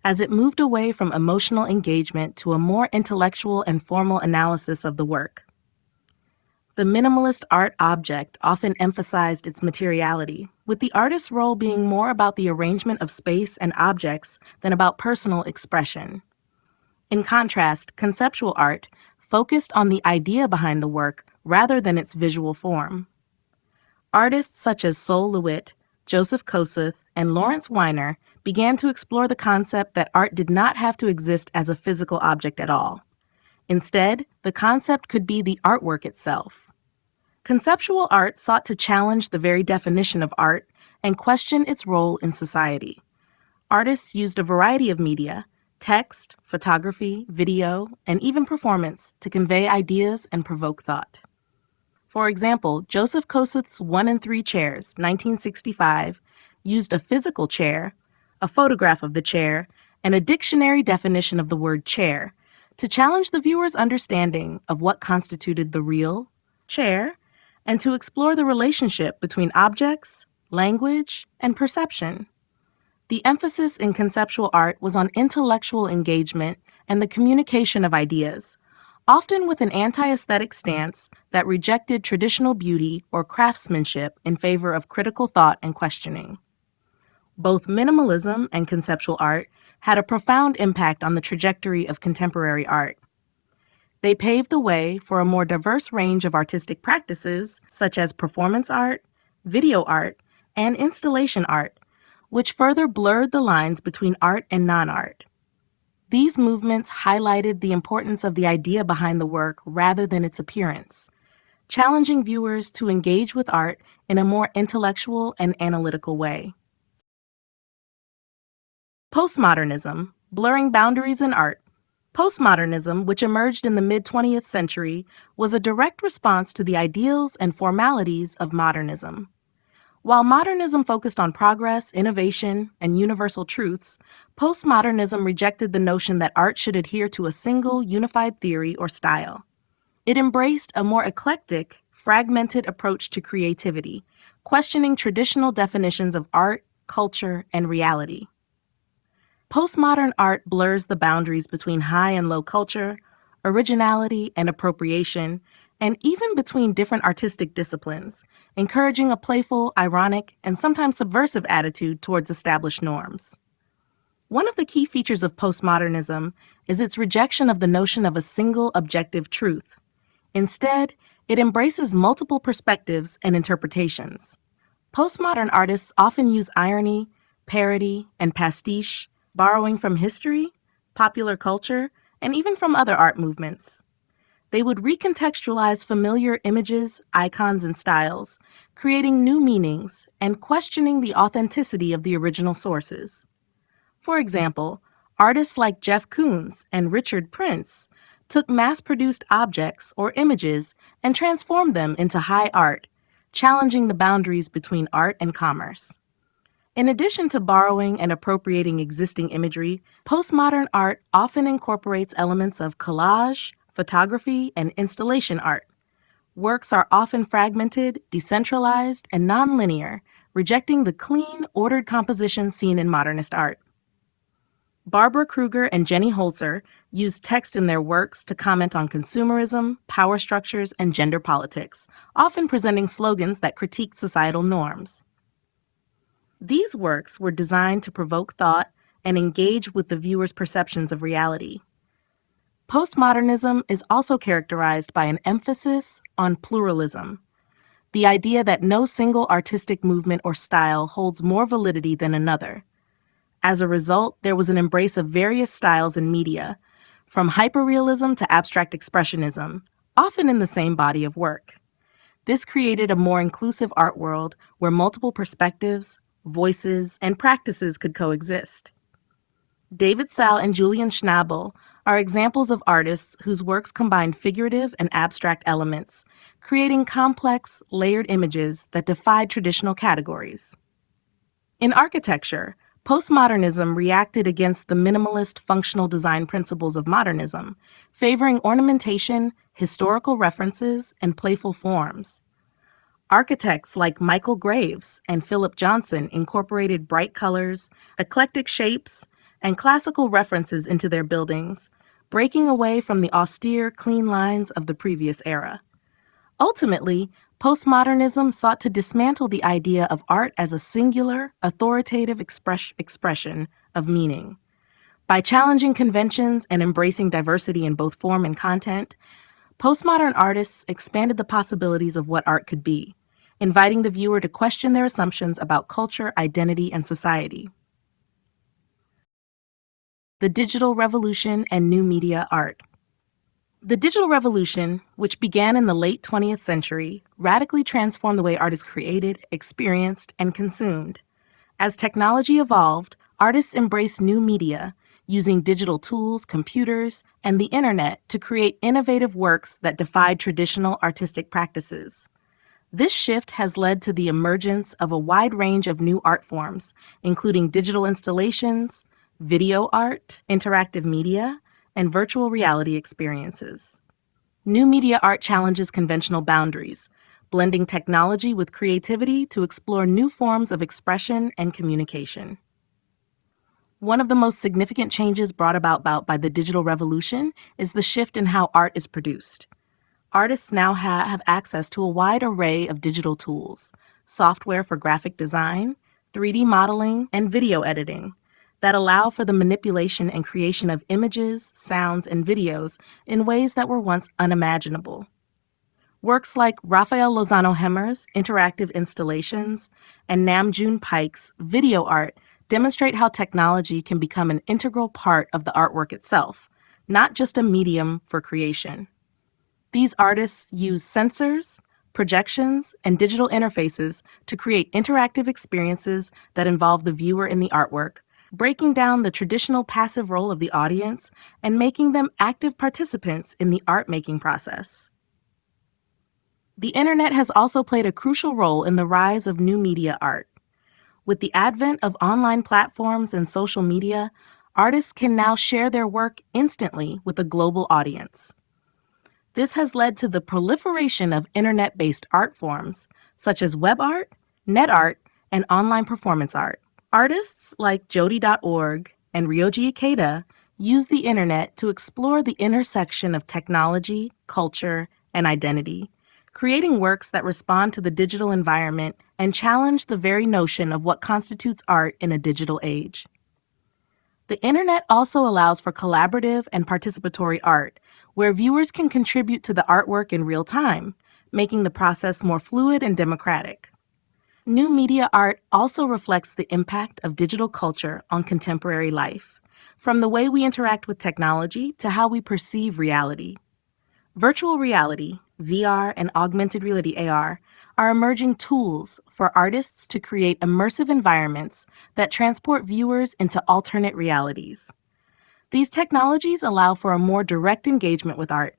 as it moved away from emotional engagement to a more intellectual and formal analysis of the work. The minimalist art object often emphasized its materiality, with the artist's role being more about the arrangement of space and objects than about personal expression. In contrast, conceptual art focused on the idea behind the work rather than its visual form. Artists such as Sol LeWitt, Joseph Kosuth, and Lawrence Weiner began to explore the concept that art did not have to exist as a physical object at all. Instead, the concept could be the artwork itself. Conceptual art sought to challenge the very definition of art and question its role in society. Artists used a variety of media, text, photography, video, and even performance to convey ideas and provoke thought. For example, Joseph Kosuth's 1 and 3 Chairs, 1965, used a physical chair, a photograph of the chair, and a dictionary definition of the word chair to challenge the viewer's understanding of what constituted the real chair and to explore the relationship between objects, language, and perception. The emphasis in conceptual art was on intellectual engagement and the communication of ideas, often with an anti-aesthetic stance that rejected traditional beauty or craftsmanship in favor of critical thought and questioning. Both minimalism and conceptual art had a profound impact on the trajectory of contemporary art. They paved the way for a more diverse range of artistic practices, such as performance art, video art, and installation art, which further blurred the lines between art and non-art. These movements highlighted the importance of the idea behind the work rather than its appearance, challenging viewers to engage with art in a more intellectual and analytical way. Postmodernism, blurring boundaries in art. Postmodernism, which emerged in the mid-20th century, was a direct response to the ideals and formalities of modernism. While modernism focused on progress, innovation, and universal truths, postmodernism rejected the notion that art should adhere to a single, unified theory or style. It embraced a more eclectic, fragmented approach to creativity, questioning traditional definitions of art, culture, and reality. Postmodern art blurs the boundaries between high and low culture, originality and appropriation, and even between different artistic disciplines, encouraging a playful, ironic, and sometimes subversive attitude towards established norms. One of the key features of postmodernism is its rejection of the notion of a single objective truth. Instead, it embraces multiple perspectives and interpretations. Postmodern artists often use irony, parody, and pastiche, borrowing from history, popular culture, and even from other art movements. They would recontextualize familiar images, icons, and styles, creating new meanings and questioning the authenticity of the original sources. For example, artists like Jeff Koons and Richard Prince took mass-produced objects or images and transformed them into high art, challenging the boundaries between art and commerce. In addition to borrowing and appropriating existing imagery, postmodern art often incorporates elements of collage, photography, and installation art. Works are often fragmented, decentralized, and nonlinear, rejecting the clean, ordered composition seen in modernist art. Barbara Kruger and Jenny Holzer use text in their works to comment on consumerism, power structures, and gender politics, often presenting slogans that critique societal norms. These works were designed to provoke thought and engage with the viewer's perceptions of reality. Postmodernism is also characterized by an emphasis on pluralism, the idea that no single artistic movement or style holds more validity than another. As a result, there was an embrace of various styles in media, from hyperrealism to abstract expressionism, often in the same body of work. This created a more inclusive art world where multiple perspectives, voices, and practices could coexist. David Sal and Julian Schnabel are examples of artists whose works combine figurative and abstract elements, creating complex, layered images that defied traditional categories. In architecture, postmodernism reacted against the minimalist functional design principles of modernism, favoring ornamentation, historical references, and playful forms. Architects like Michael Graves and Philip Johnson incorporated bright colors, eclectic shapes, and classical references into their buildings, breaking away from the austere, clean lines of the previous era. Ultimately, postmodernism sought to dismantle the idea of art as a singular, authoritative expression of meaning. By challenging conventions and embracing diversity in both form and content, postmodern artists expanded the possibilities of what art could be, inviting the viewer to question their assumptions about culture, identity, and society. The digital revolution and new media art. The digital revolution, which began in the late 20th century, radically transformed the way art is created, experienced, and consumed. As technology evolved, artists embraced new media, using digital tools, computers, and the internet to create innovative works that defied traditional artistic practices. This shift has led to the emergence of a wide range of new art forms, including digital installations, video art, interactive media, and virtual reality experiences. New media art challenges conventional boundaries, blending technology with creativity to explore new forms of expression and communication. One of the most significant changes brought about by the digital revolution is the shift in how art is produced. Artists now have access to a wide array of digital tools, software for graphic design, 3D modeling, and video editing that allow for the manipulation and creation of images, sounds, and videos in ways that were once unimaginable. Works like Raphael Lozano Hemmer's interactive installations and Nam June Paik's video art demonstrate how technology can become an integral part of the artwork itself, not just a medium for creation. These artists use sensors, projections, and digital interfaces to create interactive experiences that involve the viewer in the artwork, breaking down the traditional passive role of the audience and making them active participants in the art-making process. The internet has also played a crucial role in the rise of new media art. With the advent of online platforms and social media, artists can now share their work instantly with a global audience. This has led to the proliferation of internet-based art forms, such as web art, net art, and online performance art. Artists like Jody.org and Ryoji Ikeda use the internet to explore the intersection of technology, culture, and identity, creating works that respond to the digital environment and challenge the very notion of what constitutes art in a digital age. The internet also allows for collaborative and participatory art, where viewers can contribute to the artwork in real time, making the process more fluid and democratic. New media art also reflects the impact of digital culture on contemporary life, from the way we interact with technology to how we perceive reality. Virtual reality, VR, and augmented reality AR are emerging tools for artists to create immersive environments that transport viewers into alternate realities. These technologies allow for a more direct engagement with art,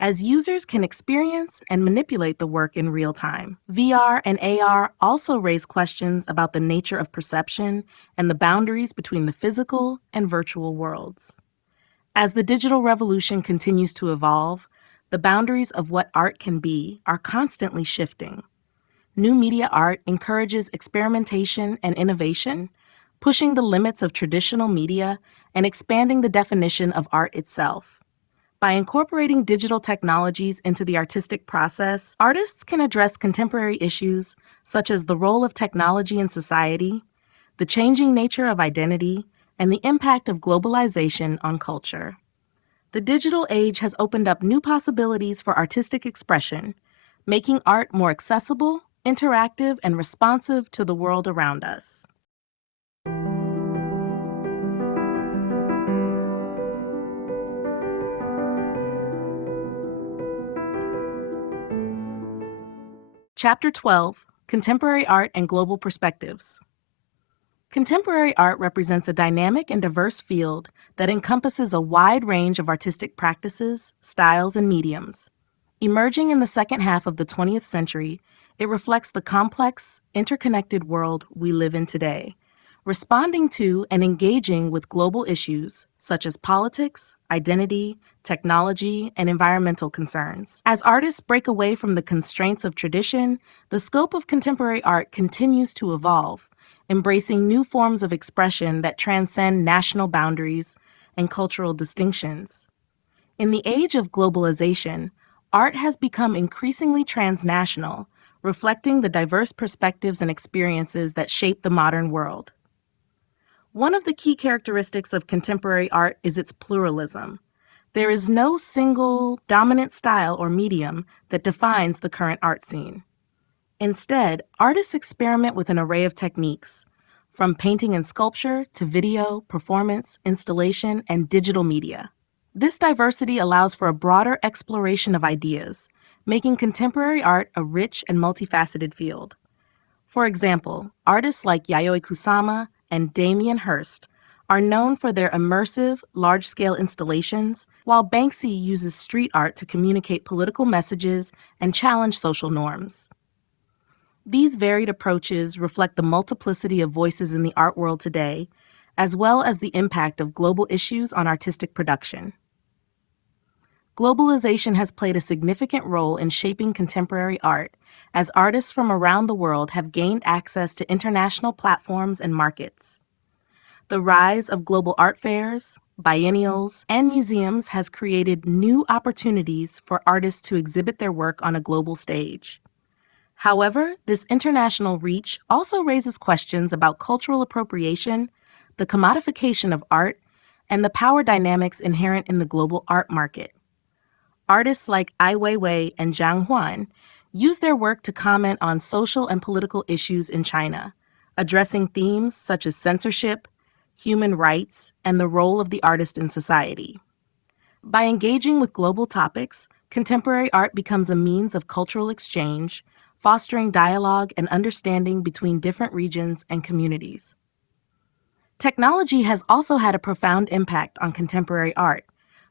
as users can experience and manipulate the work in real time. VR and AR also raise questions about the nature of perception and the boundaries between the physical and virtual worlds. As the digital revolution continues to evolve, the boundaries of what art can be are constantly shifting. New media art encourages experimentation and innovation, pushing the limits of traditional media and expanding the definition of art itself. By incorporating digital technologies into the artistic process, artists can address contemporary issues such as the role of technology in society, the changing nature of identity, and the impact of globalization on culture. The digital age has opened up new possibilities for artistic expression, making art more accessible, interactive, and responsive to the world around us. Chapter 12, Contemporary Art and Global Perspectives. Contemporary art represents a dynamic and diverse field that encompasses a wide range of artistic practices, styles, and mediums. Emerging in the second half of the 20th century, it reflects the complex, interconnected world we live in today, responding to and engaging with global issues such as politics, identity, technology, and environmental concerns. As artists break away from the constraints of tradition, the scope of contemporary art continues to evolve, embracing new forms of expression that transcend national boundaries and cultural distinctions. In the age of globalization, art has become increasingly transnational, reflecting the diverse perspectives and experiences that shape the modern world. One of the key characteristics of contemporary art is its pluralism. There is no single dominant style or medium that defines the current art scene. Instead, artists experiment with an array of techniques, from painting and sculpture to video, performance, installation, and digital media. This diversity allows for a broader exploration of ideas, making contemporary art a rich and multifaceted field. For example, artists like Yayoi Kusama and Damien Hirst are known for their immersive, large-scale installations, while Banksy uses street art to communicate political messages and challenge social norms. These varied approaches reflect the multiplicity of voices in the art world today, as well as the impact of global issues on artistic production. Globalization has played a significant role in shaping contemporary art, as artists from around the world have gained access to international platforms and markets. The rise of global art fairs, biennials, and museums has created new opportunities for artists to exhibit their work on a global stage. However, this international reach also raises questions about cultural appropriation, the commodification of art, and the power dynamics inherent in the global art market. Artists like Ai Weiwei and Zhang Huan use their work to comment on social and political issues in China, addressing themes such as censorship, human rights, and the role of the artist in society. By engaging with global topics, contemporary art becomes a means of cultural exchange, fostering dialogue and understanding between different regions and communities. Technology has also had a profound impact on contemporary art,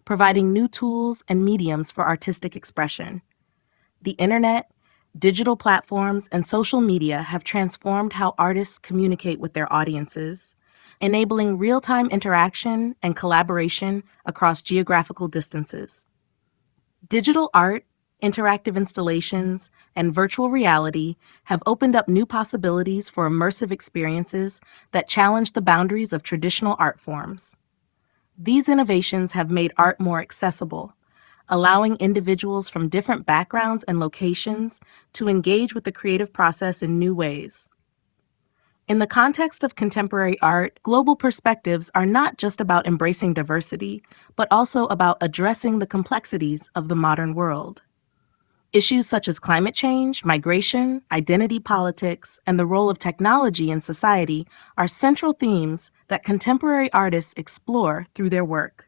providing new tools and mediums for artistic expression. The internet, digital platforms, and social media have transformed how artists communicate with their audiences, enabling real-time interaction and collaboration across geographical distances. Digital art, interactive installations, and virtual reality have opened up new possibilities for immersive experiences that challenge the boundaries of traditional art forms. These innovations have made art more accessible, allowing individuals from different backgrounds and locations to engage with the creative process in new ways. In the context of contemporary art, global perspectives are not just about embracing diversity, but also about addressing the complexities of the modern world. Issues such as climate change, migration, identity politics, and the role of technology in society are central themes that contemporary artists explore through their work.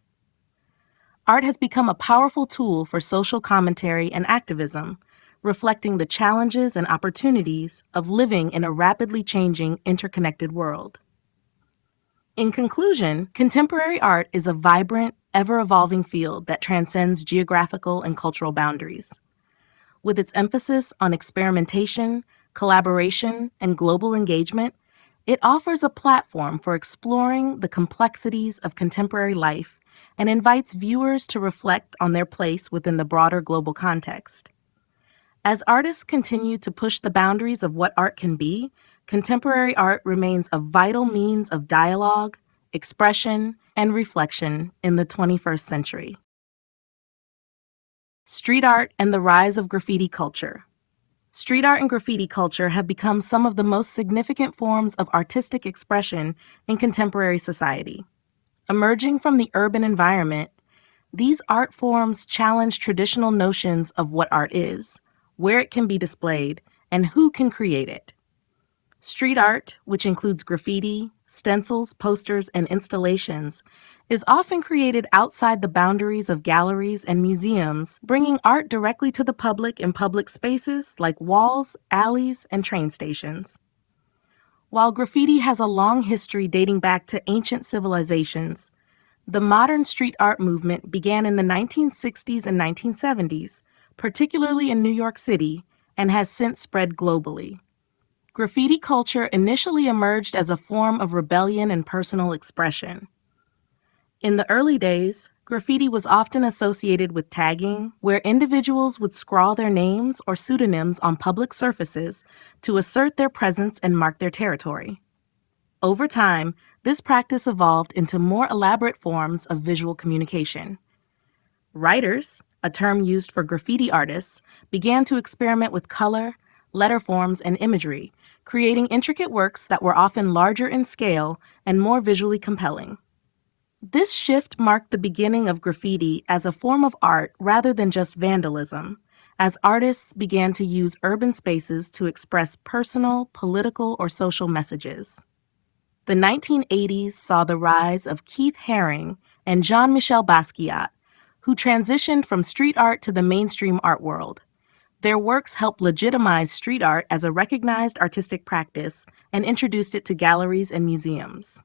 Art has become a powerful tool for social commentary and activism, reflecting the challenges and opportunities of living in a rapidly changing, interconnected world. In conclusion, contemporary art is a vibrant, ever-evolving field that transcends geographical and cultural boundaries. With its emphasis on experimentation, collaboration, and global engagement, it offers a platform for exploring the complexities of contemporary life and invites viewers to reflect on their place within the broader global context. As artists continue to push the boundaries of what art can be, contemporary art remains a vital means of dialogue, expression, and reflection in the 21st century. Street art and the rise of graffiti culture. Street art and graffiti culture have become some of the most significant forms of artistic expression in contemporary society. Emerging from the urban environment, these art forms challenge traditional notions of what art is, where it can be displayed, and who can create it. Street art, which includes graffiti, stencils, posters, and installations, is often created outside the boundaries of galleries and museums, bringing art directly to the public in public spaces like walls, alleys, and train stations. While graffiti has a long history dating back to ancient civilizations, the modern street art movement began in the 1960s and 1970s, particularly in New York City, and has since spread globally. Graffiti culture initially emerged as a form of rebellion and personal expression. In the early days, graffiti was often associated with tagging, where individuals would scrawl their names or pseudonyms on public surfaces to assert their presence and mark their territory. Over time, this practice evolved into more elaborate forms of visual communication. Writers, a term used for graffiti artists, began to experiment with color, letter forms, and imagery, creating intricate works that were often larger in scale and more visually compelling. This shift marked the beginning of graffiti as a form of art rather than just vandalism, as artists began to use urban spaces to express personal, political, or social messages. The 1980s saw the rise of Keith Haring and Jean-Michel Basquiat, who transitioned from street art to the mainstream art world. Their works helped legitimize street art as a recognized artistic practice and introduced it to galleries and museums.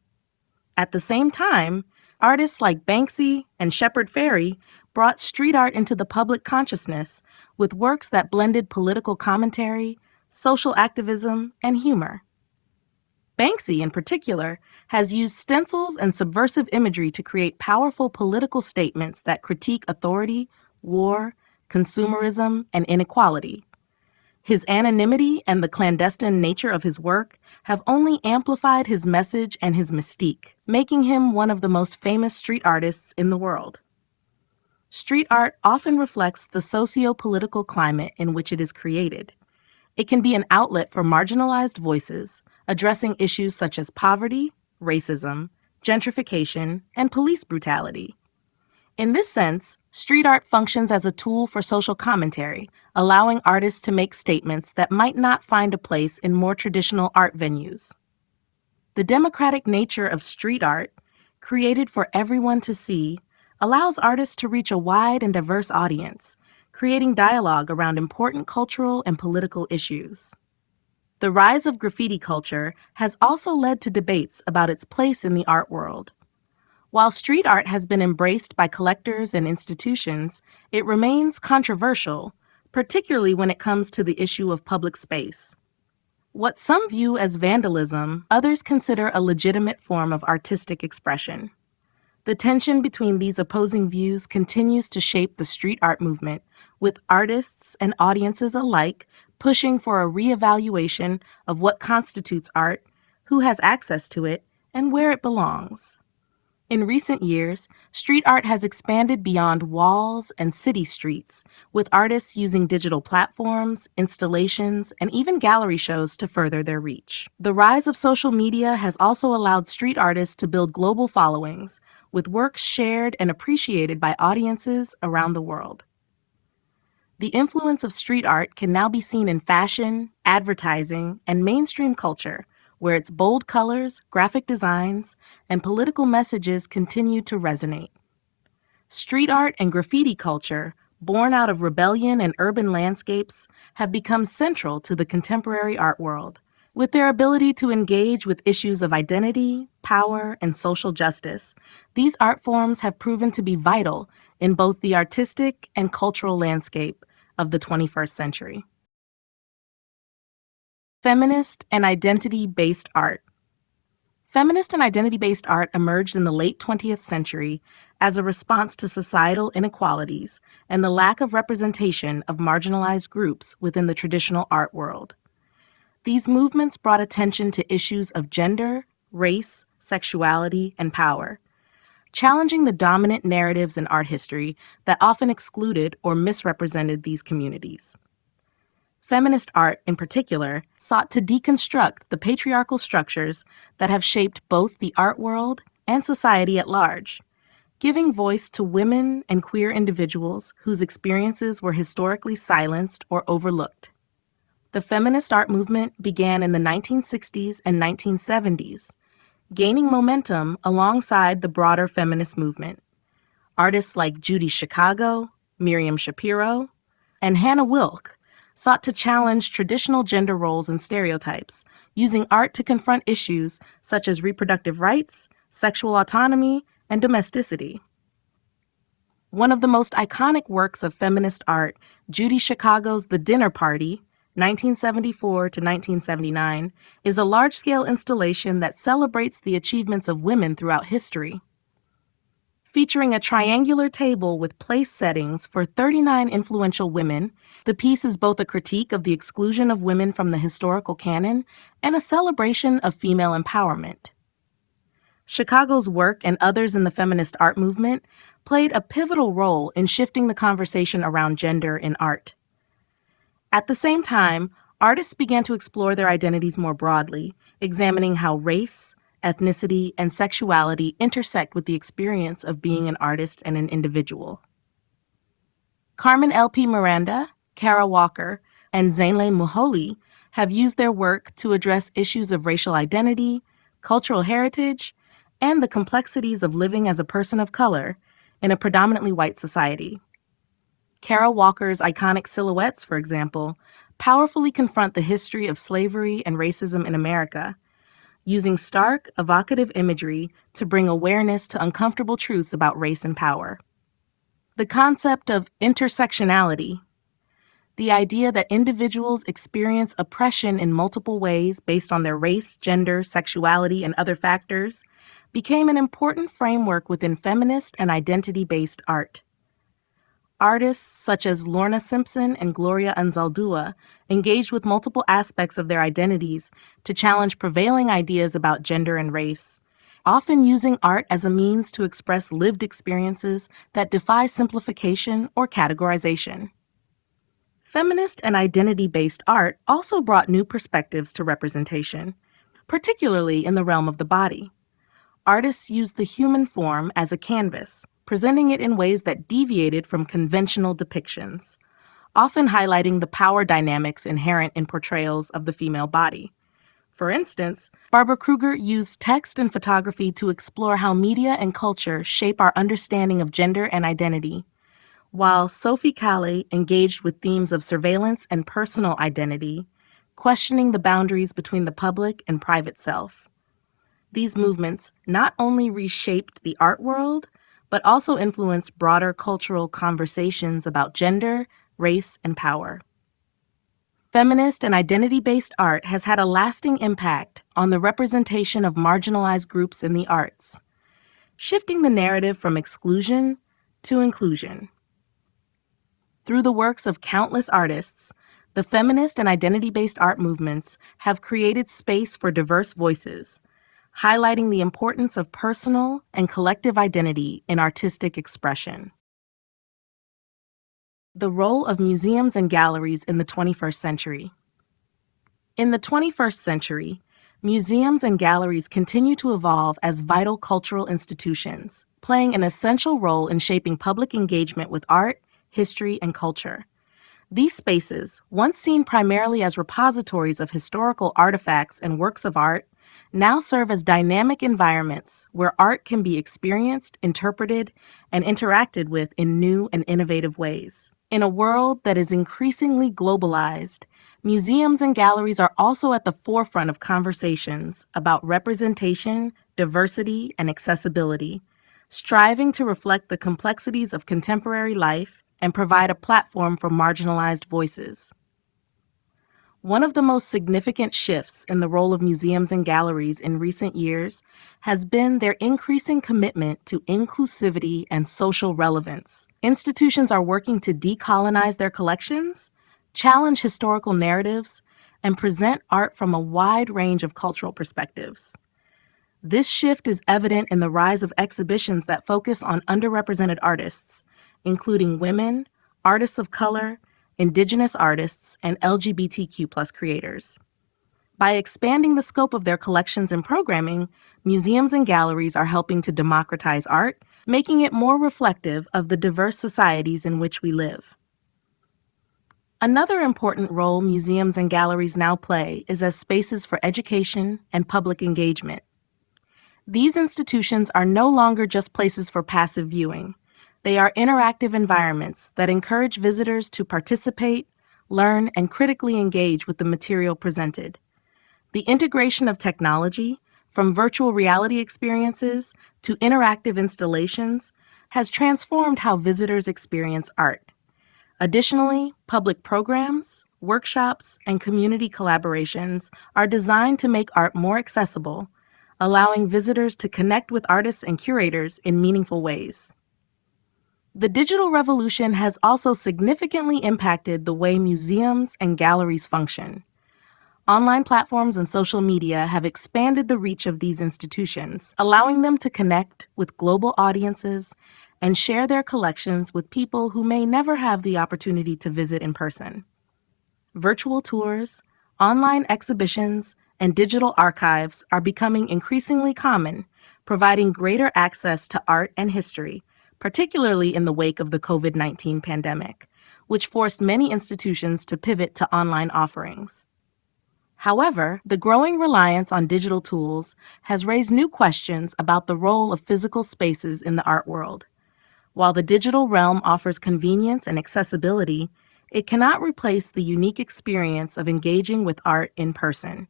At the same time, artists like Banksy and Shepard Fairey brought street art into the public consciousness with works that blended political commentary, social activism, and humor. Banksy, in particular, has used stencils and subversive imagery to create powerful political statements that critique authority, war, consumerism, and inequality. His anonymity and the clandestine nature of his work have only amplified his message and his mystique, making him one of the most famous street artists in the world. Street art often reflects the socio-political climate in which it is created. It can be an outlet for marginalized voices, addressing issues such as poverty, racism, gentrification, and police brutality. In this sense, street art functions as a tool for social commentary, allowing artists to make statements that might not find a place in more traditional art venues. The democratic nature of street art, created for everyone to see, allows artists to reach a wide and diverse audience, creating dialogue around important cultural and political issues. The rise of graffiti culture has also led to debates about its place in the art world. While street art has been embraced by collectors and institutions, it remains controversial, particularly when it comes to the issue of public space. What some view as vandalism, others consider a legitimate form of artistic expression. The tension between these opposing views continues to shape the street art movement, with artists and audiences alike pushing for a reevaluation of what constitutes art, who has access to it, and where it belongs. In recent years, street art has expanded beyond walls and city streets, with artists using digital platforms, installations, and even gallery shows to further their reach. The rise of social media has also allowed street artists to build global followings, with works shared and appreciated by audiences around the world. The influence of street art can now be seen in fashion, advertising, and mainstream culture, where its bold colors, graphic designs, and political messages continue to resonate. Street art and graffiti culture, born out of rebellion and urban landscapes, have become central to the contemporary art world. With their ability to engage with issues of identity, power, and social justice, these art forms have proven to be vital in both the artistic and cultural landscape of the 21st century. Feminist and identity-based art. Feminist and identity-based art emerged in the late 20th century as a response to societal inequalities and the lack of representation of marginalized groups within the traditional art world. These movements brought attention to issues of gender, race, sexuality, and power, challenging the dominant narratives in art history that often excluded or misrepresented these communities. Feminist art, in particular, sought to deconstruct the patriarchal structures that have shaped both the art world and society at large, giving voice to women and queer individuals whose experiences were historically silenced or overlooked. The feminist art movement began in the 1960s and 1970s, gaining momentum alongside the broader feminist movement. Artists like Judy Chicago, Miriam Shapiro, and Hannah Wilke sought to challenge traditional gender roles and stereotypes, using art to confront issues such as reproductive rights, sexual autonomy, and domesticity. One of the most iconic works of feminist art, Judy Chicago's The Dinner Party, 1974 to 1979, is a large-scale installation that celebrates the achievements of women throughout history. Featuring a triangular table with place settings for 39 influential women, the piece is both a critique of the exclusion of women from the historical canon and a celebration of female empowerment. Chicago's work and others in the feminist art movement played a pivotal role in shifting the conversation around gender in art. At the same time, Artists began to explore their identities more broadly, examining how race, ethnicity, and sexuality intersect with the experience of being an artist and an individual. Carmen L.P. Miranda, Kara Walker, and Zainle Moholy have used their work to address issues of racial identity, cultural heritage, and the complexities of living as a person of color in a predominantly white society. Kara Walker's iconic silhouettes, for example, powerfully confront the history of slavery and racism in America, using stark, evocative imagery to bring awareness to uncomfortable truths about race and power. The concept of intersectionality, the idea that individuals experience oppression in multiple ways based on their race, gender, sexuality, and other factors, became an important framework within feminist and identity-based art. Artists such as Lorna Simpson and Gloria Anzaldúa engaged with multiple aspects of their identities to challenge prevailing ideas about gender and race, often using art as a means to express lived experiences that defy simplification or categorization. Feminist and identity-based art also brought new perspectives to representation, particularly in the realm of the body. Artists used the human form as a canvas, presenting it in ways that deviated from conventional depictions, often highlighting the power dynamics inherent in portrayals of the female body. For instance, Barbara Kruger used text and photography to explore how media and culture shape our understanding of gender and identity, while Sophie Calle engaged with themes of surveillance and personal identity, questioning the boundaries between the public and private self. These movements not only reshaped the art world, but also influenced broader cultural conversations about gender, race, and power. Feminist and identity-based art has had a lasting impact on the representation of marginalized groups in the arts, shifting the narrative from exclusion to inclusion. Through the works of countless artists, the feminist and identity-based art movements have created space for diverse voices, highlighting the importance of personal and collective identity in artistic expression. The role of museums and galleries in the 21st century. In the 21st century, museums and galleries continue to evolve as vital cultural institutions, playing an essential role in shaping public engagement with art, history, and culture. These spaces, once seen primarily as repositories of historical artifacts and works of art, now serve as dynamic environments where art can be experienced, interpreted, and interacted with in new and innovative ways. In a world that is increasingly globalized, museums and galleries are also at the forefront of conversations about representation, diversity, and accessibility, striving to reflect the complexities of contemporary life and provide a platform for marginalized voices. One of the most significant shifts in the role of museums and galleries in recent years has been their increasing commitment to inclusivity and social relevance. Institutions are working to decolonize their collections, challenge historical narratives, and present art from a wide range of cultural perspectives. This shift is evident in the rise of exhibitions that focus on underrepresented artists, including women, artists of color, Indigenous artists, and LGBTQ+ creators. By expanding the scope of their collections and programming, museums and galleries are helping to democratize art, making it more reflective of the diverse societies in which we live. Another important role museums and galleries now play is as spaces for education and public engagement. These institutions are no longer just places for passive viewing. They are interactive environments that encourage visitors to participate, learn, and critically engage with the material presented. The integration of technology, from virtual reality experiences to interactive installations, has transformed how visitors experience art. Additionally, public programs, workshops, and community collaborations are designed to make art more accessible, allowing visitors to connect with artists and curators in meaningful ways. The digital revolution has also significantly impacted the way museums and galleries function. Online platforms and social media have expanded the reach of these institutions, allowing them to connect with global audiences and share their collections with people who may never have the opportunity to visit in person. Virtual tours, Online exhibitions and digital archives are becoming increasingly common, providing greater access to art and history, particularly in the wake of the COVID-19 pandemic, which forced many institutions to pivot to online offerings. However, the growing reliance on digital tools has raised new questions about the role of physical spaces in the art world. While the digital realm offers convenience and accessibility, it cannot replace the unique experience of engaging with art in person.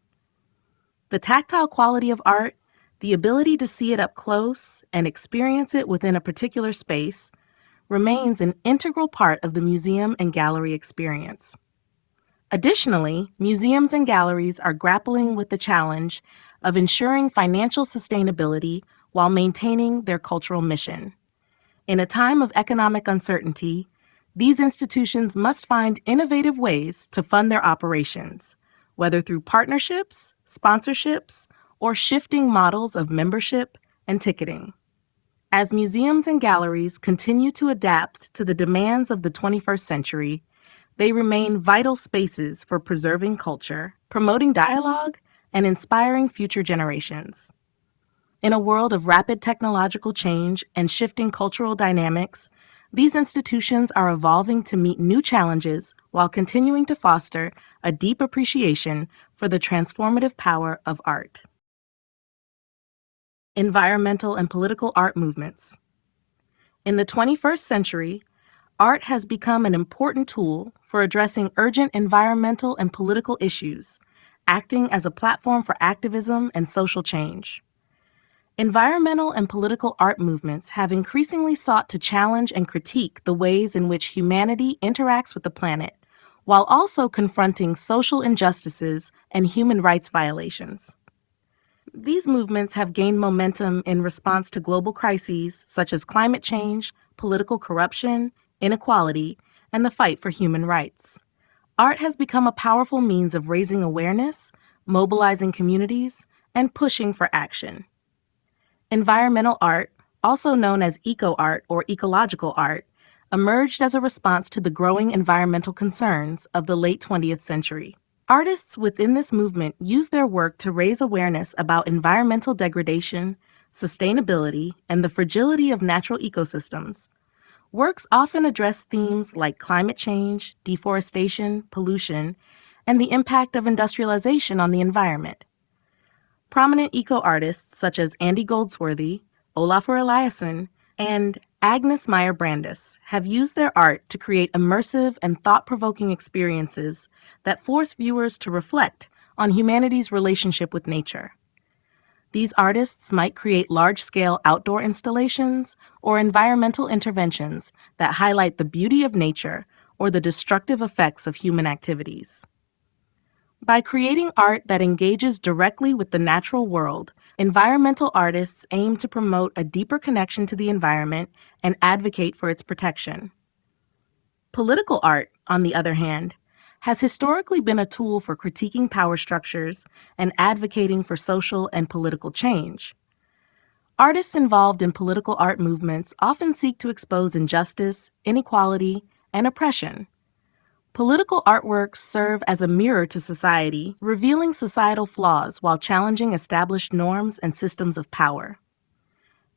The tactile quality of art, the ability to see it up close and experience it within a particular space, remains an integral part of the museum and gallery experience. Additionally, museums and galleries are grappling with the challenge of ensuring financial sustainability while maintaining their cultural mission. In a time of economic uncertainty, these institutions must find innovative ways to fund their operations, whether through partnerships, sponsorships, or shifting models of membership and ticketing. As museums and galleries continue to adapt to the demands of the 21st century, they remain vital spaces for preserving culture, promoting dialogue, and inspiring future generations. In a world of rapid technological change and shifting cultural dynamics, these institutions are evolving to meet new challenges while continuing to foster a deep appreciation for the transformative power of art. Environmental and political art movements. In the 21st century, art has become an important tool for addressing urgent environmental and political issues, acting as a platform for activism and social change. Environmental and political art movements have increasingly sought to challenge and critique the ways in which humanity interacts with the planet, while also confronting social injustices and human rights violations. These movements have gained momentum in response to global crises such as climate change, political corruption, inequality, and the fight for human rights. Art has become a powerful means of raising awareness, mobilizing communities, and pushing for action. Environmental art, also known as eco-art or ecological art, emerged as a response to the growing environmental concerns of the late 20th century. Artists within this movement use their work to raise awareness about environmental degradation, sustainability, and the fragility of natural ecosystems. Works often address themes like climate change, deforestation, pollution, and the impact of industrialization on the environment. Prominent eco-artists such as Andy Goldsworthy, Olafur Eliasson, and Agnes Meyer-Brandes have used their art to create immersive and thought-provoking experiences that force viewers to reflect on humanity's relationship with nature. These artists might create large-scale outdoor installations or environmental interventions that highlight the beauty of nature or the destructive effects of human activities. By creating art that engages directly with the natural world, environmental artists aim to promote a deeper connection to the environment and advocate for its protection. Political art, on the other hand, has historically been a tool for critiquing power structures and advocating for social and political change. Artists involved in political art movements often seek to expose injustice, inequality, and oppression. Political artworks serve as a mirror to society, revealing societal flaws while challenging established norms and systems of power.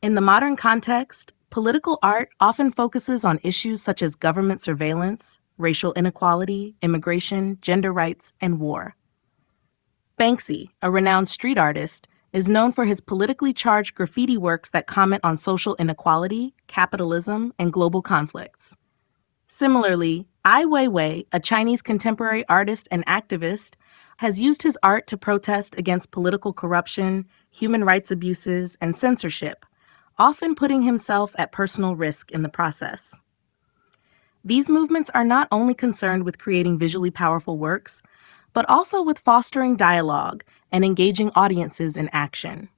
In the modern context, political art often focuses on issues such as government surveillance, racial inequality, immigration, gender rights, and war. Banksy, a renowned street artist, is known for his politically charged graffiti works that comment on social inequality, capitalism, and global conflicts. Similarly, Ai Weiwei, a Chinese contemporary artist and activist, has used his art to protest against political corruption, human rights abuses, and censorship, often putting himself at personal risk in the process. These movements are not only concerned with creating visually powerful works, but also with fostering dialogue and engaging audiences in action.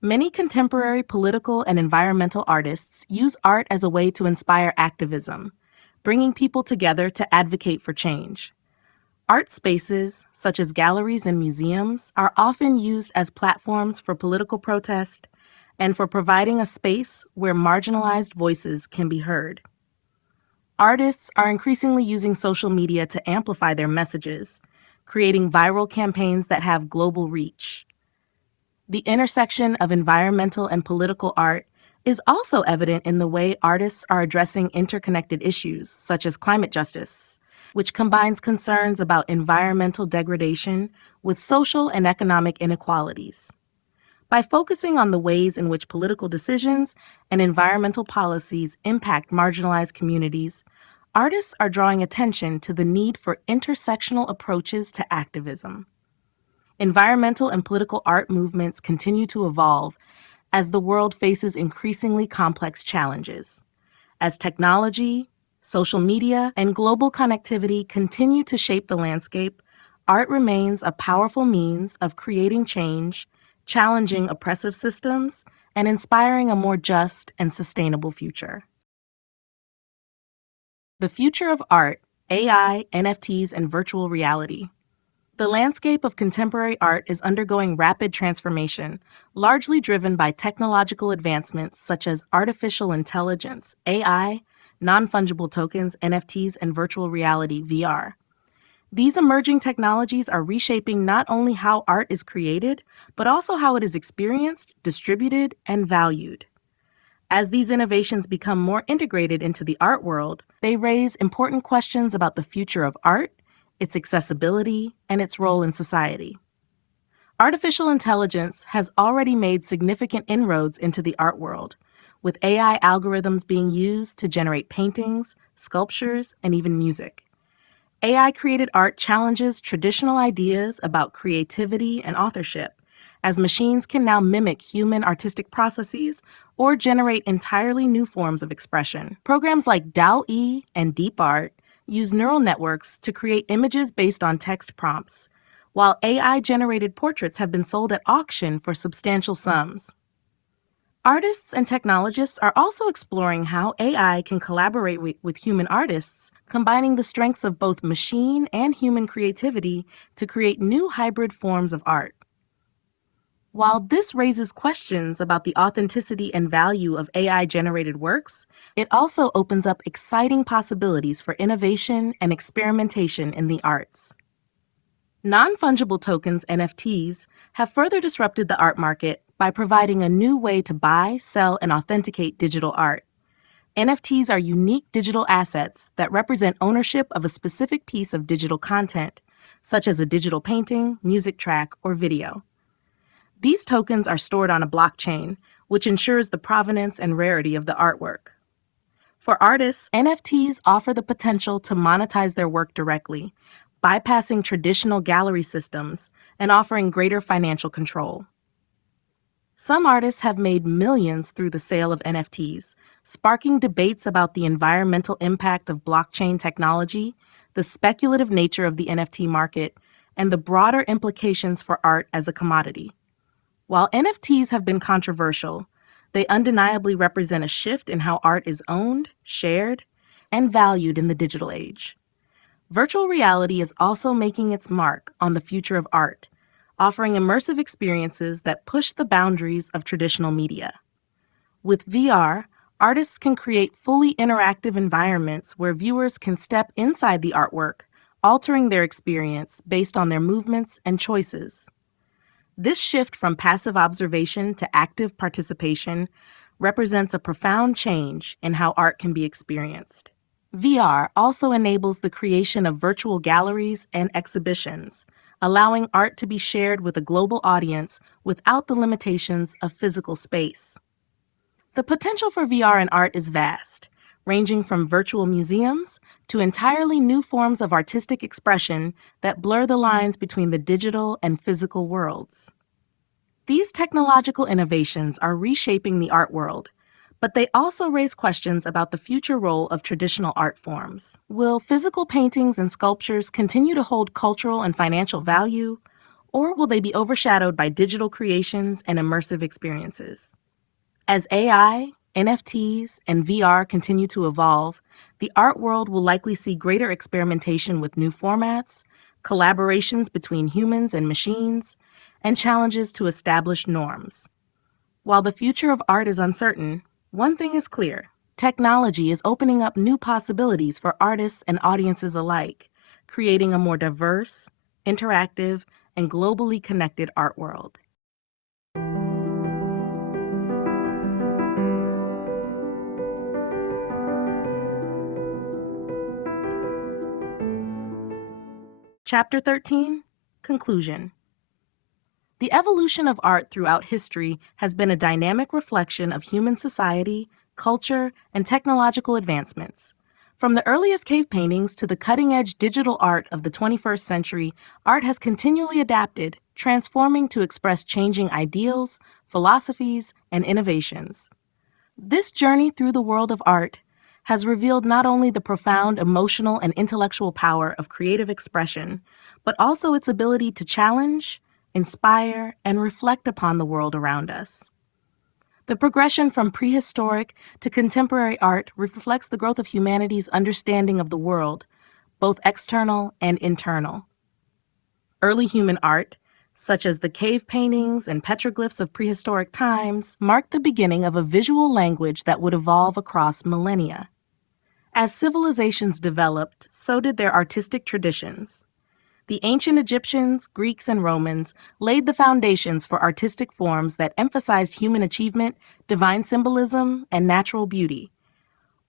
Many contemporary political and environmental artists use art as a way to inspire activism, bringing people together to advocate for change. Art spaces, such as galleries and museums, are often used as platforms for political protest and for providing a space where marginalized voices can be heard. Artists are increasingly using social media to amplify their messages, creating viral campaigns that have global reach. The intersection of environmental and political art is also evident in the way artists are addressing interconnected issues, such as climate justice, which combines concerns about environmental degradation with social and economic inequalities. By focusing on the ways in which political decisions and environmental policies impact marginalized communities, artists are drawing attention to the need for intersectional approaches to activism. Environmental and political art movements continue to evolve as the world faces increasingly complex challenges. As technology, social media, and global connectivity continue to shape the landscape, art remains a powerful means of creating change, challenging oppressive systems, and inspiring a more just and sustainable future. The future of art, AI, NFTs, and virtual reality. The landscape of contemporary art is undergoing rapid transformation, largely driven by technological advancements such as artificial intelligence, AI, non-fungible tokens, NFTs, and virtual reality, VR. These emerging technologies are reshaping not only how art is created, but also how it is experienced, distributed, and valued. As these innovations become more integrated into the art world, they raise important questions about the future of art, its accessibility, and its role in society. Artificial intelligence has already made significant inroads into the art world, with AI algorithms being used to generate paintings, sculptures, and even music. AI-created art challenges traditional ideas about creativity and authorship, as machines can now mimic human artistic processes or generate entirely new forms of expression. Programs like DALL-E and DeepArt use neural networks to create images based on text prompts, while AI-generated portraits have been sold at auction for substantial sums. Artists and technologists are also exploring how AI can collaborate with human artists, combining the strengths of both machine and human creativity to create new hybrid forms of art. While this raises questions about the authenticity and value of AI-generated works, it also opens up exciting possibilities for innovation and experimentation in the arts. Non-fungible tokens, NFTs, have further disrupted the art market by providing a new way to buy, sell, and authenticate digital art. NFTs are unique digital assets that represent ownership of a specific piece of digital content, such as a digital painting, music track, or video. These tokens are stored on a blockchain, which ensures the provenance and rarity of the artwork. For artists, NFTs offer the potential to monetize their work directly, bypassing traditional gallery systems and offering greater financial control. Some artists have made millions through the sale of NFTs, sparking debates about the environmental impact of blockchain technology, the speculative nature of the NFT market, and the broader implications for art as a commodity. While NFTs have been controversial, they undeniably represent a shift in how art is owned, shared, and valued in the digital age. Virtual reality is also making its mark on the future of art, offering immersive experiences that push the boundaries of traditional media. With VR, artists can create fully interactive environments where viewers can step inside the artwork, altering their experience based on their movements and choices. This shift from passive observation to active participation represents a profound change in how art can be experienced. VR also enables the creation of virtual galleries and exhibitions, allowing art to be shared with a global audience without the limitations of physical space. The potential for VR in art is vast, ranging from virtual museums to entirely new forms of artistic expression that blur the lines between the digital and physical worlds. These technological innovations are reshaping the art world, but they also raise questions about the future role of traditional art forms. Will physical paintings and sculptures continue to hold cultural and financial value, or will they be overshadowed by digital creations and immersive experiences? As AI, NFTs, and VR continue to evolve, the art world will likely see greater experimentation with new formats, collaborations between humans and machines, and challenges to established norms. While the future of art is uncertain, one thing is clear: technology is opening up new possibilities for artists and audiences alike, creating a more diverse, interactive, and globally connected art world. Chapter 13, Conclusion. The evolution of art throughout history has been a dynamic reflection of human society, culture, and technological advancements. From the earliest cave paintings to the cutting-edge digital art of the 21st century, art has continually adapted, transforming to express changing ideals, philosophies, and innovations. This journey through the world of art has revealed not only the profound emotional and intellectual power of creative expression, but also its ability to challenge, inspire, and reflect upon the world around us. The progression from prehistoric to contemporary art reflects the growth of humanity's understanding of the world, both external and internal. Early human art, such as the cave paintings and petroglyphs of prehistoric times, marked the beginning of a visual language that would evolve across millennia. As civilizations developed, so did their artistic traditions. The ancient Egyptians, Greeks, and Romans laid the foundations for artistic forms that emphasized human achievement, divine symbolism, and natural beauty.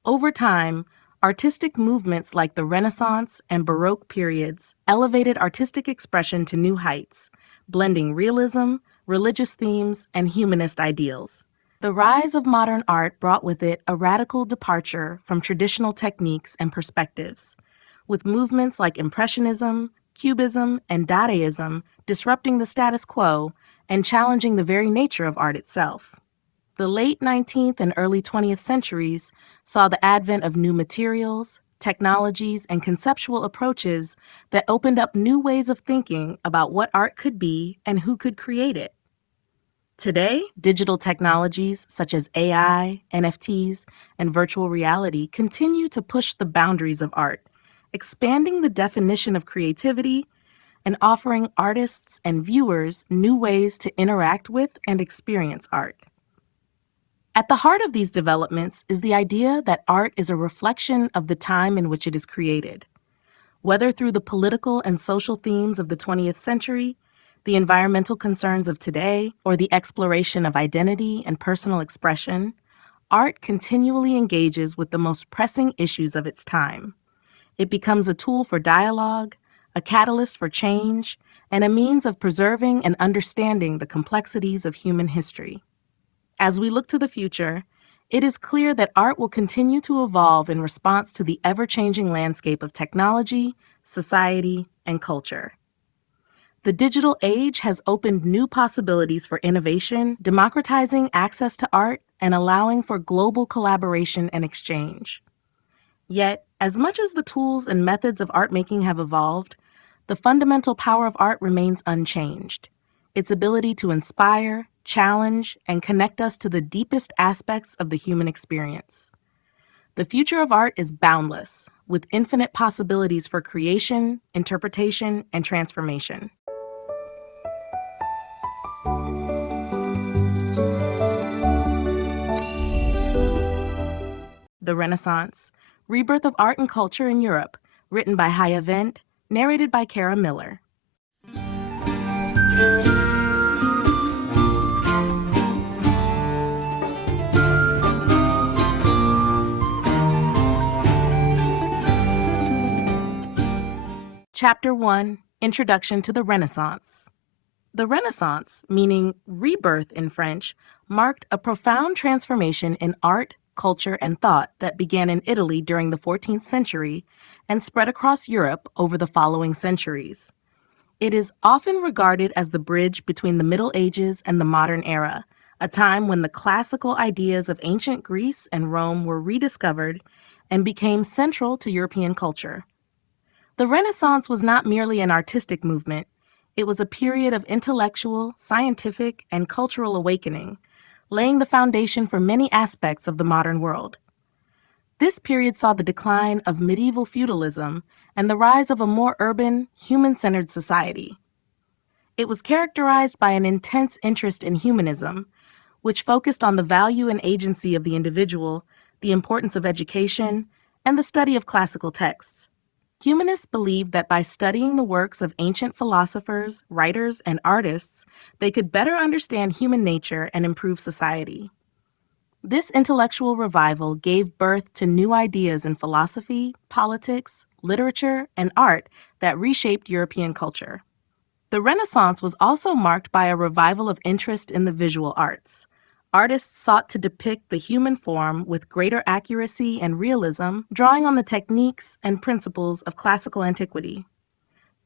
Over time, artistic movements like the Renaissance and Baroque periods elevated artistic expression to new heights, blending realism, religious themes, and humanist ideals. The rise of modern art brought with it a radical departure from traditional techniques and perspectives, with movements like Impressionism, Cubism, and Dadaism disrupting the status quo and challenging the very nature of art itself. The late 19th and early 20th centuries saw the advent of new materials, technologies, and conceptual approaches that opened up new ways of thinking about what art could be and who could create it. Today, digital technologies such as AI, NFTs, and virtual reality continue to push the boundaries of art, expanding the definition of creativity and offering artists and viewers new ways to interact with and experience art. At the heart of these developments is the idea that art is a reflection of the time in which it is created. Whether through the political and social themes of the 20th century, the environmental concerns of today, or the exploration of identity and personal expression, art continually engages with the most pressing issues of its time. It becomes a tool for dialogue, a catalyst for change, and a means of preserving and understanding the complexities of human history. As we look to the future, it is clear that art will continue to evolve in response to the ever-changing landscape of technology, society, and culture. The digital age has opened new possibilities for innovation, democratizing access to art and allowing for global collaboration and exchange. Yet, as much as the tools and methods of art making have evolved, the fundamental power of art remains unchanged. Its ability to inspire, challenge, and connect us to the deepest aspects of the human experience. The future of art is boundless, with infinite possibilities for creation, interpretation, and transformation. The Renaissance, Rebirth of Art and Culture in Europe, written by Haya Vent, narrated by Kara Miller. Chapter 1, Introduction to the Renaissance. The Renaissance, meaning rebirth in French, marked a profound transformation in art, culture, and thought that began in Italy during the 14th century and spread across Europe over the following centuries. It is often regarded as the bridge between the Middle Ages and the modern era, a time when the classical ideas of ancient Greece and Rome were rediscovered and became central to European culture. The Renaissance was not merely an artistic movement. It was a period of intellectual, scientific, and cultural awakening, laying the foundation for many aspects of the modern world. This period saw the decline of medieval feudalism and the rise of a more urban, human-centered society. It was characterized by an intense interest in humanism, which focused on the value and agency of the individual, the importance of education, and the study of classical texts. Humanists believed that by studying the works of ancient philosophers, writers, and artists, they could better understand human nature and improve society. This intellectual revival gave birth to new ideas in philosophy, politics, literature, and art that reshaped European culture. The Renaissance was also marked by a revival of interest in the visual arts. Artists sought to depict the human form with greater accuracy and realism, drawing on the techniques and principles of classical antiquity.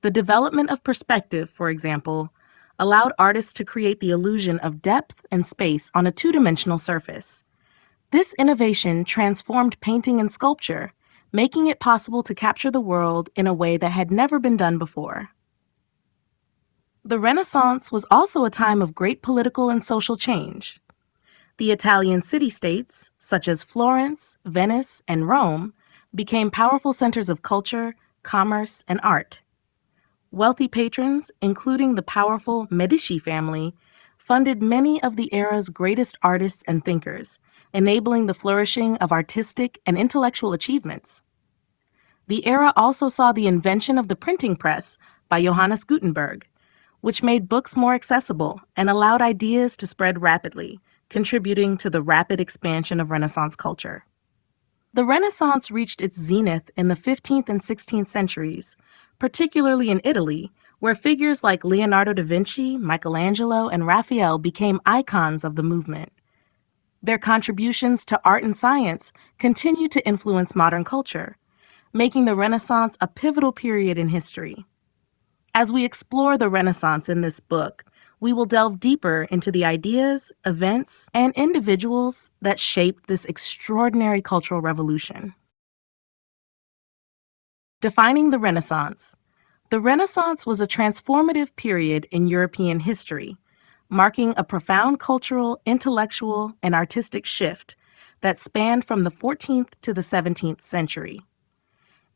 The development of perspective, for example, allowed artists to create the illusion of depth and space on a two-dimensional surface. This innovation transformed painting and sculpture, making it possible to capture the world in a way that had never been done before. The Renaissance was also a time of great political and social change. The Italian city-states, such as Florence, Venice, and Rome, became powerful centers of culture, commerce, and art. Wealthy patrons, including the powerful Medici family, funded many of the era's greatest artists and thinkers, enabling the flourishing of artistic and intellectual achievements. The era also saw the invention of the printing press by Johannes Gutenberg, which made books more accessible and allowed ideas to spread rapidly, contributing to the rapid expansion of Renaissance culture. The Renaissance reached its zenith in the 15th and 16th centuries, particularly in Italy, where figures like Leonardo da Vinci, Michelangelo, and Raphael became icons of the movement. Their contributions to art and science continue to influence modern culture, making the Renaissance a pivotal period in history. As we explore the Renaissance in this book, we will delve deeper into the ideas, events, and individuals that shaped this extraordinary cultural revolution. Defining the Renaissance. The Renaissance was a transformative period in European history, marking a profound cultural, intellectual, and artistic shift that spanned from the 14th to the 17th century.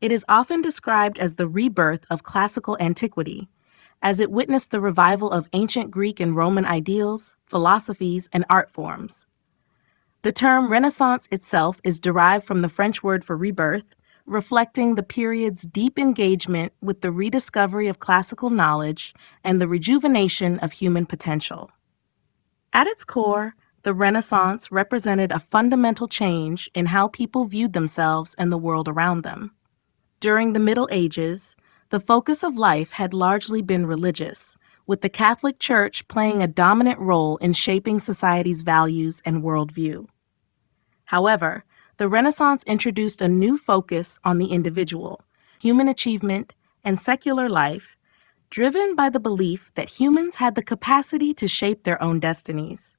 It is often described as the rebirth of classical antiquity, as it witnessed the revival of ancient Greek and Roman ideals, philosophies, and art forms. The term Renaissance itself is derived from the French word for rebirth, reflecting the period's deep engagement with the rediscovery of classical knowledge and the rejuvenation of human potential. At its core, the Renaissance represented a fundamental change in how people viewed themselves and the world around them. During the Middle Ages, the focus of life had largely been religious, with the Catholic Church playing a dominant role in shaping society's values and worldview. However, the Renaissance introduced a new focus on the individual, human achievement, and secular life, driven by the belief that humans had the capacity to shape their own destinies.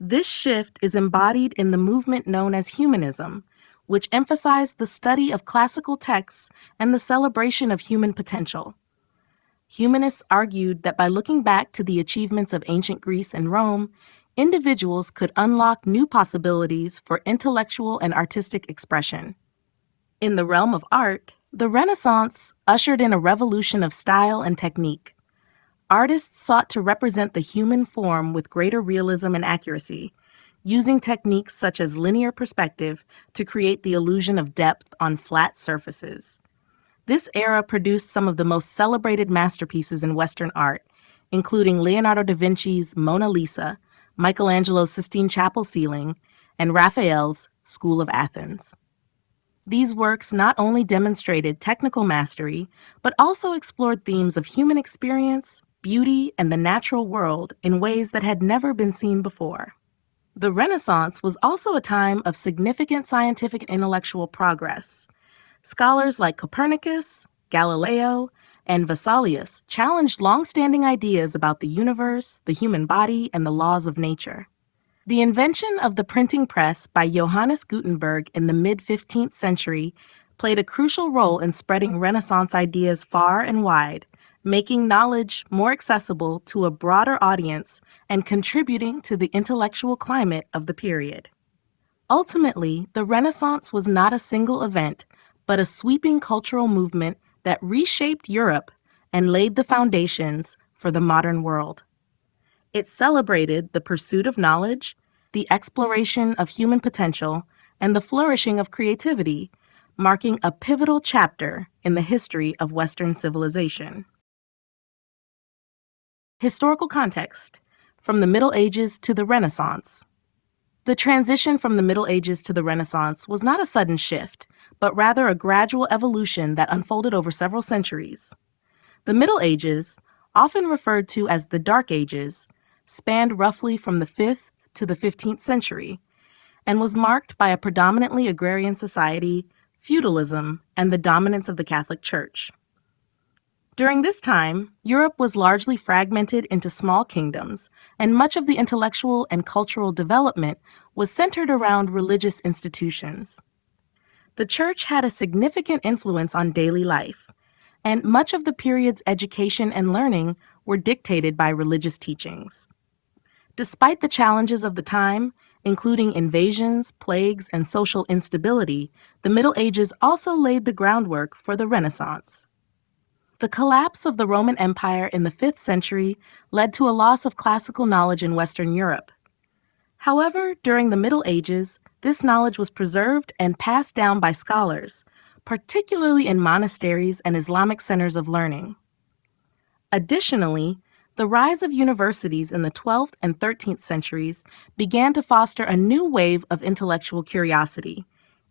This shift is embodied in the movement known as humanism, which emphasized the study of classical texts and the celebration of human potential. Humanists argued that by looking back to the achievements of ancient Greece and Rome, individuals could unlock new possibilities for intellectual and artistic expression. In the realm of art, the Renaissance ushered in a revolution of style and technique. Artists sought to represent the human form with greater realism and accuracy, using techniques such as linear perspective to create the illusion of depth on flat surfaces. This era produced some of the most celebrated masterpieces in Western art, including Leonardo da Vinci's Mona Lisa, Michelangelo's Sistine Chapel ceiling, and Raphael's School of Athens. These works not only demonstrated technical mastery, but also explored themes of human experience, beauty, and the natural world in ways that had never been seen before. The Renaissance was also a time of significant scientific and intellectual progress. Scholars like Copernicus, Galileo, and Vesalius challenged long-standing ideas about the universe, the human body, and the laws of nature. The invention of the printing press by Johannes Gutenberg in the mid-15th century played a crucial role in spreading Renaissance ideas far and wide, making knowledge more accessible to a broader audience and contributing to the intellectual climate of the period. Ultimately, the Renaissance was not a single event, but a sweeping cultural movement that reshaped Europe and laid the foundations for the modern world. It celebrated the pursuit of knowledge, the exploration of human potential, and the flourishing of creativity, marking a pivotal chapter in the history of Western civilization. Historical context: from the Middle Ages to the Renaissance. The transition from the Middle Ages to the Renaissance was not a sudden shift, but rather a gradual evolution that unfolded over several centuries. The Middle Ages, often referred to as the Dark Ages, spanned roughly from the 5th to the 15th century and was marked by a predominantly agrarian society, feudalism, and the dominance of the Catholic Church. During this time, Europe was largely fragmented into small kingdoms, and much of the intellectual and cultural development was centered around religious institutions. The Church had a significant influence on daily life, and much of the period's education and learning were dictated by religious teachings. Despite the challenges of the time, including invasions, plagues, and social instability, the Middle Ages also laid the groundwork for the Renaissance. The collapse of the Roman Empire in the 5th century led to a loss of classical knowledge in Western Europe. However, during the Middle Ages, this knowledge was preserved and passed down by scholars, particularly in monasteries and Islamic centers of learning. Additionally, the rise of universities in the 12th and 13th centuries began to foster a new wave of intellectual curiosity,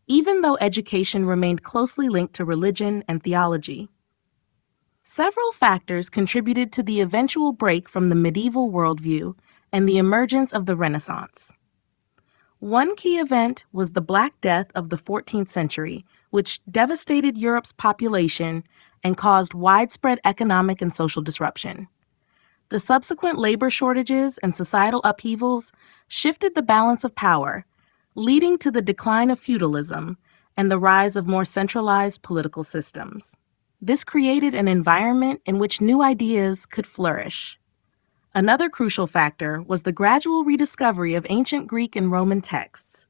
even though education remained closely linked to religion and theology. Several factors contributed to the eventual break from the medieval worldview and the emergence of the Renaissance. One key event was the Black Death of the 14th century, which devastated Europe's population and caused widespread economic and social disruption. The subsequent labor shortages and societal upheavals shifted the balance of power, leading to the decline of feudalism and the rise of more centralized political systems. This created an environment in which new ideas could flourish. Another crucial factor was the gradual rediscovery of ancient Greek and Roman texts.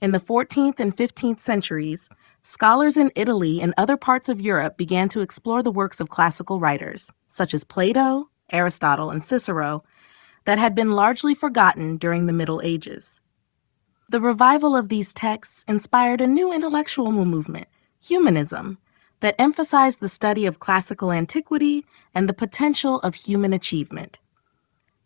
In the 14th and 15th centuries, scholars in Italy and other parts of Europe began to explore the works of classical writers, such as Plato, Aristotle, and Cicero, that had been largely forgotten during the Middle Ages. The revival of these texts inspired a new intellectual movement, humanism, that emphasized the study of classical antiquity and the potential of human achievement.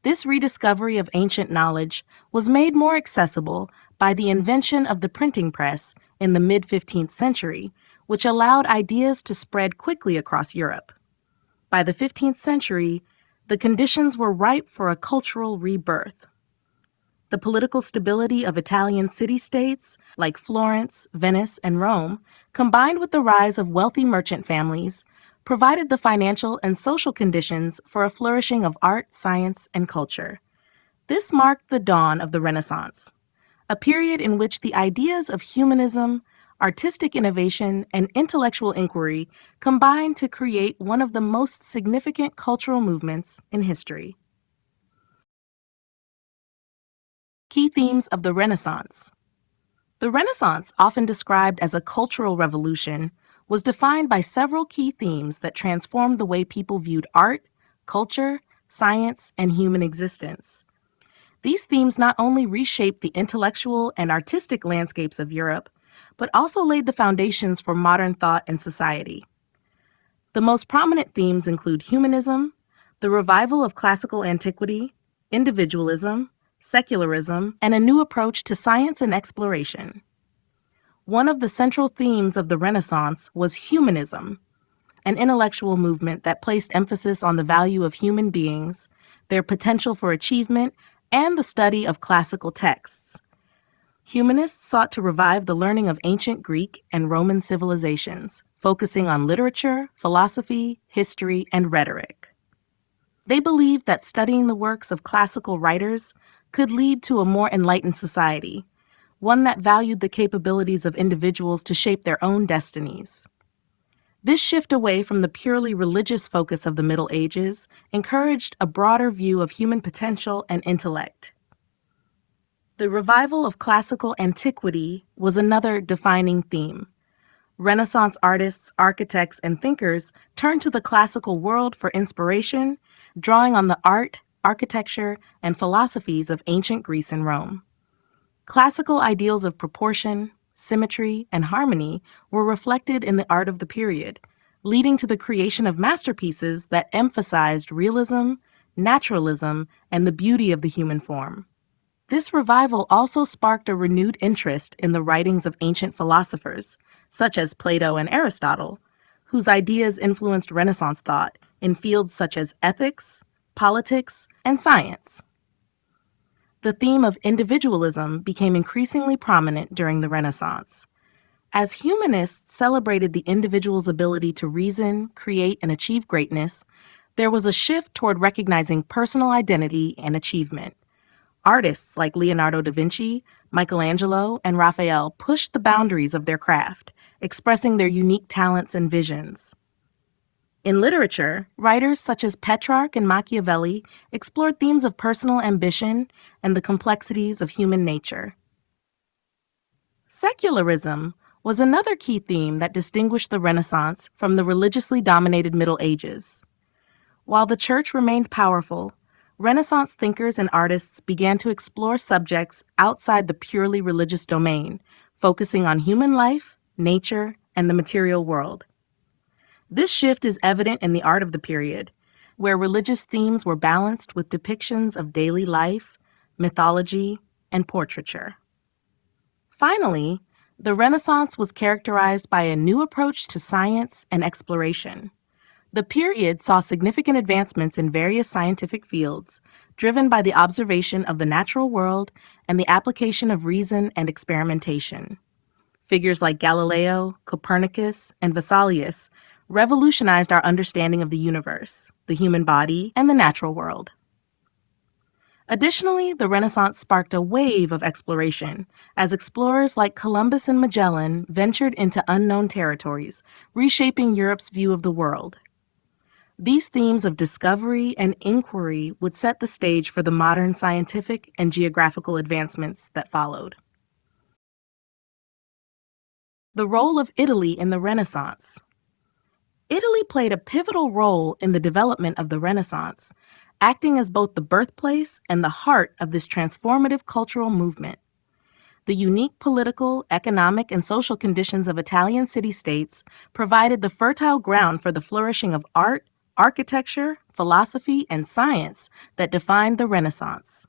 This rediscovery of ancient knowledge was made more accessible by the invention of the printing press in the mid-15th century, which allowed ideas to spread quickly across Europe. By the 15th century, the conditions were ripe for a cultural rebirth. The political stability of Italian city-states like Florence, Venice, and Rome, combined with the rise of wealthy merchant families, provided the financial and social conditions for a flourishing of art, science, and culture. This marked the dawn of the Renaissance, a period in which the ideas of humanism, artistic innovation, and intellectual inquiry combined to create one of the most significant cultural movements in history. Key themes of the Renaissance. The Renaissance, often described as a cultural revolution, was defined by several key themes that transformed the way people viewed art, culture, science, and human existence. These themes not only reshaped the intellectual and artistic landscapes of Europe, but also laid the foundations for modern thought and society. The most prominent themes include humanism, the revival of classical antiquity, individualism, secularism, and a new approach to science and exploration. One of the central themes of the Renaissance was humanism, an intellectual movement that placed emphasis on the value of human beings, their potential for achievement, and the study of classical texts. Humanists sought to revive the learning of ancient Greek and Roman civilizations, focusing on literature, philosophy, history, and rhetoric. They believed that studying the works of classical writers could lead to a more enlightened society, one that valued the capabilities of individuals to shape their own destinies. This shift away from the purely religious focus of the Middle Ages encouraged a broader view of human potential and intellect. The revival of classical antiquity was another defining theme. Renaissance artists, architects, and thinkers turned to the classical world for inspiration, drawing on the art, architecture, and philosophies of ancient Greece and Rome. Classical ideals of proportion, symmetry, and harmony were reflected in the art of the period, leading to the creation of masterpieces that emphasized realism, naturalism, and the beauty of the human form. This revival also sparked a renewed interest in the writings of ancient philosophers, such as Plato and Aristotle, whose ideas influenced Renaissance thought in fields such as ethics, politics, and science. The theme of individualism became increasingly prominent during the Renaissance. As humanists celebrated the individual's ability to reason, create, and achieve greatness, there was a shift toward recognizing personal identity and achievement. Artists like Leonardo da Vinci, Michelangelo, and Raphael pushed the boundaries of their craft, expressing their unique talents and visions. In literature, writers such as Petrarch and Machiavelli explored themes of personal ambition and the complexities of human nature. Secularism was another key theme that distinguished the Renaissance from the religiously dominated Middle Ages. While the church remained powerful, Renaissance thinkers and artists began to explore subjects outside the purely religious domain, focusing on human life, nature, and the material world. This shift is evident in the art of the period, where religious themes were balanced with depictions of daily life, mythology, and portraiture. Finally, the Renaissance was characterized by a new approach to science and exploration. The period saw significant advancements in various scientific fields, driven by the observation of the natural world and the application of reason and experimentation. Figures like Galileo, Copernicus, and Vesalius revolutionized our understanding of the universe, the human body, and the natural world. Additionally, the Renaissance sparked a wave of exploration as explorers like Columbus and Magellan ventured into unknown territories, reshaping Europe's view of the world. These themes of discovery and inquiry would set the stage for the modern scientific and geographical advancements that followed. The role of Italy in the Renaissance. Italy played a pivotal role in the development of the Renaissance, acting as both the birthplace and the heart of this transformative cultural movement. The unique political, economic, and social conditions of Italian city-states provided the fertile ground for the flourishing of art, architecture, philosophy, and science that defined the Renaissance.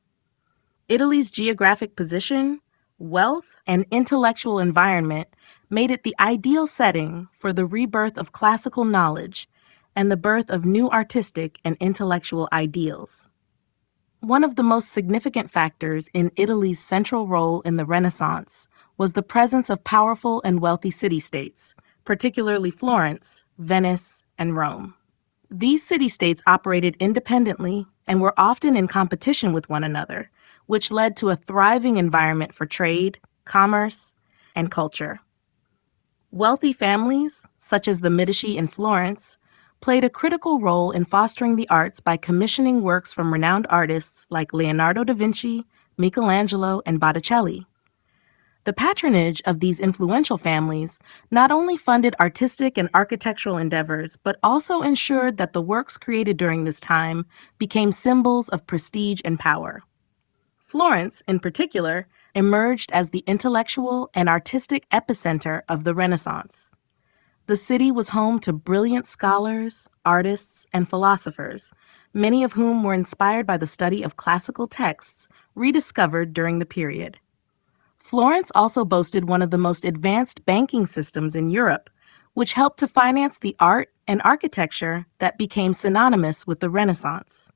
Italy's geographic position, wealth, and intellectual environment made it the ideal setting for the rebirth of classical knowledge and the birth of new artistic and intellectual ideals. One of the most significant factors in Italy's central role in the Renaissance was the presence of powerful and wealthy city-states, particularly Florence, Venice, and Rome. These city-states operated independently and were often in competition with one another, which led to a thriving environment for trade, commerce, and culture. Wealthy families, such as the Medici in Florence, played a critical role in fostering the arts by commissioning works from renowned artists like Leonardo da Vinci, Michelangelo, and Botticelli. The patronage of these influential families not only funded artistic and architectural endeavors, but also ensured that the works created during this time became symbols of prestige and power. Florence, in particular, emerged as the intellectual and artistic epicenter of the Renaissance. The city was home to brilliant scholars, artists, and philosophers, many of whom were inspired by the study of classical texts rediscovered during the period. Florence also boasted one of the most advanced banking systems in Europe, which helped to finance the art and architecture that became synonymous with the Renaissance.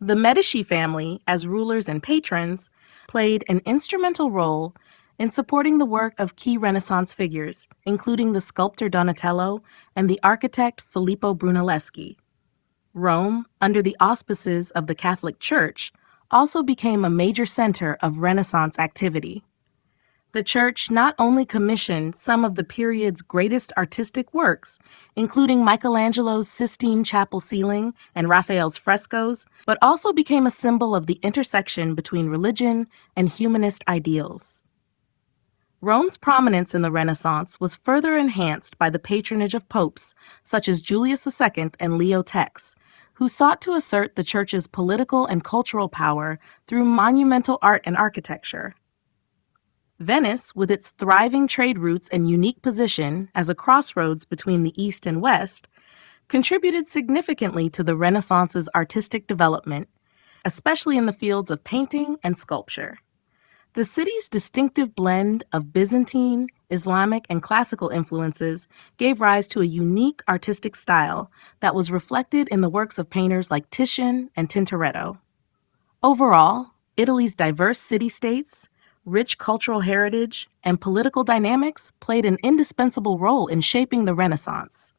The Medici family, as rulers and patrons, played an instrumental role in supporting the work of key Renaissance figures, including the sculptor Donatello and the architect Filippo Brunelleschi. Rome, under the auspices of the Catholic Church, also became a major center of Renaissance activity. The church not only commissioned some of the period's greatest artistic works, including Michelangelo's Sistine Chapel ceiling and Raphael's frescoes, but also became a symbol of the intersection between religion and humanist ideals. Rome's prominence in the Renaissance was further enhanced by the patronage of popes such as Julius II and Leo X, who sought to assert the church's political and cultural power through monumental art and architecture. Venice, with its thriving trade routes and unique position as a crossroads between the East and West, contributed significantly to the Renaissance's artistic development, especially in the fields of painting and sculpture. The city's distinctive blend of Byzantine, Islamic, and classical influences gave rise to a unique artistic style that was reflected in the works of painters like Titian and Tintoretto. Overall, Italy's diverse city-states, rich cultural heritage, and political dynamics played an indispensable role in shaping the Renaissance.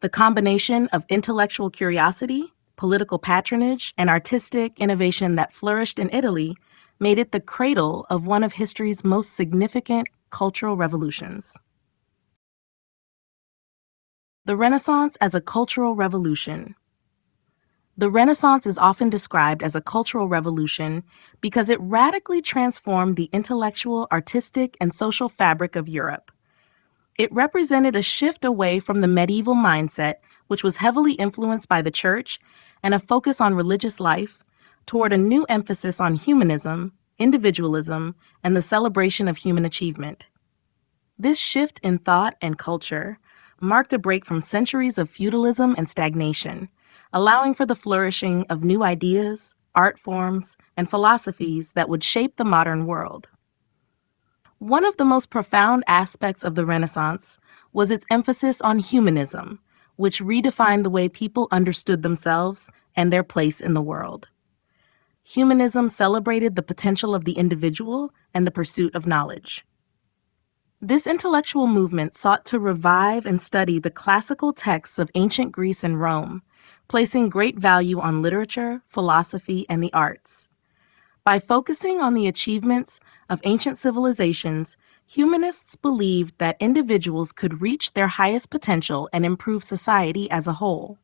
The combination of intellectual curiosity, political patronage, and artistic innovation that flourished in Italy made it the cradle of one of history's most significant cultural revolutions. The Renaissance as a cultural revolution. The Renaissance is often described as a cultural revolution because it radically transformed the intellectual, artistic, and social fabric of Europe. It represented a shift away from the medieval mindset, which was heavily influenced by the church, and a focus on religious life, toward a new emphasis on humanism, individualism, and the celebration of human achievement. This shift in thought and culture marked a break from centuries of feudalism and stagnation, allowing for the flourishing of new ideas, art forms, and philosophies that would shape the modern world. One of the most profound aspects of the Renaissance was its emphasis on humanism, which redefined the way people understood themselves and their place in the world. Humanism celebrated the potential of the individual and the pursuit of knowledge. This intellectual movement sought to revive and study the classical texts of ancient Greece and Rome, placing great value on literature, philosophy, and the arts. By focusing on the achievements of ancient civilizations, humanists believed that individuals could reach their highest potential and improve society as a whole.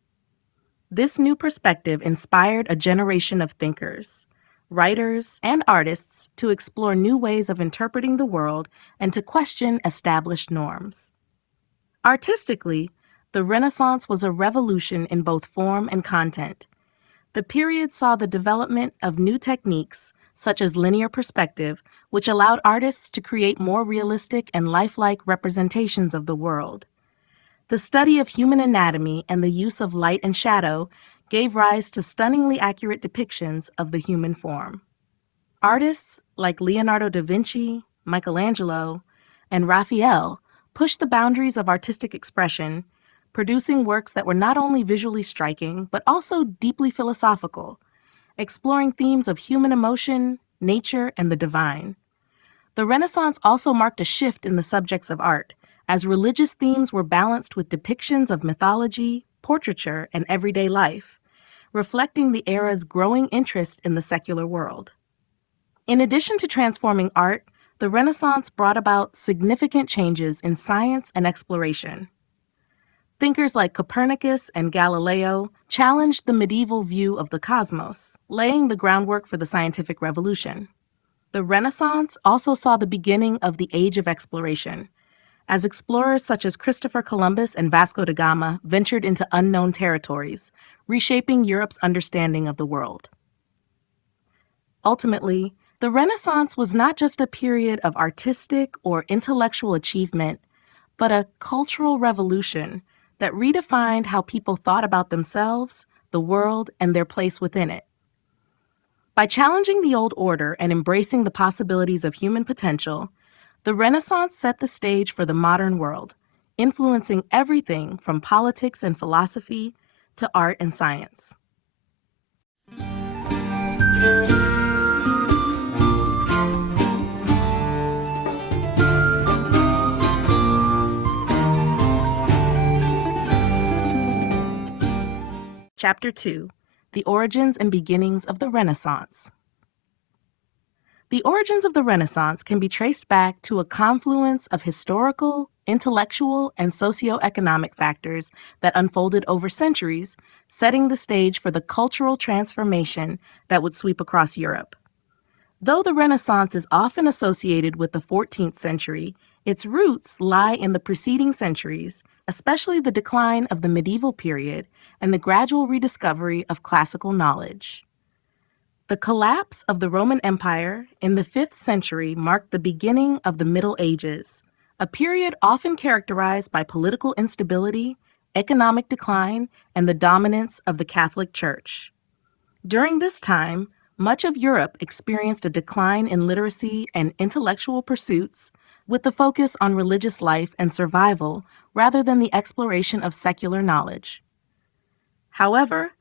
This new perspective inspired a generation of thinkers, writers, and artists to explore new ways of interpreting the world and to question established norms. Artistically, the Renaissance was a revolution in both form and content. The period saw the development of new techniques, such as linear perspective, which allowed artists to create more realistic and lifelike representations of the world. The study of human anatomy and the use of light and shadow gave rise to stunningly accurate depictions of the human form. Artists like Leonardo da Vinci, Michelangelo, and Raphael pushed the boundaries of artistic expression, producing works that were not only visually striking, but also deeply philosophical, exploring themes of human emotion, nature, and the divine. The Renaissance also marked a shift in the subjects of art, as religious themes were balanced with depictions of mythology, portraiture, and everyday life, reflecting the era's growing interest in the secular world. In addition to transforming art, the Renaissance brought about significant changes in science and exploration. Thinkers like Copernicus and Galileo challenged the medieval view of the cosmos, laying the groundwork for the scientific revolution. The Renaissance also saw the beginning of the Age of Exploration, as explorers such as Christopher Columbus and Vasco da Gama ventured into unknown territories, reshaping Europe's understanding of the world. Ultimately, the Renaissance was not just a period of artistic or intellectual achievement, but a cultural revolution that redefined how people thought about themselves, the world, and their place within it. By challenging the old order and embracing the possibilities of human potential, the Renaissance set the stage for the modern world, influencing everything from politics and philosophy to art and science. Chapter 2: The Origins and Beginnings of the Renaissance. The origins of the Renaissance can be traced back to a confluence of historical, intellectual, and socioeconomic factors that unfolded over centuries, setting the stage for the cultural transformation that would sweep across Europe. Though the Renaissance is often associated with the 14th century, its roots lie in the preceding centuries, especially the decline of the medieval period and the gradual rediscovery of classical knowledge. The collapse of the Roman Empire in the 5th century marked the beginning of the Middle Ages, a period often characterized by political instability, economic decline, and the dominance of the Catholic Church. During this time, much of Europe experienced a decline in literacy and intellectual pursuits, with the focus on religious life and survival rather than the exploration of secular knowledge. However,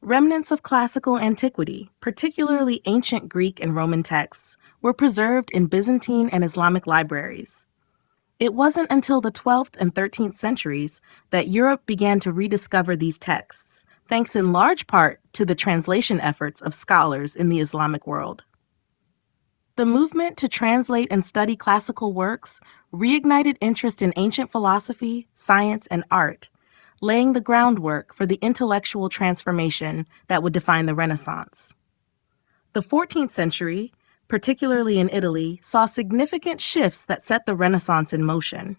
remnants of classical antiquity, particularly ancient Greek and Roman texts, were preserved in Byzantine and Islamic libraries. It wasn't until the 12th and 13th centuries that Europe began to rediscover these texts, thanks in large part to the translation efforts of scholars in the Islamic world. The movement to translate and study classical works reignited interest in ancient philosophy, science, and art, laying the groundwork for the intellectual transformation that would define the Renaissance. The 14th century, particularly in Italy, saw significant shifts that set the Renaissance in motion.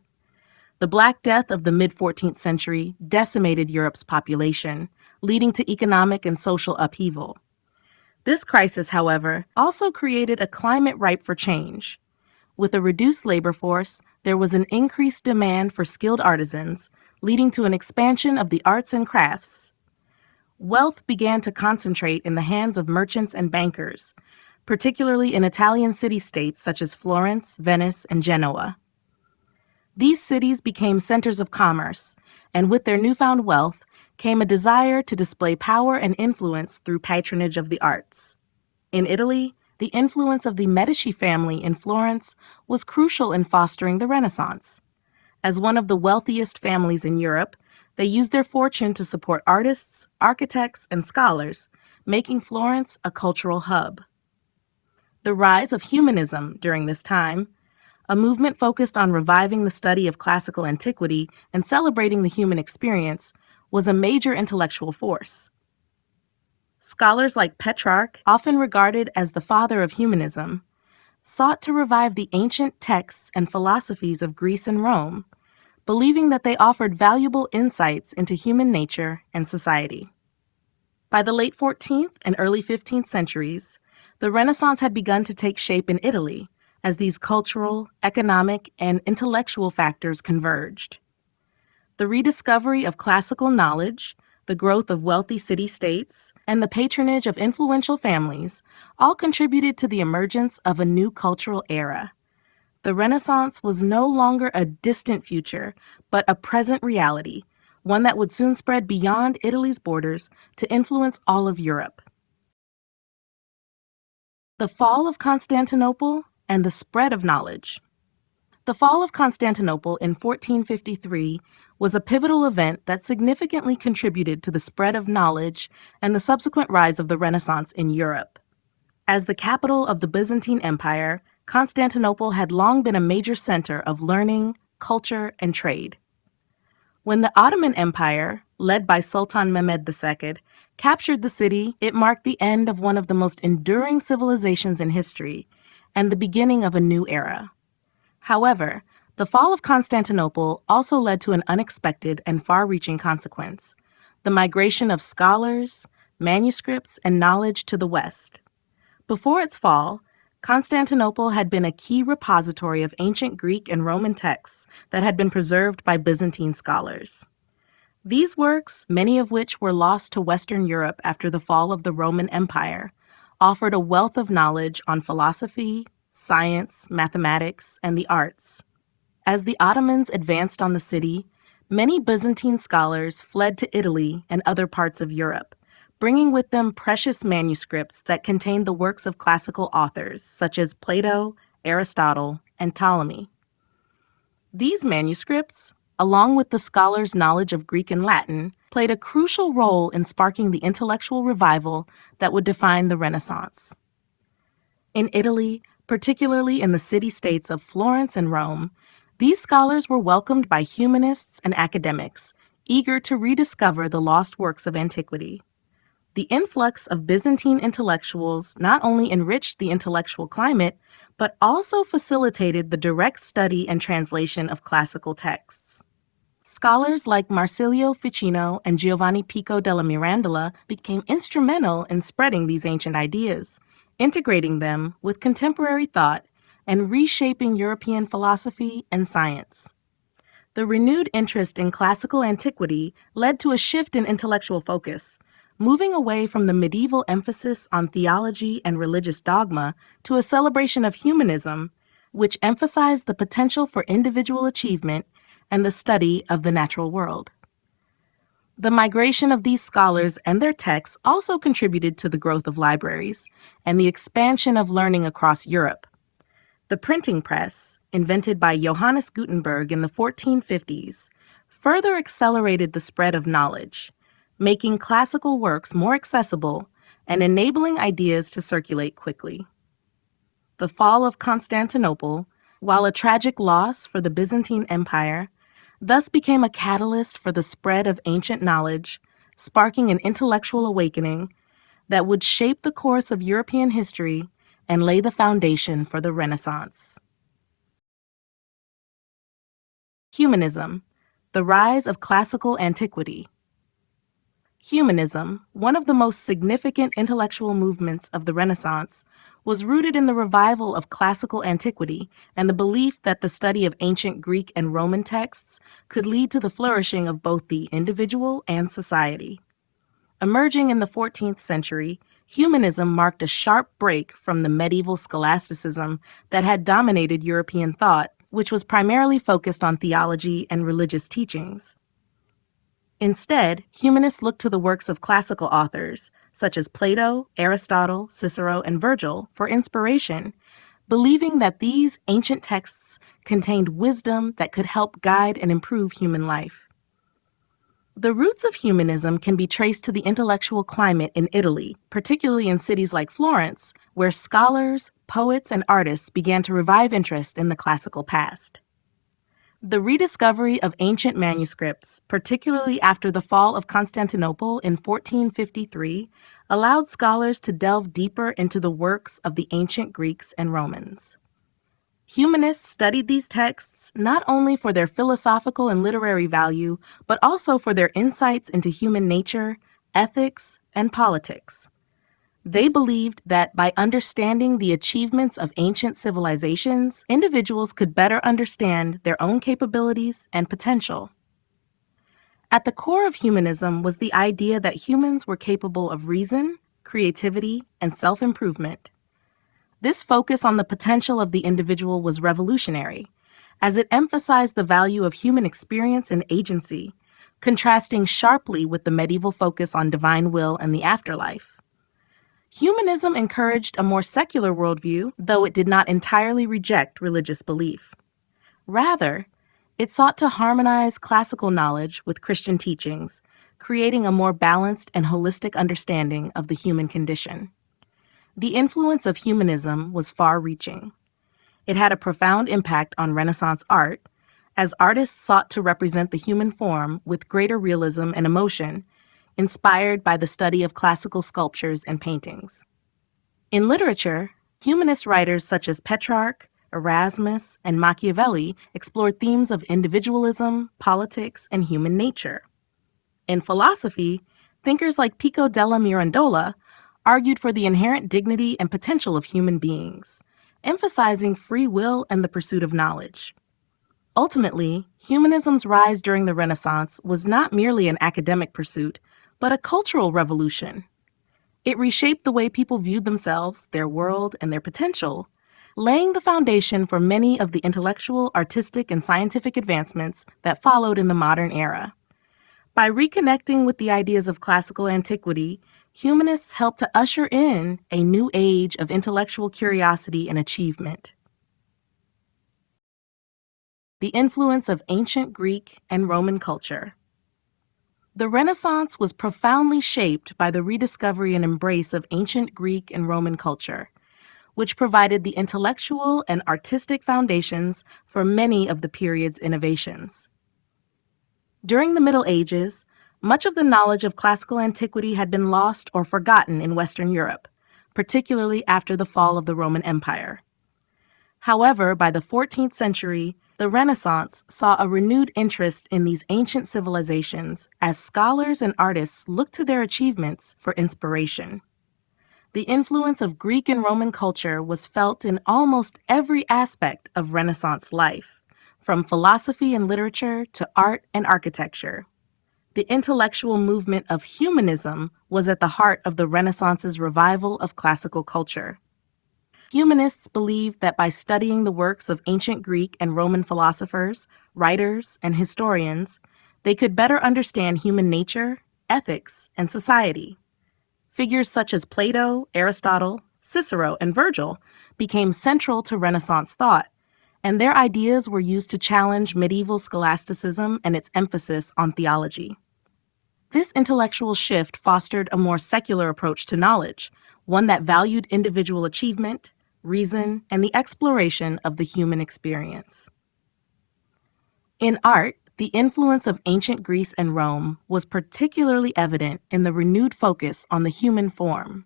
The Black Death of the mid-14th century decimated Europe's population, leading to economic and social upheaval. This crisis, however, also created a climate ripe for change. With a reduced labor force, there was an increased demand for skilled artisans, leading to an expansion of the arts and crafts. Wealth began to concentrate in the hands of merchants and bankers, particularly in Italian city-states such as Florence, Venice, and Genoa. These cities became centers of commerce, and with their newfound wealth came a desire to display power and influence through patronage of the arts. In Italy, the influence of the Medici family in Florence was crucial in fostering the Renaissance. As one of the wealthiest families in Europe, they used their fortune to support artists, architects, and scholars, making Florence a cultural hub. The rise of humanism during this time, a movement focused on reviving the study of classical antiquity and celebrating the human experience, was a major intellectual force. Scholars like Petrarch, often regarded as the father of humanism, sought to revive the ancient texts and philosophies of Greece and Rome, believing that they offered valuable insights into human nature and society. By the late 14th and early 15th centuries, the Renaissance had begun to take shape in Italy as these cultural, economic, and intellectual factors converged. The rediscovery of classical knowledge, the growth of wealthy city-states, and the patronage of influential families all contributed to the emergence of a new cultural era. The Renaissance was no longer a distant future, but a present reality, one that would soon spread beyond Italy's borders to influence all of Europe. The fall of Constantinople and the spread of knowledge. The fall of Constantinople in 1453 was a pivotal event that significantly contributed to the spread of knowledge and the subsequent rise of the Renaissance in Europe. As the capital of the Byzantine Empire, Constantinople had long been a major center of learning, culture, and trade. When the Ottoman Empire, led by Sultan Mehmed II, captured the city, it marked the end of one of the most enduring civilizations in history and the beginning of a new era. However, the fall of Constantinople also led to an unexpected and far-reaching consequence: the migration of scholars, manuscripts, and knowledge to the West. Before its fall, Constantinople had been a key repository of ancient Greek and Roman texts that had been preserved by Byzantine scholars. These works, many of which were lost to Western Europe after the fall of the Roman Empire, offered a wealth of knowledge on philosophy, science, mathematics, and the arts. As the Ottomans advanced on the city, many Byzantine scholars fled to Italy and other parts of Europe, bringing with them precious manuscripts that contained the works of classical authors such as Plato, Aristotle, and Ptolemy. These manuscripts, along with the scholars' knowledge of Greek and Latin, played a crucial role in sparking the intellectual revival that would define the Renaissance. In Italy, particularly in the city-states of Florence and Rome, these scholars were welcomed by humanists and academics, eager to rediscover the lost works of antiquity. The influx of Byzantine intellectuals not only enriched the intellectual climate, but also facilitated the direct study and translation of classical texts. Scholars like Marsilio Ficino and Giovanni Pico della Mirandola became instrumental in spreading these ancient ideas, integrating them with contemporary thought and reshaping European philosophy and science. The renewed interest in classical antiquity led to a shift in intellectual focus, moving away from the medieval emphasis on theology and religious dogma to a celebration of humanism, which emphasized the potential for individual achievement and the study of the natural world. The migration of these scholars and their texts also contributed to the growth of libraries and the expansion of learning across Europe. The printing press, invented by Johannes Gutenberg in the 1450s, further accelerated the spread of knowledge, making classical works more accessible and enabling ideas to circulate quickly. The fall of Constantinople, while a tragic loss for the Byzantine Empire, thus became a catalyst for the spread of ancient knowledge, sparking an intellectual awakening that would shape the course of European history and lay the foundation for the Renaissance. Humanism, the rise of classical antiquity. Humanism, one of the most significant intellectual movements of the Renaissance, was rooted in the revival of classical antiquity and the belief that the study of ancient Greek and Roman texts could lead to the flourishing of both the individual and society. Emerging in the 14th century, humanism marked a sharp break from the medieval scholasticism that had dominated European thought, which was primarily focused on theology and religious teachings. Instead, humanists looked to the works of classical authors, such as Plato, Aristotle, Cicero, and Virgil, for inspiration, believing that these ancient texts contained wisdom that could help guide and improve human life. The roots of humanism can be traced to the intellectual climate in Italy, particularly in cities like Florence, where scholars, poets, and artists began to revive interest in the classical past. The rediscovery of ancient manuscripts, particularly after the fall of Constantinople in 1453, allowed scholars to delve deeper into the works of the ancient Greeks and Romans. Humanists studied these texts not only for their philosophical and literary value, but also for their insights into human nature, ethics, and politics. They believed that by understanding the achievements of ancient civilizations, individuals could better understand their own capabilities and potential. At the core of humanism was the idea that humans were capable of reason, creativity, and self-improvement. This focus on the potential of the individual was revolutionary, as it emphasized the value of human experience and agency, contrasting sharply with the medieval focus on divine will and the afterlife. Humanism encouraged a more secular worldview, though it did not entirely reject religious belief. Rather, it sought to harmonize classical knowledge with Christian teachings, creating a more balanced and holistic understanding of the human condition. The influence of humanism was far-reaching. It had a profound impact on Renaissance art, as artists sought to represent the human form with greater realism and emotion, inspired by the study of classical sculptures and paintings. In literature, humanist writers such as Petrarch, Erasmus, and Machiavelli explored themes of individualism, politics, and human nature. In philosophy, thinkers like Pico della Mirandola argued for the inherent dignity and potential of human beings, emphasizing free will and the pursuit of knowledge. Ultimately, humanism's rise during the Renaissance was not merely an academic pursuit, but a cultural revolution. It reshaped the way people viewed themselves, their world, and their potential, laying the foundation for many of the intellectual, artistic, and scientific advancements that followed in the modern era. By reconnecting with the ideas of classical antiquity, humanists helped to usher in a new age of intellectual curiosity and achievement. The influence of ancient Greek and Roman culture. The Renaissance was profoundly shaped by the rediscovery and embrace of ancient Greek and Roman culture, which provided the intellectual and artistic foundations for many of the period's innovations. During the Middle Ages, much of the knowledge of classical antiquity had been lost or forgotten in Western Europe, particularly after the fall of the Roman Empire. However, by the 14th century, The Renaissance saw a renewed interest in these ancient civilizations as scholars and artists looked to their achievements for inspiration. The influence of Greek and Roman culture was felt in almost every aspect of Renaissance life, from philosophy and literature to art and architecture. The intellectual movement of humanism was at the heart of the Renaissance's revival of classical culture. Humanists believed that by studying the works of ancient Greek and Roman philosophers, writers, and historians, they could better understand human nature, ethics, and society. Figures such as Plato, Aristotle, Cicero, and Virgil became central to Renaissance thought, and their ideas were used to challenge medieval scholasticism and its emphasis on theology. This intellectual shift fostered a more secular approach to knowledge, one that valued individual achievement, reason, and the exploration of the human experience. In art, the influence of ancient Greece and Rome was particularly evident in the renewed focus on the human form.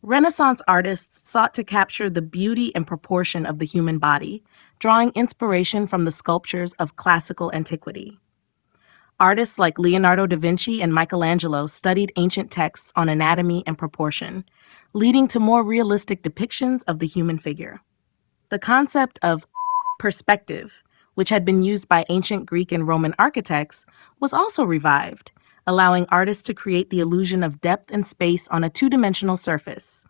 Renaissance artists sought to capture the beauty and proportion of the human body, drawing inspiration from the sculptures of classical antiquity. Artists like Leonardo da Vinci and Michelangelo studied ancient texts on anatomy and proportion, leading to more realistic depictions of the human figure. The concept of perspective, which had been used by ancient Greek and Roman architects, was also revived, allowing artists to create the illusion of depth and space on a two-dimensional surface.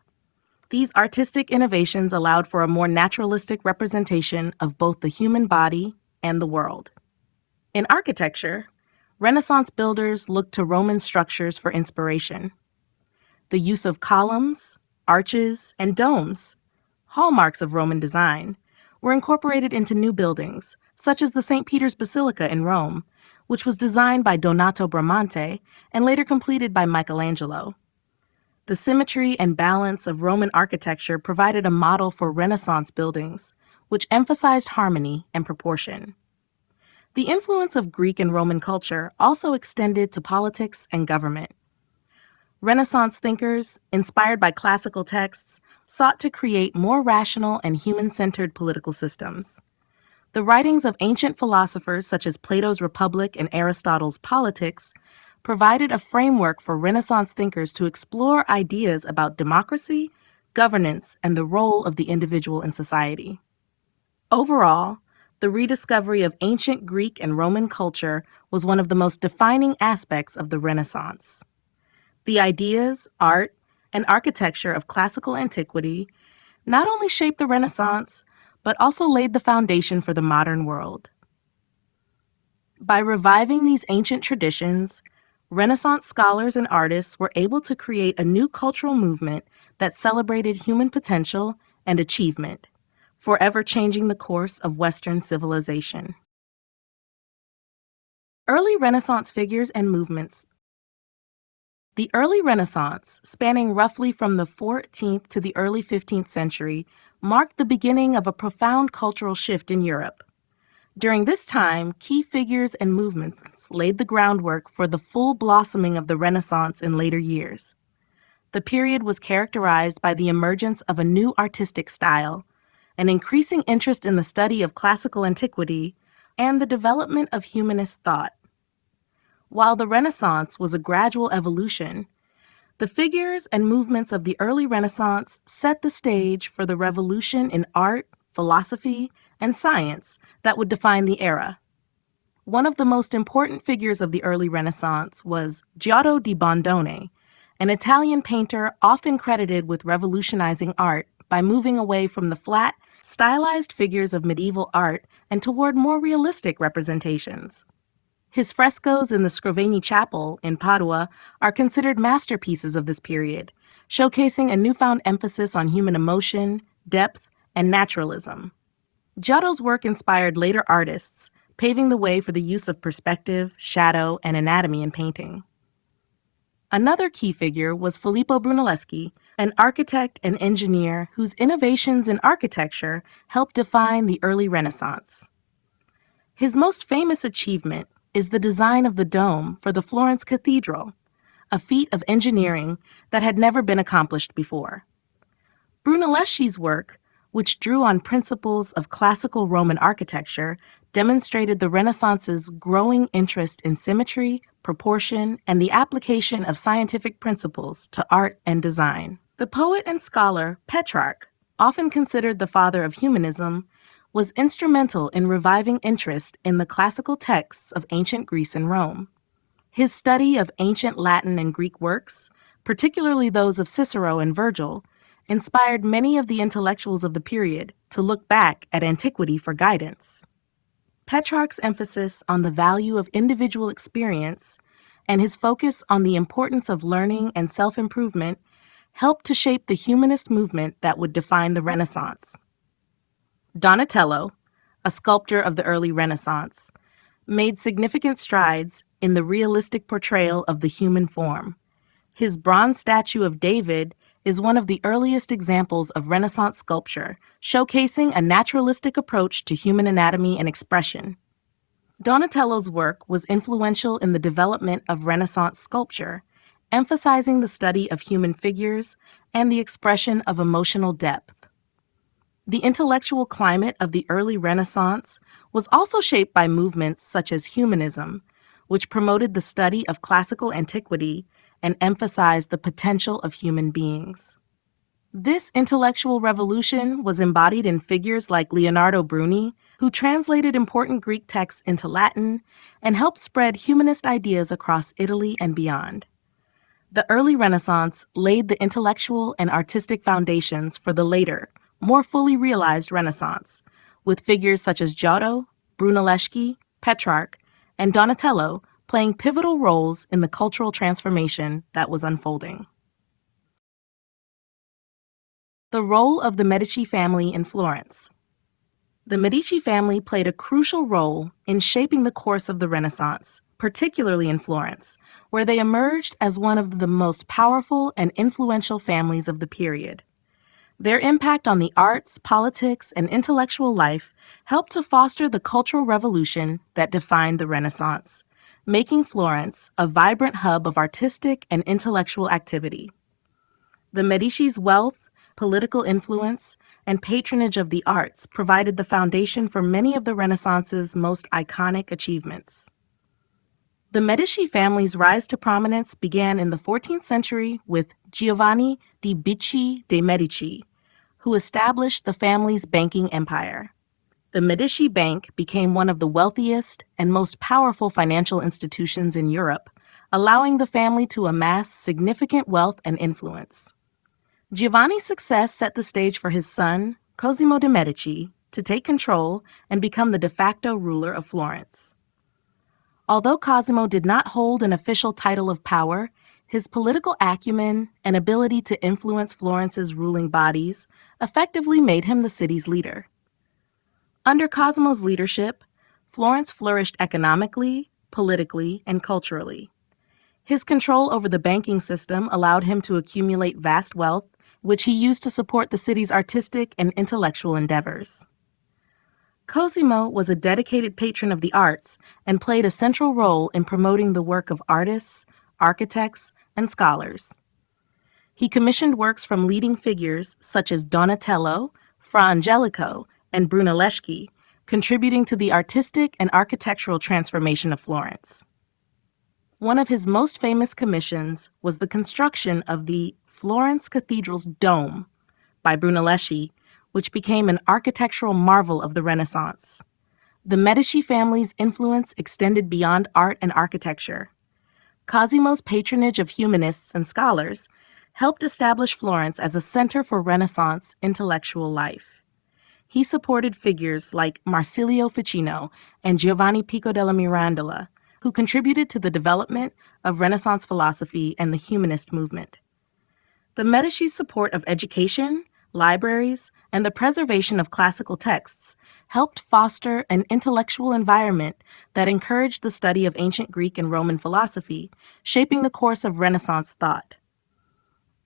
These artistic innovations allowed for a more naturalistic representation of both the human body and the world. In architecture, Renaissance builders looked to Roman structures for inspiration. The use of columns, arches, and domes, hallmarks of Roman design, were incorporated into new buildings, such as the St. Peter's Basilica in Rome, which was designed by Donato Bramante and later completed by Michelangelo. The symmetry and balance of Roman architecture provided a model for Renaissance buildings, which emphasized harmony and proportion. The influence of Greek and Roman culture also extended to politics and government. Renaissance thinkers, inspired by classical texts, sought to create more rational and human-centered political systems. The writings of ancient philosophers such as Plato's Republic and Aristotle's Politics provided a framework for Renaissance thinkers to explore ideas about democracy, governance, and the role of the individual in society. Overall, the rediscovery of ancient Greek and Roman culture was one of the most defining aspects of the Renaissance. The ideas, art, and architecture of classical antiquity not only shaped the Renaissance, but also laid the foundation for the modern world. By reviving these ancient traditions, Renaissance scholars and artists were able to create a new cultural movement that celebrated human potential and achievement, forever changing the course of Western civilization. Early Renaissance figures and movements. The early Renaissance, spanning roughly from the 14th to the early 15th century, marked the beginning of a profound cultural shift in Europe. During this time, key figures and movements laid the groundwork for the full blossoming of the Renaissance in later years. The period was characterized by the emergence of a new artistic style, an increasing interest in the study of classical antiquity, and the development of humanist thought. While the Renaissance was a gradual evolution, the figures and movements of the early Renaissance set the stage for the revolution in art, philosophy, and science that would define the era. One of the most important figures of the early Renaissance was Giotto di Bondone, an Italian painter often credited with revolutionizing art by moving away from the flat, stylized figures of medieval art and toward more realistic representations. His frescoes in the Scrovegni Chapel in Padua are considered masterpieces of this period, showcasing a newfound emphasis on human emotion, depth, and naturalism. Giotto's work inspired later artists, paving the way for the use of perspective, shadow, and anatomy in painting. Another key figure was Filippo Brunelleschi, an architect and engineer whose innovations in architecture helped define the early Renaissance. His most famous achievement is the design of the dome for the Florence Cathedral, a feat of engineering that had never been accomplished before. Brunelleschi's work which drew on principles of classical Roman architecture, demonstrated the Renaissance's growing interest in symmetry, proportion, and the application of scientific principles to art and design. The poet and scholar Petrarch, often considered the father of humanism, was instrumental in reviving interest in the classical texts of ancient Greece and Rome. His study of ancient Latin and Greek works, particularly those of Cicero and Virgil, inspired many of the intellectuals of the period to look back at antiquity for guidance. Petrarch's emphasis on the value of individual experience and his focus on the importance of learning and self-improvement helped to shape the humanist movement that would define the Renaissance. Donatello, a sculptor of the early Renaissance, made significant strides in the realistic portrayal of the human form. His bronze statue of David is one of the earliest examples of Renaissance sculpture, showcasing a naturalistic approach to human anatomy and expression. Donatello's work was influential in the development of Renaissance sculpture, emphasizing the study of human figures and the expression of emotional depth. The intellectual climate of the early Renaissance was also shaped by movements such as humanism, which promoted the study of classical antiquity and emphasized the potential of human beings. This intellectual revolution was embodied in figures like Leonardo Bruni, who translated important Greek texts into Latin and helped spread humanist ideas across Italy and beyond. The early Renaissance laid the intellectual and artistic foundations for the later, more fully realized Renaissance, with figures such as Giotto, Brunelleschi, Petrarch, and Donatello playing pivotal roles in the cultural transformation that was unfolding. The role of the Medici family in Florence. The Medici family played a crucial role in shaping the course of the Renaissance, particularly in Florence, where they emerged as one of the most powerful and influential families of the period. Their impact on the arts, politics, and intellectual life helped to foster the cultural revolution that defined the Renaissance, making Florence a vibrant hub of artistic and intellectual activity. The Medici's wealth, political influence, and patronage of the arts provided the foundation for many of the Renaissance's most iconic achievements. The Medici family's rise to prominence began in the 14th century with Giovanni di Bicci de' Medici, who established the family's banking empire. The Medici Bank became one of the wealthiest and most powerful financial institutions in Europe, allowing the family to amass significant wealth and influence. Giovanni's success set the stage for his son, Cosimo de' Medici, to take control and become the de facto ruler of Florence. Although Cosimo did not hold an official title of power, his political acumen and ability to influence Florence's ruling bodies effectively made him the city's leader. Under Cosimo's leadership, Florence flourished economically, politically, and culturally. His control over the banking system allowed him to accumulate vast wealth, which he used to support the city's artistic and intellectual endeavors. Cosimo was a dedicated patron of the arts and played a central role in promoting the work of artists, architects, and scholars. He commissioned works from leading figures such as Donatello, Fra Angelico, and Brunelleschi, contributing to the artistic and architectural transformation of Florence. One of his most famous commissions was the construction of the Florence Cathedral's dome by Brunelleschi, which became an architectural marvel of the Renaissance. The Medici family's influence extended beyond art and architecture. Cosimo's patronage of humanists and scholars helped establish Florence as a center for Renaissance intellectual life. He supported figures like Marsilio Ficino and Giovanni Pico della Mirandola, who contributed to the development of Renaissance philosophy and the humanist movement. The Medici's support of education, libraries, and the preservation of classical texts helped foster an intellectual environment that encouraged the study of ancient Greek and Roman philosophy, shaping the course of Renaissance thought.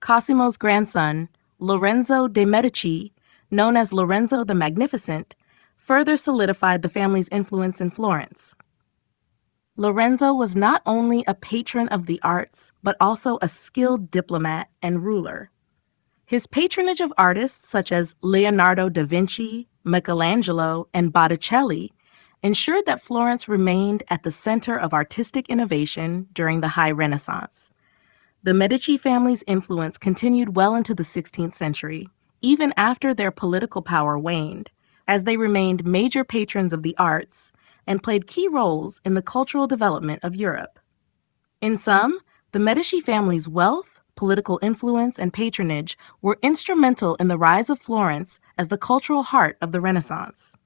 Cosimo's grandson, Lorenzo de' Medici, known as Lorenzo the Magnificent, further solidified the family's influence in Florence. Lorenzo was not only a patron of the arts, but also a skilled diplomat and ruler. His patronage of artists such as Leonardo da Vinci, Michelangelo, and Botticelli ensured that Florence remained at the center of artistic innovation during the High Renaissance. The Medici family's influence continued well into the 16th century, even after their political power waned, as they remained major patrons of the arts and played key roles in the cultural development of Europe. In sum, the Medici family's wealth, political influence, and patronage were instrumental in the rise of Florence as the cultural heart of the Renaissance.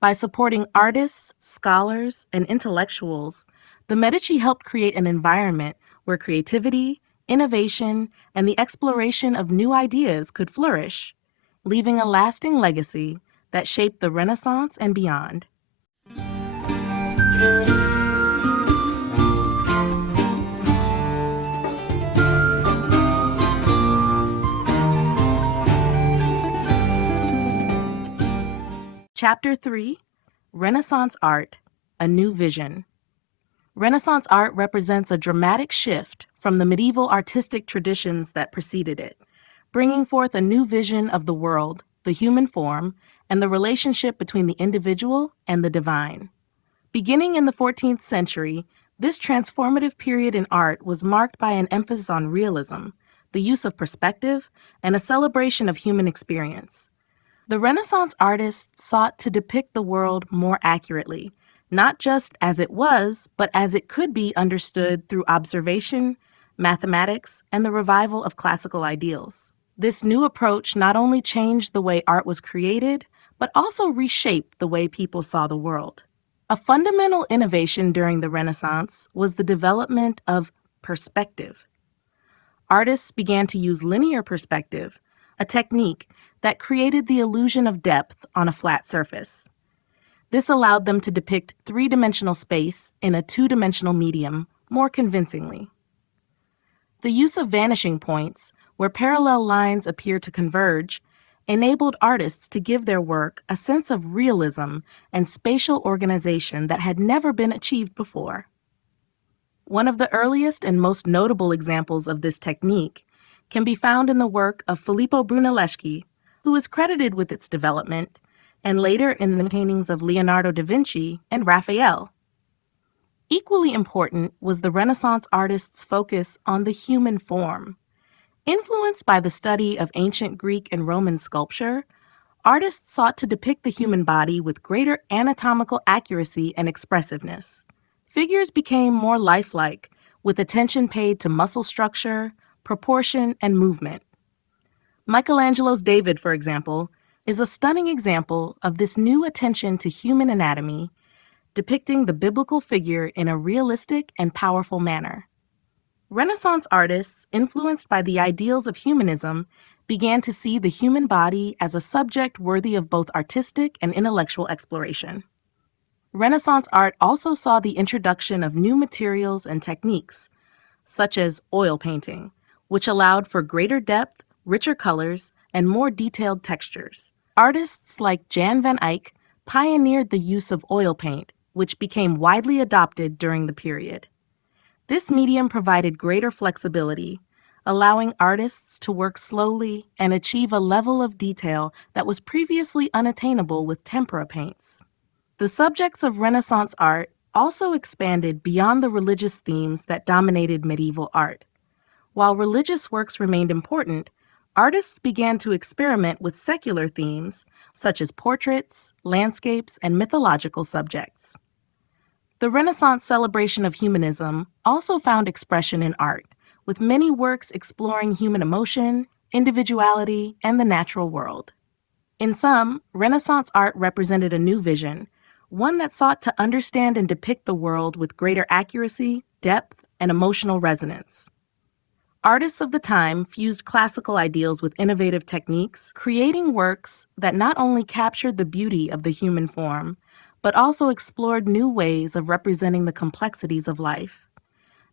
By supporting artists, scholars, and intellectuals, the Medici helped create an environment where creativity, innovation, and the exploration of new ideas could flourish, leaving a lasting legacy that shaped the Renaissance and beyond. Chapter 3, Renaissance Art, A New Vision. Renaissance art represents a dramatic shift from the medieval artistic traditions that preceded it, bringing forth a new vision of the world, the human form, and the relationship between the individual and the divine. Beginning in the 14th century, this transformative period in art was marked by an emphasis on realism, the use of perspective, and a celebration of human experience. The Renaissance artists sought to depict the world more accurately, not just as it was, but as it could be understood through observation, mathematics, and the revival of classical ideals. This new approach not only changed the way art was created, but also reshaped the way people saw the world. A fundamental innovation during the Renaissance was the development of perspective. Artists began to use linear perspective, a technique that created the illusion of depth on a flat surface. This allowed them to depict three-dimensional space in a two-dimensional medium more convincingly. The use of vanishing points, where parallel lines appear to converge, enabled artists to give their work a sense of realism and spatial organization that had never been achieved before. One of the earliest and most notable examples of this technique can be found in the work of Filippo Brunelleschi, who is credited with its development, and later in the paintings of Leonardo da Vinci and Raphael. Equally important was the Renaissance artists' focus on the human form. Influenced by the study of ancient Greek and Roman sculpture, artists sought to depict the human body with greater anatomical accuracy and expressiveness. Figures became more lifelike, with attention paid to muscle structure, proportion, and movement. Michelangelo's David, for example, is a stunning example of this new attention to human anatomy, depicting the biblical figure in a realistic and powerful manner. Renaissance artists, influenced by the ideals of humanism, began to see the human body as a subject worthy of both artistic and intellectual exploration. Renaissance art also saw the introduction of new materials and techniques, such as oil painting, which allowed for greater depth, richer colors, and more detailed textures. Artists like Jan van Eyck pioneered the use of oil paint, which became widely adopted during the period. This medium provided greater flexibility, allowing artists to work slowly and achieve a level of detail that was previously unattainable with tempera paints. The subjects of Renaissance art also expanded beyond the religious themes that dominated medieval art. While religious works remained important, artists began to experiment with secular themes, such as portraits, landscapes, and mythological subjects. The Renaissance celebration of humanism also found expression in art, with many works exploring human emotion, individuality, and the natural world. In sum, Renaissance art represented a new vision, one that sought to understand and depict the world with greater accuracy, depth, and emotional resonance. Artists of the time fused classical ideals with innovative techniques, creating works that not only captured the beauty of the human form, but also explored new ways of representing the complexities of life,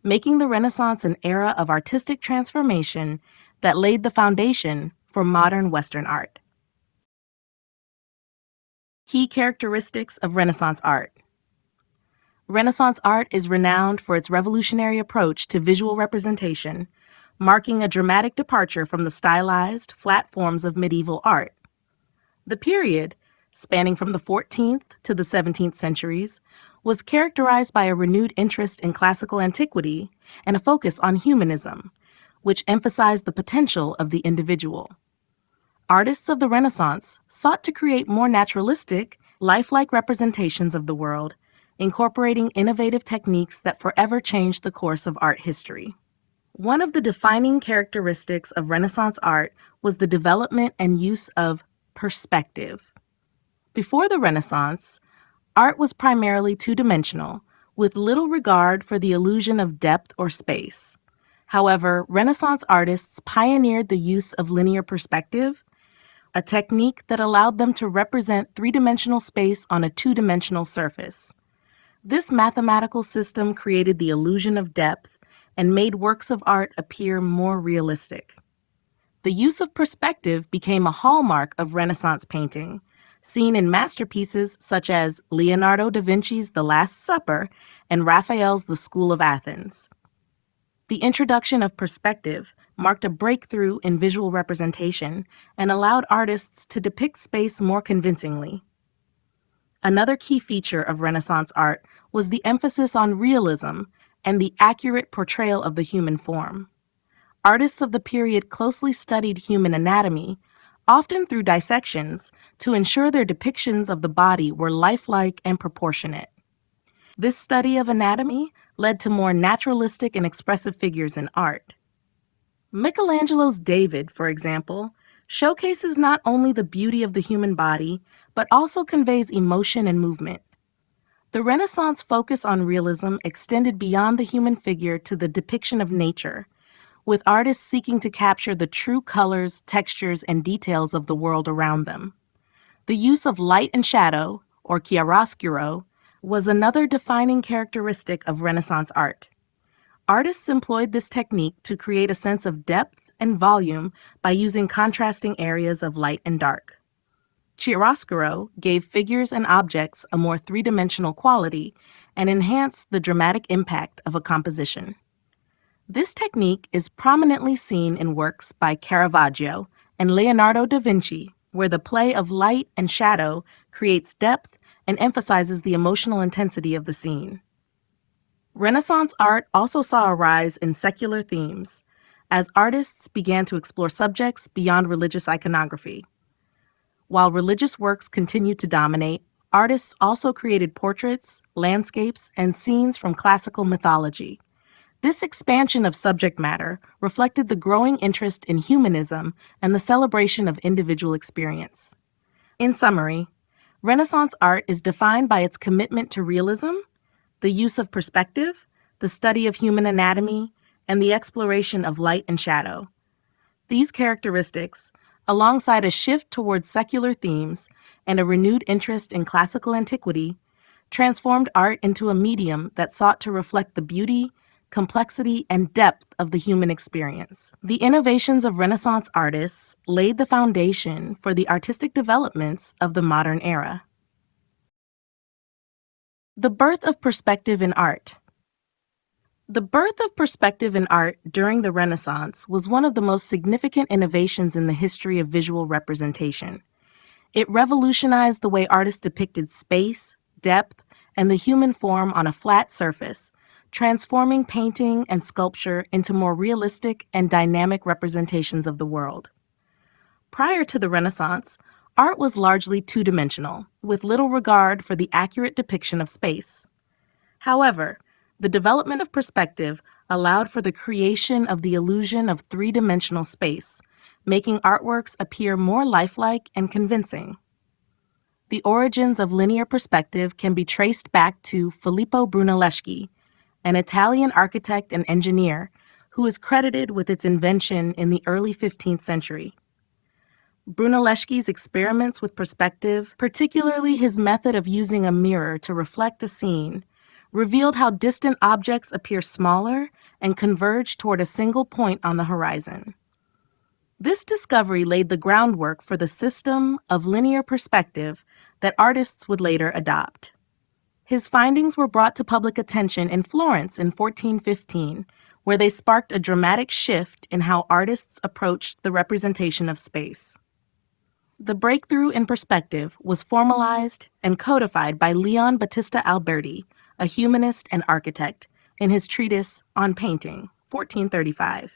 making the Renaissance an era of artistic transformation that laid the foundation for modern Western art. Key characteristics of Renaissance art. Renaissance art is renowned for its revolutionary approach to visual representation, marking a dramatic departure from the stylized, flat forms of medieval art. The period, spanning from the 14th to the 17th centuries, was characterized by a renewed interest in classical antiquity and a focus on humanism, which emphasized the potential of the individual. Artists of the Renaissance sought to create more naturalistic, lifelike representations of the world, incorporating innovative techniques that forever changed the course of art history. One of the defining characteristics of Renaissance art was the development and use of perspective. Before the Renaissance, art was primarily two-dimensional, with little regard for the illusion of depth or space. However, Renaissance artists pioneered the use of linear perspective, a technique that allowed them to represent three-dimensional space on a two-dimensional surface. This mathematical system created the illusion of depth and made works of art appear more realistic. The use of perspective became a hallmark of Renaissance painting, seen in masterpieces such as Leonardo da Vinci's The Last Supper and Raphael's The School of Athens. The introduction of perspective marked a breakthrough in visual representation and allowed artists to depict space more convincingly. Another key feature of Renaissance art was the emphasis on realism and the accurate portrayal of the human form. Artists of the period closely studied human anatomy, often through dissections, to ensure their depictions of the body were lifelike and proportionate. This study of anatomy led to more naturalistic and expressive figures in art. Michelangelo's David, for example, showcases not only the beauty of the human body, but also conveys emotion and movement. The Renaissance focus on realism extended beyond the human figure to the depiction of nature, with artists seeking to capture the true colors, textures, and details of the world around them. The use of light and shadow, or chiaroscuro, was another defining characteristic of Renaissance art. Artists employed this technique to create a sense of depth and volume by using contrasting areas of light and dark. Chiaroscuro gave figures and objects a more three-dimensional quality and enhanced the dramatic impact of a composition. This technique is prominently seen in works by Caravaggio and Leonardo da Vinci, where the play of light and shadow creates depth and emphasizes the emotional intensity of the scene. Renaissance art also saw a rise in secular themes, as artists began to explore subjects beyond religious iconography. While religious works continued to dominate, artists also created portraits, landscapes, and scenes from classical mythology. This expansion of subject matter reflected the growing interest in humanism and the celebration of individual experience. In summary, Renaissance art is defined by its commitment to realism, the use of perspective, the study of human anatomy, and the exploration of light and shadow. These characteristics, alongside a shift towards secular themes and a renewed interest in classical antiquity, transformed art into a medium that sought to reflect the beauty, complexity, and depth of the human experience. The innovations of Renaissance artists laid the foundation for the artistic developments of the modern era. The birth of perspective in art. The birth of perspective in art during the Renaissance was one of the most significant innovations in the history of visual representation. It revolutionized the way artists depicted space, depth, and the human form on a flat surface, transforming painting and sculpture into more realistic and dynamic representations of the world. Prior to the Renaissance, art was largely two-dimensional, with little regard for the accurate depiction of space. However, the development of perspective allowed for the creation of the illusion of three-dimensional space, making artworks appear more lifelike and convincing. The origins of linear perspective can be traced back to Filippo Brunelleschi, an Italian architect and engineer who is credited with its invention in the early 15th century. Brunelleschi's experiments with perspective, particularly his method of using a mirror to reflect a scene, revealed how distant objects appear smaller and converge toward a single point on the horizon. This discovery laid the groundwork for the system of linear perspective that artists would later adopt. His findings were brought to public attention in Florence in 1415, where they sparked a dramatic shift in how artists approached the representation of space. The breakthrough in perspective was formalized and codified by Leon Battista Alberti, a humanist and architect, in his treatise On Painting, 1435.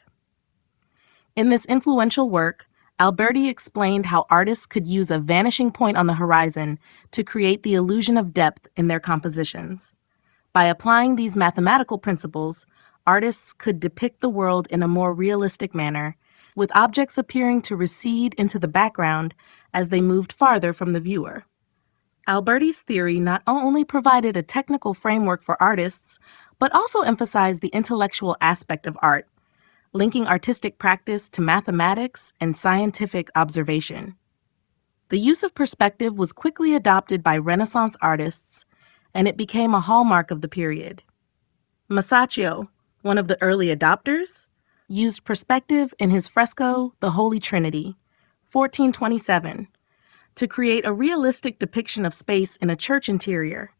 In this influential work, Alberti explained how artists could use a vanishing point on the horizon to create the illusion of depth in their compositions. By applying these mathematical principles, artists could depict the world in a more realistic manner, with objects appearing to recede into the background as they moved farther from the viewer. Alberti's theory not only provided a technical framework for artists, but also emphasized the intellectual aspect of art, linking artistic practice to mathematics and scientific observation. The use of perspective was quickly adopted by Renaissance artists, and it became a hallmark of the period. Masaccio, one of the early adopters, used perspective in his fresco The Holy Trinity, 1427, to create a realistic depiction of space in a church interior,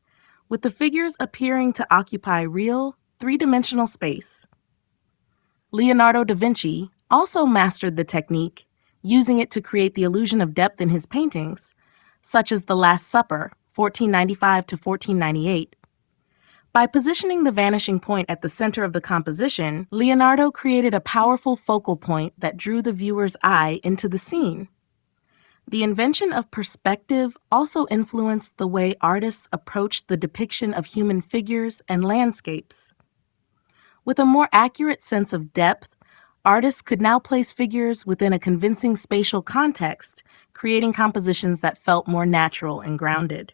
with the figures appearing to occupy real, three-dimensional space. Leonardo da Vinci also mastered the technique, using it to create the illusion of depth in his paintings, such as The Last Supper, 1495 to 1498. By positioning the vanishing point at the center of the composition, Leonardo created a powerful focal point that drew the viewer's eye into the scene. The invention of perspective also influenced the way artists approached the depiction of human figures and landscapes. With a more accurate sense of depth, artists could now place figures within a convincing spatial context, creating compositions that felt more natural and grounded.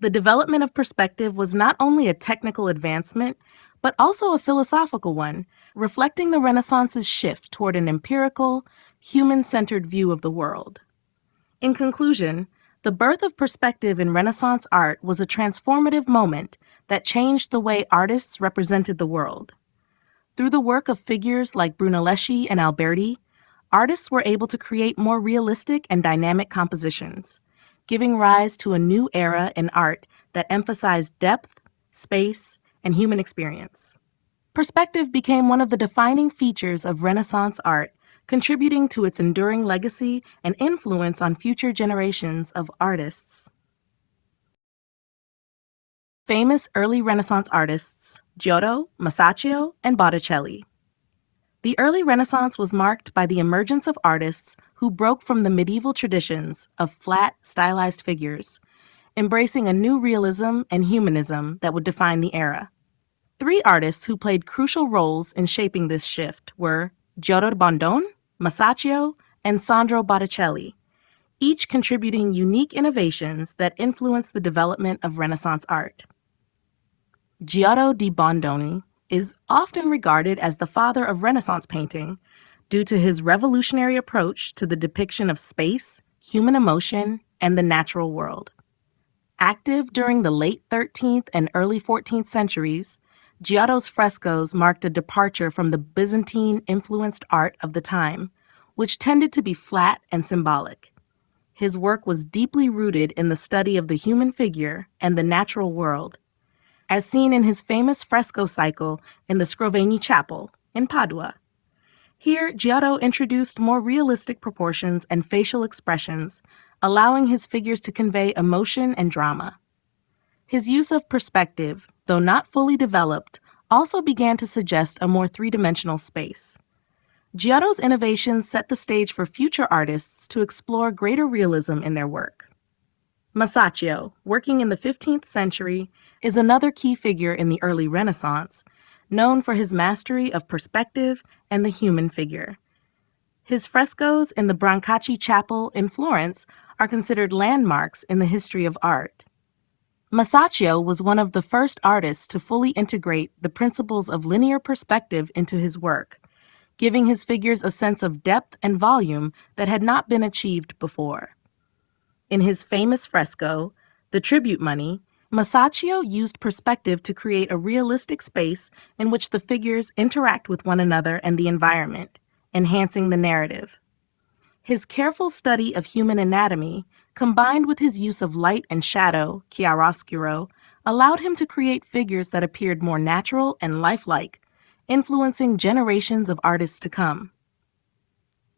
The development of perspective was not only a technical advancement, but also a philosophical one, reflecting the Renaissance's shift toward an empirical, human-centered view of the world. In conclusion, the birth of perspective in Renaissance art was a transformative moment that changed the way artists represented the world. Through the work of figures like Brunelleschi and Alberti, artists were able to create more realistic and dynamic compositions, giving rise to a new era in art that emphasized depth, space, and human experience. Perspective became one of the defining features of Renaissance art, contributing to its enduring legacy and influence on future generations of artists. Famous early Renaissance artists Giotto, Masaccio, and Botticelli. The early Renaissance was marked by the emergence of artists who broke from the medieval traditions of flat, stylized figures, embracing a new realism and humanism that would define the era. Three artists who played crucial roles in shaping this shift were Giotto Bondone, Masaccio, and Sandro Botticelli, each contributing unique innovations that influenced the development of Renaissance art. Giotto di Bondone is often regarded as the father of Renaissance painting due to his revolutionary approach to the depiction of space, human emotion, and the natural world. Active during the late 13th and early 14th centuries, Giotto's frescoes marked a departure from the Byzantine-influenced art of the time, which tended to be flat and symbolic. His work was deeply rooted in the study of the human figure and the natural world, as seen in his famous fresco cycle in the Scrovegni Chapel in Padua. Here, Giotto introduced more realistic proportions and facial expressions, allowing his figures to convey emotion and drama. His use of perspective, though not fully developed, also began to suggest a more three-dimensional space. Giotto's innovations set the stage for future artists to explore greater realism in their work. Masaccio, working in the 15th century, is another key figure in the early Renaissance, known for his mastery of perspective and the human figure. His frescoes in the Brancacci Chapel in Florence are considered landmarks in the history of art. Masaccio was one of the first artists to fully integrate the principles of linear perspective into his work, giving his figures a sense of depth and volume that had not been achieved before. In his famous fresco, The Tribute Money, Masaccio used perspective to create a realistic space in which the figures interact with one another and the environment, enhancing the narrative. His careful study of human anatomy, combined with his use of light and shadow, chiaroscuro, allowed him to create figures that appeared more natural and lifelike, influencing generations of artists to come.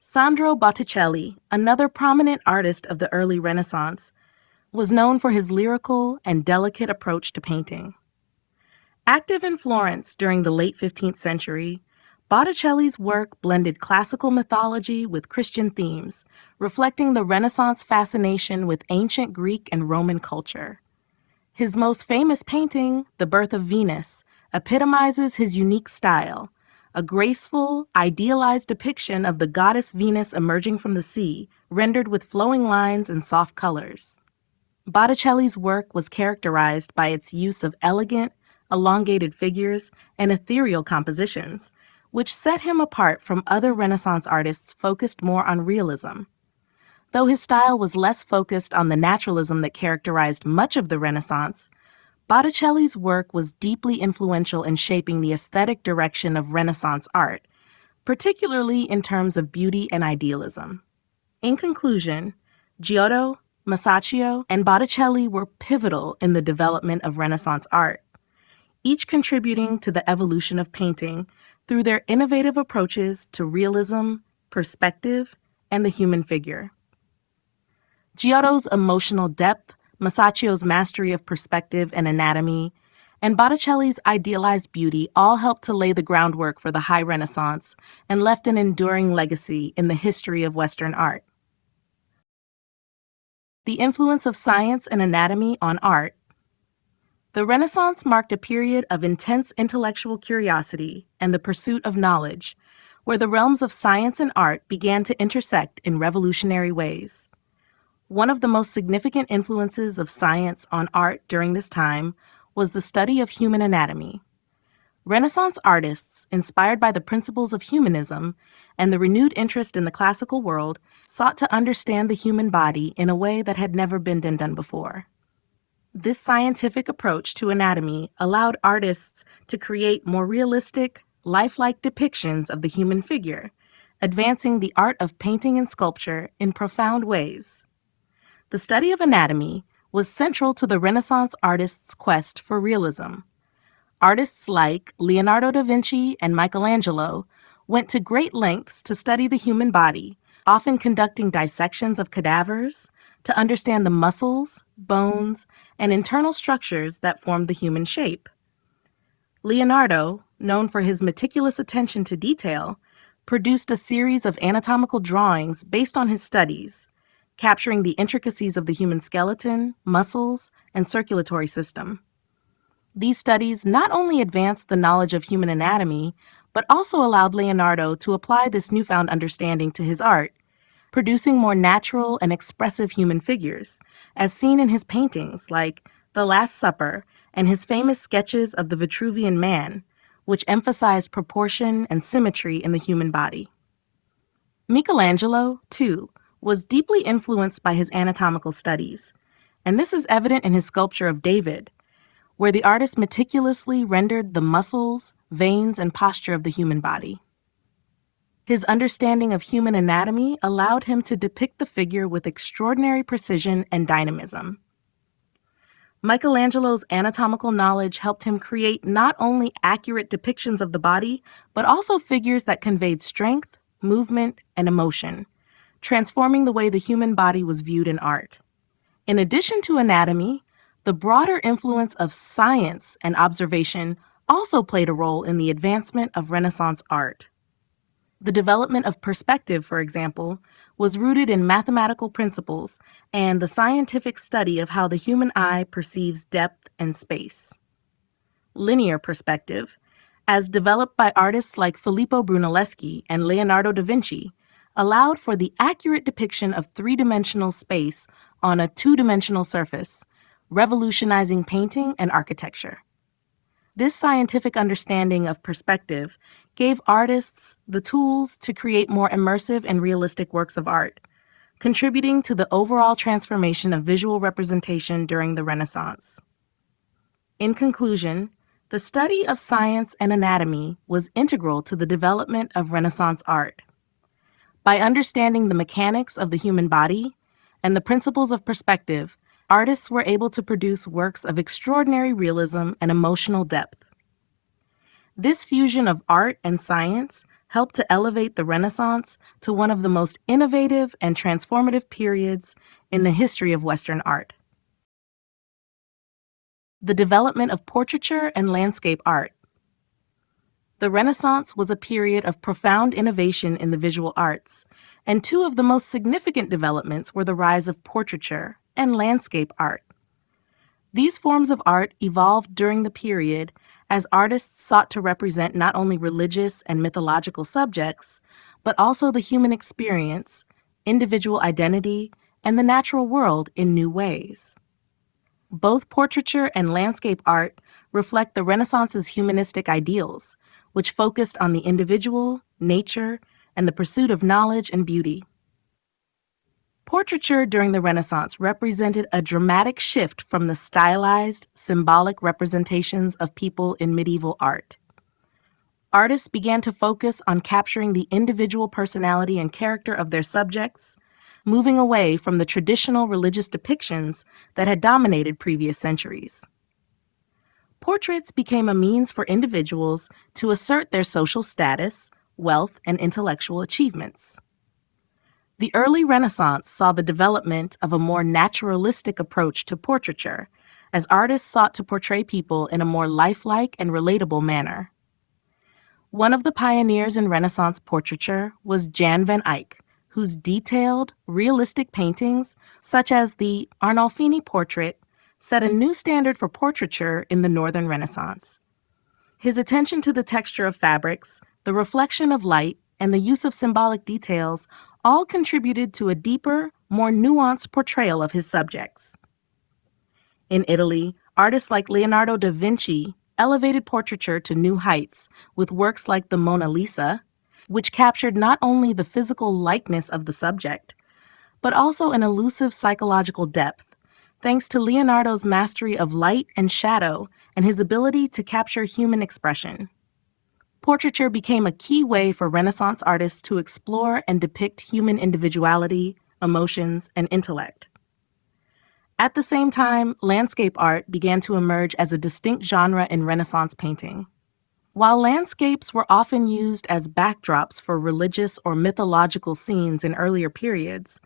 Sandro Botticelli, another prominent artist of the early Renaissance, was known for his lyrical and delicate approach to painting. Active in Florence during the late 15th century, Botticelli's work blended classical mythology with Christian themes, reflecting the Renaissance fascination with ancient Greek and Roman culture. His most famous painting, The Birth of Venus, epitomizes his unique style, a graceful, idealized depiction of the goddess Venus emerging from the sea, rendered with flowing lines and soft colors. Botticelli's work was characterized by its use of elegant, elongated figures and ethereal compositions, which set him apart from other Renaissance artists focused more on realism. Though his style was less focused on the naturalism that characterized much of the Renaissance, Botticelli's work was deeply influential in shaping the aesthetic direction of Renaissance art, particularly in terms of beauty and idealism. In conclusion, Giotto, Masaccio, and Botticelli were pivotal in the development of Renaissance art, each contributing to the evolution of painting through their innovative approaches to realism, perspective, and the human figure. Giotto's emotional depth, Masaccio's mastery of perspective and anatomy, and Botticelli's idealized beauty all helped to lay the groundwork for the High Renaissance and left an enduring legacy in the history of Western art. The influence of science and anatomy on art. The Renaissance marked a period of intense intellectual curiosity and the pursuit of knowledge, where the realms of science and art began to intersect in revolutionary ways. One of the most significant influences of science on art during this time was the study of human anatomy. Renaissance artists, inspired by the principles of humanism and the renewed interest in the classical world, sought to understand the human body in a way that had never been done before. This scientific approach to anatomy allowed artists to create more realistic, lifelike depictions of the human figure, advancing the art of painting and sculpture in profound ways. The study of anatomy was central to the Renaissance artists' quest for realism. Artists like Leonardo da Vinci and Michelangelo went to great lengths to study the human body, often conducting dissections of cadavers to understand the muscles, bones, and internal structures that formed the human shape. Leonardo, known for his meticulous attention to detail, produced a series of anatomical drawings based on his studies, capturing the intricacies of the human skeleton, muscles, and circulatory system. These studies not only advanced the knowledge of human anatomy, but also allowed Leonardo to apply this newfound understanding to his art, producing more natural and expressive human figures, as seen in his paintings like The Last Supper and his famous sketches of the Vitruvian Man, which emphasized proportion and symmetry in the human body. Michelangelo, too, was deeply influenced by his anatomical studies, and this is evident in his sculpture of David, where the artist meticulously rendered the muscles, veins, and posture of the human body. His understanding of human anatomy allowed him to depict the figure with extraordinary precision and dynamism. Michelangelo's anatomical knowledge helped him create not only accurate depictions of the body, but also figures that conveyed strength, movement, and emotion, transforming the way the human body was viewed in art. In addition to anatomy, the broader influence of science and observation also played a role in the advancement of Renaissance art. The development of perspective, for example, was rooted in mathematical principles and the scientific study of how the human eye perceives depth and space. Linear perspective, as developed by artists like Filippo Brunelleschi and Leonardo da Vinci, allowed for the accurate depiction of three-dimensional space on a two-dimensional surface, revolutionizing painting and architecture. This scientific understanding of perspective gave artists the tools to create more immersive and realistic works of art, contributing to the overall transformation of visual representation during the Renaissance. In conclusion, the study of science and anatomy was integral to the development of Renaissance art. By understanding the mechanics of the human body and the principles of perspective, artists were able to produce works of extraordinary realism and emotional depth. This fusion of art and science helped to elevate the Renaissance to one of the most innovative and transformative periods in the history of Western art. The development of portraiture and landscape art. The Renaissance was a period of profound innovation in the visual arts, and two of the most significant developments were the rise of portraiture and landscape art. These forms of art evolved during the period as artists sought to represent not only religious and mythological subjects, but also the human experience, individual identity, and the natural world in new ways. Both portraiture and landscape art reflect the Renaissance's humanistic ideals, which focused on the individual, nature, and the pursuit of knowledge and beauty. Portraiture during the Renaissance represented a dramatic shift from the stylized, symbolic representations of people in medieval art. Artists began to focus on capturing the individual personality and character of their subjects, moving away from the traditional religious depictions that had dominated previous centuries. Portraits became a means for individuals to assert their social status, wealth, and intellectual achievements. The early Renaissance saw the development of a more naturalistic approach to portraiture, as artists sought to portray people in a more lifelike and relatable manner. One of the pioneers in Renaissance portraiture was Jan van Eyck, whose detailed, realistic paintings, such as the Arnolfini portrait, set a new standard for portraiture in the Northern Renaissance. His attention to the texture of fabrics, the reflection of light, and the use of symbolic details all contributed to a deeper, more nuanced portrayal of his subjects. In Italy, artists like Leonardo da Vinci elevated portraiture to new heights with works like the Mona Lisa, which captured not only the physical likeness of the subject, but also an elusive psychological depth, thanks to Leonardo's mastery of light and shadow and his ability to capture human expression. Portraiture became a key way for Renaissance artists to explore and depict human individuality, emotions, and intellect. At the same time, landscape art began to emerge as a distinct genre in Renaissance painting. While landscapes were often used as backdrops for religious or mythological scenes in earlier periods,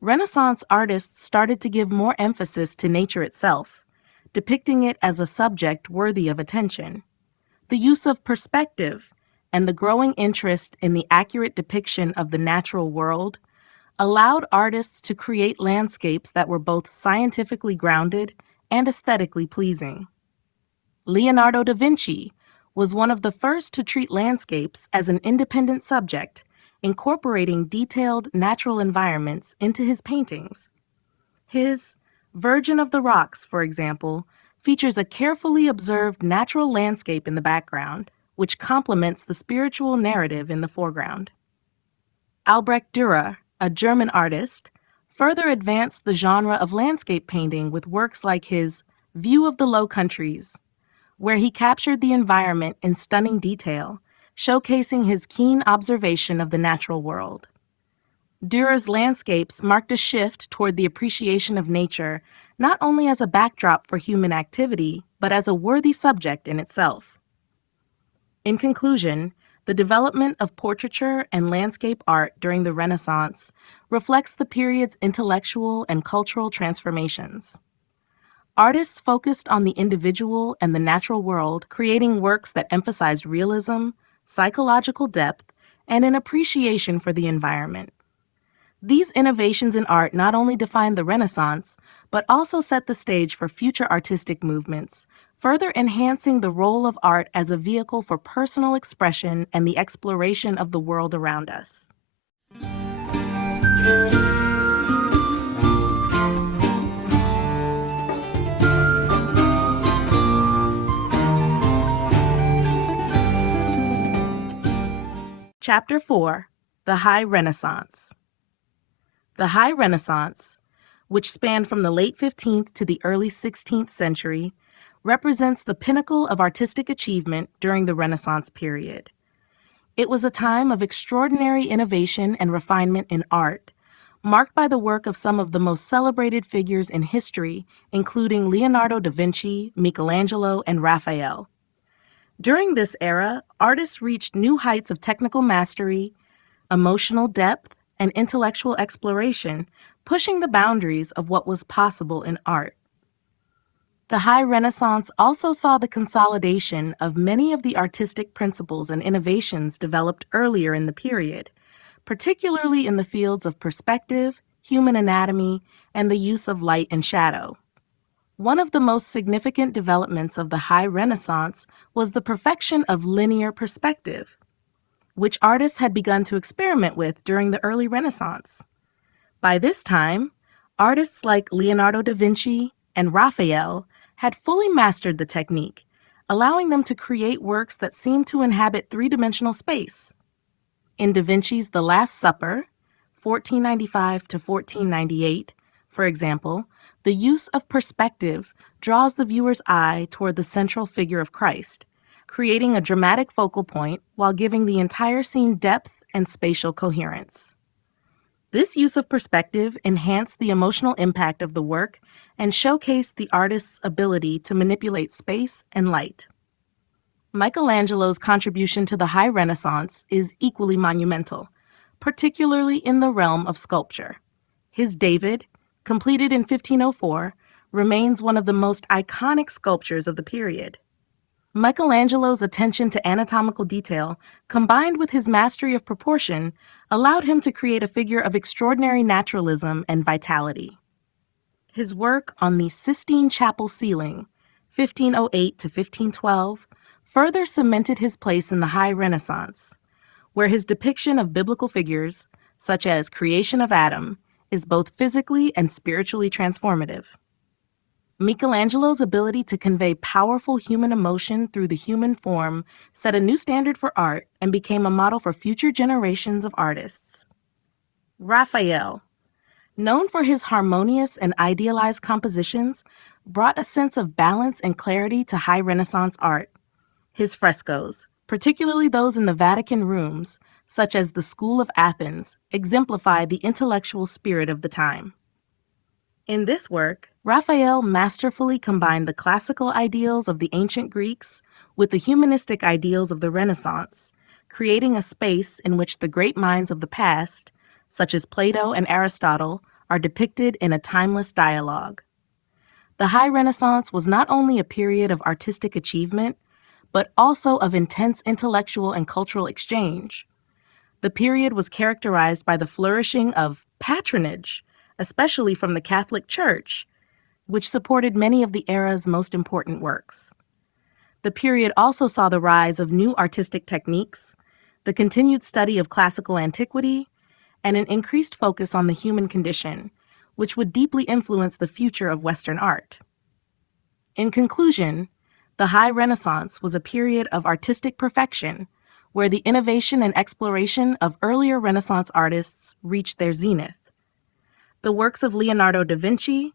Renaissance artists started to give more emphasis to nature itself, depicting it as a subject worthy of attention. The use of perspective and the growing interest in the accurate depiction of the natural world allowed artists to create landscapes that were both scientifically grounded and aesthetically pleasing. Leonardo da Vinci was one of the first to treat landscapes as an independent subject, incorporating detailed natural environments into his paintings. His Virgin of the Rocks, for example, features a carefully observed natural landscape in the background, which complements the spiritual narrative in the foreground. Albrecht Dürer, a German artist, further advanced the genre of landscape painting with works like his View of the Low Countries, where he captured the environment in stunning detail, showcasing his keen observation of the natural world. Dürer's landscapes marked a shift toward the appreciation of nature, not only as a backdrop for human activity, but as a worthy subject in itself. In conclusion, the development of portraiture and landscape art during the Renaissance reflects the period's intellectual and cultural transformations. Artists focused on the individual and the natural world, creating works that emphasized realism, psychological depth, and an appreciation for the environment. These innovations in art not only defined the Renaissance, but also set the stage for future artistic movements, further enhancing the role of art as a vehicle for personal expression and the exploration of the world around us. Chapter 4: The High Renaissance. The High Renaissance, which spanned from the late 15th to the early 16th century, represents the pinnacle of artistic achievement during the Renaissance period. It was a time of extraordinary innovation and refinement in art, marked by the work of some of the most celebrated figures in history, including Leonardo da Vinci, Michelangelo, and Raphael. During this era, artists reached new heights of technical mastery, emotional depth, and intellectual exploration, pushing the boundaries of what was possible in art. The High Renaissance also saw the consolidation of many of the artistic principles and innovations developed earlier in the period, particularly in the fields of perspective, human anatomy, and the use of light and shadow. One of the most significant developments of the High Renaissance was the perfection of linear perspective, which artists had begun to experiment with during the early Renaissance. By this time, artists like Leonardo da Vinci and Raphael had fully mastered the technique, allowing them to create works that seemed to inhabit three-dimensional space. In Da Vinci's The Last Supper, 1495 to 1498, for example, the use of perspective draws the viewer's eye toward the central figure of Christ, creating a dramatic focal point while giving the entire scene depth and spatial coherence. This use of perspective enhanced the emotional impact of the work and showcased the artist's ability to manipulate space and light. Michelangelo's contribution to the High Renaissance is equally monumental, particularly in the realm of sculpture. His David, completed in 1504, remains one of the most iconic sculptures of the period. Michelangelo's attention to anatomical detail, combined with his mastery of proportion, allowed him to create a figure of extraordinary naturalism and vitality. His work on the Sistine Chapel ceiling, 1508 to 1512, further cemented his place in the High Renaissance, where his depiction of biblical figures, such as creation of Adam, is both physically and spiritually transformative. Michelangelo's ability to convey powerful human emotion through the human form set a new standard for art and became a model for future generations of artists. Raphael, known for his harmonious and idealized compositions, brought a sense of balance and clarity to High Renaissance art. His frescoes, particularly those in the Vatican rooms, such as the School of Athens, exemplify the intellectual spirit of the time. In this work, Raphael masterfully combined the classical ideals of the ancient Greeks with the humanistic ideals of the Renaissance, creating a space in which the great minds of the past, such as Plato and Aristotle, are depicted in a timeless dialogue. The High Renaissance was not only a period of artistic achievement, but also of intense intellectual and cultural exchange. The period was characterized by the flourishing of patronage, especially from the Catholic Church, which supported many of the era's most important works. The period also saw the rise of new artistic techniques, the continued study of classical antiquity, and an increased focus on the human condition, which would deeply influence the future of Western art. In conclusion, the High Renaissance was a period of artistic perfection, where the innovation and exploration of earlier Renaissance artists reached their zenith. The works of Leonardo da Vinci,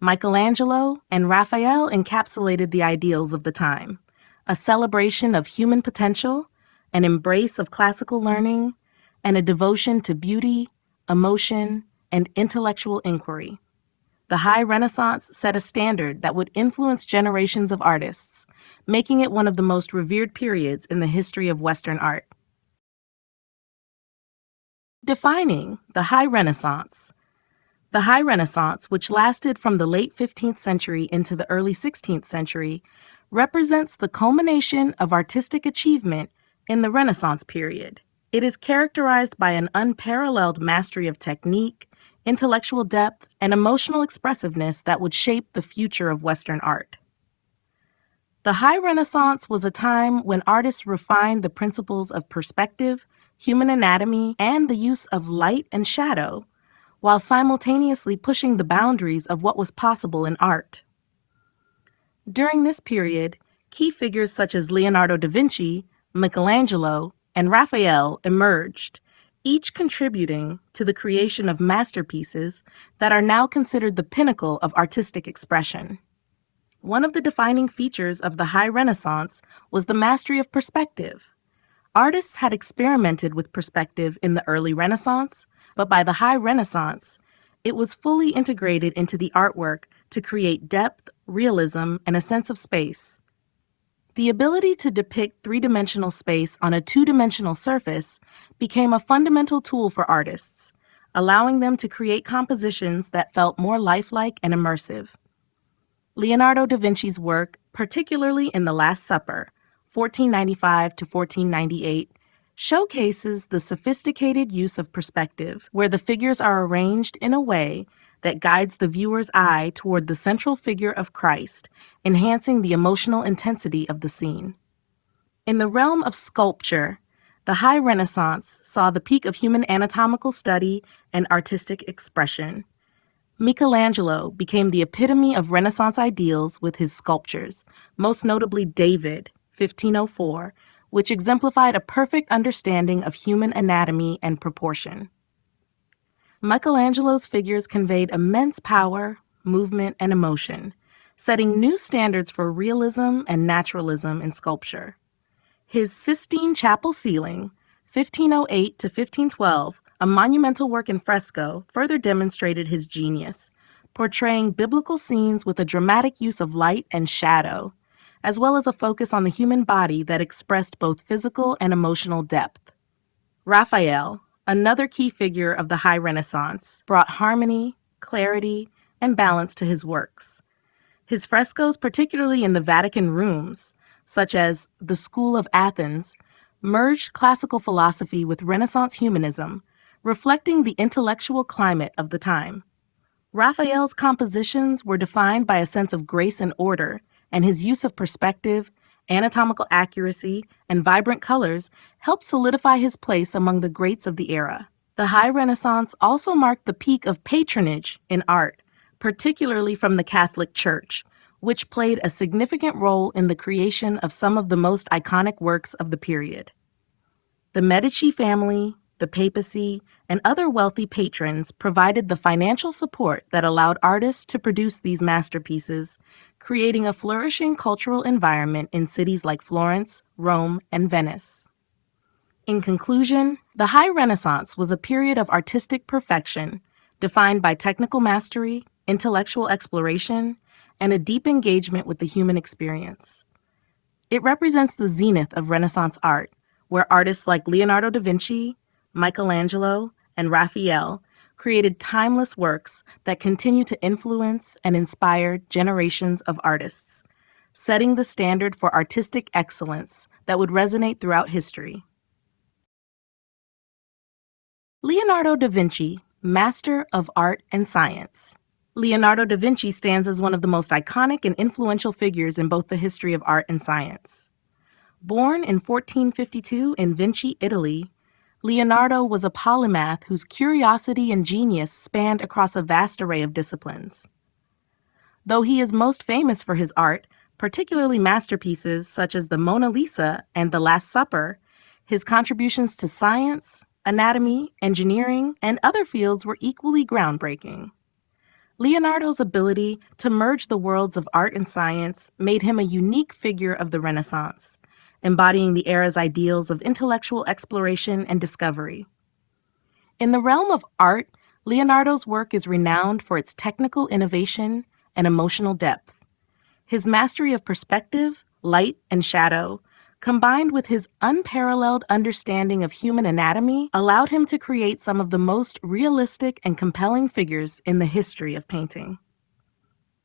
Michelangelo, and Raphael encapsulated the ideals of the time, a celebration of human potential, an embrace of classical learning, and a devotion to beauty, emotion, and intellectual inquiry. The High Renaissance set a standard that would influence generations of artists, making it one of the most revered periods in the history of Western art. Defining the High Renaissance. The High Renaissance, which lasted from the late 15th century into the early 16th century, represents the culmination of artistic achievement in the Renaissance period. It is characterized by an unparalleled mastery of technique, intellectual depth, and emotional expressiveness that would shape the future of Western art. The High Renaissance was a time when artists refined the principles of perspective, human anatomy, and the use of light and shadow, while simultaneously pushing the boundaries of what was possible in art. During this period, key figures such as Leonardo da Vinci, Michelangelo, and Raphael emerged, each contributing to the creation of masterpieces that are now considered the pinnacle of artistic expression. One of the defining features of the High Renaissance was the mastery of perspective. Artists had experimented with perspective in the early Renaissance, but by the High Renaissance, it was fully integrated into the artwork to create depth, realism, and a sense of space. The ability to depict three-dimensional space on a two-dimensional surface became a fundamental tool for artists, allowing them to create compositions that felt more lifelike and immersive. Leonardo da Vinci's work, particularly in The Last Supper, 1495 to 1498, showcases the sophisticated use of perspective, where the figures are arranged in a way that guides the viewer's eye toward the central figure of Christ, enhancing the emotional intensity of the scene. In the realm of sculpture, the High Renaissance saw the peak of human anatomical study and artistic expression. Michelangelo became the epitome of Renaissance ideals with his sculptures, most notably David, 1504, which exemplified a perfect understanding of human anatomy and proportion. Michelangelo's figures conveyed immense power, movement, and emotion, setting new standards for realism and naturalism in sculpture. His Sistine Chapel ceiling, 1508 to 1512, a monumental work in fresco, further demonstrated his genius, portraying biblical scenes with a dramatic use of light and shadow, as well as a focus on the human body that expressed both physical and emotional depth. Raphael, another key figure of the High Renaissance, brought harmony, clarity, and balance to his works. His frescoes, particularly in the Vatican rooms, such as the School of Athens, merged classical philosophy with Renaissance humanism, reflecting the intellectual climate of the time. Raphael's compositions were defined by a sense of grace and order, and his use of perspective, anatomical accuracy, and vibrant colors helped solidify his place among the greats of the era. The High Renaissance also marked the peak of patronage in art, particularly from the Catholic Church, which played a significant role in the creation of some of the most iconic works of the period. The Medici family, the papacy, and other wealthy patrons provided the financial support that allowed artists to produce these masterpieces, creating a flourishing cultural environment in cities like Florence, Rome, and Venice. In conclusion, the High Renaissance was a period of artistic perfection, defined by technical mastery, intellectual exploration, and a deep engagement with the human experience. It represents the zenith of Renaissance art, where artists like Leonardo da Vinci, Michelangelo, and Raphael created timeless works that continue to influence and inspire generations of artists, setting the standard for artistic excellence that would resonate throughout history. Leonardo da Vinci, master of art and science. Leonardo da Vinci stands as one of the most iconic and influential figures in both the history of art and science. Born in 1452 in Vinci, Italy, Leonardo was a polymath whose curiosity and genius spanned across a vast array of disciplines. Though he is most famous for his art, particularly masterpieces such as the Mona Lisa and The Last Supper, his contributions to science, anatomy, engineering, and other fields were equally groundbreaking. Leonardo's ability to merge the worlds of art and science made him a unique figure of the Renaissance, embodying the era's ideals of intellectual exploration and discovery. In the realm of art, Leonardo's work is renowned for its technical innovation and emotional depth. His mastery of perspective, light, and shadow, combined with his unparalleled understanding of human anatomy, allowed him to create some of the most realistic and compelling figures in the history of painting.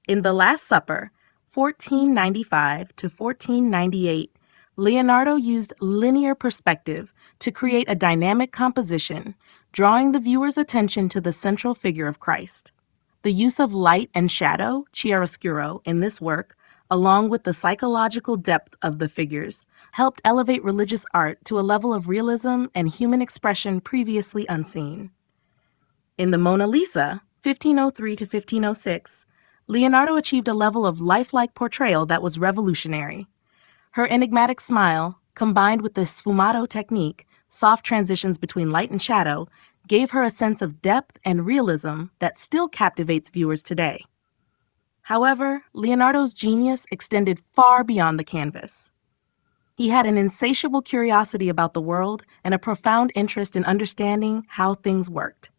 In The Last Supper, 1495 to 1498, Leonardo used linear perspective to create a dynamic composition, drawing the viewer's attention to the central figure of Christ. The use of light and shadow, chiaroscuro, in this work, along with the psychological depth of the figures, helped elevate religious art to a level of realism and human expression previously unseen. In the Mona Lisa, 1503 to 1506, Leonardo achieved a level of lifelike portrayal that was revolutionary. Her enigmatic smile, combined with the sfumato technique, soft transitions between light and shadow, gave her a sense of depth and realism that still captivates viewers today. However, Leonardo's genius extended far beyond the canvas. He had an insatiable curiosity about the world and a profound interest in understanding how things worked.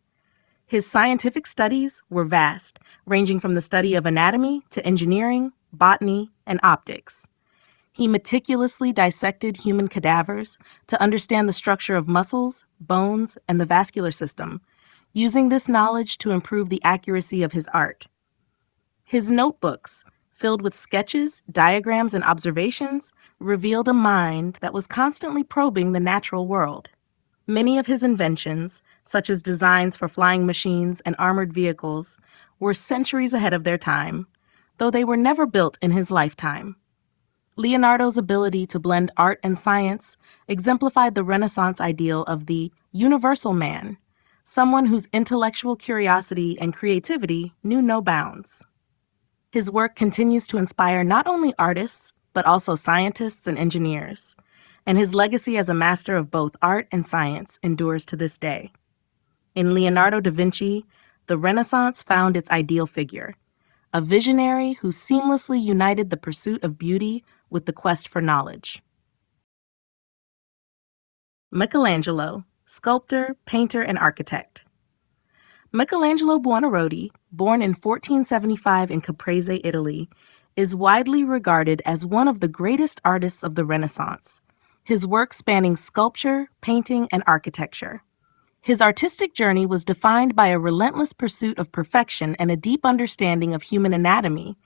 His scientific studies were vast, ranging from the study of anatomy to engineering, botany, and optics. He meticulously dissected human cadavers to understand the structure of muscles, bones, and the vascular system, using this knowledge to improve the accuracy of his art. His notebooks, filled with sketches, diagrams, and observations, revealed a mind that was constantly probing the natural world. Many of his inventions, such as designs for flying machines and armored vehicles, were centuries ahead of their time, though they were never built in his lifetime. Leonardo's ability to blend art and science exemplified the Renaissance ideal of the universal man, someone whose intellectual curiosity and creativity knew no bounds. His work continues to inspire not only artists, but also scientists and engineers, and his legacy as a master of both art and science endures to this day. In Leonardo da Vinci, the Renaissance found its ideal figure, a visionary who seamlessly united the pursuit of beauty with the quest for knowledge. Michelangelo, sculptor, painter, and architect. Michelangelo Buonarroti, born in 1475 in Caprese, Italy, is widely regarded as one of the greatest artists of the Renaissance, his work spanning sculpture, painting, and architecture. His artistic journey was defined by a relentless pursuit of perfection and a deep understanding of human anatomy,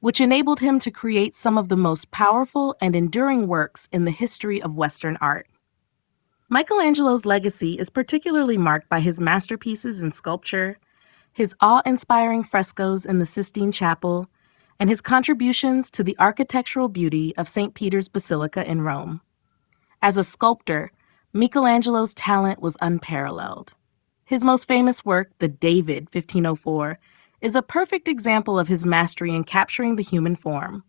which enabled him to create some of the most powerful and enduring works in the history of Western art. Michelangelo's legacy is particularly marked by his masterpieces in sculpture, his awe-inspiring frescoes in the Sistine Chapel, and his contributions to the architectural beauty of St. Peter's Basilica in Rome. As a sculptor, Michelangelo's talent was unparalleled. His most famous work, the David, 1504, is a perfect example of his mastery in capturing the human form.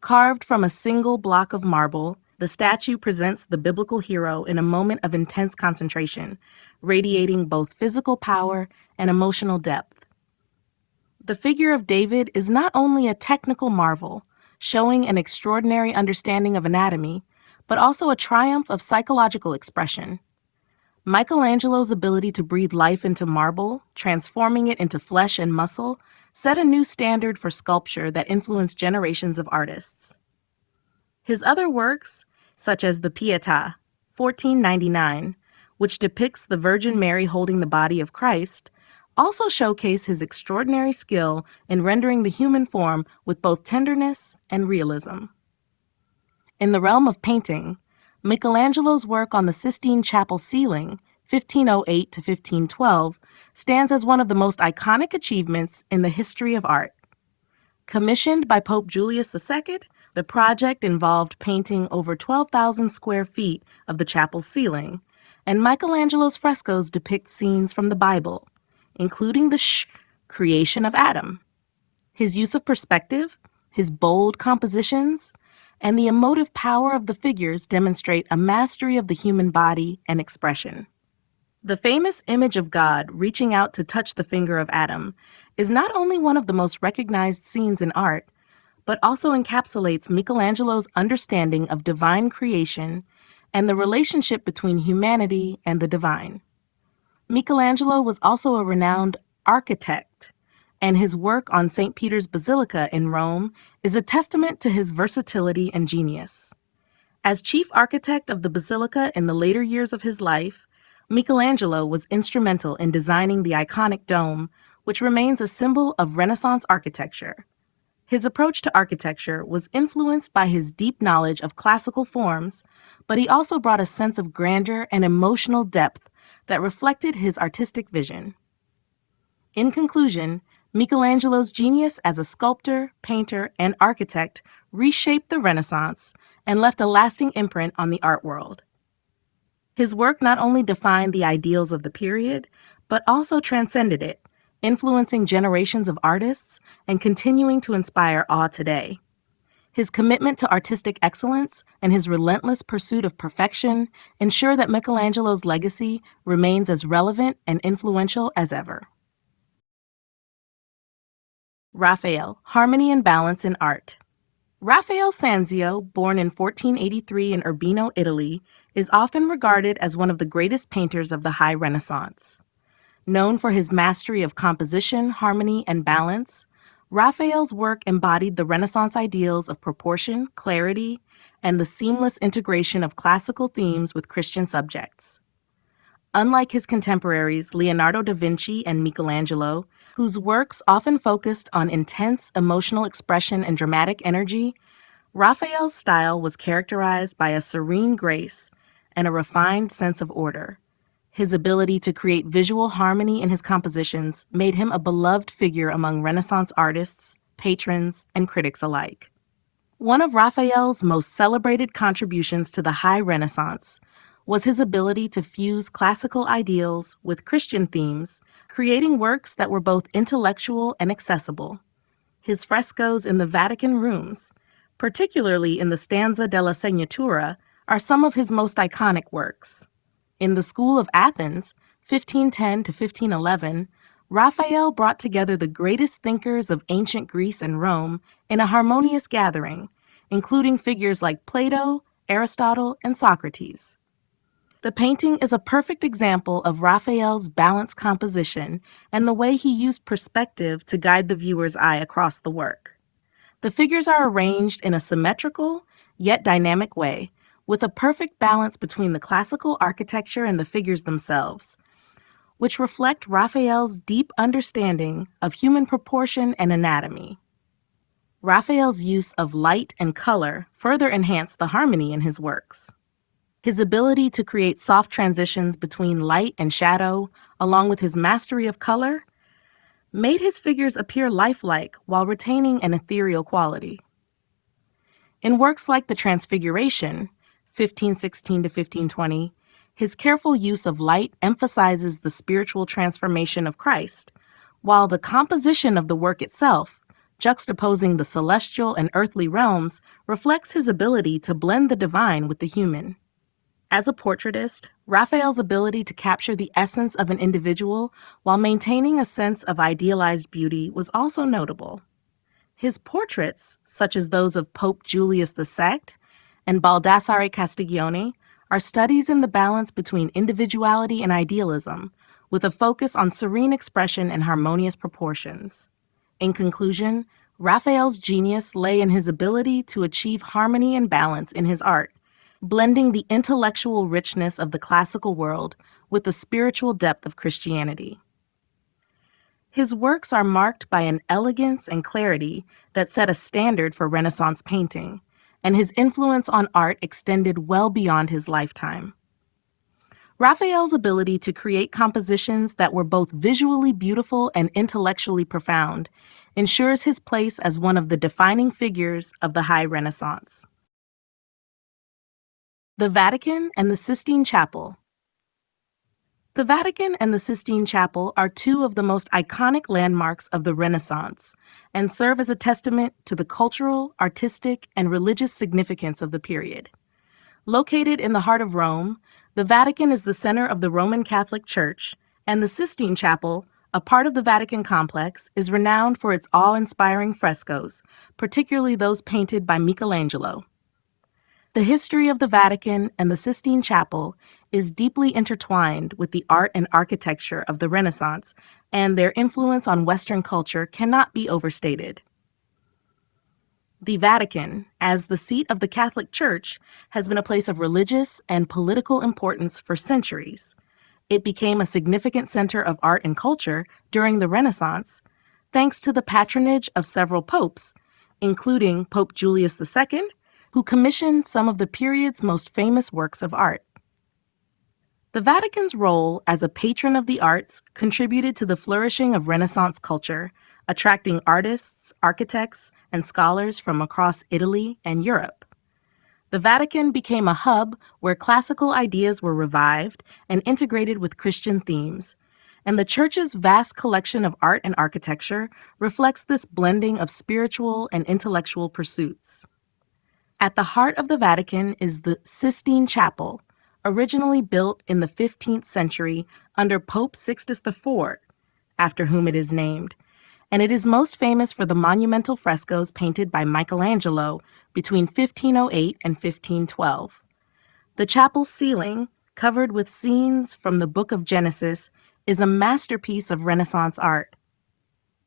Carved from a single block of marble, the statue presents the biblical hero in a moment of intense concentration, radiating both physical power and emotional depth. The figure of David is not only a technical marvel, showing an extraordinary understanding of anatomy, but also a triumph of psychological expression. Michelangelo's ability to breathe life into marble, transforming it into flesh and muscle, set a new standard for sculpture that influenced generations of artists. His other works, such as the Pietà, 1499, which depicts the Virgin Mary holding the body of Christ, also showcase his extraordinary skill in rendering the human form with both tenderness and realism. In the realm of painting, Michelangelo's work on the Sistine Chapel ceiling, 1508 to 1512, stands as one of the most iconic achievements in the history of art. Commissioned by Pope Julius II, the project involved painting over 12,000 square feet of the chapel's ceiling, and Michelangelo's frescoes depict scenes from the Bible, including the creation of Adam. His use of perspective, his bold compositions, and the emotive power of the figures demonstrate a mastery of the human body and expression. The famous image of God reaching out to touch the finger of Adam is not only one of the most recognized scenes in art, but also encapsulates Michelangelo's understanding of divine creation and the relationship between humanity and the divine. Michelangelo was also a renowned architect, and his work on St. Peter's Basilica in Rome is a testament to his versatility and genius. As chief architect of the basilica in the later years of his life, Michelangelo was instrumental in designing the iconic dome, which remains a symbol of Renaissance architecture. His approach to architecture was influenced by his deep knowledge of classical forms, but he also brought a sense of grandeur and emotional depth that reflected his artistic vision. In conclusion, Michelangelo's genius as a sculptor, painter, and architect reshaped the Renaissance and left a lasting imprint on the art world. His work not only defined the ideals of the period, but also transcended it, influencing generations of artists and continuing to inspire awe today. His commitment to artistic excellence and his relentless pursuit of perfection ensure that Michelangelo's legacy remains as relevant and influential as ever. Raphael, harmony and balance in art. Raphael Sanzio, born in 1483 in Urbino, Italy, is often regarded as one of the greatest painters of the High Renaissance. Known for his mastery of composition, harmony, and balance, Raphael's work embodied the Renaissance ideals of proportion, clarity, and the seamless integration of classical themes with Christian subjects. Unlike his contemporaries Leonardo da Vinci and Michelangelo, whose works often focused on intense emotional expression and dramatic energy, Raphael's style was characterized by a serene grace and a refined sense of order. His ability to create visual harmony in his compositions made him a beloved figure among Renaissance artists, patrons, and critics alike. One of Raphael's most celebrated contributions to the High Renaissance was his ability to fuse classical ideals with Christian themes, creating works that were both intellectual and accessible. His frescoes in the Vatican rooms, particularly in the Stanza della Segnatura, are some of his most iconic works. In the School of Athens, 1510 to 1511, Raphael brought together the greatest thinkers of ancient Greece and Rome in a harmonious gathering, including figures like Plato, Aristotle, and Socrates. The painting is a perfect example of Raphael's balanced composition and the way he used perspective to guide the viewer's eye across the work. The figures are arranged in a symmetrical, yet dynamic way, with a perfect balance between the classical architecture and the figures themselves, which reflect Raphael's deep understanding of human proportion and anatomy. Raphael's use of light and color further enhanced the harmony in his works. His ability to create soft transitions between light and shadow, along with his mastery of color, made his figures appear lifelike while retaining an ethereal quality. In works like The Transfiguration, 1516 to 1520, his careful use of light emphasizes the spiritual transformation of Christ, while the composition of the work itself, juxtaposing the celestial and earthly realms, reflects his ability to blend the divine with the human. As a portraitist, Raphael's ability to capture the essence of an individual while maintaining a sense of idealized beauty was also notable. His portraits, such as those of Pope Julius II and Baldassare Castiglione, are studies in the balance between individuality and idealism, with a focus on serene expression and harmonious proportions. In conclusion, Raphael's genius lay in his ability to achieve harmony and balance in his art, blending the intellectual richness of the classical world with the spiritual depth of Christianity. His works are marked by an elegance and clarity that set a standard for Renaissance painting, and his influence on art extended well beyond his lifetime. Raphael's ability to create compositions that were both visually beautiful and intellectually profound ensures his place as one of the defining figures of the High Renaissance. The Vatican and the Sistine Chapel. The Vatican and the Sistine Chapel are two of the most iconic landmarks of the Renaissance and serve as a testament to the cultural, artistic, and religious significance of the period. Located in the heart of Rome, the Vatican is the center of the Roman Catholic Church, and the Sistine Chapel, a part of the Vatican complex, is renowned for its awe-inspiring frescoes, particularly those painted by Michelangelo. The history of the Vatican and the Sistine Chapel is deeply intertwined with the art and architecture of the Renaissance, and their influence on Western culture cannot be overstated. The Vatican, as the seat of the Catholic Church, has been a place of religious and political importance for centuries. It became a significant center of art and culture during the Renaissance, thanks to the patronage of several popes, including Pope Julius II, who commissioned some of the period's most famous works of art. The Vatican's role as a patron of the arts contributed to the flourishing of Renaissance culture, attracting artists, architects, and scholars from across Italy and Europe. The Vatican became a hub where classical ideas were revived and integrated with Christian themes, and the Church's vast collection of art and architecture reflects this blending of spiritual and intellectual pursuits. At the heart of the Vatican is the Sistine Chapel, originally built in the 15th century under Pope Sixtus IV, after whom it is named, and it is most famous for the monumental frescoes painted by Michelangelo between 1508 and 1512. The chapel's ceiling, covered with scenes from the Book of Genesis, is a masterpiece of Renaissance art.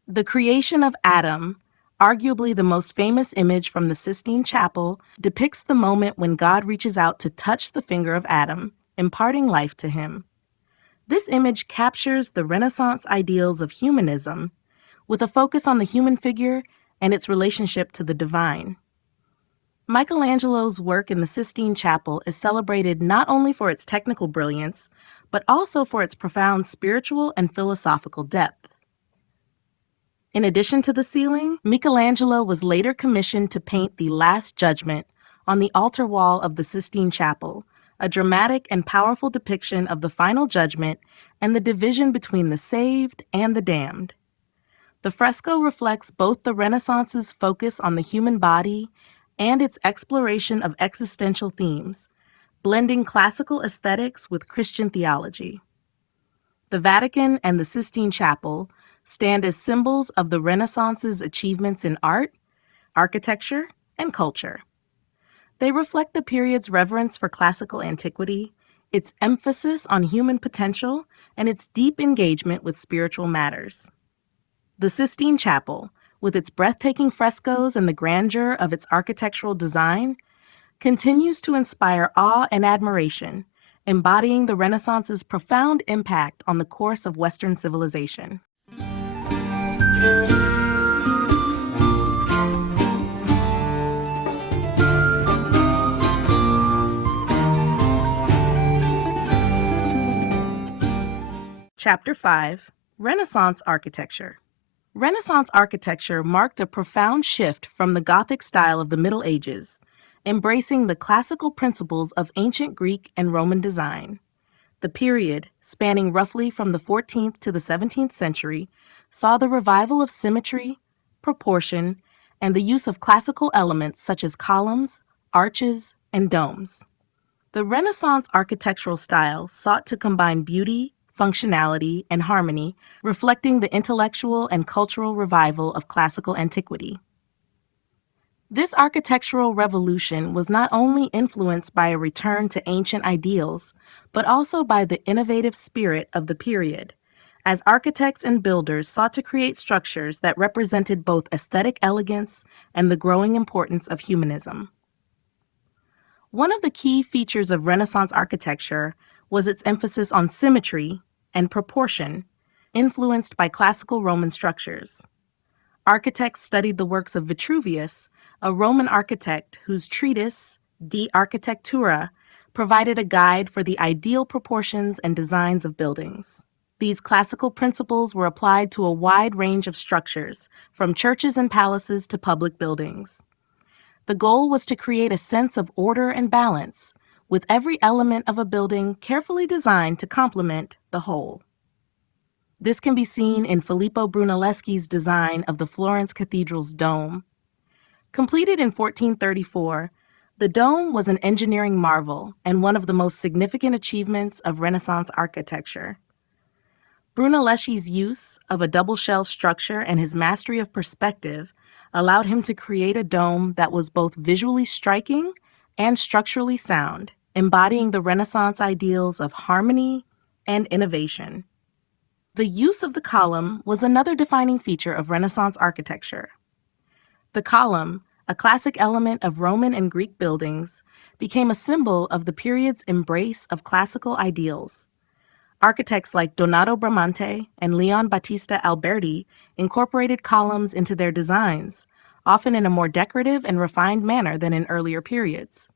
The creation of Adam, Arguably the most famous image from the Sistine Chapel depicts the moment when God reaches out to touch the finger of Adam, imparting life to him. This image captures the Renaissance ideals of humanism, with a focus on the human figure and its relationship to the divine. Michelangelo's work in the Sistine Chapel is celebrated not only for its technical brilliance, but also for its profound spiritual and philosophical depth. In addition to the ceiling, Michelangelo was later commissioned to paint the Last Judgment on the altar wall of the Sistine Chapel, a dramatic and powerful depiction of the final judgment and the division between the saved and the damned. The fresco reflects both the Renaissance's focus on the human body and its exploration of existential themes, blending classical aesthetics with Christian theology. The Vatican and the Sistine Chapel stand as symbols of the Renaissance's achievements in art, architecture, and culture. They reflect the period's reverence for classical antiquity, its emphasis on human potential, and its deep engagement with spiritual matters. The Sistine Chapel, with its breathtaking frescoes and the grandeur of its architectural design, continues to inspire awe and admiration, embodying the Renaissance's profound impact on the course of Western civilization. Chapter 5: Renaissance Architecture. Renaissance architecture marked a profound shift from the Gothic style of the Middle Ages, embracing the classical principles of ancient Greek and Roman design. The period, spanning roughly from the 14th to the 17th century, saw the revival of symmetry, proportion, and the use of classical elements such as columns, arches, and domes. The Renaissance architectural style sought to combine beauty, functionality, and harmony, reflecting the intellectual and cultural revival of classical antiquity. This architectural revolution was not only influenced by a return to ancient ideals, but also by the innovative spirit of the period, as architects and builders sought to create structures that represented both aesthetic elegance and the growing importance of humanism. One of the key features of Renaissance architecture was its emphasis on symmetry and proportion, influenced by classical Roman structures. Architects studied the works of Vitruvius, a Roman architect whose treatise, De Architectura, provided a guide for the ideal proportions and designs of buildings. These classical principles were applied to a wide range of structures, from churches and palaces to public buildings. The goal was to create a sense of order and balance, with every element of a building carefully designed to complement the whole. This can be seen in Filippo Brunelleschi's design of the Florence Cathedral's dome. Completed in 1434, the dome was an engineering marvel and one of the most significant achievements of Renaissance architecture. Brunelleschi's use of a double-shell structure and his mastery of perspective allowed him to create a dome that was both visually striking and structurally sound, embodying the Renaissance ideals of harmony and innovation. The use of the column was another defining feature of Renaissance architecture. The column, a classic element of Roman and Greek buildings, became a symbol of the period's embrace of classical ideals. Architects like Donato Bramante and Leon Battista Alberti incorporated columns into their designs, often in a more decorative and refined manner than in earlier periods.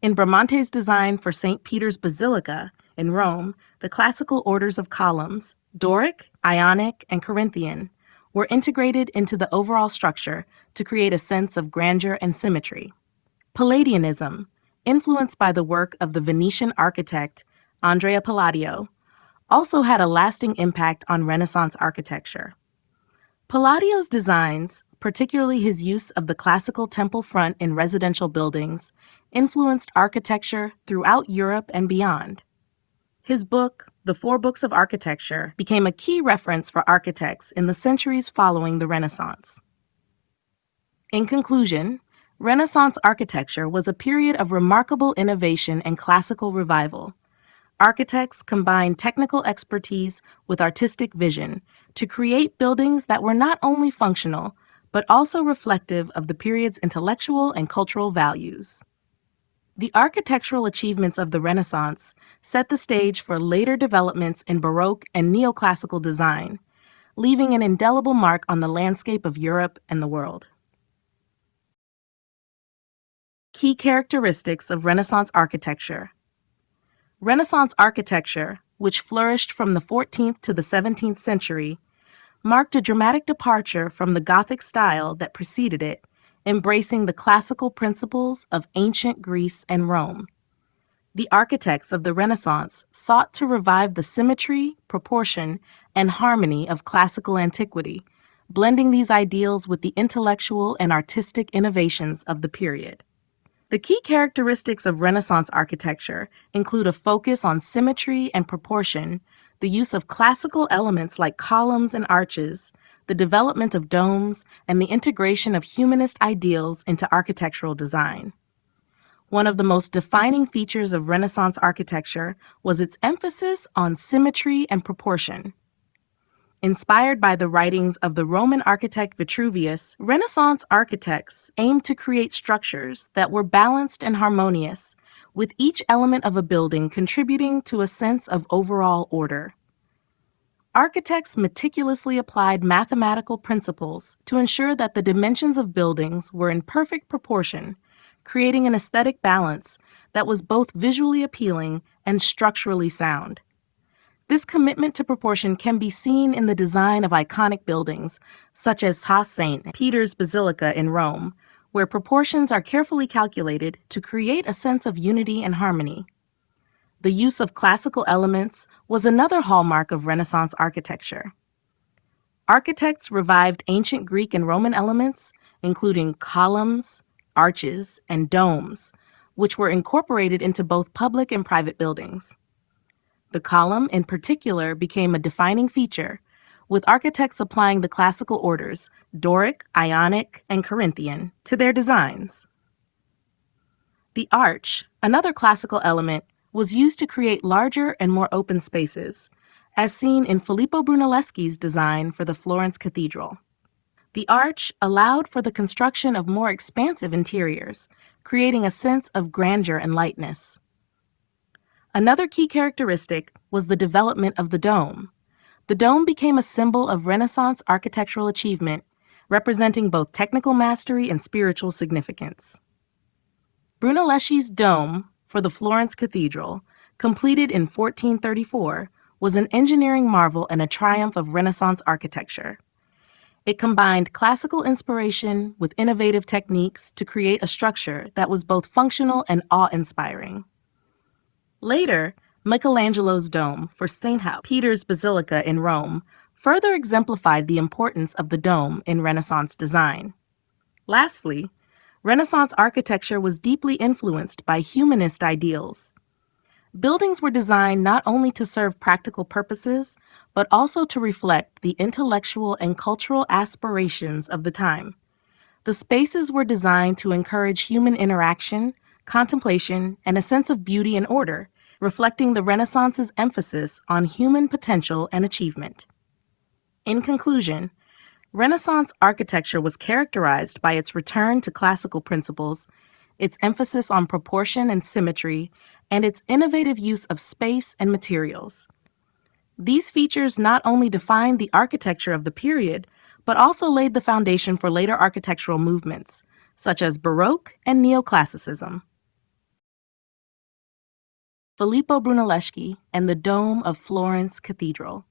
In Bramante's design for St. Peter's Basilica in Rome, the classical orders of columns, Doric, Ionic, and Corinthian, were integrated into the overall structure to create a sense of grandeur and symmetry. Palladianism, influenced by the work of the Venetian architect Andrea Palladio, also had a lasting impact on Renaissance architecture. Palladio's designs, particularly his use of the classical temple front in residential buildings, influenced architecture throughout Europe and beyond. His book, The Four Books of Architecture, became a key reference for architects in the centuries following the Renaissance. In conclusion, Renaissance architecture was a period of remarkable innovation and classical revival. Architects combined technical expertise with artistic vision to create buildings that were not only functional, but also reflective of the period's intellectual and cultural values. The architectural achievements of the Renaissance set the stage for later developments in Baroque and neoclassical design, leaving an indelible mark on the landscape of Europe and the world. Key characteristics of Renaissance architecture. Renaissance architecture, which flourished from the 14th to the 17th century, marked a dramatic departure from the Gothic style that preceded it, embracing the classical principles of ancient Greece and Rome. The architects of the Renaissance sought to revive the symmetry, proportion, and harmony of classical antiquity, blending these ideals with the intellectual and artistic innovations of the period. The key characteristics of Renaissance architecture include a focus on symmetry and proportion, the use of classical elements like columns and arches, the development of domes, and the integration of humanist ideals into architectural design. One of the most defining features of Renaissance architecture was its emphasis on symmetry and proportion. Inspired by the writings of the Roman architect Vitruvius, Renaissance architects aimed to create structures that were balanced and harmonious, with each element of a building contributing to a sense of overall order. Architects meticulously applied mathematical principles to ensure that the dimensions of buildings were in perfect proportion, creating an aesthetic balance that was both visually appealing and structurally sound. This commitment to proportion can be seen in the design of iconic buildings, such as St. Peter's Basilica in Rome, where proportions are carefully calculated to create a sense of unity and harmony. The use of classical elements was another hallmark of Renaissance architecture. Architects revived ancient Greek and Roman elements, including columns, arches, and domes, which were incorporated into both public and private buildings. The column, in particular, became a defining feature, with architects applying the classical orders, Doric, Ionic, and Corinthian, to their designs. The arch, another classical element, was used to create larger and more open spaces, as seen in Filippo Brunelleschi's design for the Florence Cathedral. The arch allowed for the construction of more expansive interiors, creating a sense of grandeur and lightness. Another key characteristic was the development of the dome. The dome became a symbol of Renaissance architectural achievement, representing both technical mastery and spiritual significance. Brunelleschi's dome for the Florence Cathedral, completed in 1434, was an engineering marvel and a triumph of Renaissance architecture. It combined classical inspiration with innovative techniques to create a structure that was both functional and awe-inspiring. Later, Michelangelo's dome for St. Peter's Basilica in Rome further exemplified the importance of the dome in Renaissance design. Lastly, Renaissance architecture was deeply influenced by humanist ideals. Buildings were designed not only to serve practical purposes, but also to reflect the intellectual and cultural aspirations of the time. The spaces were designed to encourage human interaction, contemplation, and a sense of beauty and order, reflecting the Renaissance's emphasis on human potential and achievement. In conclusion, Renaissance architecture was characterized by its return to classical principles, its emphasis on proportion and symmetry, and its innovative use of space and materials. These features not only defined the architecture of the period, but also laid the foundation for later architectural movements, such as Baroque and Neoclassicism. Filippo Brunelleschi and the Dome of Florence Cathedral.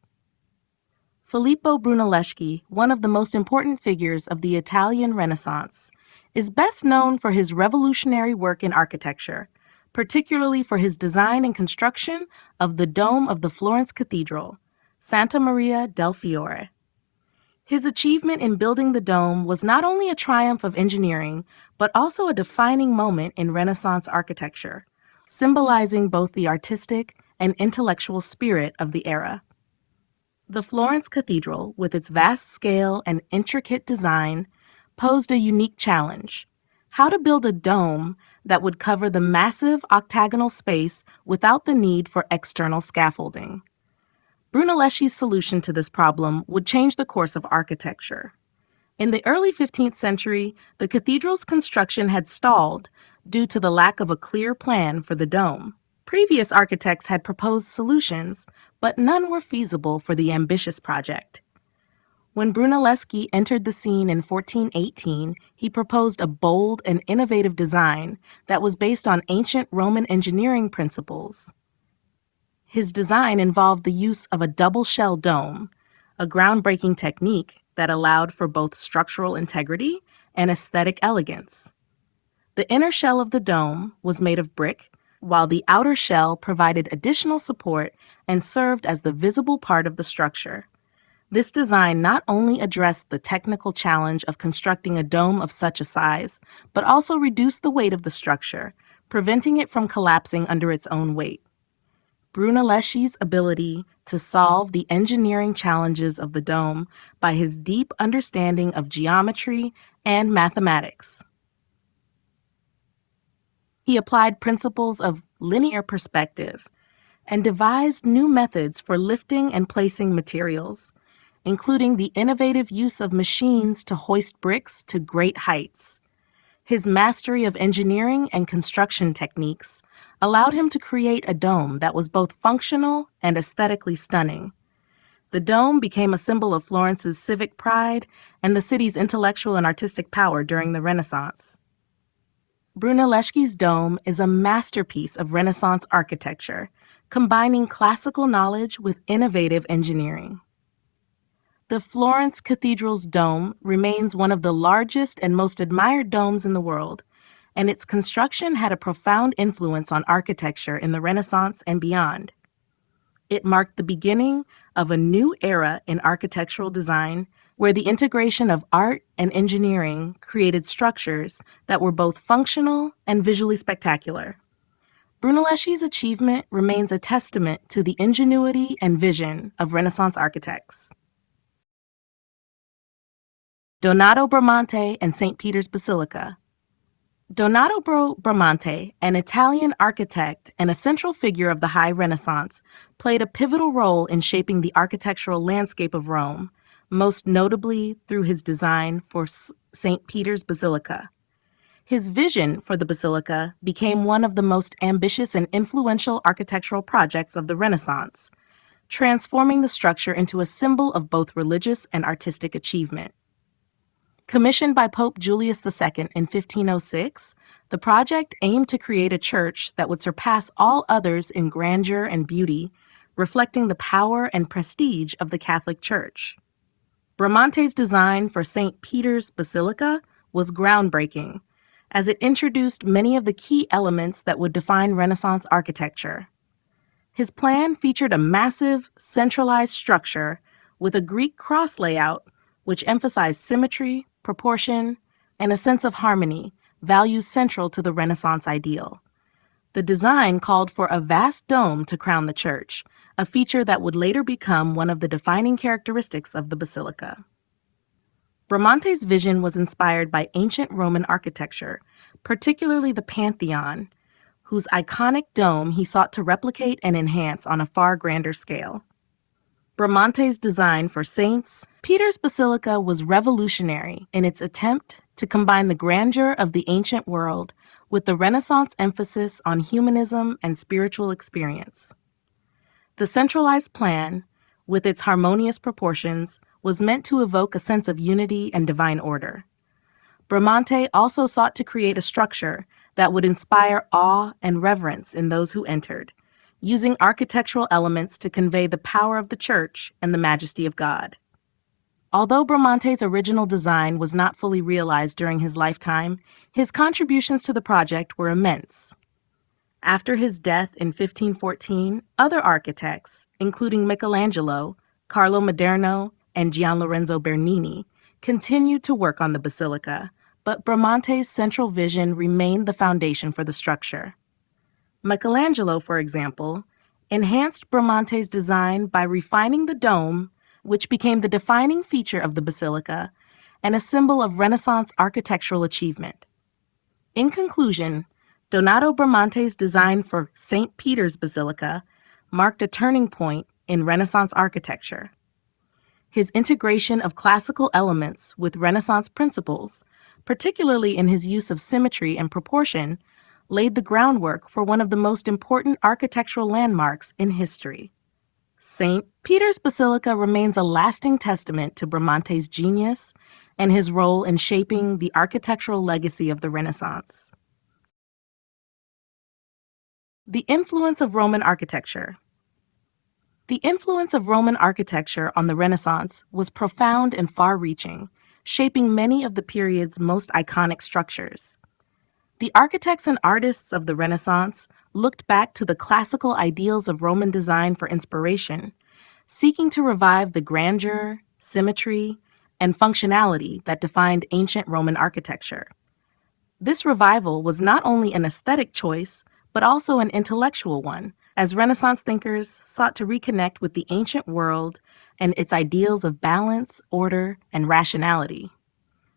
Filippo Brunelleschi, one of the most important figures of the Italian Renaissance, is best known for his revolutionary work in architecture, particularly for his design and construction of the Dome of the Florence Cathedral, Santa Maria del Fiore. His achievement in building the dome was not only a triumph of engineering, but also a defining moment in Renaissance architecture, symbolizing both the artistic and intellectual spirit of the era. The Florence Cathedral, with its vast scale and intricate design, posed a unique challenge: how to build a dome that would cover the massive octagonal space without the need for external scaffolding. Brunelleschi's solution to this problem would change the course of architecture. In the early 15th century, the cathedral's construction had stalled due to the lack of a clear plan for the dome. Previous architects had proposed solutions, but none were feasible for the ambitious project. When Brunelleschi entered the scene in 1418, he proposed a bold and innovative design that was based on ancient Roman engineering principles. His design involved the use of a double-shell dome, a groundbreaking technique that allowed for both structural integrity and aesthetic elegance. The inner shell of the dome was made of brick, while the outer shell provided additional support and served as the visible part of the structure. This design not only addressed the technical challenge of constructing a dome of such a size, but also reduced the weight of the structure, preventing it from collapsing under its own weight. Brunelleschi's ability to solve the engineering challenges of the dome by his deep understanding of geometry and mathematics. He applied principles of linear perspective and devised new methods for lifting and placing materials, including the innovative use of machines to hoist bricks to great heights. His mastery of engineering and construction techniques allowed him to create a dome that was both functional and aesthetically stunning. The dome became a symbol of Florence's civic pride and the city's intellectual and artistic power during the Renaissance. Brunelleschi's dome is a masterpiece of Renaissance architecture, combining classical knowledge with innovative engineering. The Florence Cathedral's dome remains one of the largest and most admired domes in the world, and its construction had a profound influence on architecture in the Renaissance and beyond. It marked the beginning of a new era in architectural design, where the integration of art and engineering created structures that were both functional and visually spectacular. Brunelleschi's achievement remains a testament to the ingenuity and vision of Renaissance architects. Donato Bramante and St. Peter's Basilica. Donato Bramante, an Italian architect and a central figure of the High Renaissance, played a pivotal role in shaping the architectural landscape of Rome, most notably through his design for St. Peter's Basilica. His vision for the basilica became one of the most ambitious and influential architectural projects of the Renaissance, transforming the structure into a symbol of both religious and artistic achievement. Commissioned by Pope Julius II in 1506, the project aimed to create a church that would surpass all others in grandeur and beauty, reflecting the power and prestige of the Catholic Church. Bramante's design for St. Peter's Basilica was groundbreaking, as it introduced many of the key elements that would define Renaissance architecture. His plan featured a massive, centralized structure with a Greek cross layout, which emphasized symmetry, proportion, and a sense of harmony, values central to the Renaissance ideal. The design called for a vast dome to crown the church, a feature that would later become one of the defining characteristics of the basilica. Bramante's vision was inspired by ancient Roman architecture, particularly the Pantheon, whose iconic dome he sought to replicate and enhance on a far grander scale. Bramante's design for St. Peter's Basilica was revolutionary in its attempt to combine the grandeur of the ancient world with the Renaissance emphasis on humanism and spiritual experience. The centralized plan, with its harmonious proportions, was meant to evoke a sense of unity and divine order. Bramante also sought to create a structure that would inspire awe and reverence in those who entered, using architectural elements to convey the power of the church and the majesty of God. Although Bramante's original design was not fully realized during his lifetime, his contributions to the project were immense. After his death in 1514, other architects, including Michelangelo, Carlo Maderno, and Gianlorenzo Bernini, continued to work on the basilica, but Bramante's central vision remained the foundation for the structure. Michelangelo, for example, enhanced Bramante's design by refining the dome, which became the defining feature of the basilica and a symbol of Renaissance architectural achievement. In conclusion, Donato Bramante's design for St. Peter's Basilica marked a turning point in Renaissance architecture. His integration of classical elements with Renaissance principles, particularly in his use of symmetry and proportion, laid the groundwork for one of the most important architectural landmarks in history. St. Peter's Basilica remains a lasting testament to Bramante's genius and his role in shaping the architectural legacy of the Renaissance. The influence of Roman architecture. The influence of Roman architecture on the Renaissance was profound and far-reaching, shaping many of the period's most iconic structures. The architects and artists of the Renaissance looked back to the classical ideals of Roman design for inspiration, seeking to revive the grandeur, symmetry, and functionality that defined ancient Roman architecture. This revival was not only an aesthetic choice, but also an intellectual one, as Renaissance thinkers sought to reconnect with the ancient world and its ideals of balance, order, and rationality.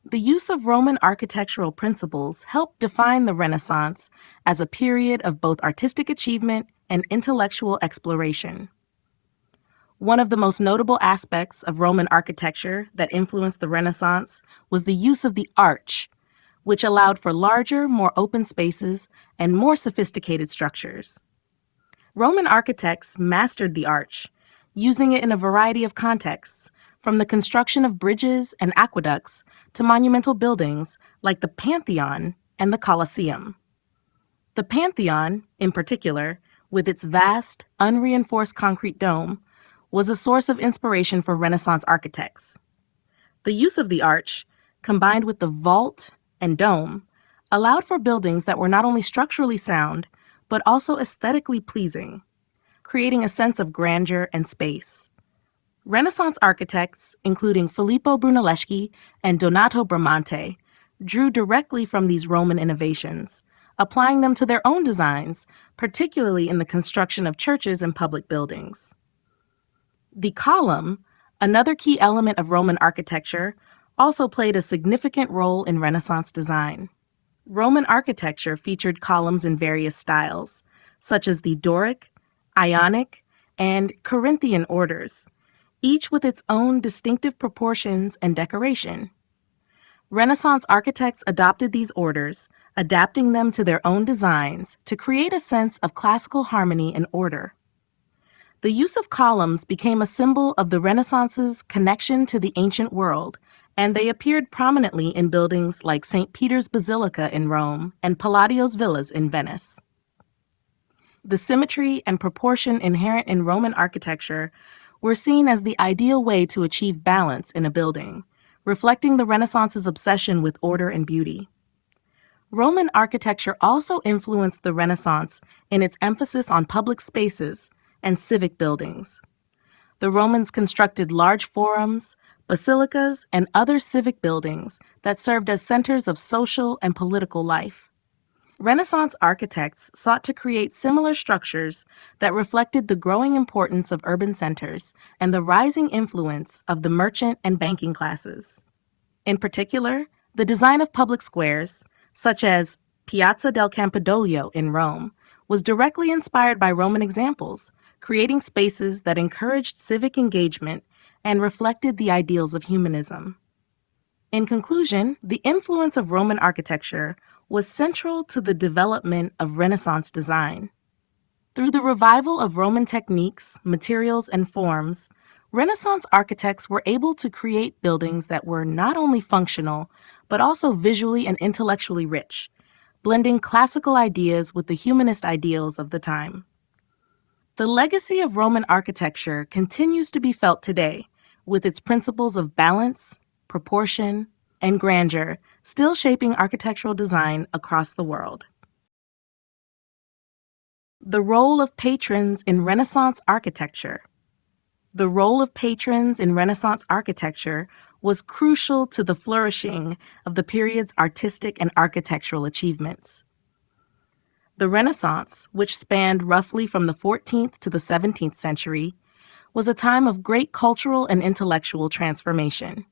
The use of Roman architectural principles helped define the Renaissance as a period of both artistic achievement and intellectual exploration. One of the most notable aspects of Roman architecture that influenced the Renaissance was the use of the arch, which allowed for larger, more open spaces and more sophisticated structures. Roman architects mastered the arch, using it in a variety of contexts, from the construction of bridges and aqueducts to monumental buildings like the Pantheon and the Colosseum. The Pantheon, in particular, with its vast, unreinforced concrete dome, was a source of inspiration for Renaissance architects. The use of the arch, combined with the vault and dome, allowed for buildings that were not only structurally sound, but also aesthetically pleasing, creating a sense of grandeur and space. Renaissance architects, including Filippo Brunelleschi and Donato Bramante, drew directly from these Roman innovations, applying them to their own designs, particularly in the construction of churches and public buildings. The column, another key element of Roman architecture, also played a significant role in Renaissance design. Roman architecture featured columns in various styles, such as the Doric, Ionic, and Corinthian orders, each with its own distinctive proportions and decoration. Renaissance architects adopted these orders, adapting them to their own designs to create a sense of classical harmony and order. The use of columns became a symbol of the Renaissance's connection to the ancient world, and they appeared prominently in buildings like St. Peter's Basilica in Rome and Palladio's villas in Venice. The symmetry and proportion inherent in Roman architecture were seen as the ideal way to achieve balance in a building, reflecting the Renaissance's obsession with order and beauty. Roman architecture also influenced the Renaissance in its emphasis on public spaces and civic buildings. The Romans constructed large forums, basilicas, and other civic buildings that served as centers of social and political life. Renaissance architects sought to create similar structures that reflected the growing importance of urban centers and the rising influence of the merchant and banking classes. In particular, the design of public squares, such as Piazza del Campidoglio in Rome, was directly inspired by Roman examples, creating spaces that encouraged civic engagement and reflected the ideals of humanism. In conclusion, the influence of Roman architecture was central to the development of Renaissance design. Through the revival of Roman techniques, materials, and forms, Renaissance architects were able to create buildings that were not only functional, but also visually and intellectually rich, blending classical ideas with the humanist ideals of the time. The legacy of Roman architecture continues to be felt today, with its principles of balance, proportion, and grandeur still shaping architectural design across the world. The role of patrons in Renaissance architecture. The role of patrons in Renaissance architecture was crucial to the flourishing of the period's artistic and architectural achievements. The Renaissance, which spanned roughly from the 14th to the 17th century, was a time of great cultural and intellectual transformation.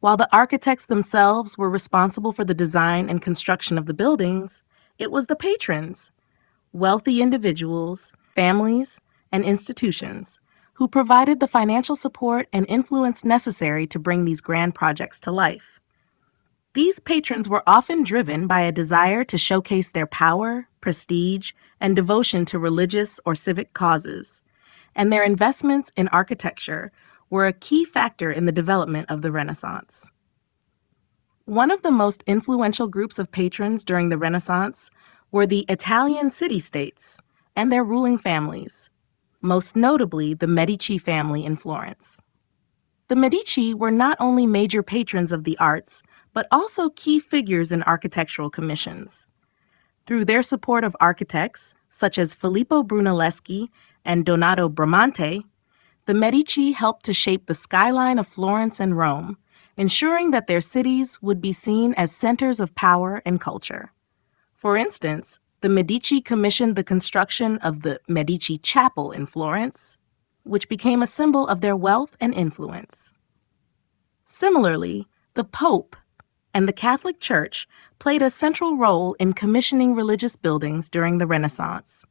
While the architects themselves were responsible for the design and construction of the buildings, it was the patrons, wealthy individuals, families, and institutions, who provided the financial support and influence necessary to bring these grand projects to life. These patrons were often driven by a desire to showcase their power, prestige, and devotion to religious or civic causes, and their investments in architecture were a key factor in the development of the Renaissance. One of the most influential groups of patrons during the Renaissance were the Italian city-states and their ruling families, most notably the Medici family in Florence. The Medici were not only major patrons of the arts, but also key figures in architectural commissions. Through their support of architects such as Filippo Brunelleschi and Donato Bramante, the Medici helped to shape the skyline of Florence and Rome, ensuring that their cities would be seen as centers of power and culture. For instance, the Medici commissioned the construction of the Medici Chapel in Florence, which became a symbol of their wealth and influence. Similarly, the Pope and the Catholic Church played a central role in commissioning religious buildings during the Renaissance.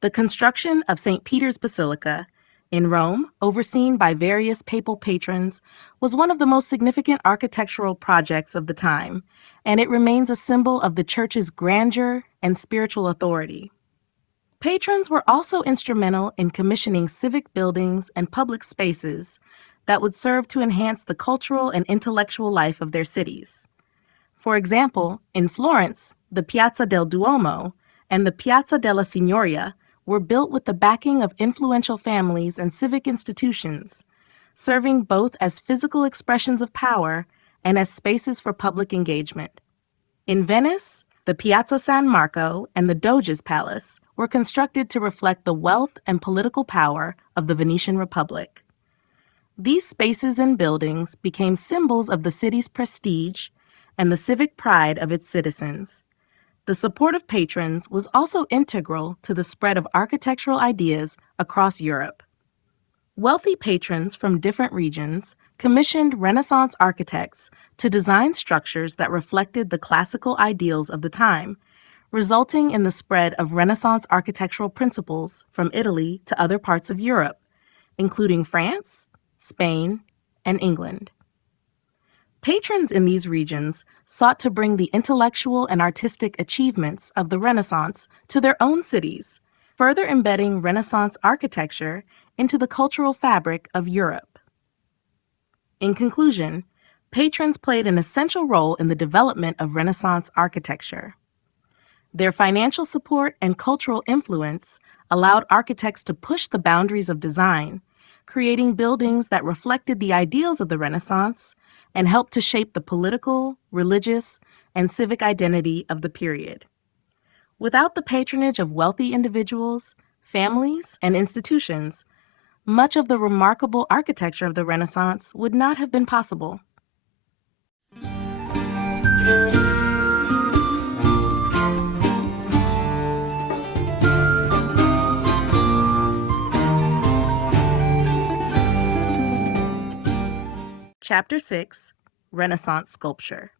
The construction of St. Peter's Basilica in Rome, overseen by various papal patrons, was one of the most significant architectural projects of the time, and it remains a symbol of the Church's grandeur and spiritual authority. Patrons were also instrumental in commissioning civic buildings and public spaces that would serve to enhance the cultural and intellectual life of their cities. For example, in Florence, the Piazza del Duomo and the Piazza della Signoria were built with the backing of influential families and civic institutions, serving both as physical expressions of power and as spaces for public engagement. In Venice, the Piazza San Marco and the Doge's Palace were constructed to reflect the wealth and political power of the Venetian Republic. These spaces and buildings became symbols of the city's prestige and the civic pride of its citizens. The support of patrons was also integral to the spread of architectural ideas across Europe. Wealthy patrons from different regions commissioned Renaissance architects to design structures that reflected the classical ideals of the time, resulting in the spread of Renaissance architectural principles from Italy to other parts of Europe, including France, Spain, and England. Patrons in these regions sought to bring the intellectual and artistic achievements of the Renaissance to their own cities, further embedding Renaissance architecture into the cultural fabric of Europe. In conclusion, patrons played an essential role in the development of Renaissance architecture. Their financial support and cultural influence allowed architects to push the boundaries of design, creating buildings that reflected the ideals of the Renaissance and helped to shape the political, religious, and civic identity of the period. Without the patronage of wealthy individuals, families, and institutions, much of the remarkable architecture of the Renaissance would not have been possible. Chapter 6, Renaissance Sculpture.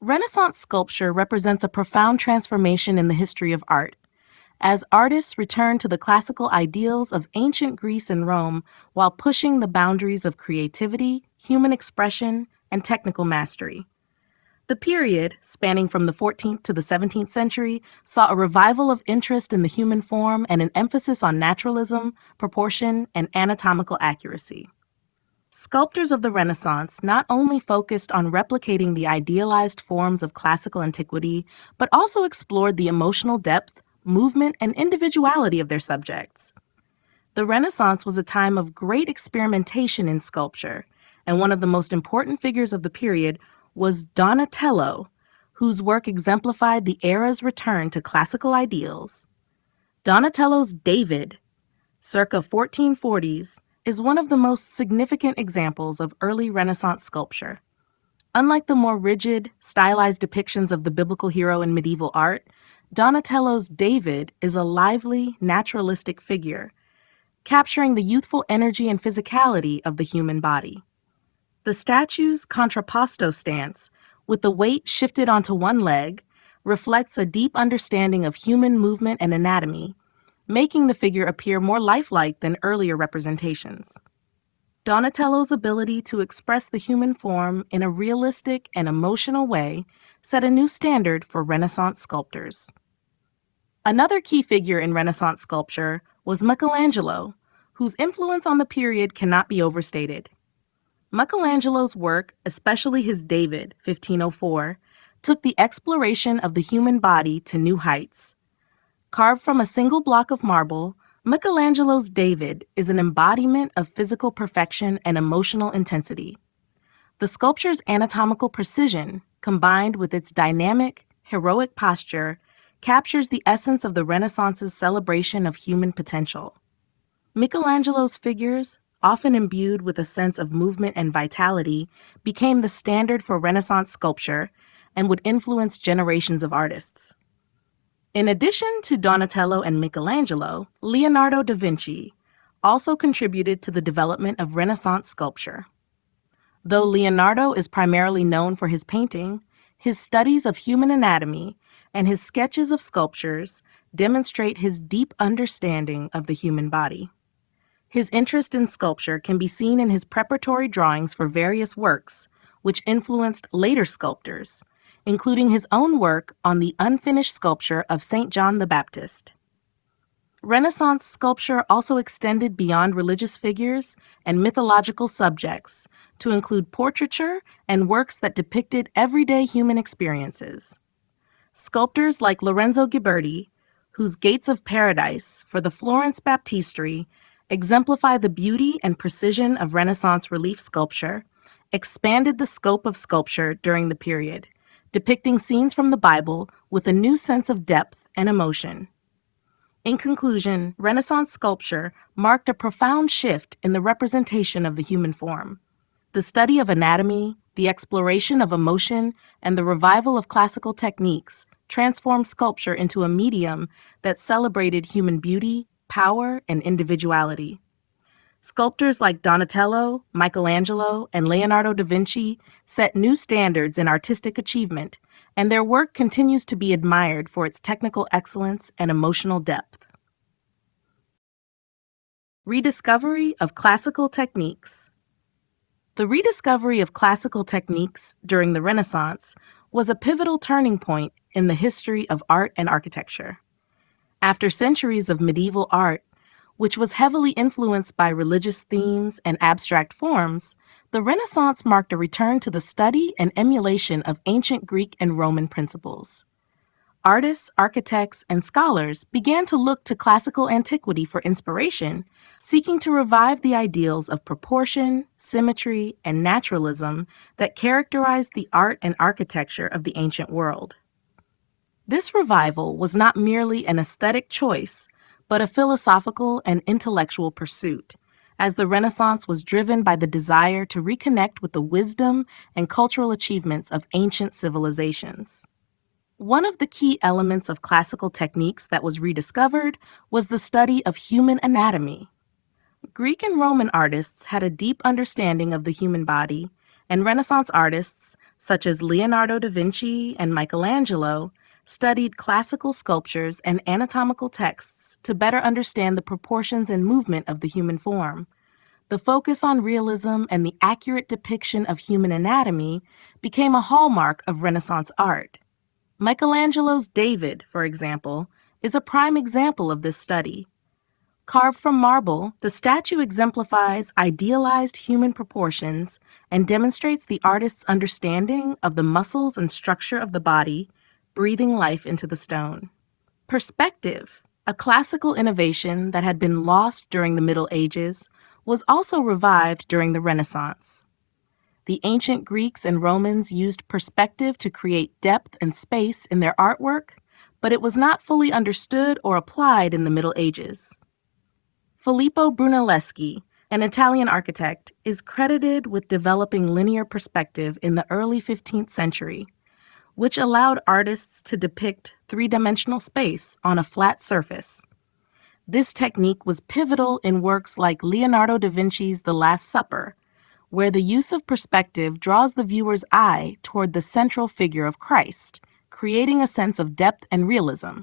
Renaissance sculpture represents a profound transformation in the history of art, as artists return to the classical ideals of ancient Greece and Rome while pushing the boundaries of creativity, human expression, and technical mastery. The period, spanning from the 14th to the 17th century, saw a revival of interest in the human form and an emphasis on naturalism, proportion, and anatomical accuracy. Sculptors of the Renaissance not only focused on replicating the idealized forms of classical antiquity, but also explored the emotional depth, movement, and individuality of their subjects. The Renaissance was a time of great experimentation in sculpture, and one of the most important figures of the period was Donatello, whose work exemplified the era's return to classical ideals. Donatello's David, circa 1440s, is one of the most significant examples of early Renaissance sculpture. Unlike the more rigid, stylized depictions of the biblical hero in medieval art, Donatello's David is a lively, naturalistic figure, capturing the youthful energy and physicality of the human body. The statue's contrapposto stance, with the weight shifted onto one leg, reflects a deep understanding of human movement and anatomy, making the figure appear more lifelike than earlier representations. Donatello's ability to express the human form in a realistic and emotional way set a new standard for Renaissance sculptors. Another key figure in Renaissance sculpture was Michelangelo, whose influence on the period cannot be overstated. Michelangelo's work, especially his David, 1504, took the exploration of the human body to new heights. Carved from a single block of marble, Michelangelo's David is an embodiment of physical perfection and emotional intensity. The sculpture's anatomical precision, combined with its dynamic, heroic posture, captures the essence of the Renaissance's celebration of human potential. Michelangelo's figures, often imbued with a sense of movement and vitality, became the standard for Renaissance sculpture and would influence generations of artists. In addition to Donatello and Michelangelo, Leonardo da Vinci also contributed to the development of Renaissance sculpture. Though Leonardo is primarily known for his painting, his studies of human anatomy and his sketches of sculptures demonstrate his deep understanding of the human body. His interest in sculpture can be seen in his preparatory drawings for various works, which influenced later sculptors, including his own work on the unfinished sculpture of St. John the Baptist. Renaissance sculpture also extended beyond religious figures and mythological subjects to include portraiture and works that depicted everyday human experiences. Sculptors like Lorenzo Ghiberti, whose Gates of Paradise for the Florence Baptistery exemplify the beauty and precision of Renaissance relief sculpture, expanded the scope of sculpture during the period, depicting scenes from the Bible with a new sense of depth and emotion. In conclusion, Renaissance sculpture marked a profound shift in the representation of the human form. The study of anatomy, the exploration of emotion, and the revival of classical techniques transformed sculpture into a medium that celebrated human beauty, power, and individuality. Sculptors like Donatello, Michelangelo, and Leonardo da Vinci set new standards in artistic achievement, and their work continues to be admired for its technical excellence and emotional depth. Rediscovery of classical techniques. The rediscovery of classical techniques during the Renaissance was a pivotal turning point in the history of art and architecture. After centuries of medieval art, which was heavily influenced by religious themes and abstract forms, the Renaissance marked a return to the study and emulation of ancient Greek and Roman principles. Artists, architects, and scholars began to look to classical antiquity for inspiration, seeking to revive the ideals of proportion, symmetry, and naturalism that characterized the art and architecture of the ancient world. This revival was not merely an aesthetic choice, but a philosophical and intellectual pursuit, as the Renaissance was driven by the desire to reconnect with the wisdom and cultural achievements of ancient civilizations. One of the key elements of classical techniques that was rediscovered was the study of human anatomy. Greek and Roman artists had a deep understanding of the human body, and Renaissance artists, such as Leonardo da Vinci and Michelangelo, studied classical sculptures and anatomical texts to better understand the proportions and movement of the human form. The focus on realism and the accurate depiction of human anatomy became a hallmark of Renaissance art. Michelangelo's David, for example, is a prime example of this study. Carved from marble, the statue exemplifies idealized human proportions and demonstrates the artist's understanding of the muscles and structure of the body, breathing life into the stone. Perspective, a classical innovation that had been lost during the Middle Ages, was also revived during the Renaissance. The ancient Greeks and Romans used perspective to create depth and space in their artwork, but it was not fully understood or applied in the Middle Ages. Filippo Brunelleschi, an Italian architect, is credited with developing linear perspective in the early 15th century, which allowed artists to depict three-dimensional space on a flat surface. This technique was pivotal in works like Leonardo da Vinci's The Last Supper, where the use of perspective draws the viewer's eye toward the central figure of Christ, creating a sense of depth and realism.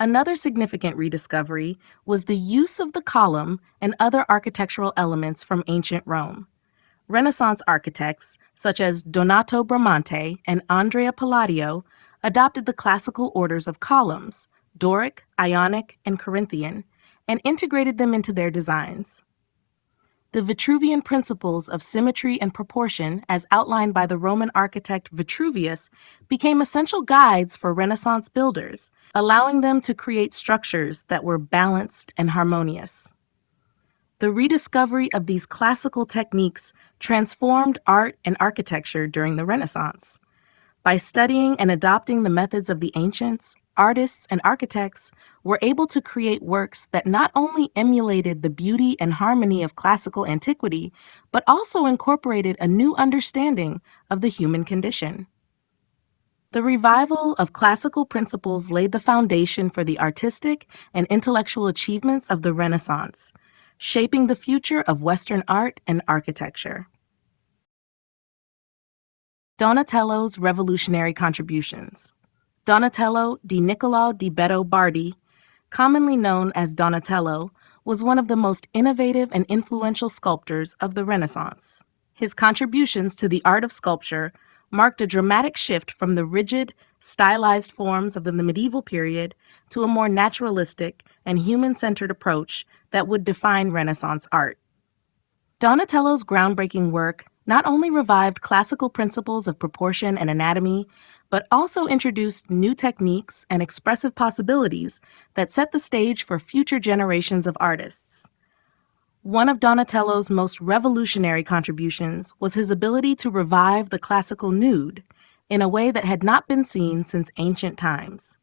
Another significant rediscovery was the use of the column and other architectural elements from ancient Rome. Renaissance architects, such as Donato Bramante and Andrea Palladio, adopted the classical orders of columns, Doric, Ionic, and Corinthian, and integrated them into their designs. The Vitruvian principles of symmetry and proportion, as outlined by the Roman architect Vitruvius, became essential guides for Renaissance builders, allowing them to create structures that were balanced and harmonious. The rediscovery of these classical techniques transformed art and architecture during the Renaissance. By studying and adopting the methods of the ancients, artists and architects were able to create works that not only emulated the beauty and harmony of classical antiquity, but also incorporated a new understanding of the human condition. The revival of classical principles laid the foundation for the artistic and intellectual achievements of the Renaissance, shaping the future of Western art and architecture. Donatello's revolutionary contributions. Donatello di Niccolò di Beto Bardi, commonly known as Donatello, was one of the most innovative and influential sculptors of the Renaissance. His contributions to the art of sculpture marked a dramatic shift from the rigid, stylized forms of the medieval period to a more naturalistic and human-centered approach that would define Renaissance art. Donatello's groundbreaking work not only revived classical principles of proportion and anatomy, but also introduced new techniques and expressive possibilities that set the stage for future generations of artists. One of Donatello's most revolutionary contributions was his ability to revive the classical nude in a way that had not been seen since ancient times.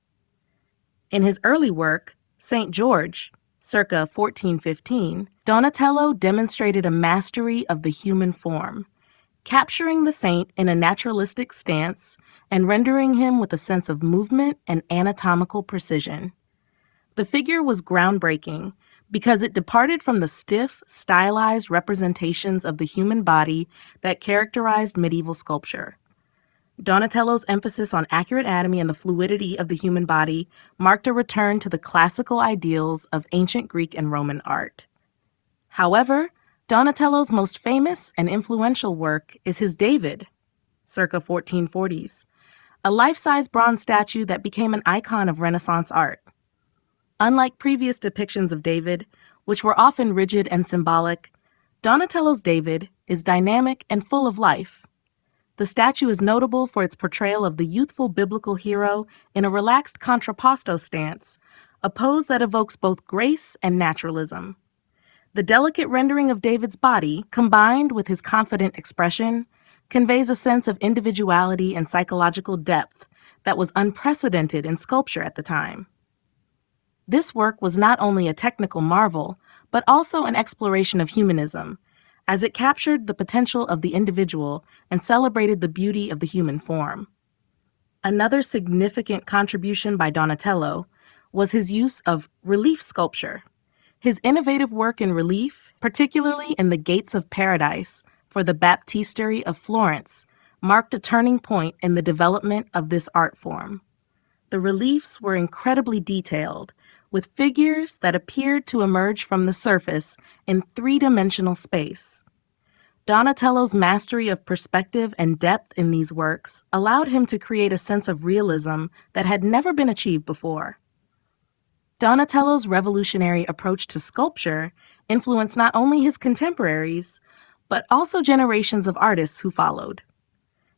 In his early work, St. George, circa 1415, Donatello demonstrated a mastery of the human form, capturing the saint in a naturalistic stance and rendering him with a sense of movement and anatomical precision. The figure was groundbreaking because it departed from the stiff, stylized representations of the human body that characterized medieval sculpture. Donatello's emphasis on accurate anatomy and the fluidity of the human body marked a return to the classical ideals of ancient Greek and Roman art. However, Donatello's most famous and influential work is his David, circa 1440s, a life-size bronze statue that became an icon of Renaissance art. Unlike previous depictions of David, which were often rigid and symbolic, Donatello's David is dynamic and full of life. The statue is notable for its portrayal of the youthful biblical hero in a relaxed contrapposto stance, a pose that evokes both grace and naturalism. The delicate rendering of David's body, combined with his confident expression, conveys a sense of individuality and psychological depth that was unprecedented in sculpture at the time. This work was not only a technical marvel, but also an exploration of humanism, as it captured the potential of the individual and celebrated the beauty of the human form. Another significant contribution by Donatello was his use of relief sculpture. His innovative work in relief, particularly in the Gates of Paradise for the Baptistery of Florence, marked a turning point in the development of this art form. The reliefs were incredibly detailed, with figures that appeared to emerge from the surface in three-dimensional space. Donatello's mastery of perspective and depth in these works allowed him to create a sense of realism that had never been achieved before. Donatello's revolutionary approach to sculpture influenced not only his contemporaries, but also generations of artists who followed.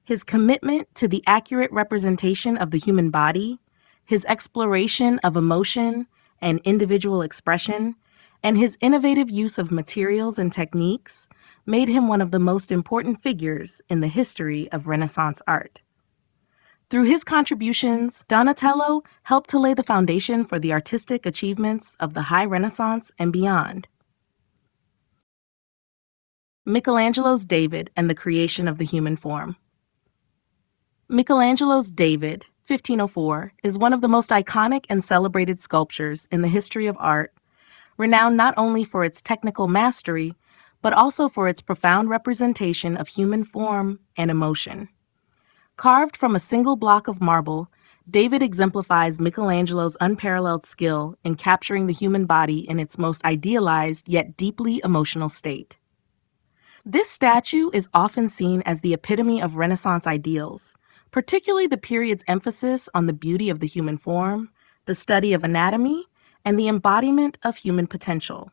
His commitment to the accurate representation of the human body, his exploration of emotion and individual expression, and his innovative use of materials and techniques made him one of the most important figures in the history of Renaissance art. Through his contributions, Donatello helped to lay the foundation for the artistic achievements of the High Renaissance and beyond. Michelangelo's David and the creation of the human form. Michelangelo's David, 1504, is one of the most iconic and celebrated sculptures in the history of art, renowned not only for its technical mastery, but also for its profound representation of human form and emotion. Carved from a single block of marble, David exemplifies Michelangelo's unparalleled skill in capturing the human body in its most idealized yet deeply emotional state. This statue is often seen as the epitome of Renaissance ideals, particularly the period's emphasis on the beauty of the human form, the study of anatomy, and the embodiment of human potential.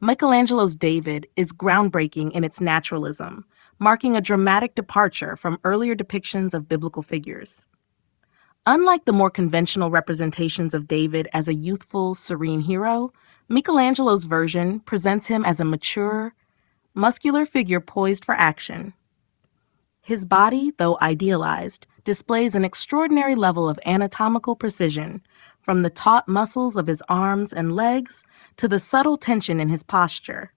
Michelangelo's David is groundbreaking in its naturalism, marking a dramatic departure from earlier depictions of biblical figures. Unlike the more conventional representations of David as a youthful, serene hero, Michelangelo's version presents him as a mature, muscular figure poised for action. His body, though idealized, displays an extraordinary level of anatomical precision, from the taut muscles of his arms and legs to the subtle tension in his posture.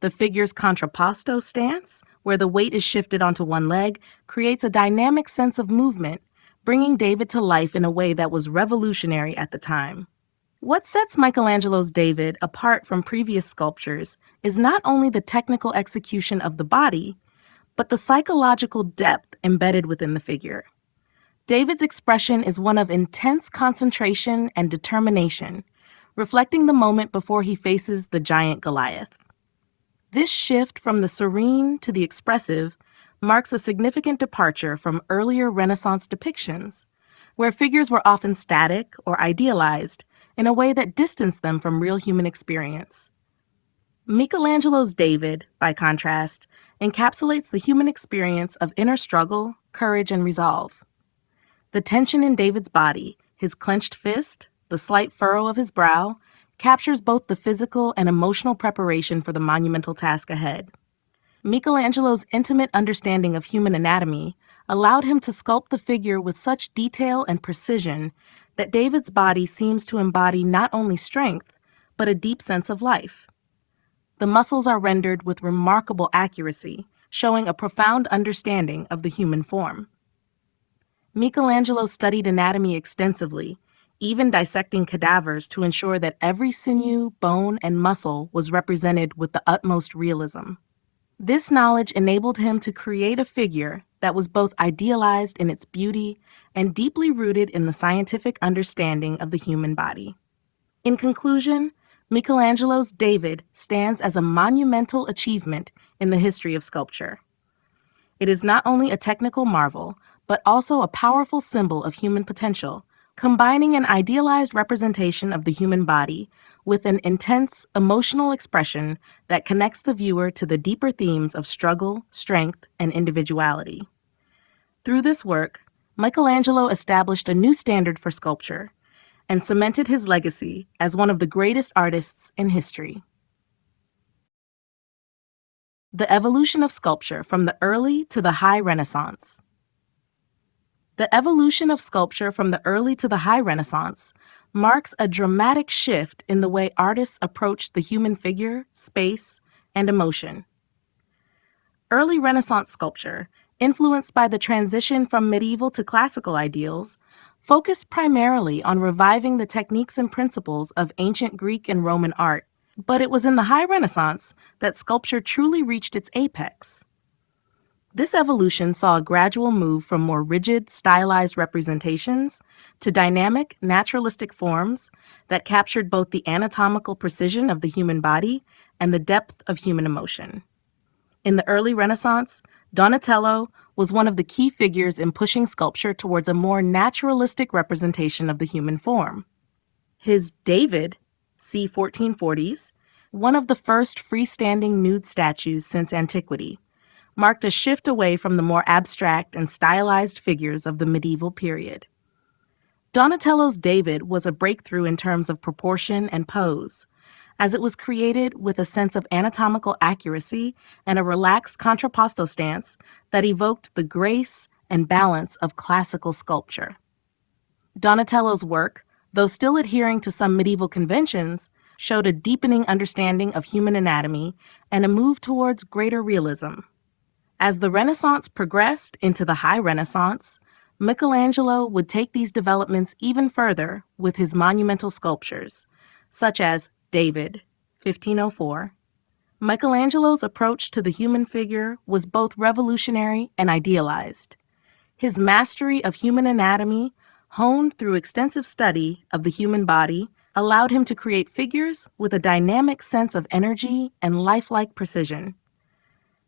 The figure's contrapposto stance, where the weight is shifted onto one leg, creates a dynamic sense of movement, bringing David to life in a way that was revolutionary at the time. What sets Michelangelo's David apart from previous sculptures is not only the technical execution of the body, but the psychological depth embedded within the figure. David's expression is one of intense concentration and determination, reflecting the moment before he faces the giant Goliath. This shift from the serene to the expressive marks a significant departure from earlier Renaissance depictions, where figures were often static or idealized in a way that distanced them from real human experience. Michelangelo's David, by contrast, encapsulates the human experience of inner struggle, courage, and resolve. The tension in David's body, his clenched fist, the slight furrow of his brow, captures both the physical and emotional preparation for the monumental task ahead. Michelangelo's intimate understanding of human anatomy allowed him to sculpt the figure with such detail and precision that David's body seems to embody not only strength, but a deep sense of life. The muscles are rendered with remarkable accuracy, showing a profound understanding of the human form. Michelangelo studied anatomy extensively, even dissecting cadavers to ensure that every sinew, bone, and muscle was represented with the utmost realism. This knowledge enabled him to create a figure that was both idealized in its beauty and deeply rooted in the scientific understanding of the human body. In conclusion, Michelangelo's David stands as a monumental achievement in the history of sculpture. It is not only a technical marvel, but also a powerful symbol of human potential, combining an idealized representation of the human body with an intense emotional expression that connects the viewer to the deeper themes of struggle, strength, and individuality. Through this work, Michelangelo established a new standard for sculpture and cemented his legacy as one of the greatest artists in history. The evolution of sculpture from the early to the high Renaissance. The evolution of sculpture from the early to the high Renaissance marks a dramatic shift in the way artists approached the human figure, space, and emotion. Early Renaissance sculpture, influenced by the transition from medieval to classical ideals, focused primarily on reviving the techniques and principles of ancient Greek and Roman art, but it was in the high Renaissance that sculpture truly reached its apex. This evolution saw a gradual move from more rigid, stylized representations to dynamic, naturalistic forms that captured both the anatomical precision of the human body and the depth of human emotion. In the early Renaissance, Donatello was one of the key figures in pushing sculpture towards a more naturalistic representation of the human form. His David, c. 1440s, one of the first freestanding nude statues since antiquity, marked a shift away from the more abstract and stylized figures of the medieval period. Donatello's David was a breakthrough in terms of proportion and pose, as it was created with a sense of anatomical accuracy and a relaxed contrapposto stance that evoked the grace and balance of classical sculpture. Donatello's work, though still adhering to some medieval conventions, showed a deepening understanding of human anatomy and a move towards greater realism. As the Renaissance progressed into the High Renaissance, Michelangelo would take these developments even further with his monumental sculptures, such as David, 1504. Michelangelo's approach to the human figure was both revolutionary and idealized. His mastery of human anatomy honed through extensive study of the human body, allowed him to create figures with a dynamic sense of energy and lifelike precision.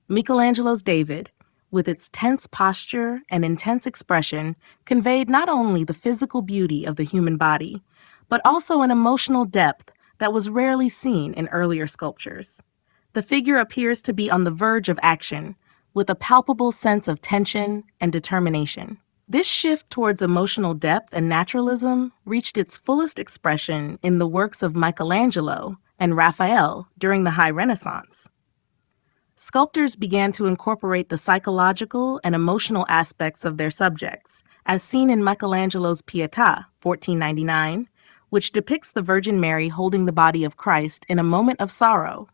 Michelangelo's David, with its tense posture and intense expression, conveyed not only the physical beauty of the human body, but also an emotional depth that was rarely seen in earlier sculptures. The figure appears to be on the verge of action, with a palpable sense of tension and determination. This shift towards emotional depth and naturalism reached its fullest expression in the works of Michelangelo and Raphael during the High Renaissance. Sculptors began to incorporate the psychological and emotional aspects of their subjects, as seen in Michelangelo's Pietà, 1499, which depicts the Virgin Mary holding the body of Christ in a moment of sorrow.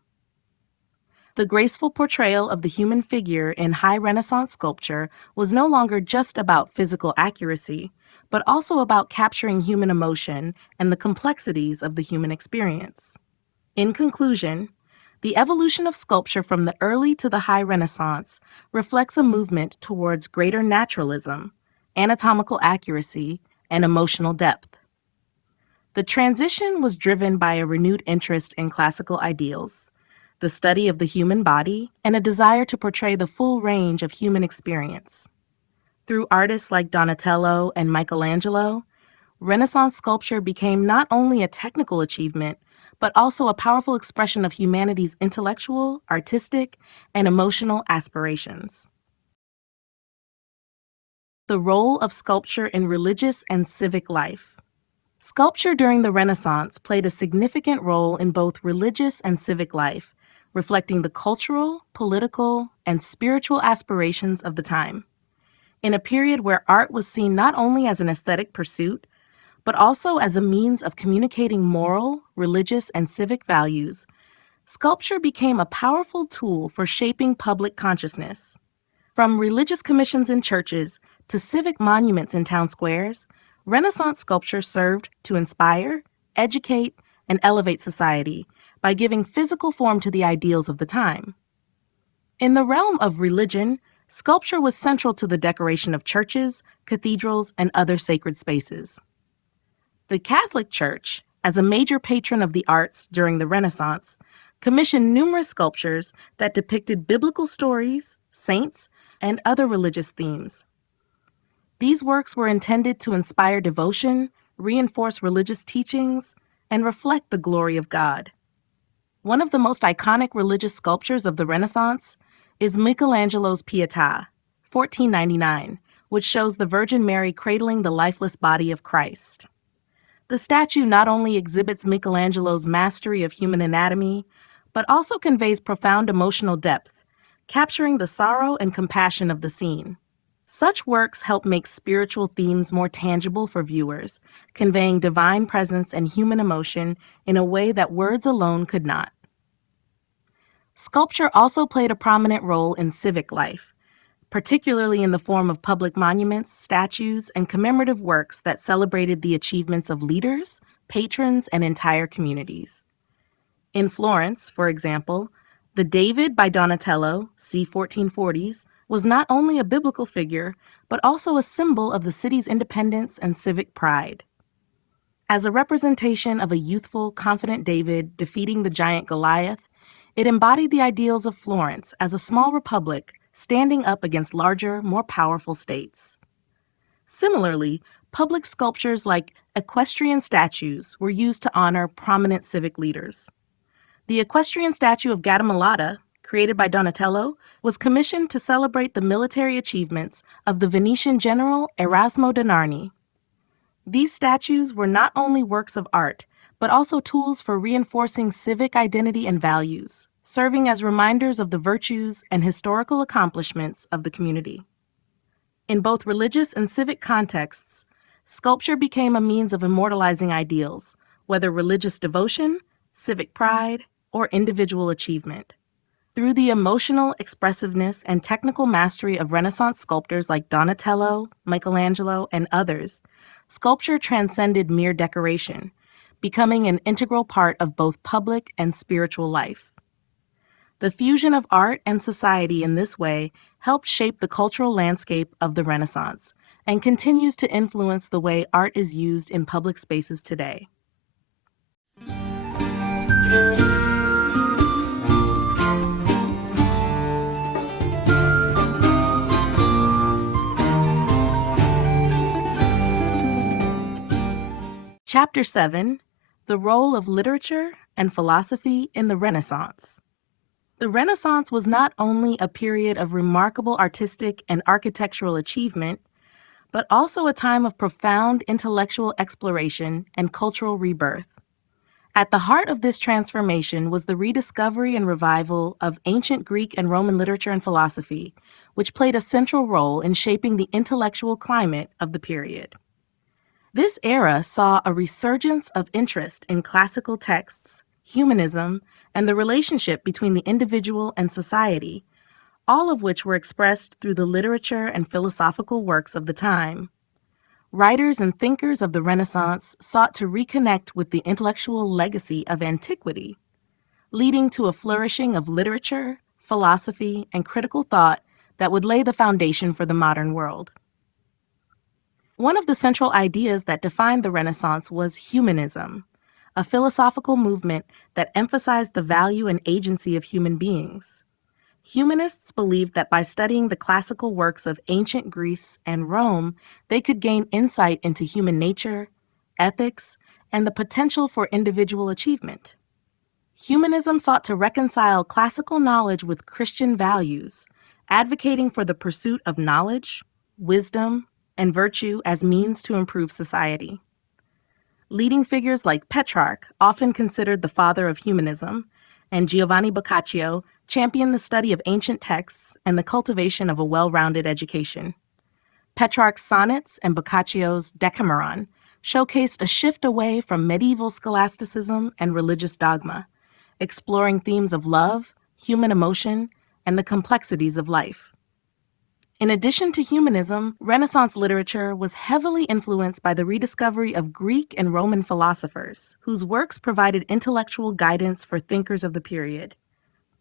The graceful portrayal of the human figure in high Renaissance sculpture was no longer just about physical accuracy, but also about capturing human emotion and the complexities of the human experience. In conclusion, the evolution of sculpture from the early to the high Renaissance reflects a movement towards greater naturalism, anatomical accuracy, and emotional depth. The transition was driven by a renewed interest in classical ideals, the study of the human body, and a desire to portray the full range of human experience. Through artists like Donatello and Michelangelo, Renaissance sculpture became not only a technical achievement, but also a powerful expression of humanity's intellectual, artistic, and emotional aspirations. The role of sculpture in religious and civic life. Sculpture during the Renaissance played a significant role in both religious and civic life, reflecting the cultural, political, and spiritual aspirations of the time. In a period where art was seen not only as an aesthetic pursuit, but also as a means of communicating moral, religious, and civic values, sculpture became a powerful tool for shaping public consciousness. From religious commissions in churches to civic monuments in town squares, Renaissance sculpture served to inspire, educate, and elevate society by giving physical form to the ideals of the time. In the realm of religion, sculpture was central to the decoration of churches, cathedrals, and other sacred spaces. The Catholic Church, as a major patron of the arts during the Renaissance, commissioned numerous sculptures that depicted biblical stories, saints, and other religious themes. These works were intended to inspire devotion, reinforce religious teachings, and reflect the glory of God. One of the most iconic religious sculptures of the Renaissance is Michelangelo's Pietà, 1499, which shows the Virgin Mary cradling the lifeless body of Christ. The statue not only exhibits Michelangelo's mastery of human anatomy, but also conveys profound emotional depth, capturing the sorrow and compassion of the scene. Such works help make spiritual themes more tangible for viewers, conveying divine presence and human emotion in a way that words alone could not. Sculpture also played a prominent role in civic life, particularly in the form of public monuments, statues, and commemorative works that celebrated the achievements of leaders, patrons, and entire communities. In Florence, for example, the David by Donatello, c. 1440s, was not only a biblical figure, but also a symbol of the city's independence and civic pride. As a representation of a youthful, confident David defeating the giant Goliath, it embodied the ideals of Florence as a small republic standing up against larger, more powerful states. Similarly, public sculptures like equestrian statues were used to honor prominent civic leaders. The equestrian statue of Gattamelata, created by Donatello, was commissioned to celebrate the military achievements of the Venetian general Erasmo da Narni. These statues were not only works of art, but also tools for reinforcing civic identity and values, serving as reminders of the virtues and historical accomplishments of the community. In both religious and civic contexts, sculpture became a means of immortalizing ideals, whether religious devotion, civic pride, or individual achievement. Through the emotional expressiveness and technical mastery of Renaissance sculptors like Donatello, Michelangelo, and others, sculpture transcended mere decoration, becoming an integral part of both public and spiritual life. The fusion of art and society in this way helped shape the cultural landscape of the Renaissance, and continues to influence the way art is used in public spaces today. Chapter 7: The Role of Literature and Philosophy in the Renaissance. The Renaissance was not only a period of remarkable artistic and architectural achievement, but also a time of profound intellectual exploration and cultural rebirth. At the heart of this transformation was the rediscovery and revival of ancient Greek and Roman literature and philosophy, which played a central role in shaping the intellectual climate of the period. This era saw a resurgence of interest in classical texts, humanism, and the relationship between the individual and society, all of which were expressed through the literature and philosophical works of the time. Writers and thinkers of the Renaissance sought to reconnect with the intellectual legacy of antiquity, leading to a flourishing of literature, philosophy, and critical thought that would lay the foundation for the modern world. One of the central ideas that defined the Renaissance was humanism, a philosophical movement that emphasized the value and agency of human beings. Humanists believed that by studying the classical works of ancient Greece and Rome, they could gain insight into human nature, ethics, and the potential for individual achievement. Humanism sought to reconcile classical knowledge with Christian values, advocating for the pursuit of knowledge, wisdom, and virtue as means to improve society. Leading figures like Petrarch, often considered the father of humanism, and Giovanni Boccaccio championed the study of ancient texts and the cultivation of a well-rounded education. Petrarch's sonnets and Boccaccio's Decameron showcased a shift away from medieval scholasticism and religious dogma, exploring themes of love, human emotion, and the complexities of life. In addition to humanism, Renaissance literature was heavily influenced by the rediscovery of Greek and Roman philosophers, whose works provided intellectual guidance for thinkers of the period.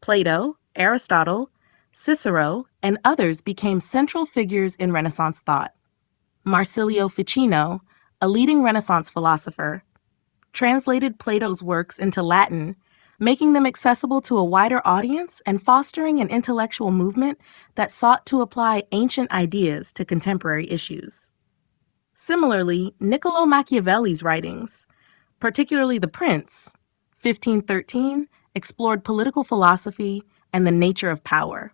Plato, Aristotle, Cicero, and others became central figures in Renaissance thought. Marsilio Ficino, a leading Renaissance philosopher, translated Plato's works into Latin, making them accessible to a wider audience and fostering an intellectual movement that sought to apply ancient ideas to contemporary issues. Similarly, Niccolò Machiavelli's writings, particularly The Prince, 1513, explored political philosophy and the nature of power.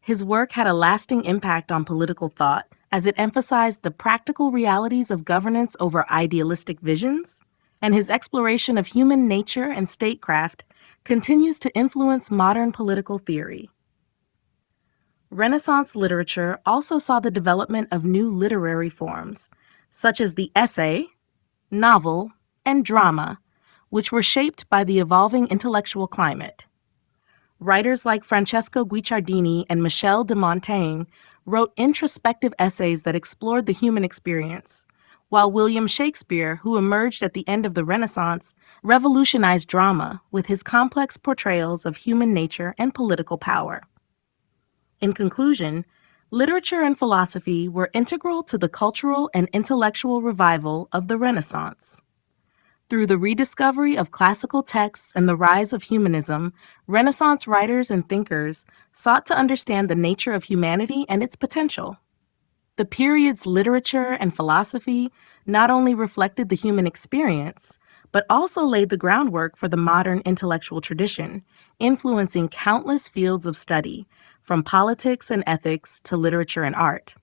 His work had a lasting impact on political thought as it emphasized the practical realities of governance over idealistic visions, and his exploration of human nature and statecraft continues to influence modern political theory. Renaissance literature also saw the development of new literary forms, such as the essay, novel, and drama, which were shaped by the evolving intellectual climate. Writers like Francesco Guicciardini and Michel de Montaigne wrote introspective essays that explored the human experience, while William Shakespeare, who emerged at the end of the Renaissance, revolutionized drama with his complex portrayals of human nature and political power. In conclusion, literature and philosophy were integral to the cultural and intellectual revival of the Renaissance. Through the rediscovery of classical texts and the rise of humanism, Renaissance writers and thinkers sought to understand the nature of humanity and its potential. The period's literature and philosophy not only reflected the human experience, but also laid the groundwork for the modern intellectual tradition, influencing countless fields of study, from politics and ethics to literature and art.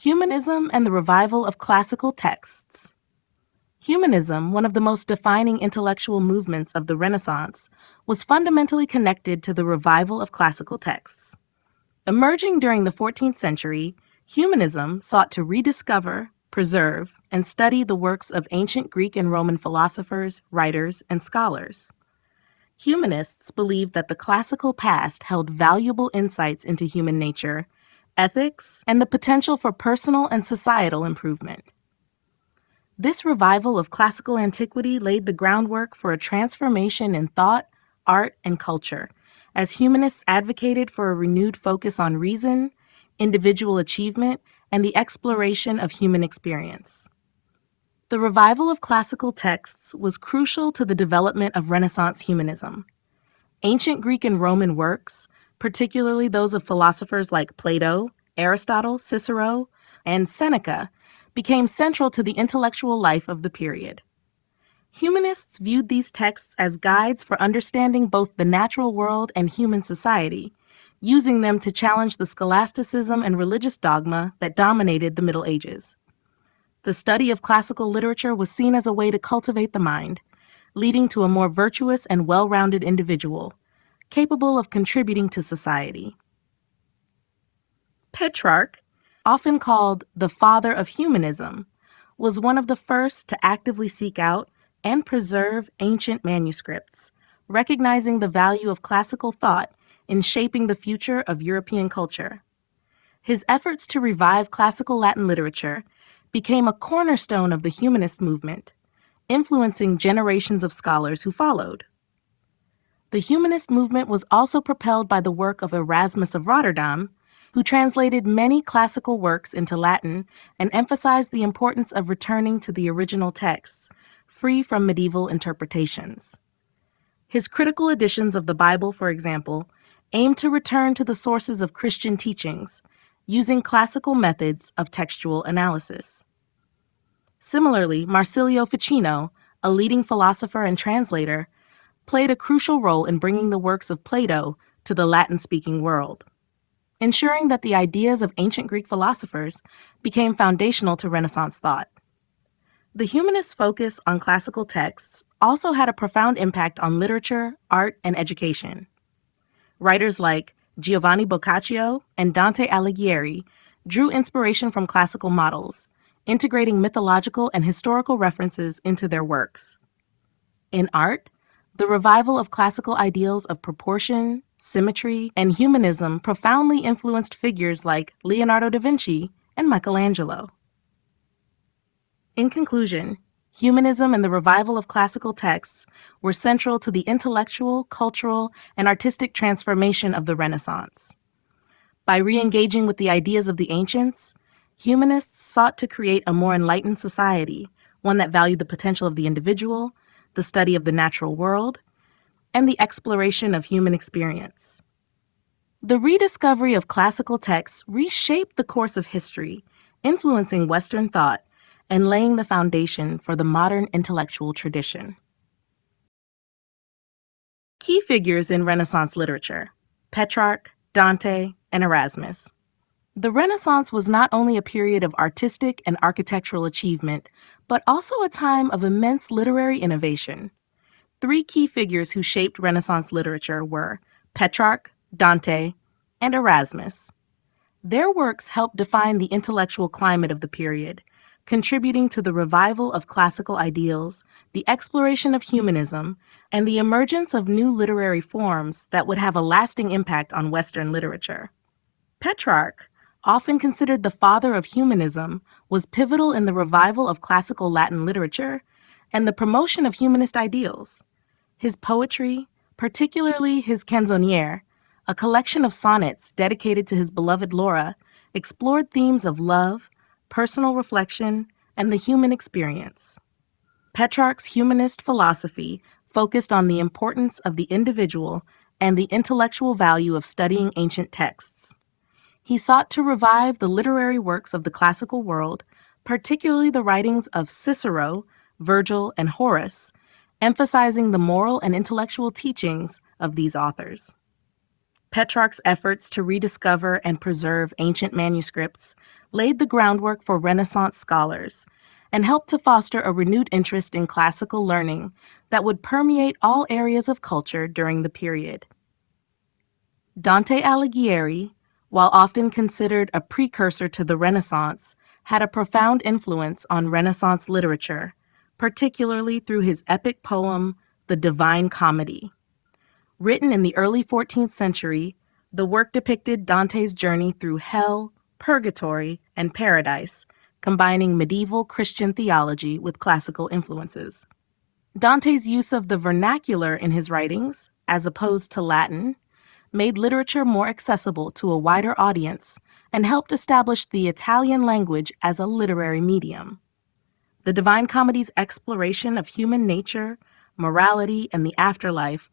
Humanism and the revival of classical texts. Humanism, one of the most defining intellectual movements of the Renaissance, was fundamentally connected to the revival of classical texts. Emerging during the 14th century, humanism sought to rediscover, preserve, and study the works of ancient Greek and Roman philosophers, writers, and scholars. Humanists believed that the classical past held valuable insights into human nature, ethics, and the potential for personal and societal improvement. This revival of classical antiquity laid the groundwork for a transformation in thought, art, and culture, as humanists advocated for a renewed focus on reason, individual achievement, and the exploration of human experience. The revival of classical texts was crucial to the development of Renaissance humanism. Ancient Greek and Roman works, particularly those of philosophers like Plato, Aristotle, Cicero, and Seneca, became central to the intellectual life of the period. Humanists viewed these texts as guides for understanding both the natural world and human society, using them to challenge the scholasticism and religious dogma that dominated the Middle Ages. The study of classical literature was seen as a way to cultivate the mind, leading to a more virtuous and well-rounded individual, capable of contributing to society. Petrarch, often called the father of humanism, was one of the first to actively seek out and preserve ancient manuscripts, recognizing the value of classical thought in shaping the future of European culture. His efforts to revive classical Latin literature became a cornerstone of the humanist movement, influencing generations of scholars who followed. The humanist movement was also propelled by the work of Erasmus of Rotterdam, who translated many classical works into Latin and emphasized the importance of returning to the original texts, free from medieval interpretations. His critical editions of the Bible, for example, aimed to return to the sources of Christian teachings, using classical methods of textual analysis. Similarly, Marsilio Ficino, a leading philosopher and translator, played a crucial role in bringing the works of Plato to the Latin-speaking world, ensuring that the ideas of ancient Greek philosophers became foundational to Renaissance thought. The humanist focus on classical texts also had a profound impact on literature, art, and education. Writers like Giovanni Boccaccio and Dante Alighieri drew inspiration from classical models, integrating mythological and historical references into their works. In art, the revival of classical ideals of proportion, symmetry, and humanism profoundly influenced figures like Leonardo da Vinci and Michelangelo. In conclusion, humanism and the revival of classical texts were central to the intellectual, cultural, and artistic transformation of the Renaissance. By re-engaging with the ideas of the ancients, humanists sought to create a more enlightened society, one that valued the potential of the individual, the study of the natural world, and the exploration of human experience. The rediscovery of classical texts reshaped the course of history, influencing Western thought and laying the foundation for the modern intellectual tradition. Key figures in Renaissance literature: Petrarch, Dante, and Erasmus. The Renaissance was not only a period of artistic and architectural achievement, but also a time of immense literary innovation. Three key figures who shaped Renaissance literature were Petrarch, Dante, and Erasmus. Their works helped define the intellectual climate of the period, contributing to the revival of classical ideals, the exploration of humanism, and the emergence of new literary forms that would have a lasting impact on Western literature. Petrarch, often considered the father of humanism, was pivotal in the revival of classical Latin literature and the promotion of humanist ideals. His poetry, particularly his Canzoniere, a collection of sonnets dedicated to his beloved Laura, explored themes of love, personal reflection, and the human experience. Petrarch's humanist philosophy focused on the importance of the individual and the intellectual value of studying ancient texts. He sought to revive the literary works of the classical world, particularly the writings of Cicero, Virgil, and Horace, emphasizing the moral and intellectual teachings of these authors. Petrarch's efforts to rediscover and preserve ancient manuscripts laid the groundwork for Renaissance scholars and helped to foster a renewed interest in classical learning that would permeate all areas of culture during the period. Dante Alighieri, while often considered a precursor to the Renaissance, had a profound influence on Renaissance literature, particularly through his epic poem, The Divine Comedy. Written in the early 14th century, the work depicted Dante's journey through hell, purgatory, and paradise, combining medieval Christian theology with classical influences. Dante's use of the vernacular in his writings, as opposed to Latin, made literature more accessible to a wider audience and helped establish the Italian language as a literary medium. The Divine Comedy's exploration of human nature, morality, and the afterlife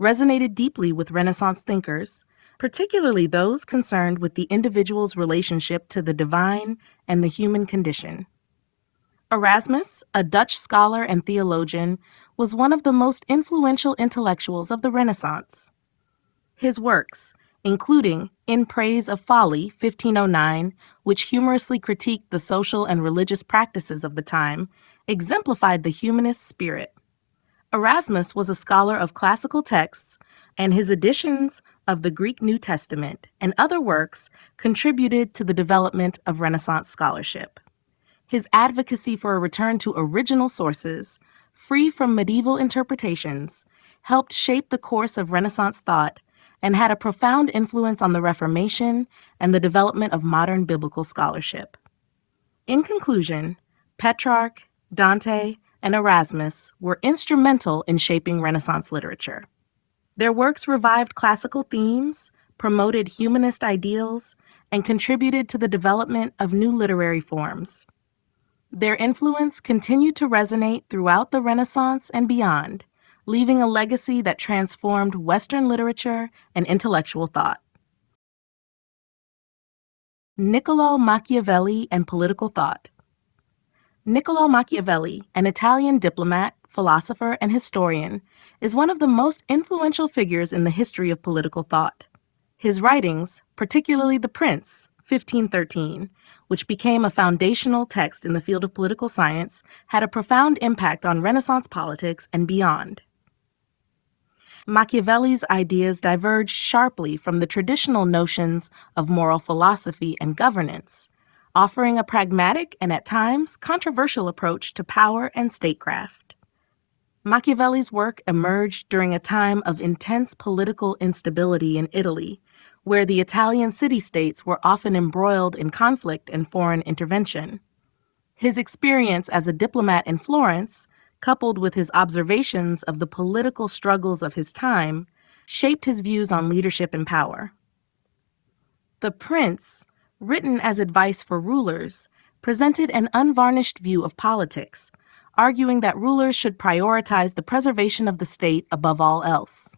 resonated deeply with Renaissance thinkers, particularly those concerned with the individual's relationship to the divine and the human condition. Erasmus, a Dutch scholar and theologian, was one of the most influential intellectuals of the Renaissance. His works, including In Praise of Folly, 1509, which humorously critiqued the social and religious practices of the time, exemplified the humanist spirit. Erasmus was a scholar of classical texts, and his editions of the Greek New Testament and other works contributed to the development of Renaissance scholarship. His advocacy for a return to original sources, free from medieval interpretations, helped shape the course of Renaissance thought and had a profound influence on the Reformation and the development of modern biblical scholarship. In conclusion, Petrarch, Dante, and Erasmus were instrumental in shaping Renaissance literature. Their works revived classical themes, promoted humanist ideals, and contributed to the development of new literary forms. Their influence continued to resonate throughout the Renaissance and beyond, leaving a legacy that transformed Western literature and intellectual thought. Niccolò Machiavelli and political thought. Niccolò Machiavelli, an Italian diplomat, philosopher, and historian, is one of the most influential figures in the history of political thought. His writings, particularly The Prince, 1513, which became a foundational text in the field of political science, had a profound impact on Renaissance politics and beyond. Machiavelli's ideas diverged sharply from the traditional notions of moral philosophy and governance, offering a pragmatic and at times controversial approach to power and statecraft. Machiavelli's work emerged during a time of intense political instability in Italy, where the Italian city-states were often embroiled in conflict and foreign intervention. His experience as a diplomat in Florence, coupled with his observations of the political struggles of his time, shaped his views on leadership and power. The Prince, written as advice for rulers, presented an unvarnished view of politics, arguing that rulers should prioritize the preservation of the state above all else.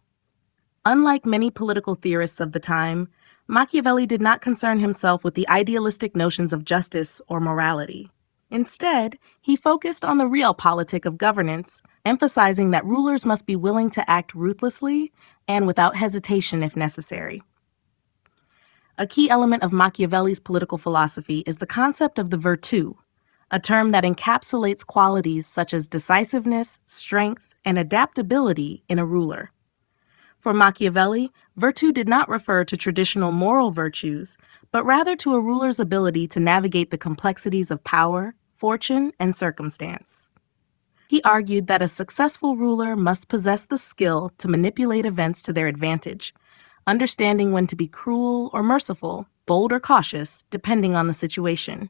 Unlike many political theorists of the time, Machiavelli did not concern himself with the idealistic notions of justice or morality. Instead, he focused on the realpolitik of governance, emphasizing that rulers must be willing to act ruthlessly and without hesitation if necessary. A key element of Machiavelli's political philosophy is the concept of the virtù, a term that encapsulates qualities such as decisiveness, strength, and adaptability in a ruler. For Machiavelli, virtù did not refer to traditional moral virtues, but rather to a ruler's ability to navigate the complexities of power, fortune, and circumstance. He argued that a successful ruler must possess the skill to manipulate events to their advantage, understanding when to be cruel or merciful, bold or cautious, depending on the situation.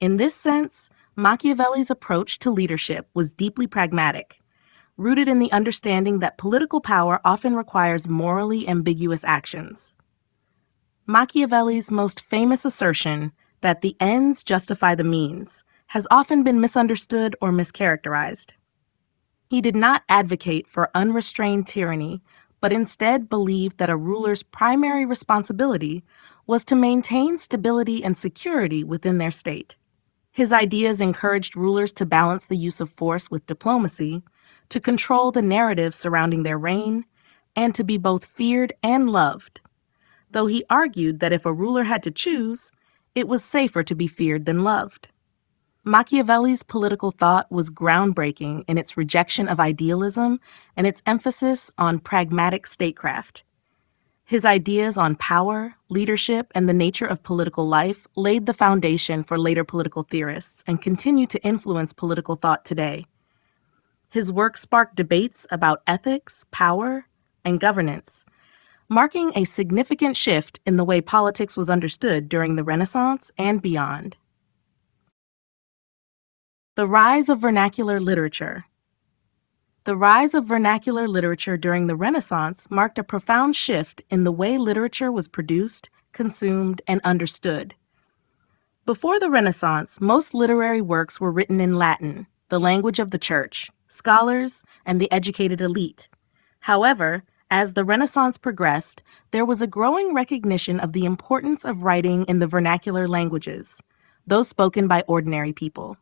In this sense, Machiavelli's approach to leadership was deeply pragmatic, rooted in the understanding that political power often requires morally ambiguous actions. Machiavelli's most famous assertion, that the ends justify the means, has often been misunderstood or mischaracterized. He did not advocate for unrestrained tyranny, but instead believed that a ruler's primary responsibility was to maintain stability and security within their state. His ideas encouraged rulers to balance the use of force with diplomacy, to control the narrative surrounding their reign, and to be both feared and loved, though he argued that if a ruler had to choose, it was safer to be feared than loved. Machiavelli's political thought was groundbreaking in its rejection of idealism and its emphasis on pragmatic statecraft. His ideas on power, leadership, and the nature of political life laid the foundation for later political theorists and continue to influence political thought today. His work sparked debates about ethics, power, and governance, marking a significant shift in the way politics was understood during the Renaissance and beyond. The rise of vernacular literature. The rise of vernacular literature during the Renaissance marked a profound shift in the way literature was produced, consumed, and understood. Before the Renaissance, most literary works were written in Latin, the language of the church, scholars, and the educated elite. However, as the Renaissance progressed, there was a growing recognition of the importance of writing in the vernacular languages, those spoken by ordinary people.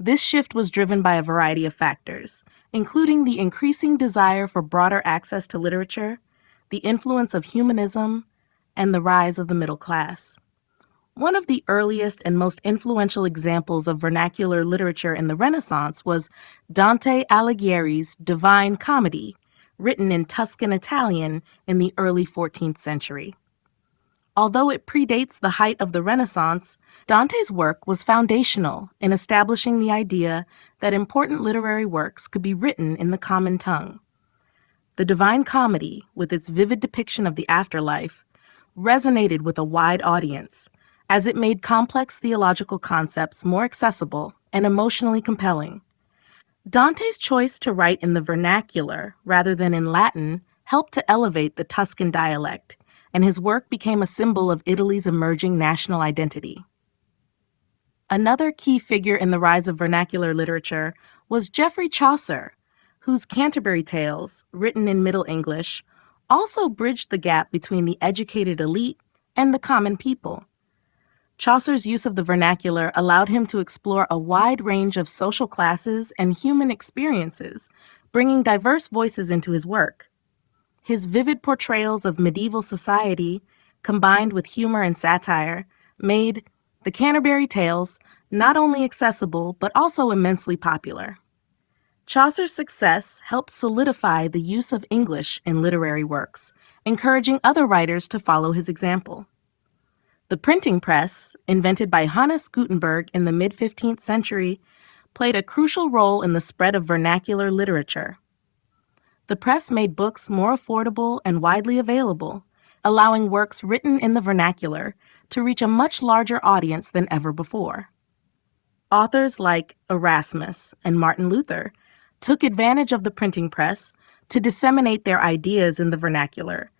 This shift was driven by a variety of factors, including the increasing desire for broader access to literature, the influence of humanism, and the rise of the middle class. One of the earliest and most influential examples of vernacular literature in the Renaissance was Dante Alighieri's Divine Comedy, written in Tuscan Italian in the early 14th century. Although it predates the height of the Renaissance, Dante's work was foundational in establishing the idea that important literary works could be written in the common tongue. The Divine Comedy, with its vivid depiction of the afterlife, resonated with a wide audience, as it made complex theological concepts more accessible and emotionally compelling. Dante's choice to write in the vernacular rather than in Latin helped to elevate the Tuscan dialect, and his work became a symbol of Italy's emerging national identity. Another key figure in the rise of vernacular literature was Geoffrey Chaucer, whose Canterbury Tales, written in Middle English, also bridged the gap between the educated elite and the common people. Chaucer's use of the vernacular allowed him to explore a wide range of social classes and human experiences, bringing diverse voices into his work. His vivid portrayals of medieval society, combined with humor and satire, made the Canterbury Tales not only accessible but also immensely popular. Chaucer's success helped solidify the use of English in literary works, encouraging other writers to follow his example. The printing press, invented by Johannes Gutenberg in the mid-15th century, played a crucial role in the spread of vernacular literature. The press made books more affordable and widely available, allowing works written in the vernacular to reach a much larger audience than ever before. Authors like Erasmus and Martin Luther took advantage of the printing press to disseminate their ideas in the vernacular,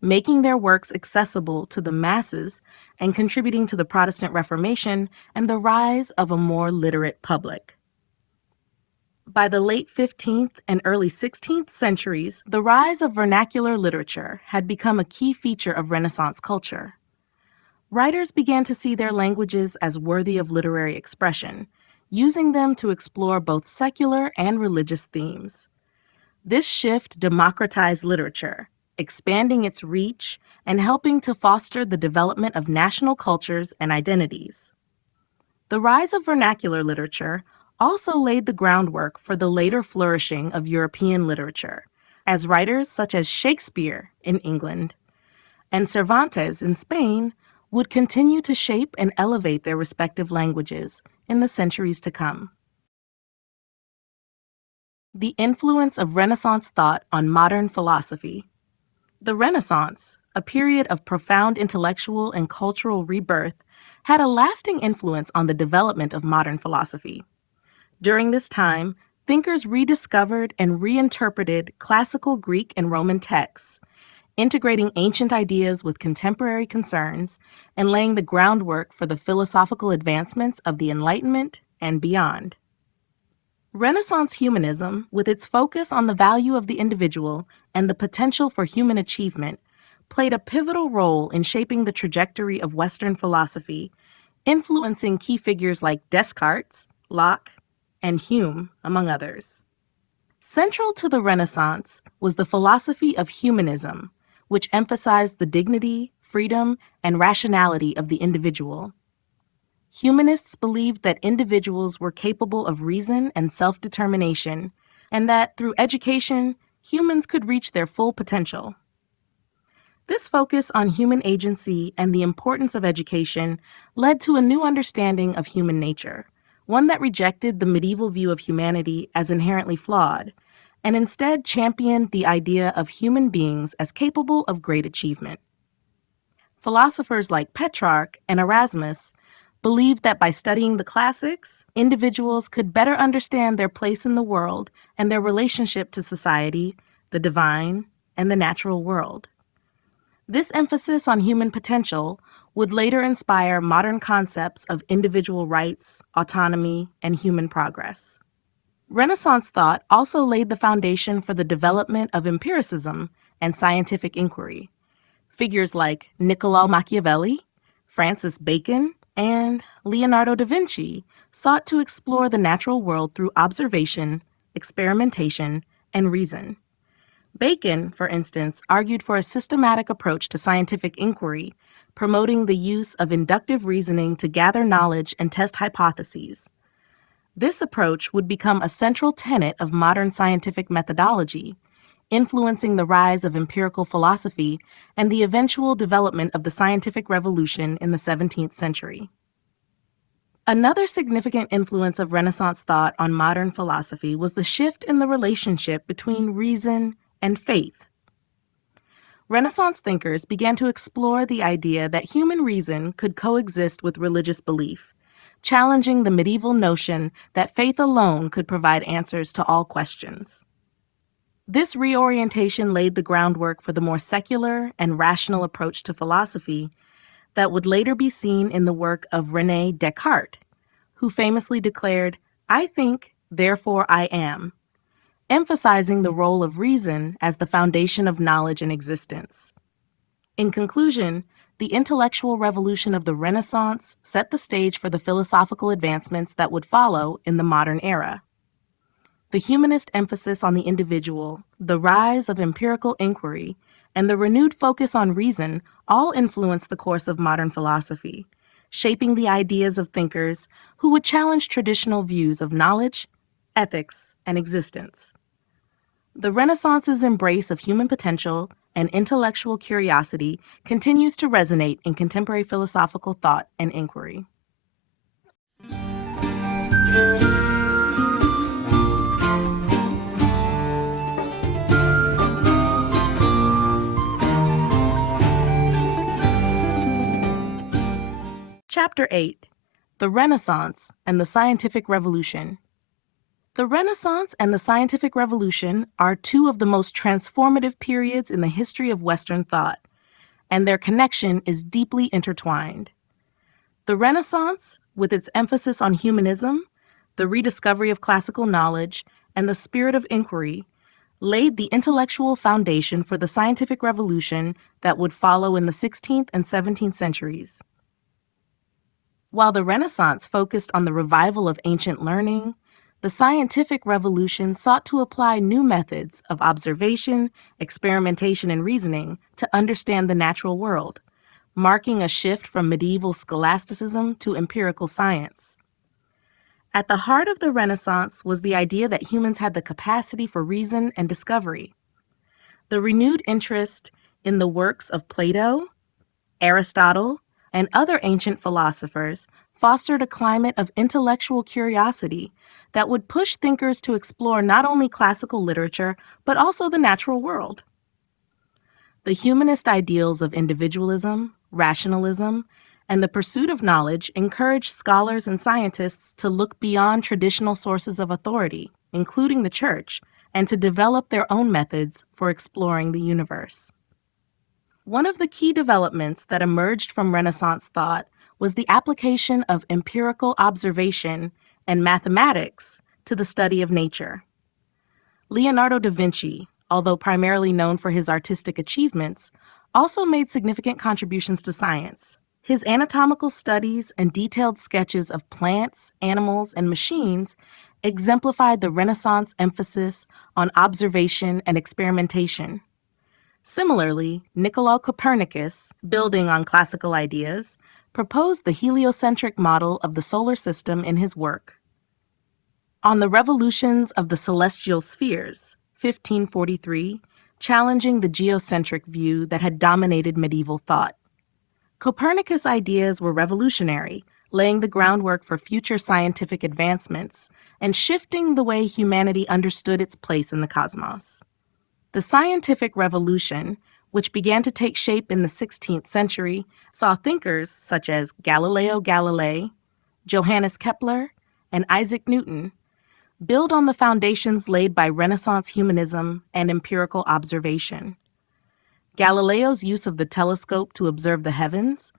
making their works accessible to the masses and contributing to the Protestant Reformation and the rise of a more literate public. By the late 15th and early 16th centuries, the rise of vernacular literature had become a key feature of Renaissance culture. Writers began to see their languages as worthy of literary expression, using them to explore both secular and religious themes. This shift democratized literature, expanding its reach and helping to foster the development of national cultures and identities. The rise of vernacular literature also laid the groundwork for the later flourishing of European literature, as writers such as Shakespeare in England and Cervantes in Spain would continue to shape and elevate their respective languages in the centuries to come. The influence of Renaissance thought on modern philosophy. The Renaissance, a period of profound intellectual and cultural rebirth, had a lasting influence on the development of modern philosophy. During this time, thinkers rediscovered and reinterpreted classical Greek and Roman texts, integrating ancient ideas with contemporary concerns and laying the groundwork for the philosophical advancements of the Enlightenment and beyond. Renaissance humanism, with its focus on the value of the individual and the potential for human achievement, played a pivotal role in shaping the trajectory of Western philosophy, influencing key figures like Descartes, Locke, and Hume, among others. Central to the Renaissance was the philosophy of humanism, which emphasized the dignity, freedom, and rationality of the individual. Humanists believed that individuals were capable of reason and self-determination, and that through education, humans could reach their full potential. This focus on human agency and the importance of education led to a new understanding of human nature, one that rejected the medieval view of humanity as inherently flawed, and instead championed the idea of human beings as capable of great achievement. Philosophers like Petrarch and Erasmus believed that by studying the classics, individuals could better understand their place in the world and their relationship to society, the divine, and the natural world. This emphasis on human potential would later inspire modern concepts of individual rights, autonomy, and human progress. Renaissance thought also laid the foundation for the development of empiricism and scientific inquiry. Figures like Niccolò Machiavelli, Francis Bacon, and Leonardo da Vinci sought to explore the natural world through observation, experimentation, and reason. Bacon, for instance, argued for a systematic approach to scientific inquiry, promoting the use of inductive reasoning to gather knowledge and test hypotheses. This approach would become a central tenet of modern scientific methodology, influencing the rise of empirical philosophy and the eventual development of the scientific revolution in the 17th century. Another significant influence of Renaissance thought on modern philosophy was the shift in the relationship between reason and faith. Renaissance thinkers began to explore the idea that human reason could coexist with religious belief, challenging the medieval notion that faith alone could provide answers to all questions. This reorientation laid the groundwork for the more secular and rational approach to philosophy that would later be seen in the work of René Descartes, who famously declared, "I think, therefore I am," emphasizing the role of reason as the foundation of knowledge and existence. In conclusion, the intellectual revolution of the Renaissance set the stage for the philosophical advancements that would follow in the modern era. The humanist emphasis on the individual, the rise of empirical inquiry, and the renewed focus on reason all influenced the course of modern philosophy, shaping the ideas of thinkers who would challenge traditional views of knowledge, ethics, and existence. The Renaissance's embrace of human potential and intellectual curiosity continues to resonate in contemporary philosophical thought and inquiry. Chapter 8: The Renaissance and the Scientific Revolution. The Renaissance and the Scientific Revolution are two of the most transformative periods in the history of Western thought, and their connection is deeply intertwined. The Renaissance, with its emphasis on humanism, the rediscovery of classical knowledge, and the spirit of inquiry, laid the intellectual foundation for the scientific revolution that would follow in the 16th and 17th centuries. While the Renaissance focused on the revival of ancient learning, the scientific revolution sought to apply new methods of observation, experimentation, and reasoning to understand the natural world, marking a shift from medieval scholasticism to empirical science. At the heart of the Renaissance was the idea that humans had the capacity for reason and discovery. The renewed interest in the works of Plato, Aristotle, and other ancient philosophers fostered a climate of intellectual curiosity that would push thinkers to explore not only classical literature, but also the natural world. The humanist ideals of individualism, rationalism, and the pursuit of knowledge encouraged scholars and scientists to look beyond traditional sources of authority, including the church, and to develop their own methods for exploring the universe. One of the key developments that emerged from Renaissance thought was the application of empirical observation and mathematics to the study of nature. Leonardo da Vinci, although primarily known for his artistic achievements, also made significant contributions to science. His anatomical studies and detailed sketches of plants, animals, and machines exemplified the Renaissance emphasis on observation and experimentation. Similarly, Niccolò Copernicus, building on classical ideas, proposed the heliocentric model of the solar system in his work. On the Revolutions of the Celestial Spheres, 1543, challenging the geocentric view that had dominated medieval thought. Copernicus' ideas were revolutionary, laying the groundwork for future scientific advancements and shifting the way humanity understood its place in the cosmos. The scientific revolution, which began to take shape in the 16th century, saw thinkers such as Galileo Galilei, Johannes Kepler, and Isaac Newton build on the foundations laid by Renaissance humanism and empirical observation. Galileo's use of the telescope to observe the heavens,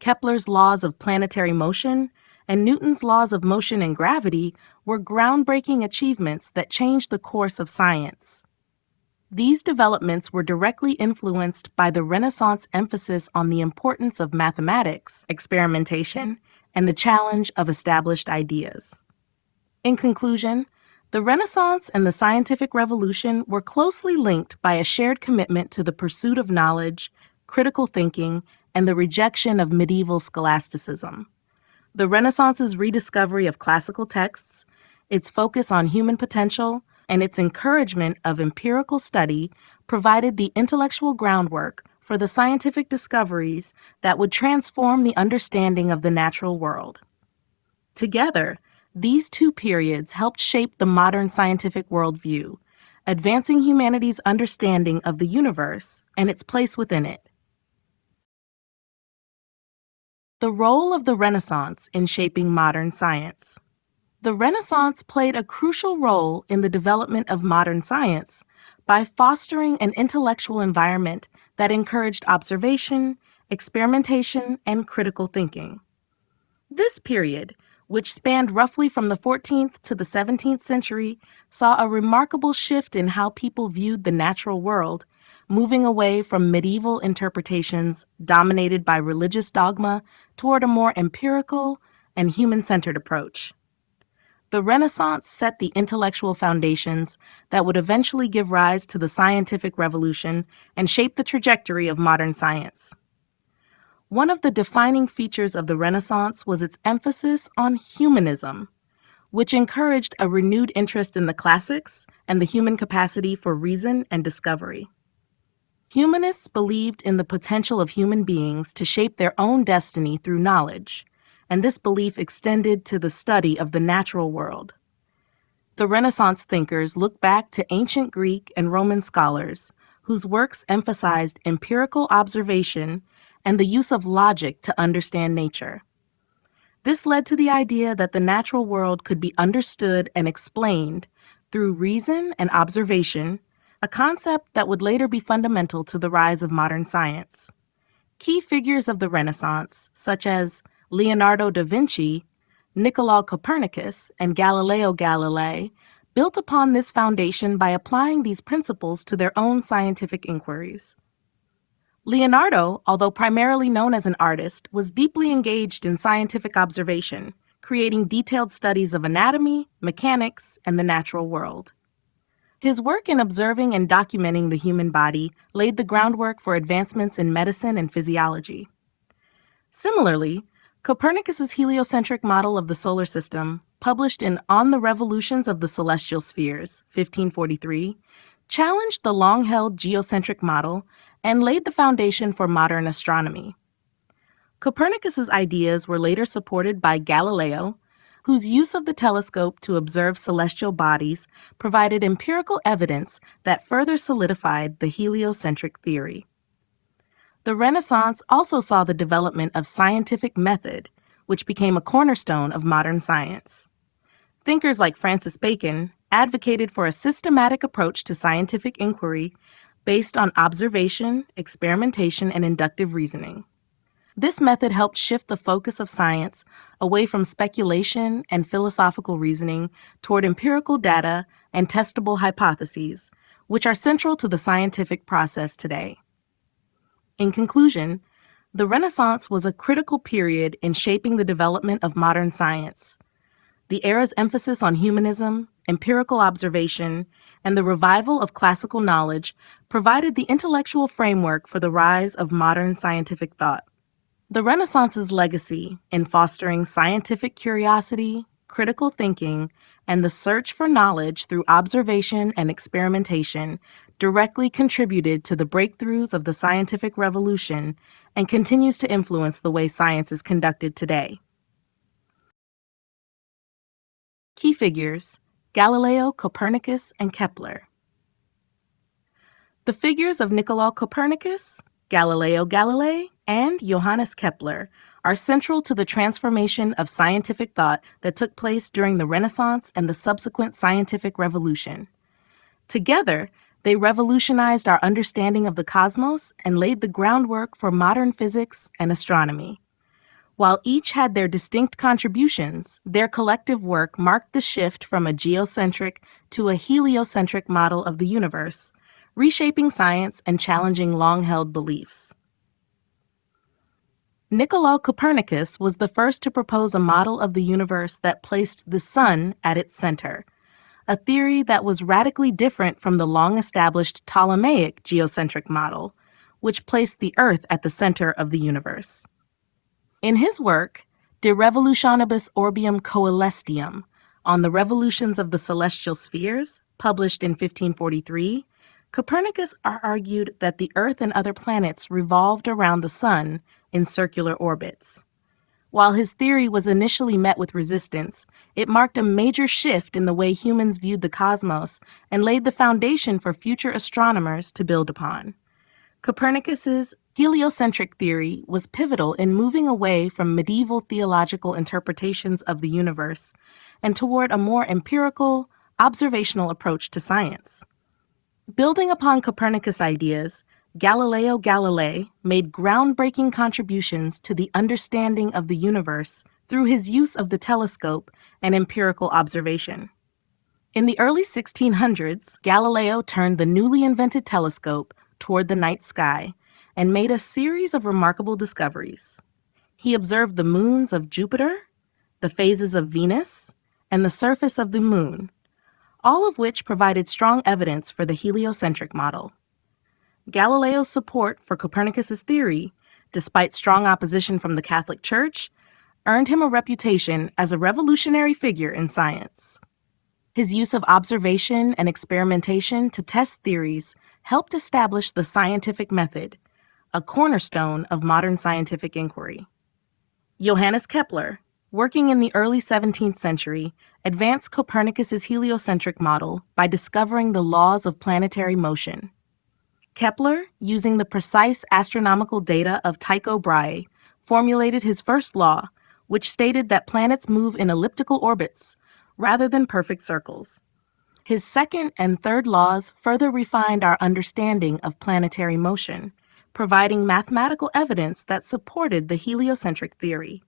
Kepler's laws of planetary motion, and Newton's laws of motion and gravity were groundbreaking achievements that changed the course of science. These developments were directly influenced by the Renaissance emphasis on the importance of mathematics, experimentation, and the challenge of established ideas. In conclusion, the Renaissance and the scientific revolution were closely linked by a shared commitment to the pursuit of knowledge, critical thinking, and the rejection of medieval scholasticism. The Renaissance's rediscovery of classical texts, its focus on human potential, and its encouragement of empirical study provided the intellectual groundwork for the scientific discoveries that would transform the understanding of the natural world. Together, these two periods helped shape the modern scientific worldview, advancing humanity's understanding of the universe and its place within it. The role of the Renaissance in shaping modern science. The Renaissance played a crucial role in the development of modern science by fostering an intellectual environment that encouraged observation, experimentation, and critical thinking. This period, which spanned roughly from the 14th to the 17th century, saw a remarkable shift in how people viewed the natural world, moving away from medieval interpretations dominated by religious dogma toward a more empirical and human-centered approach. The Renaissance set the intellectual foundations that would eventually give rise to the scientific revolution and shape the trajectory of modern science. One of the defining features of the Renaissance was its emphasis on humanism, which encouraged a renewed interest in the classics and the human capacity for reason and discovery. Humanists believed in the potential of human beings to shape their own destiny through knowledge, and this belief extended to the study of the natural world. The Renaissance thinkers look back to ancient Greek and Roman scholars whose works emphasized empirical observation and the use of logic to understand nature. This led to the idea that the natural world could be understood and explained through reason and observation, a concept that would later be fundamental to the rise of modern science. Key figures of the Renaissance, such as Leonardo da Vinci, Nicolaus Copernicus, and Galileo Galilei, built upon this foundation by applying these principles to their own scientific inquiries. Leonardo, although primarily known as an artist, was deeply engaged in scientific observation, creating detailed studies of anatomy, mechanics, and the natural world. His work in observing and documenting the human body laid the groundwork for advancements in medicine and physiology. Similarly, Copernicus's heliocentric model of the solar system, published in On the Revolutions of the Celestial Spheres, 1543, challenged the long-held geocentric model and laid the foundation for modern astronomy. Copernicus's ideas were later supported by Galileo, whose use of the telescope to observe celestial bodies provided empirical evidence that further solidified the heliocentric theory. The Renaissance also saw the development of scientific method, which became a cornerstone of modern science. Thinkers like Francis Bacon advocated for a systematic approach to scientific inquiry based on observation, experimentation, and inductive reasoning. This method helped shift the focus of science away from speculation and philosophical reasoning toward empirical data and testable hypotheses, which are central to the scientific process today. In conclusion, the Renaissance was a critical period in shaping the development of modern science. The era's emphasis on humanism, empirical observation, and the revival of classical knowledge provided the intellectual framework for the rise of modern scientific thought. The Renaissance's legacy in fostering scientific curiosity, critical thinking, and the search for knowledge through observation and experimentation directly contributed to the breakthroughs of the scientific revolution and continues to influence the way science is conducted today. Key figures: Galileo, Copernicus, and Kepler. The figures of Nicolaus Copernicus, Galileo Galilei, and Johannes Kepler are central to the transformation of scientific thought that took place during the Renaissance and the subsequent scientific revolution. Together, they revolutionized our understanding of the cosmos and laid the groundwork for modern physics and astronomy. While each had their distinct contributions, their collective work marked the shift from a geocentric to a heliocentric model of the universe, reshaping science and challenging long-held beliefs. Nicolaus Copernicus was the first to propose a model of the universe that placed the sun at its center, a theory that was radically different from the long-established Ptolemaic geocentric model, which placed the Earth at the center of the universe. In his work, De Revolutionibus Orbium Coelestium, on the revolutions of the celestial spheres, published in 1543, Copernicus argued that the Earth and other planets revolved around the Sun in circular orbits. While his theory was initially met with resistance, it marked a major shift in the way humans viewed the cosmos and laid the foundation for future astronomers to build upon. Copernicus's heliocentric theory was pivotal in moving away from medieval theological interpretations of the universe and toward a more empirical, observational approach to science. Building upon Copernicus' ideas, Galileo Galilei made groundbreaking contributions to the understanding of the universe through his use of the telescope and empirical observation. In the early 1600s, Galileo turned the newly invented telescope toward the night sky and made a series of remarkable discoveries. He observed the moons of Jupiter, the phases of Venus, and the surface of the moon, all of which provided strong evidence for the heliocentric model. Galileo's support for Copernicus's theory, despite strong opposition from the Catholic Church, earned him a reputation as a revolutionary figure in science. His use of observation and experimentation to test theories helped establish the scientific method, a cornerstone of modern scientific inquiry. Johannes Kepler, working in the early 17th century, advanced Copernicus's heliocentric model by discovering the laws of planetary motion. Kepler, using the precise astronomical data of Tycho Brahe, formulated his first law, which stated that planets move in elliptical orbits rather than perfect circles. His second and third laws further refined our understanding of planetary motion, providing mathematical evidence that supported the heliocentric theory.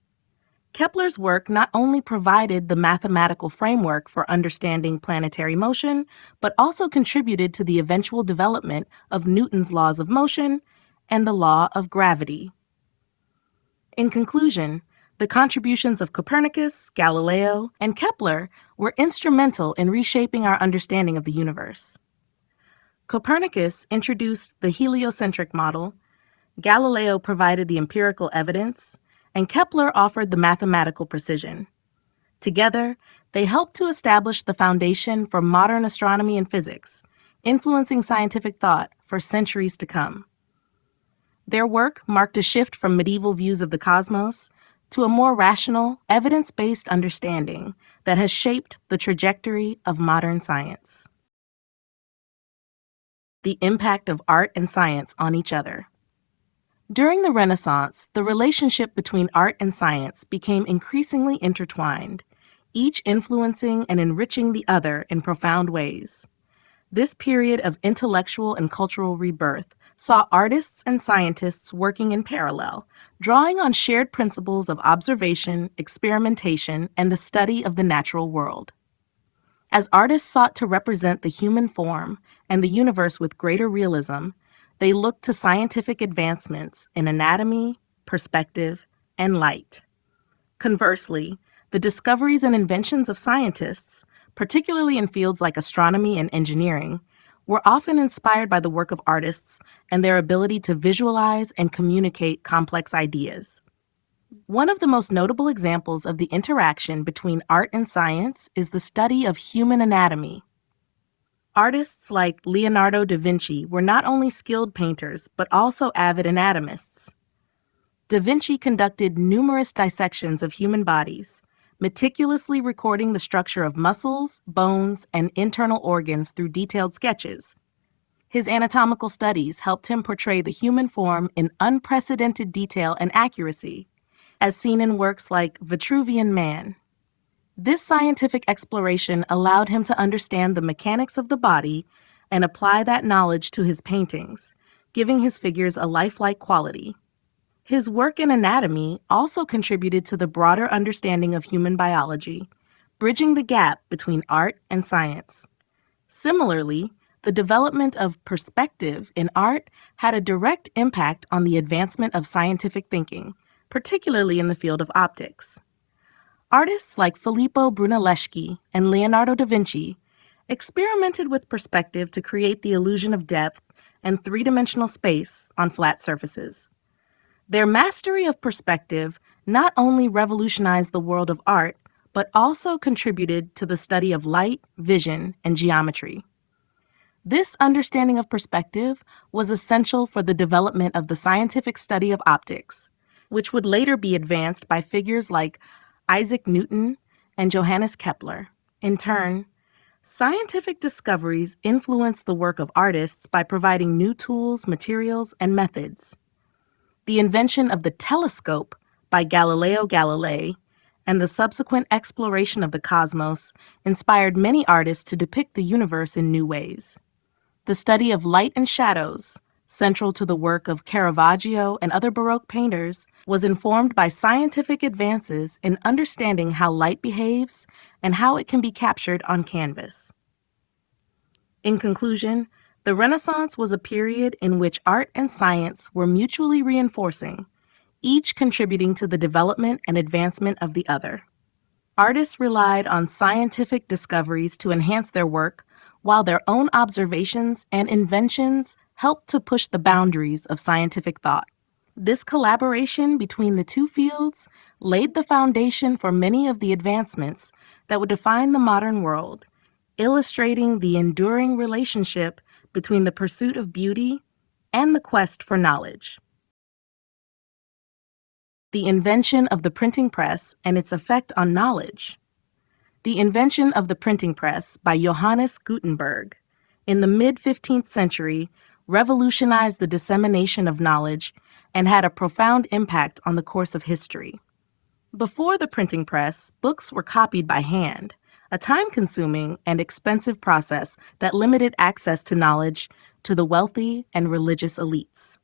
Kepler's work not only provided the mathematical framework for understanding planetary motion, but also contributed to the eventual development of Newton's laws of motion and the law of gravity. In conclusion, the contributions of Copernicus, Galileo, and Kepler were instrumental in reshaping our understanding of the universe. Copernicus introduced the heliocentric model, Galileo provided the empirical evidence, and Kepler offered the mathematical precision. Together, they helped to establish the foundation for modern astronomy and physics, influencing scientific thought for centuries to come. Their work marked a shift from medieval views of the cosmos to a more rational, evidence-based understanding that has shaped the trajectory of modern science. The impact of art and science on each other. During the Renaissance, the relationship between art and science became increasingly intertwined, each influencing and enriching the other in profound ways. This period of intellectual and cultural rebirth saw artists and scientists working in parallel, drawing on shared principles of observation, experimentation, and the study of the natural world. As artists sought to represent the human form and the universe with greater realism, they looked to scientific advancements in anatomy, perspective, and light. Conversely, the discoveries and inventions of scientists, particularly in fields like astronomy and engineering, were often inspired by the work of artists and their ability to visualize and communicate complex ideas. One of the most notable examples of the interaction between art and science is the study of human anatomy. Artists like Leonardo da Vinci were not only skilled painters, but also avid anatomists. Da Vinci conducted numerous dissections of human bodies, meticulously recording the structure of muscles, bones, and internal organs through detailed sketches. His anatomical studies helped him portray the human form in unprecedented detail and accuracy, as seen in works like Vitruvian Man. This scientific exploration allowed him to understand the mechanics of the body and apply that knowledge to his paintings, giving his figures a lifelike quality. His work in anatomy also contributed to the broader understanding of human biology, bridging the gap between art and science. Similarly, the development of perspective in art had a direct impact on the advancement of scientific thinking, particularly in the field of optics. Artists like Filippo Brunelleschi and Leonardo da Vinci experimented with perspective to create the illusion of depth and three-dimensional space on flat surfaces. Their mastery of perspective not only revolutionized the world of art, but also contributed to the study of light, vision, and geometry. This understanding of perspective was essential for the development of the scientific study of optics, which would later be advanced by figures like Isaac Newton and Johannes Kepler. In turn, scientific discoveries influenced the work of artists by providing new tools, materials, and methods. The invention of the telescope by Galileo Galilei and the subsequent exploration of the cosmos inspired many artists to depict the universe in new ways. The study of light and shadows, central to the work of Caravaggio and other Baroque painters, was informed by scientific advances in understanding how light behaves and how it can be captured on canvas. In conclusion, the Renaissance was a period in which art and science were mutually reinforcing, each contributing to the development and advancement of the other. Artists relied on scientific discoveries to enhance their work, while their own observations and inventions helped to push the boundaries of scientific thought. This collaboration between the two fields laid the foundation for many of the advancements that would define the modern world, illustrating the enduring relationship between the pursuit of beauty and the quest for knowledge. The invention of the printing press and its effect on knowledge. The invention of the printing press by Johannes Gutenberg in the mid-15th century revolutionized the dissemination of knowledge and had a profound impact on the course of history. Before the printing press, books were copied by hand, a time-consuming and expensive process that limited access to knowledge to the wealthy and religious elites.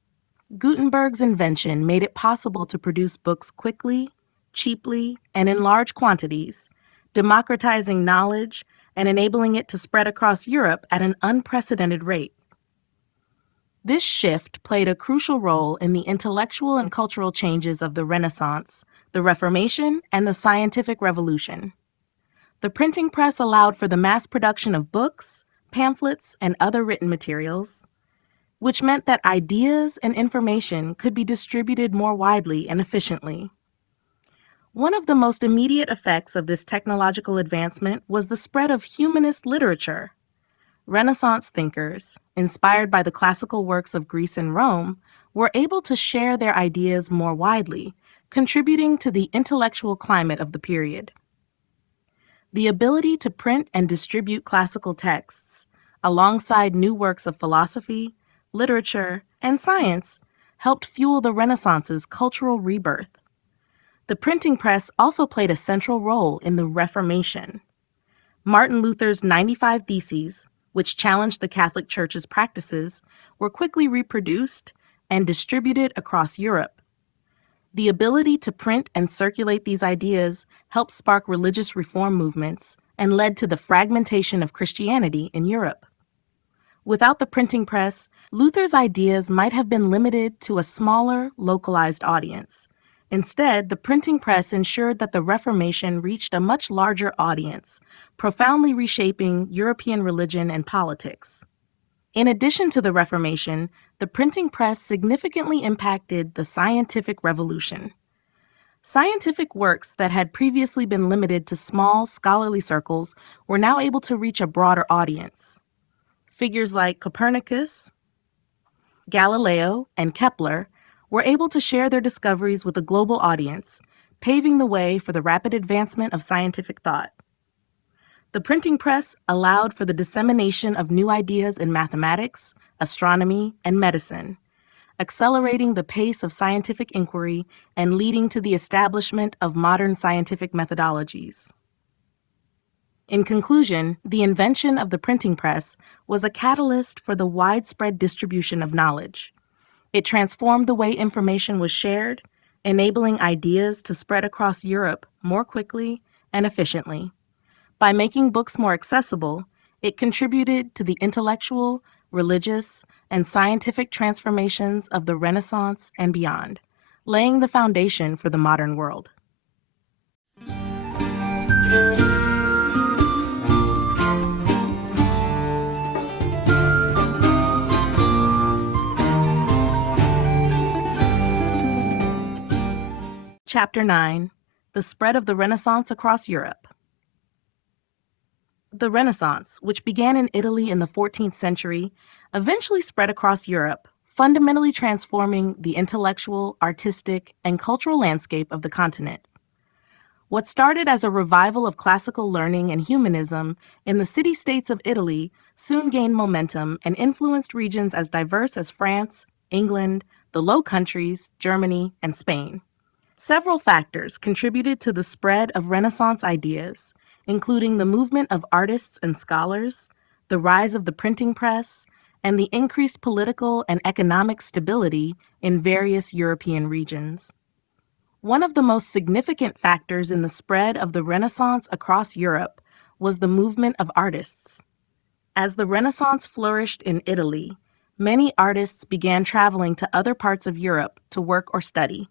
Gutenberg's invention made it possible to produce books quickly, cheaply, and in large quantities, democratizing knowledge and enabling it to spread across Europe at an unprecedented rate. This shift played a crucial role in the intellectual and cultural changes of the Renaissance, the Reformation, and the scientific revolution. The printing press allowed for the mass production of books, pamphlets, and other written materials, which meant that ideas and information could be distributed more widely and efficiently. One of the most immediate effects of this technological advancement was the spread of humanist literature. Renaissance thinkers, inspired by the classical works of Greece and Rome, were able to share their ideas more widely, contributing to the intellectual climate of the period. The ability to print and distribute classical texts, alongside new works of philosophy, literature, and science, helped fuel the Renaissance's cultural rebirth. The printing press also played a central role in the Reformation. Martin Luther's 95 Theses, which challenged the Catholic Church's practices, were quickly reproduced and distributed across Europe. The ability to print and circulate these ideas helped spark religious reform movements and led to the fragmentation of Christianity in Europe. Without the printing press, Luther's ideas might have been limited to a smaller, localized audience. Instead, the printing press ensured that the Reformation reached a much larger audience, profoundly reshaping European religion and politics. In addition to the Reformation, the printing press significantly impacted the scientific revolution. Scientific works that had previously been limited to small, scholarly circles were now able to reach a broader audience. Figures like Copernicus, Galileo, and Kepler were able to share their discoveries with a global audience, paving the way for the rapid advancement of scientific thought. The printing press allowed for the dissemination of new ideas in mathematics, astronomy, and medicine, accelerating the pace of scientific inquiry and leading to the establishment of modern scientific methodologies. In conclusion, the invention of the printing press was a catalyst for the widespread distribution of knowledge. It transformed the way information was shared, enabling ideas to spread across Europe more quickly and efficiently. By making books more accessible, it contributed to the intellectual, religious, and scientific transformations of the Renaissance and beyond, laying the foundation for the modern world. Chapter 9: The Spread of the Renaissance Across Europe. The Renaissance, which began in Italy in the 14th century, eventually spread across Europe, fundamentally transforming the intellectual, artistic, and cultural landscape of the continent. What started as a revival of classical learning and humanism in the city-states of Italy soon gained momentum and influenced regions as diverse as France, England, the Low Countries, Germany, and Spain. Several factors contributed to the spread of Renaissance ideas, including the movement of artists and scholars, the rise of the printing press, and the increased political and economic stability in various European regions. One of the most significant factors in the spread of the Renaissance across Europe was the movement of artists. As the Renaissance flourished in Italy, many artists began traveling to other parts of Europe to work or study.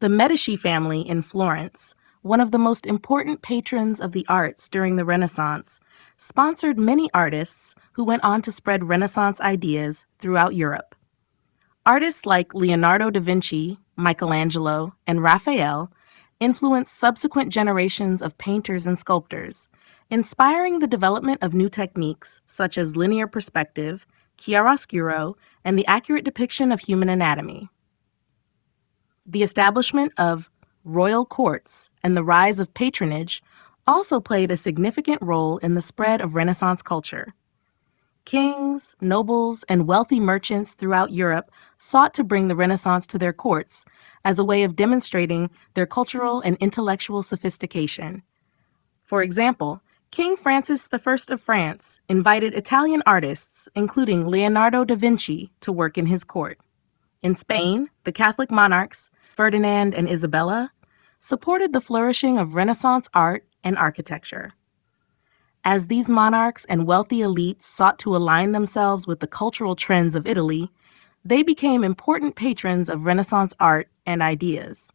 The Medici family in Florence, one of the most important patrons of the arts during the Renaissance, sponsored many artists who went on to spread Renaissance ideas throughout Europe. Artists like Leonardo da Vinci, Michelangelo, and Raphael influenced subsequent generations of painters and sculptors, inspiring the development of new techniques such as linear perspective, chiaroscuro, and the accurate depiction of human anatomy. The establishment of royal courts and the rise of patronage also played a significant role in the spread of Renaissance culture. Kings, nobles, and wealthy merchants throughout Europe sought to bring the Renaissance to their courts as a way of demonstrating their cultural and intellectual sophistication. For example, King Francis I of France invited Italian artists, including Leonardo da Vinci, to work in his court. In Spain, the Catholic monarchs, Ferdinand and Isabella, supported the flourishing of Renaissance art and architecture. As these monarchs and wealthy elites sought to align themselves with the cultural trends of Italy, they became important patrons of Renaissance art and ideas.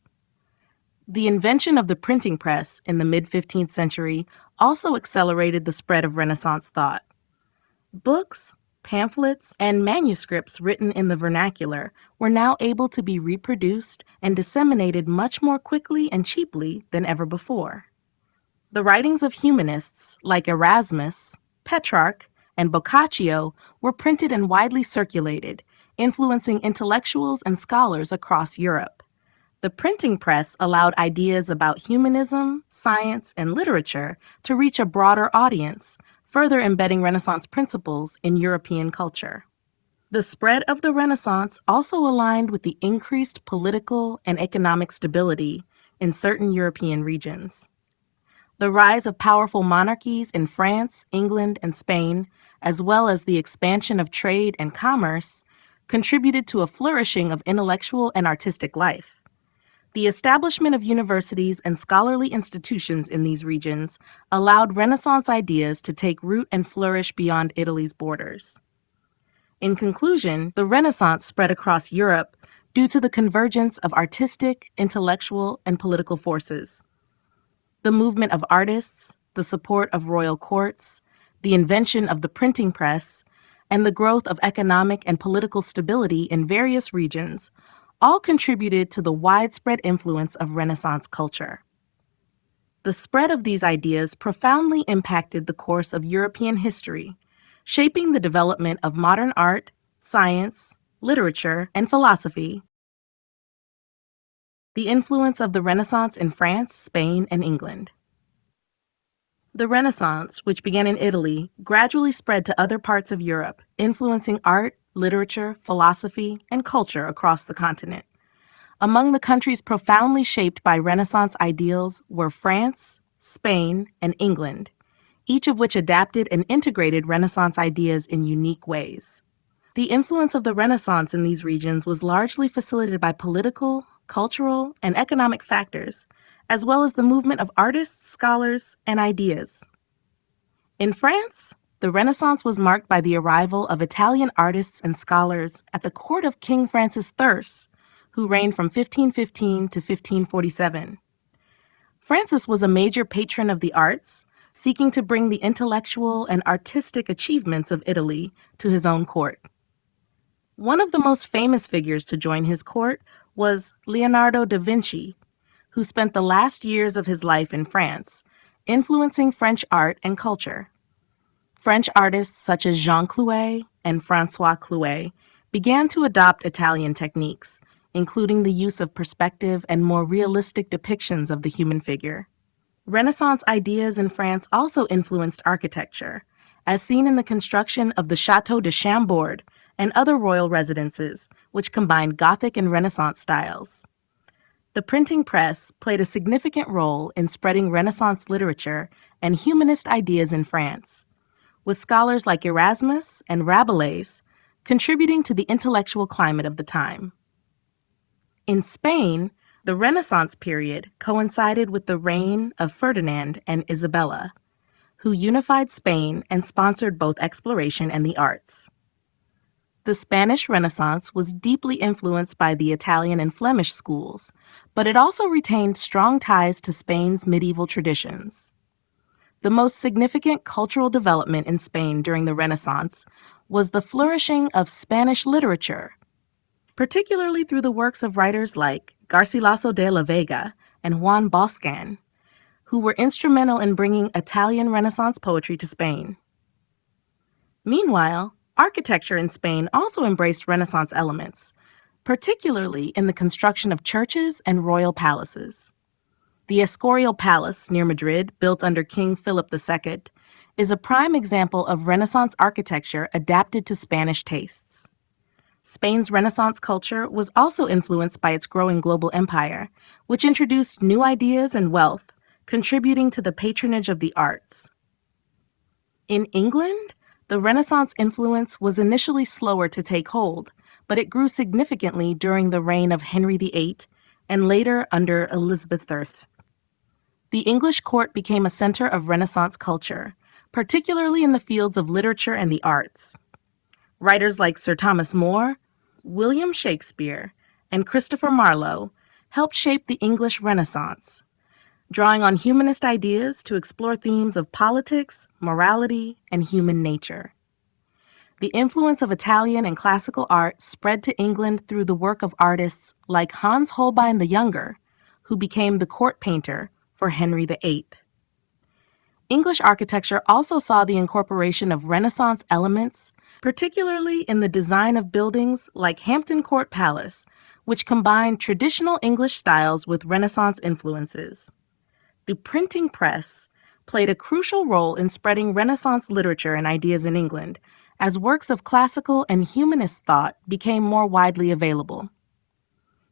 The invention of the printing press in the mid-15th century also accelerated the spread of Renaissance thought. Books, pamphlets, and manuscripts written in the vernacular were now able to be reproduced and disseminated much more quickly and cheaply than ever before. The writings of humanists like Erasmus, Petrarch, and Boccaccio were printed and widely circulated, influencing intellectuals and scholars across Europe. The printing press allowed ideas about humanism, science, and literature to reach a broader audience, further embedding Renaissance principles in European culture. The spread of the Renaissance also aligned with the increased political and economic stability in certain European regions. The rise of powerful monarchies in France, England, and Spain, as well as the expansion of trade and commerce, contributed to a flourishing of intellectual and artistic life. The establishment of universities and scholarly institutions in these regions allowed Renaissance ideas to take root and flourish beyond Italy's borders. In conclusion, the Renaissance spread across Europe due to the convergence of artistic, intellectual, and political forces. The movement of artists, the support of royal courts, the invention of the printing press, and the growth of economic and political stability in various regions all contributed to the widespread influence of Renaissance culture. The spread of these ideas profoundly impacted the course of European history, shaping the development of modern art, science, literature, and philosophy. The influence of the Renaissance in France, Spain, and England. The Renaissance, which began in Italy, gradually spread to other parts of Europe, influencing art, literature, philosophy, and culture across the continent. Among the countries profoundly shaped by Renaissance ideals were France, Spain, and England, each of which adapted and integrated Renaissance ideas in unique ways. The influence of the Renaissance in these regions was largely facilitated by political, cultural, and economic factors, as well as the movement of artists, scholars, and ideas. In France, the Renaissance was marked by the arrival of Italian artists and scholars at the court of King Francis I, who reigned from 1515 to 1547. Francis was a major patron of the arts, seeking to bring the intellectual and artistic achievements of Italy to his own court. One of the most famous figures to join his court was Leonardo da Vinci, who spent the last years of his life in France, influencing French art and culture. French artists such as Jean Clouet and François Clouet began to adopt Italian techniques, including the use of perspective and more realistic depictions of the human figure. Renaissance ideas in France also influenced architecture, as seen in the construction of the Château de Chambord and other royal residences, which combined Gothic and Renaissance styles. The printing press played a significant role in spreading Renaissance literature and humanist ideas in France, with scholars like Erasmus and Rabelais contributing to the intellectual climate of the time. In Spain, the Renaissance period coincided with the reign of Ferdinand and Isabella, who unified Spain and sponsored both exploration and the arts. The Spanish Renaissance was deeply influenced by the Italian and Flemish schools, but it also retained strong ties to Spain's medieval traditions. The most significant cultural development in Spain during the Renaissance was the flourishing of Spanish literature, particularly through the works of writers like Garcilaso de la Vega and Juan Boscan, who were instrumental in bringing Italian Renaissance poetry to Spain. Meanwhile, architecture in Spain also embraced Renaissance elements, particularly in the construction of churches and royal palaces. The Escorial Palace near Madrid, built under King Philip II, is a prime example of Renaissance architecture adapted to Spanish tastes. Spain's Renaissance culture was also influenced by its growing global empire, which introduced new ideas and wealth, contributing to the patronage of the arts. In England, the Renaissance influence was initially slower to take hold, but it grew significantly during the reign of Henry VIII and later under Elizabeth I. The English court became a center of Renaissance culture, particularly in the fields of literature and the arts. Writers like Sir Thomas More, William Shakespeare, and Christopher Marlowe helped shape the English Renaissance, drawing on humanist ideas to explore themes of politics, morality, and human nature. The influence of Italian and classical art spread to England through the work of artists like Hans Holbein the Younger, who became the court painter for Henry VIII. English architecture also saw the incorporation of Renaissance elements, particularly in the design of buildings like Hampton Court Palace, which combined traditional English styles with Renaissance influences. The printing press played a crucial role in spreading Renaissance literature and ideas in England, as works of classical and humanist thought became more widely available.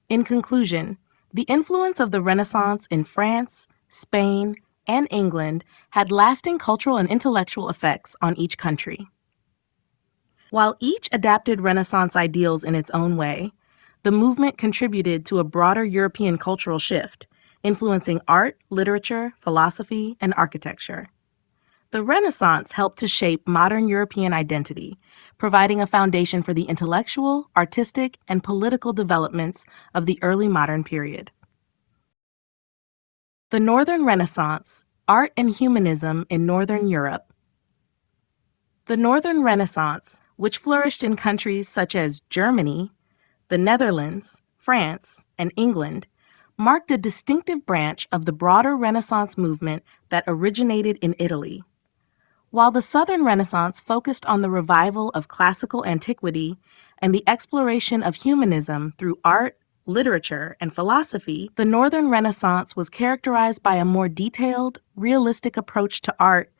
In conclusion, the influence of the Renaissance in France, Spain, and England had lasting cultural and intellectual effects on each country. While each adapted Renaissance ideals in its own way, the movement contributed to a broader European cultural shift, influencing art, literature, philosophy, and architecture. The Renaissance helped to shape modern European identity, providing a foundation for the intellectual, artistic, and political developments of the early modern period. The Northern Renaissance, Art and Humanism in Northern Europe. The Northern Renaissance, which flourished in countries such as Germany, the Netherlands, France, and England, marked a distinctive branch of the broader Renaissance movement that originated in Italy. While the Southern Renaissance focused on the revival of classical antiquity and the exploration of humanism through art, literature, and philosophy, the Northern Renaissance was characterized by a more detailed, realistic approach to art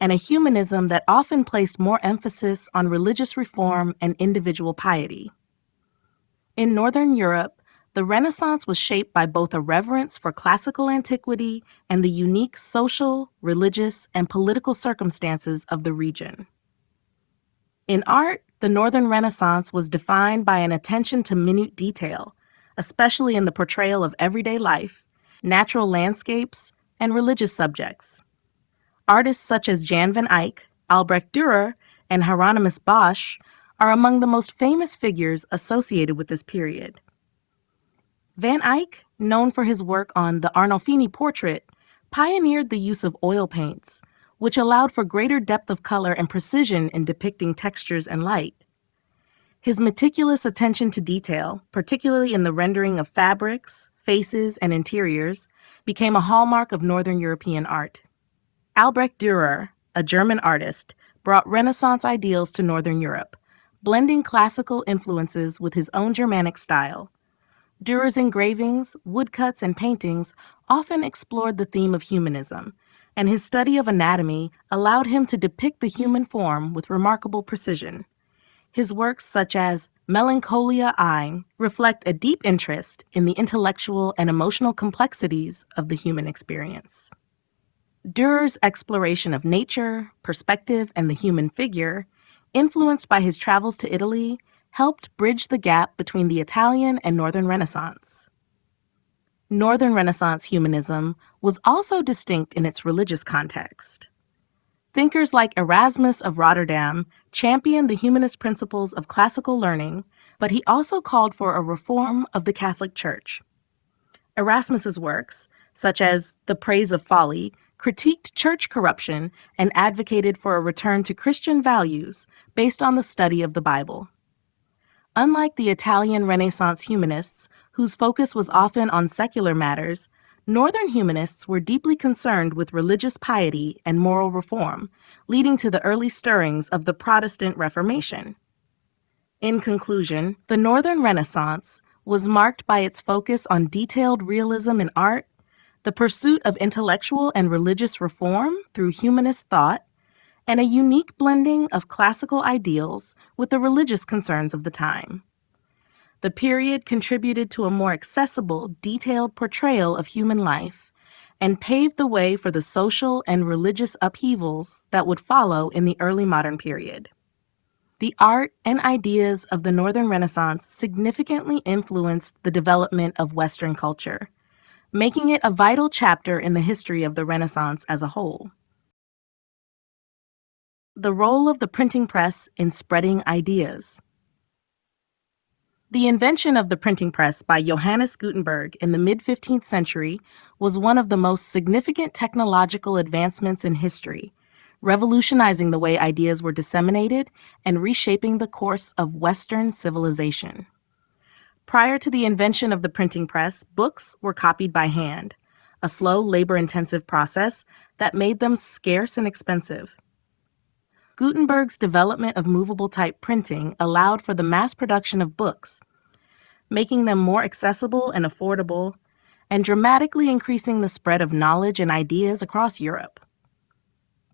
and a humanism that often placed more emphasis on religious reform and individual piety. In Northern Europe, the Renaissance was shaped by both a reverence for classical antiquity and the unique social, religious, and political circumstances of the region. In art, the Northern Renaissance was defined by an attention to minute detail, especially in the portrayal of everyday life, natural landscapes, and religious subjects. Artists such as Jan van Eyck, Albrecht Dürer, and Hieronymus Bosch are among the most famous figures associated with this period. Van Eyck, known for his work on the Arnolfini portrait, pioneered the use of oil paints, which allowed for greater depth of color and precision in depicting textures and light. His meticulous attention to detail, particularly in the rendering of fabrics, faces, and interiors, became a hallmark of Northern European art. Albrecht Dürer, a German artist, brought Renaissance ideals to Northern Europe, blending classical influences with his own Germanic style. Dürer's engravings, woodcuts, and paintings often explored the theme of humanism, and his study of anatomy allowed him to depict the human form with remarkable precision. His works, such as Melancholia I, reflect a deep interest in the intellectual and emotional complexities of the human experience. Dürer's exploration of nature, perspective, and the human figure, influenced by his travels to Italy, helped bridge the gap between the Italian and Northern Renaissance. Northern Renaissance humanism was also distinct in its religious context. Thinkers like Erasmus of Rotterdam championed the humanist principles of classical learning, but he also called for a reform of the Catholic Church. Erasmus's works, such as The Praise of Folly, critiqued church corruption and advocated for a return to Christian values based on the study of the Bible. Unlike the Italian Renaissance humanists, whose focus was often on secular matters, Northern humanists were deeply concerned with religious piety and moral reform, leading to the early stirrings of the Protestant Reformation. In conclusion, the Northern Renaissance was marked by its focus on detailed realism in art, the pursuit of intellectual and religious reform through humanist thought, and a unique blending of classical ideals with the religious concerns of the time. The period contributed to a more accessible, detailed portrayal of human life and paved the way for the social and religious upheavals that would follow in the early modern period. The art and ideas of the Northern Renaissance significantly influenced the development of Western culture, making it a vital chapter in the history of the Renaissance as a whole. The role of the printing press in spreading ideas. The invention of the printing press by Johannes Gutenberg in the mid-15th century was one of the most significant technological advancements in history, revolutionizing the way ideas were disseminated and reshaping the course of Western civilization. Prior to the invention of the printing press, books were copied by hand, a slow, labor-intensive process that made them scarce and expensive. Gutenberg's development of movable type printing allowed for the mass production of books, making them more accessible and affordable, and dramatically increasing the spread of knowledge and ideas across Europe.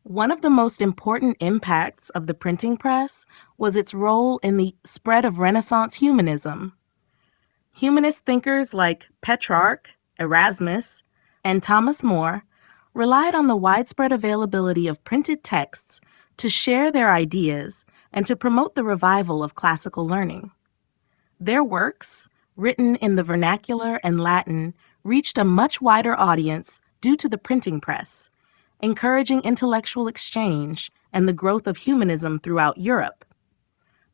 One of the most important impacts of the printing press was its role in the spread of Renaissance humanism. Humanist thinkers like Petrarch, Erasmus, and Thomas More relied on the widespread availability of printed texts to share their ideas and to promote the revival of classical learning. Their works, written in the vernacular and Latin, reached a much wider audience due to the printing press, encouraging intellectual exchange and the growth of humanism throughout Europe.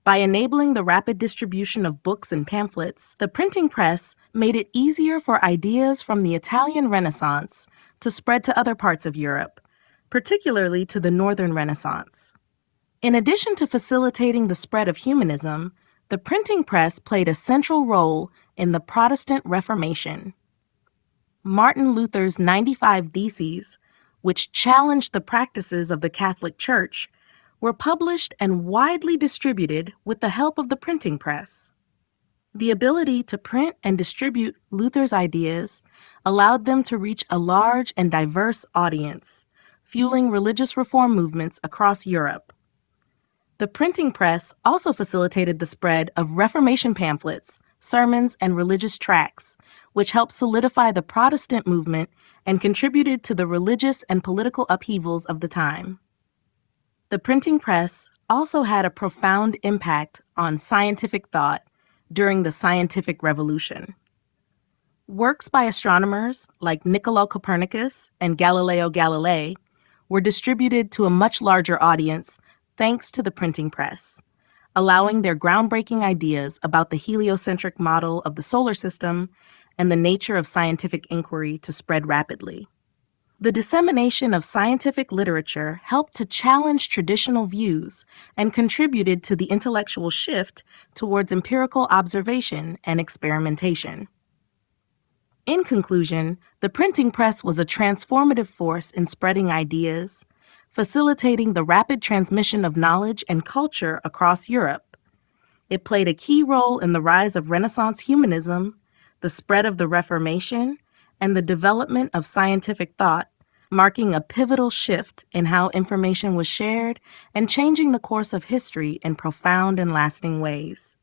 By enabling the rapid distribution of books and pamphlets, the printing press made it easier for ideas from the Italian Renaissance to spread to other parts of Europe, particularly to the Northern Renaissance. In addition to facilitating the spread of humanism, the printing press played a central role in the Protestant Reformation. Martin Luther's 95 Theses, which challenged the practices of the Catholic Church, were published and widely distributed with the help of the printing press. The ability to print and distribute Luther's ideas allowed them to reach a large and diverse audience, fueling religious reform movements across Europe. The printing press also facilitated the spread of Reformation pamphlets, sermons, and religious tracts, which helped solidify the Protestant movement and contributed to the religious and political upheavals of the time. The printing press also had a profound impact on scientific thought during the scientific revolution. Works by astronomers like Niccolò Copernicus and Galileo Galilei were distributed to a much larger audience thanks to the printing press, allowing their groundbreaking ideas about the heliocentric model of the solar system and the nature of scientific inquiry to spread rapidly. The dissemination of scientific literature helped to challenge traditional views and contributed to the intellectual shift towards empirical observation and experimentation. In conclusion, the printing press was a transformative force in spreading ideas, facilitating the rapid transmission of knowledge and culture across Europe. It played a key role in the rise of Renaissance humanism, the spread of the Reformation, and the development of scientific thought, marking a pivotal shift in how information was shared and changing the course of history in profound and lasting ways.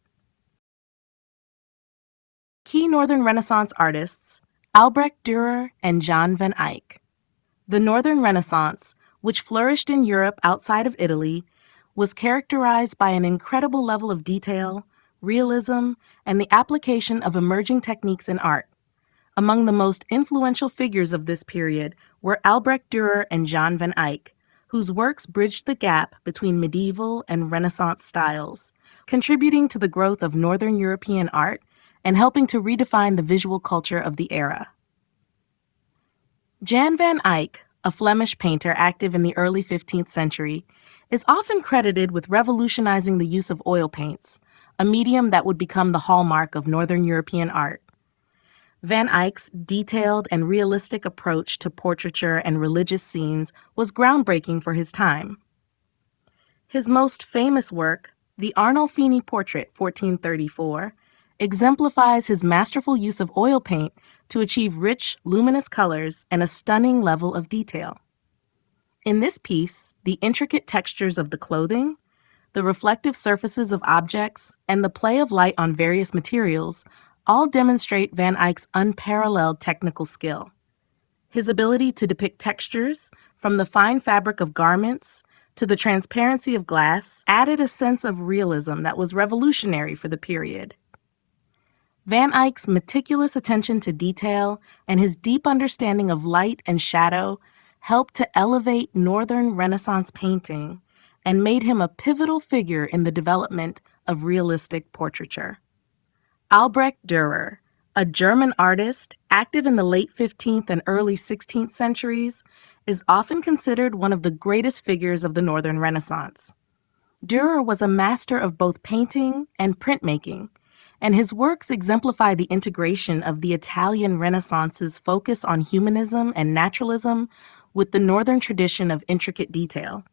Key Northern Renaissance artists, Albrecht Dürer and Jan van Eyck. The Northern Renaissance, which flourished in Europe outside of Italy, was characterized by an incredible level of detail, realism, and the application of emerging techniques in art. Among the most influential figures of this period were Albrecht Dürer and Jan van Eyck, whose works bridged the gap between medieval and Renaissance styles, contributing to the growth of Northern European art and helping to redefine the visual culture of the era. Jan van Eyck, a Flemish painter active in the early 15th century, is often credited with revolutionizing the use of oil paints, a medium that would become the hallmark of Northern European art. Van Eyck's detailed and realistic approach to portraiture and religious scenes was groundbreaking for his time. His most famous work, the Arnolfini Portrait, 1434, exemplifies his masterful use of oil paint to achieve rich, luminous colors and a stunning level of detail. In this piece, the intricate textures of the clothing, the reflective surfaces of objects, and the play of light on various materials all demonstrate Van Eyck's unparalleled technical skill. His ability to depict textures, from the fine fabric of garments to the transparency of glass, added a sense of realism that was revolutionary for the period. Van Eyck's meticulous attention to detail and his deep understanding of light and shadow helped to elevate Northern Renaissance painting and made him a pivotal figure in the development of realistic portraiture. Albrecht Dürer, a German artist active in the late 15th and early 16th centuries, is often considered one of the greatest figures of the Northern Renaissance. Dürer was a master of both painting and printmaking, and his works exemplify the integration of the Italian Renaissance's focus on humanism and naturalism with the Northern tradition of intricate detail.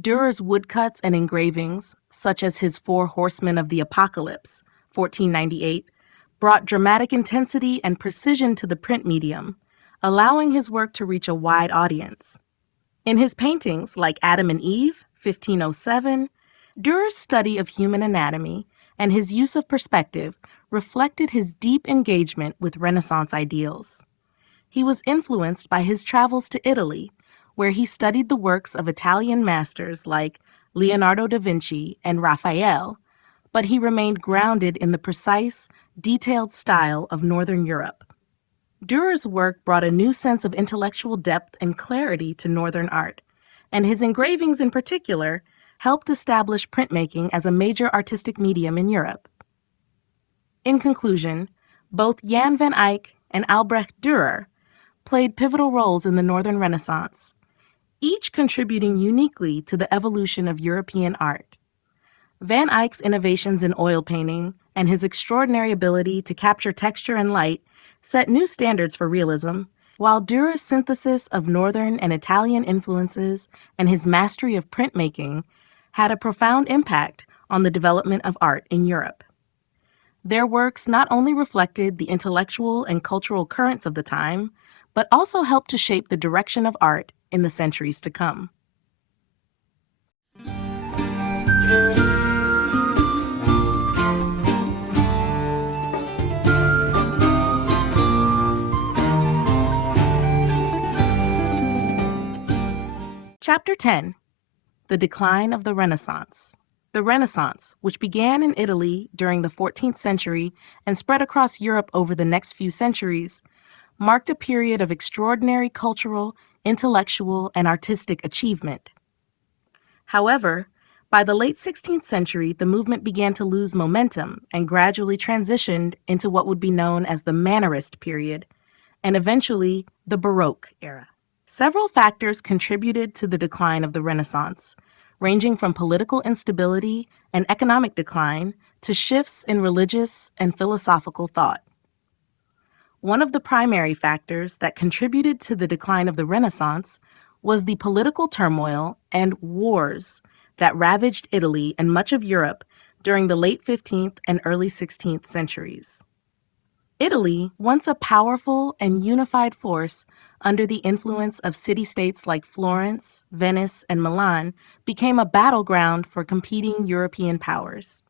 Dürer's woodcuts and engravings, such as his Four Horsemen of the Apocalypse, 1498, brought dramatic intensity and precision to the print medium, allowing his work to reach a wide audience. In his paintings, like Adam and Eve, 1507, Dürer's study of human anatomy and his use of perspective reflected his deep engagement with Renaissance ideals. He was influenced by his travels to Italy, where he studied the works of Italian masters like Leonardo da Vinci and Raphael, but he remained grounded in the precise, detailed style of Northern Europe. Dürer's work brought a new sense of intellectual depth and clarity to Northern art, and his engravings in particular helped establish printmaking as a major artistic medium in Europe. In conclusion, both Jan van Eyck and Albrecht Dürer played pivotal roles in the Northern Renaissance, each contributing uniquely to the evolution of European art. Van Eyck's innovations in oil painting and his extraordinary ability to capture texture and light set new standards for realism, while Dürer's synthesis of Northern and Italian influences and his mastery of printmaking had a profound impact on the development of art in Europe. Their works not only reflected the intellectual and cultural currents of the time, but also helped to shape the direction of art in the centuries to come. Chapter 10: The Decline of the Renaissance. The Renaissance, which began in Italy during the 14th century and spread across Europe over the next few centuries, marked a period of extraordinary cultural, intellectual, and artistic achievement. However, by the late 16th century, the movement began to lose momentum and gradually transitioned into what would be known as the Mannerist period, and eventually the Baroque era. Several factors contributed to the decline of the Renaissance, ranging from political instability and economic decline to shifts in religious and philosophical thought. One of the primary factors that contributed to the decline of the Renaissance was the political turmoil and wars that ravaged Italy and much of Europe during the late 15th and early 16th centuries. Italy, once a powerful and unified force under the influence of city-states like Florence, Venice, and Milan, became a battleground for competing European powers.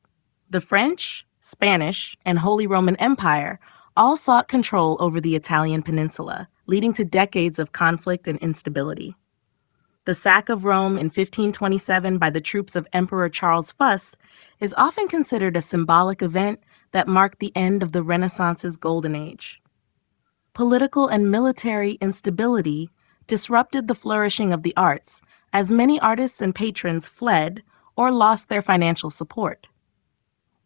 The French, Spanish, and Holy Roman Empire all sought control over the Italian peninsula, leading to decades of conflict and instability. The sack of Rome in 1527 by the troops of Emperor Charles Fuss is often considered a symbolic event that marked the end of the Renaissance's golden age. Political and military instability disrupted the flourishing of the arts, as many artists and patrons fled or lost their financial support.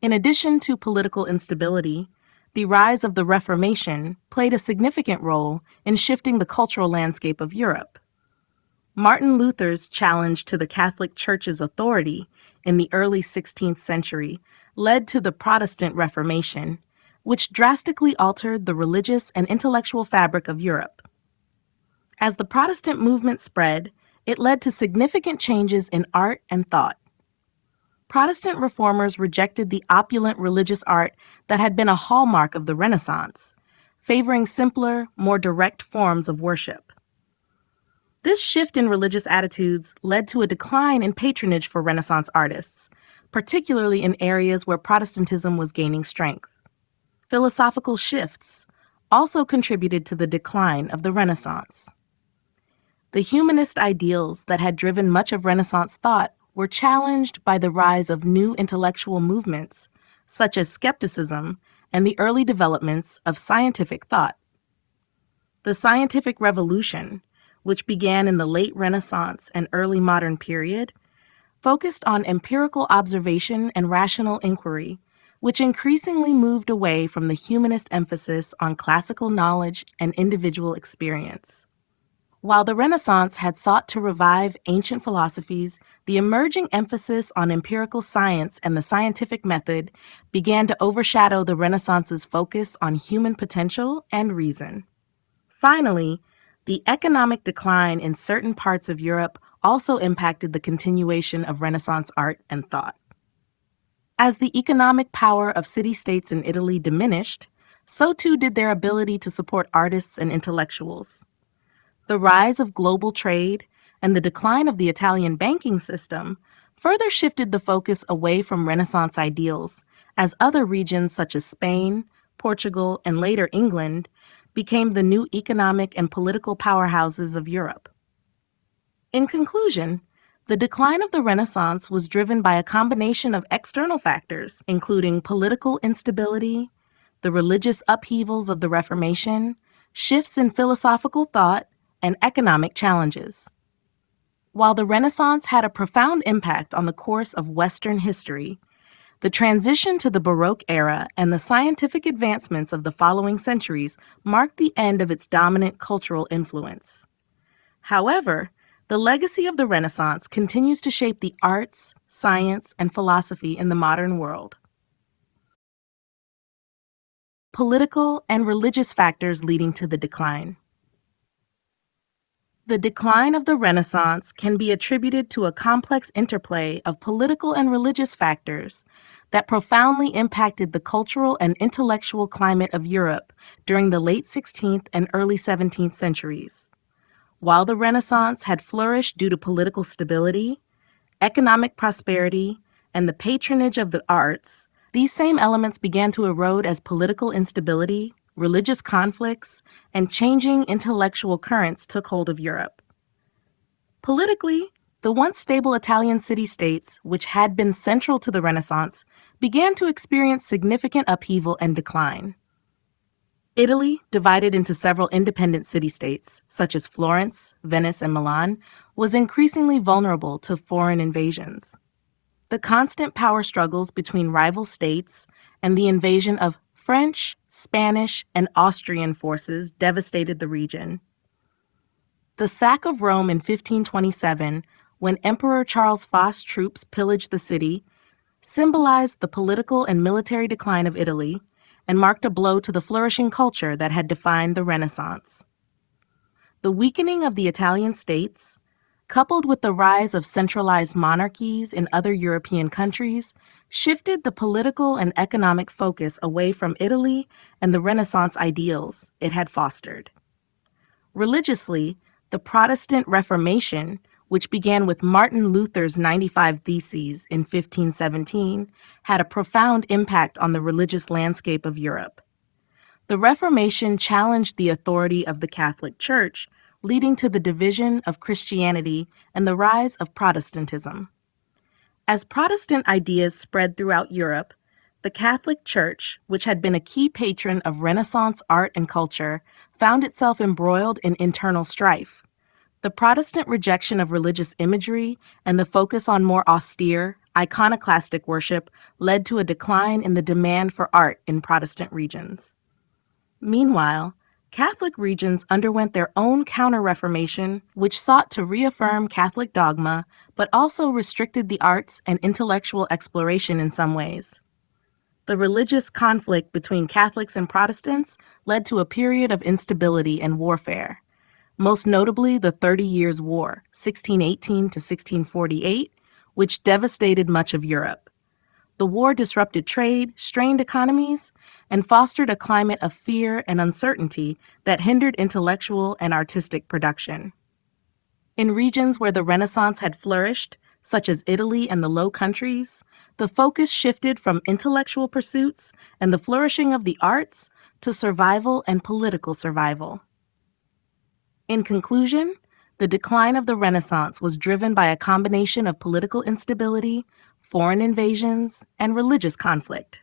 In addition to political instability, the rise of the Reformation played a significant role in shifting the cultural landscape of Europe. Martin Luther's challenge to the Catholic Church's authority in the early 16th century led to the Protestant Reformation, which drastically altered the religious and intellectual fabric of Europe. As the Protestant movement spread, it led to significant changes in art and thought. Protestant reformers rejected the opulent religious art that had been a hallmark of the Renaissance, favoring simpler, more direct forms of worship. This shift in religious attitudes led to a decline in patronage for Renaissance artists, particularly in areas where Protestantism was gaining strength. Philosophical shifts also contributed to the decline of the Renaissance. The humanist ideals that had driven much of Renaissance thought were challenged by the rise of new intellectual movements, such as skepticism and the early developments of scientific thought. The scientific revolution, which began in the late Renaissance and early modern period, focused on empirical observation and rational inquiry, which increasingly moved away from the humanist emphasis on classical knowledge and individual experience. While the Renaissance had sought to revive ancient philosophies, the emerging emphasis on empirical science and the scientific method began to overshadow the Renaissance's focus on human potential and reason. Finally, the economic decline in certain parts of Europe also impacted the continuation of Renaissance art and thought. As the economic power of city-states in Italy diminished, so too did their ability to support artists and intellectuals. The rise of global trade and the decline of the Italian banking system further shifted the focus away from Renaissance ideals, as other regions such as Spain, Portugal, and later England became the new economic and political powerhouses of Europe. In conclusion, the decline of the Renaissance was driven by a combination of external factors, including political instability, the religious upheavals of the Reformation, shifts in philosophical thought, and economic challenges. While the Renaissance had a profound impact on the course of Western history, the transition to the Baroque era and the scientific advancements of the following centuries marked the end of its dominant cultural influence. However, the legacy of the Renaissance continues to shape the arts, science, and philosophy in the modern world. Political and religious factors leading to the decline. The decline of the Renaissance can be attributed to a complex interplay of political and religious factors that profoundly impacted the cultural and intellectual climate of Europe during the late 16th and early 17th centuries. While the Renaissance had flourished due to political stability, economic prosperity, and the patronage of the arts, these same elements began to erode as political instability, religious conflicts, and changing intellectual currents took hold of Europe. Politically, the once stable Italian city-states, which had been central to the Renaissance, began to experience significant upheaval and decline. Italy, divided into several independent city-states, such as Florence, Venice, and Milan, was increasingly vulnerable to foreign invasions. The constant power struggles between rival states and the invasion of French, Spanish, and Austrian forces devastated the region. The sack of Rome in 1527, when Emperor Charles Foch's troops pillaged the city, symbolized the political and military decline of Italy and marked a blow to the flourishing culture that had defined the Renaissance. The weakening of the Italian states, coupled with the rise of centralized monarchies in other European countries, shifted the political and economic focus away from Italy and the Renaissance ideals it had fostered. Religiously, the Protestant Reformation, which began with Martin Luther's 95 Theses in 1517, had a profound impact on the religious landscape of Europe. The Reformation challenged the authority of the Catholic Church, leading to the division of Christianity and the rise of Protestantism. As Protestant ideas spread throughout Europe, the Catholic Church, which had been a key patron of Renaissance art and culture, found itself embroiled in internal strife. The Protestant rejection of religious imagery and the focus on more austere, iconoclastic worship led to a decline in the demand for art in Protestant regions. Meanwhile, Catholic regions underwent their own counter-reformation, which sought to reaffirm Catholic dogma, but also restricted the arts and intellectual exploration in some ways. The religious conflict between Catholics and Protestants led to a period of instability and warfare, most notably the 30 Years' War, 1618 to 1648, which devastated much of Europe. The war disrupted trade, strained economies, and fostered a climate of fear and uncertainty that hindered intellectual and artistic production. In regions where the Renaissance had flourished, such as Italy and the Low Countries, the focus shifted from intellectual pursuits and the flourishing of the arts to survival and political survival. In conclusion, the decline of the Renaissance was driven by a combination of political instability, foreign invasions, and religious conflict.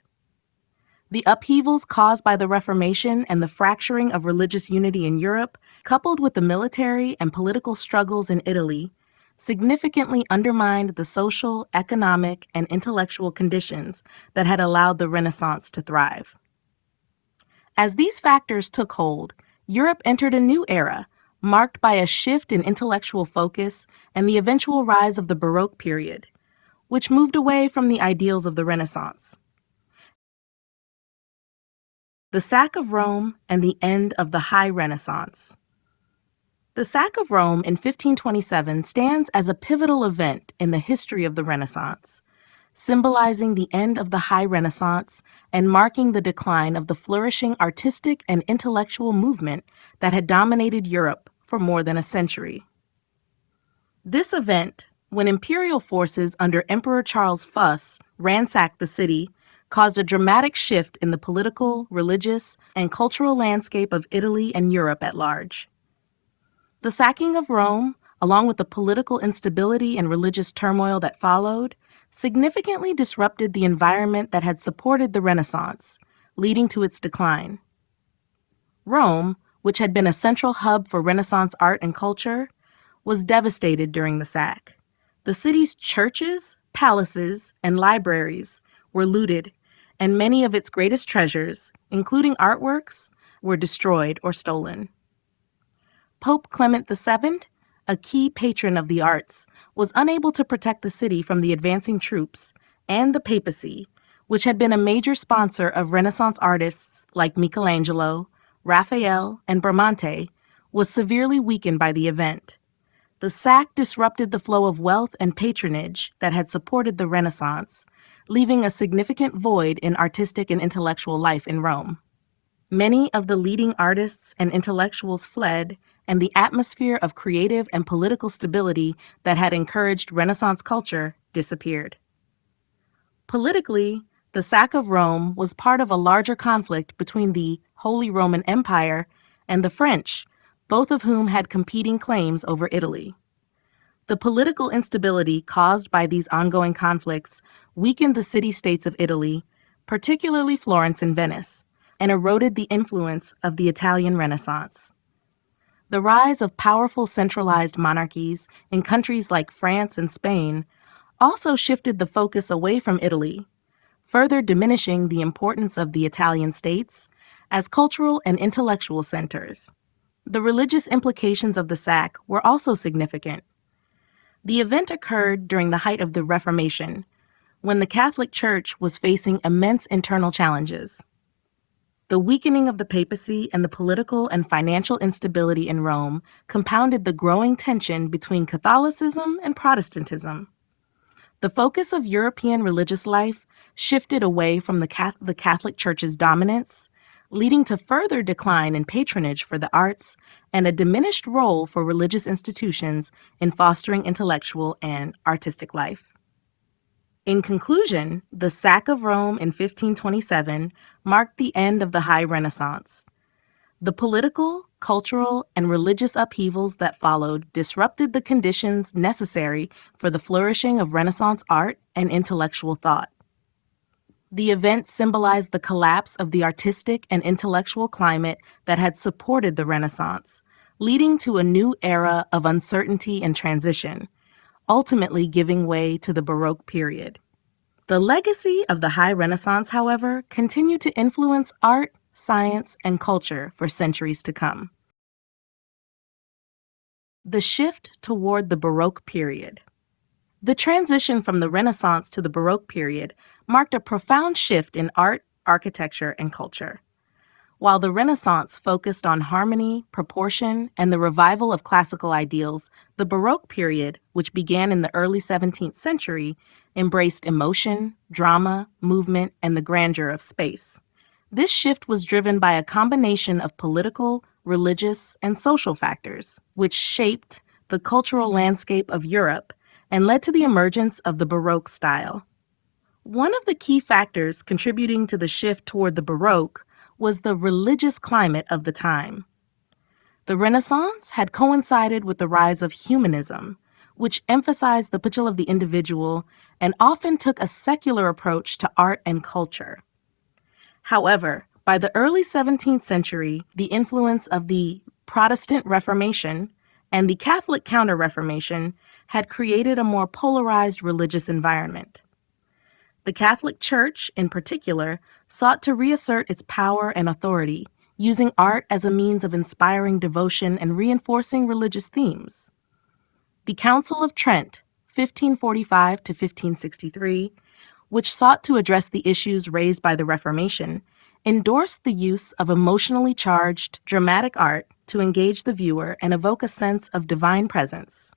The upheavals caused by the Reformation and the fracturing of religious unity in Europe, coupled with the military and political struggles in Italy, significantly undermined the social, economic, and intellectual conditions that had allowed the Renaissance to thrive. As these factors took hold, Europe entered a new era, marked by a shift in intellectual focus and the eventual rise of the Baroque period, which moved away from the ideals of the Renaissance. The sack of Rome and the end of the High Renaissance. The sack of Rome in 1527 stands as a pivotal event in the history of the Renaissance, symbolizing the end of the High Renaissance and marking the decline of the flourishing artistic and intellectual movement that had dominated Europe for more than a century. This event, when imperial forces under Emperor Charles Foch ransacked the city, caused a dramatic shift in the political, religious, and cultural landscape of Italy and Europe at large. The sacking of Rome, along with the political instability and religious turmoil that followed, significantly disrupted the environment that had supported the Renaissance, leading to its decline. Rome, which had been a central hub for Renaissance art and culture, was devastated during the sack. The city's churches, palaces, and libraries were looted, and many of its greatest treasures, including artworks, were destroyed or stolen. Pope Clement VII, a key patron of the arts, was unable to protect the city from the advancing troops, and the papacy, which had been a major sponsor of Renaissance artists like Michelangelo, Raphael, and Bramante, was severely weakened by the event. The sack disrupted the flow of wealth and patronage that had supported the Renaissance, leaving a significant void in artistic and intellectual life in Rome. Many of the leading artists and intellectuals fled, and the atmosphere of creative and political stability that had encouraged Renaissance culture disappeared. Politically, the sack of Rome was part of a larger conflict between the Holy Roman Empire and the French, both of whom had competing claims over Italy. The political instability caused by these ongoing conflicts weakened the city-states of Italy, particularly Florence and Venice, and eroded the influence of the Italian Renaissance. The rise of powerful centralized monarchies in countries like France and Spain also shifted the focus away from Italy, further diminishing the importance of the Italian states as cultural and intellectual centers. The religious implications of the sack were also significant. The event occurred during the height of the Reformation, when the Catholic Church was facing immense internal challenges. The weakening of the papacy and the political and financial instability in Rome compounded the growing tension between Catholicism and Protestantism. The focus of European religious life shifted away from the Catholic Church's dominance, leading to further decline in patronage for the arts and a diminished role for religious institutions in fostering intellectual and artistic life. In conclusion, the sack of Rome in 1527 marked the end of the High Renaissance. The political, cultural, and religious upheavals that followed disrupted the conditions necessary for the flourishing of Renaissance art and intellectual thought. The event symbolized the collapse of the artistic and intellectual climate that had supported the Renaissance, leading to a new era of uncertainty and transition, ultimately giving way to the Baroque period. The legacy of the High Renaissance, however, continued to influence art, science, and culture for centuries to come. The shift toward the Baroque period. The transition from the Renaissance to the Baroque period marked a profound shift in art, architecture, and culture. While the Renaissance focused on harmony, proportion, and the revival of classical ideals, the Baroque period, which began in the early 17th century, embraced emotion, drama, movement, and the grandeur of space. This shift was driven by a combination of political, religious, and social factors, which shaped the cultural landscape of Europe and led to the emergence of the Baroque style. One of the key factors contributing to the shift toward the Baroque was the religious climate of the time. The Renaissance had coincided with the rise of humanism, which emphasized the potential of the individual and often took a secular approach to art and culture. However, by the early 17th century, the influence of the Protestant Reformation and the Catholic Counter-Reformation had created a more polarized religious environment. The Catholic Church, in particular, sought to reassert its power and authority, using art as a means of inspiring devotion and reinforcing religious themes. The Council of Trent, 1545 to 1563, which sought to address the issues raised by the Reformation, endorsed the use of emotionally charged, dramatic art to engage the viewer and evoke a sense of divine presence.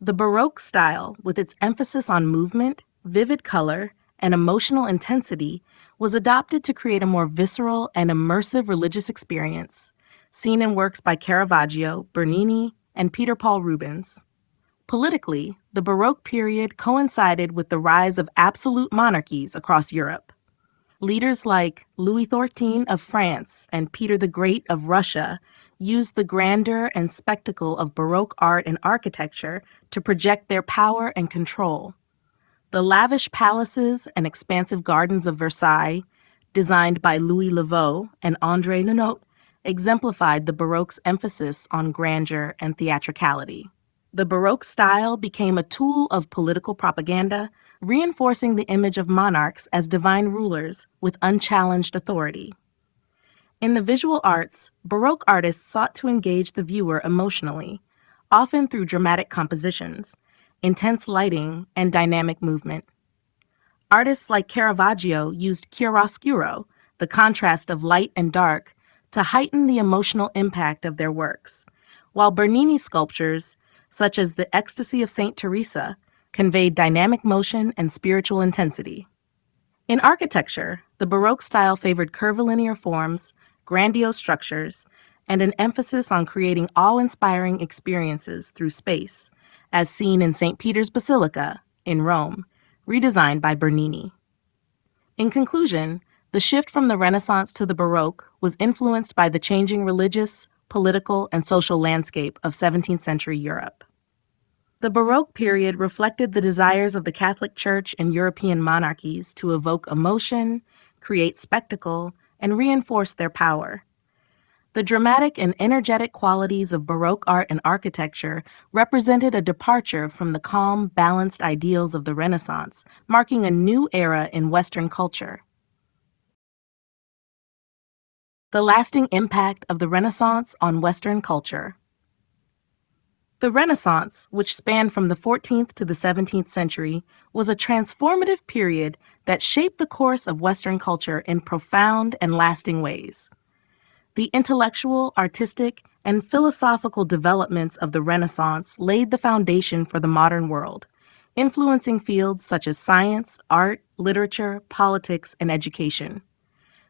The Baroque style, with its emphasis on movement, vivid color, and emotional intensity, was adopted to create a more visceral and immersive religious experience, seen in works by Caravaggio, Bernini, and Peter Paul Rubens. Politically, the Baroque period coincided with the rise of absolute monarchies across Europe. Leaders like Louis XIV of France and Peter the Great of Russia used the grandeur and spectacle of Baroque art and architecture to project their power and control. The lavish palaces and expansive gardens of Versailles, designed by Louis Leveau and André Nenot, exemplified the Baroque's emphasis on grandeur and theatricality. The Baroque style became a tool of political propaganda, reinforcing the image of monarchs as divine rulers with unchallenged authority. In the visual arts, Baroque artists sought to engage the viewer emotionally, often through dramatic compositions, intense lighting, and dynamic movement. Artists like Caravaggio used chiaroscuro, the contrast of light and dark, to heighten the emotional impact of their works, while Bernini's sculptures, such as the Ecstasy of St. Teresa, conveyed dynamic motion and spiritual intensity. In architecture, the Baroque style favored curvilinear forms, grandiose structures, and an emphasis on creating awe-inspiring experiences through space, as seen in St. Peter's Basilica in Rome, redesigned by Bernini. In conclusion, the shift from the Renaissance to the Baroque was influenced by the changing religious, political, and social landscape of 17th century Europe. The Baroque period reflected the desires of the Catholic Church and European monarchies to evoke emotion, create spectacle, and reinforce their power. The dramatic and energetic qualities of Baroque art and architecture represented a departure from the calm, balanced ideals of the Renaissance, marking a new era in Western culture. The lasting impact of the Renaissance on Western culture. The Renaissance, which spanned from the 14th to the 17th century, was a transformative period that shaped the course of Western culture in profound and lasting ways. The intellectual, artistic, and philosophical developments of the Renaissance laid the foundation for the modern world, influencing fields such as science, art, literature, politics, and education.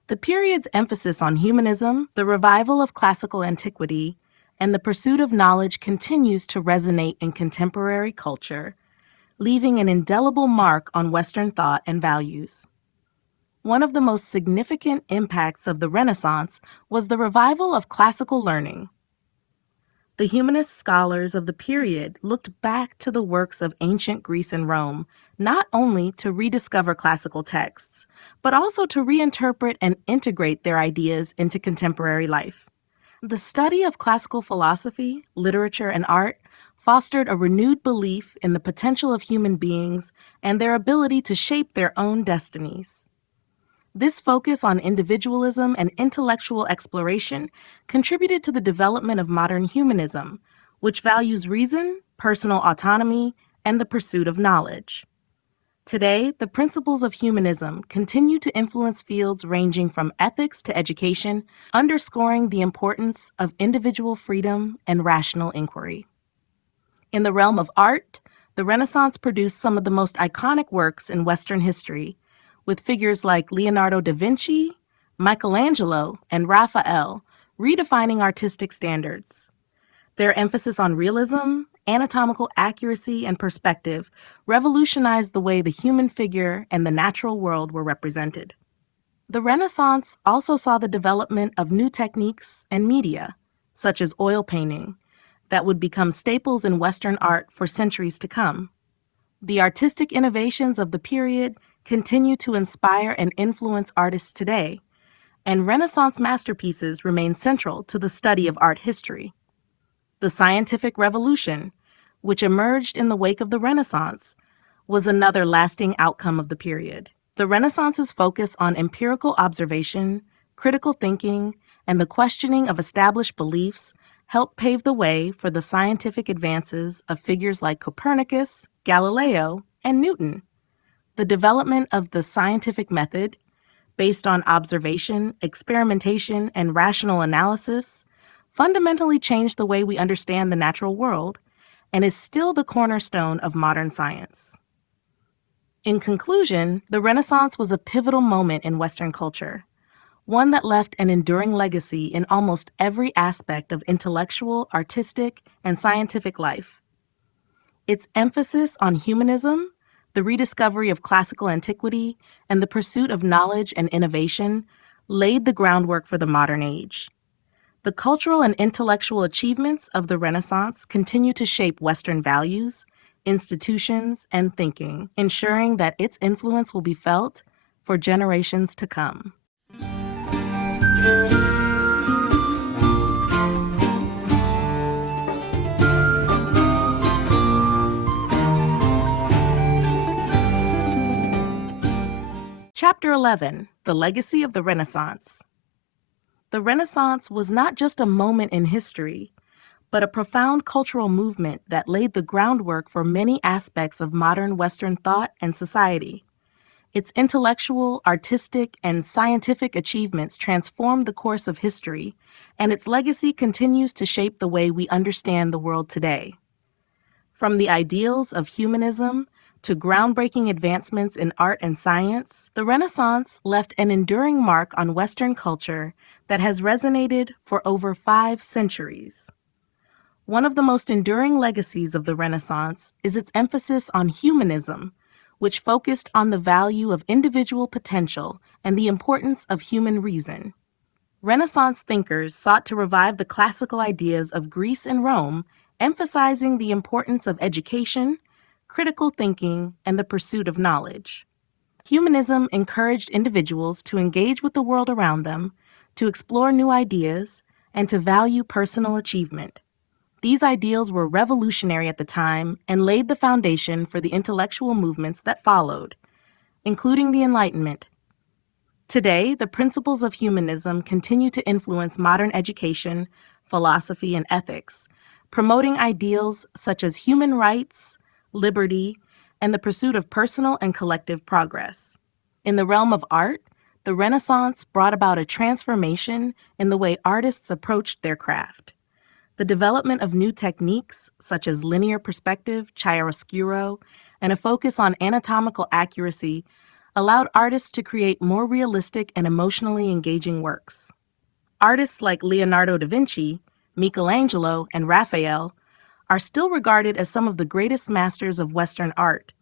The period's emphasis on humanism, the revival of classical antiquity, and the pursuit of knowledge continues to resonate in contemporary culture, leaving an indelible mark on Western thought and values. One of the most significant impacts of the Renaissance was the revival of classical learning. The humanist scholars of the period looked back to the works of ancient Greece and Rome, not only to rediscover classical texts, but also to reinterpret and integrate their ideas into contemporary life. The study of classical philosophy, literature, and art fostered a renewed belief in the potential of human beings and their ability to shape their own destinies. This focus on individualism and intellectual exploration contributed to the development of modern humanism, which values reason, personal autonomy, and the pursuit of knowledge. Today, the principles of humanism continue to influence fields ranging from ethics to education, underscoring the importance of individual freedom and rational inquiry. In the realm of art, the Renaissance produced some of the most iconic works in Western history, with figures like Leonardo da Vinci, Michelangelo, and Raphael redefining artistic standards. Their emphasis on realism, anatomical accuracy, and perspective revolutionized the way the human figure and the natural world were represented. The Renaissance also saw the development of new techniques and media, such as oil painting, that would become staples in Western art for centuries to come. The artistic innovations of the period continue to inspire and influence artists today, and Renaissance masterpieces remain central to the study of art history. The scientific revolution, which emerged in the wake of the Renaissance, was another lasting outcome of the period. The Renaissance's focus on empirical observation, critical thinking, and the questioning of established beliefs helped pave the way for the scientific advances of figures like Copernicus, Galileo, and Newton. The development of the scientific method, based on observation, experimentation, and rational analysis, fundamentally changed the way we understand the natural world and is still the cornerstone of modern science. In conclusion, the Renaissance was a pivotal moment in Western culture, one that left an enduring legacy in almost every aspect of intellectual, artistic, and scientific life. Its emphasis on humanism, the rediscovery of classical antiquity, and the pursuit of knowledge and innovation laid the groundwork for the modern age. The cultural and intellectual achievements of the Renaissance continue to shape Western values, institutions, and thinking, ensuring that its influence will be felt for generations to come. Chapter 11: The Legacy of the Renaissance. The Renaissance was not just a moment in history, but a profound cultural movement that laid the groundwork for many aspects of modern Western thought and society. Its intellectual, artistic, and scientific achievements transformed the course of history, and its legacy continues to shape the way we understand the world today. From the ideals of humanism to groundbreaking advancements in art and science, the Renaissance left an enduring mark on Western culture that has resonated for over 5 centuries. One of the most enduring legacies of the Renaissance is its emphasis on humanism, which focused on the value of individual potential and the importance of human reason. Renaissance thinkers sought to revive the classical ideas of Greece and Rome, emphasizing the importance of education, critical thinking, and the pursuit of knowledge. Humanism encouraged individuals to engage with the world around them, to explore new ideas, and to value personal achievement. These ideals were revolutionary at the time and laid the foundation for the intellectual movements that followed, including the Enlightenment. Today, the principles of humanism continue to influence modern education, philosophy, and ethics, promoting ideals such as human rights, liberty, and the pursuit of personal and collective progress. In the realm of art, the Renaissance brought about a transformation in the way artists approached their craft. The development of new techniques, such as linear perspective, chiaroscuro, and a focus on anatomical accuracy, allowed artists to create more realistic and emotionally engaging works. Artists like Leonardo da Vinci, Michelangelo, and Raphael are still regarded as some of the greatest masters of Western art,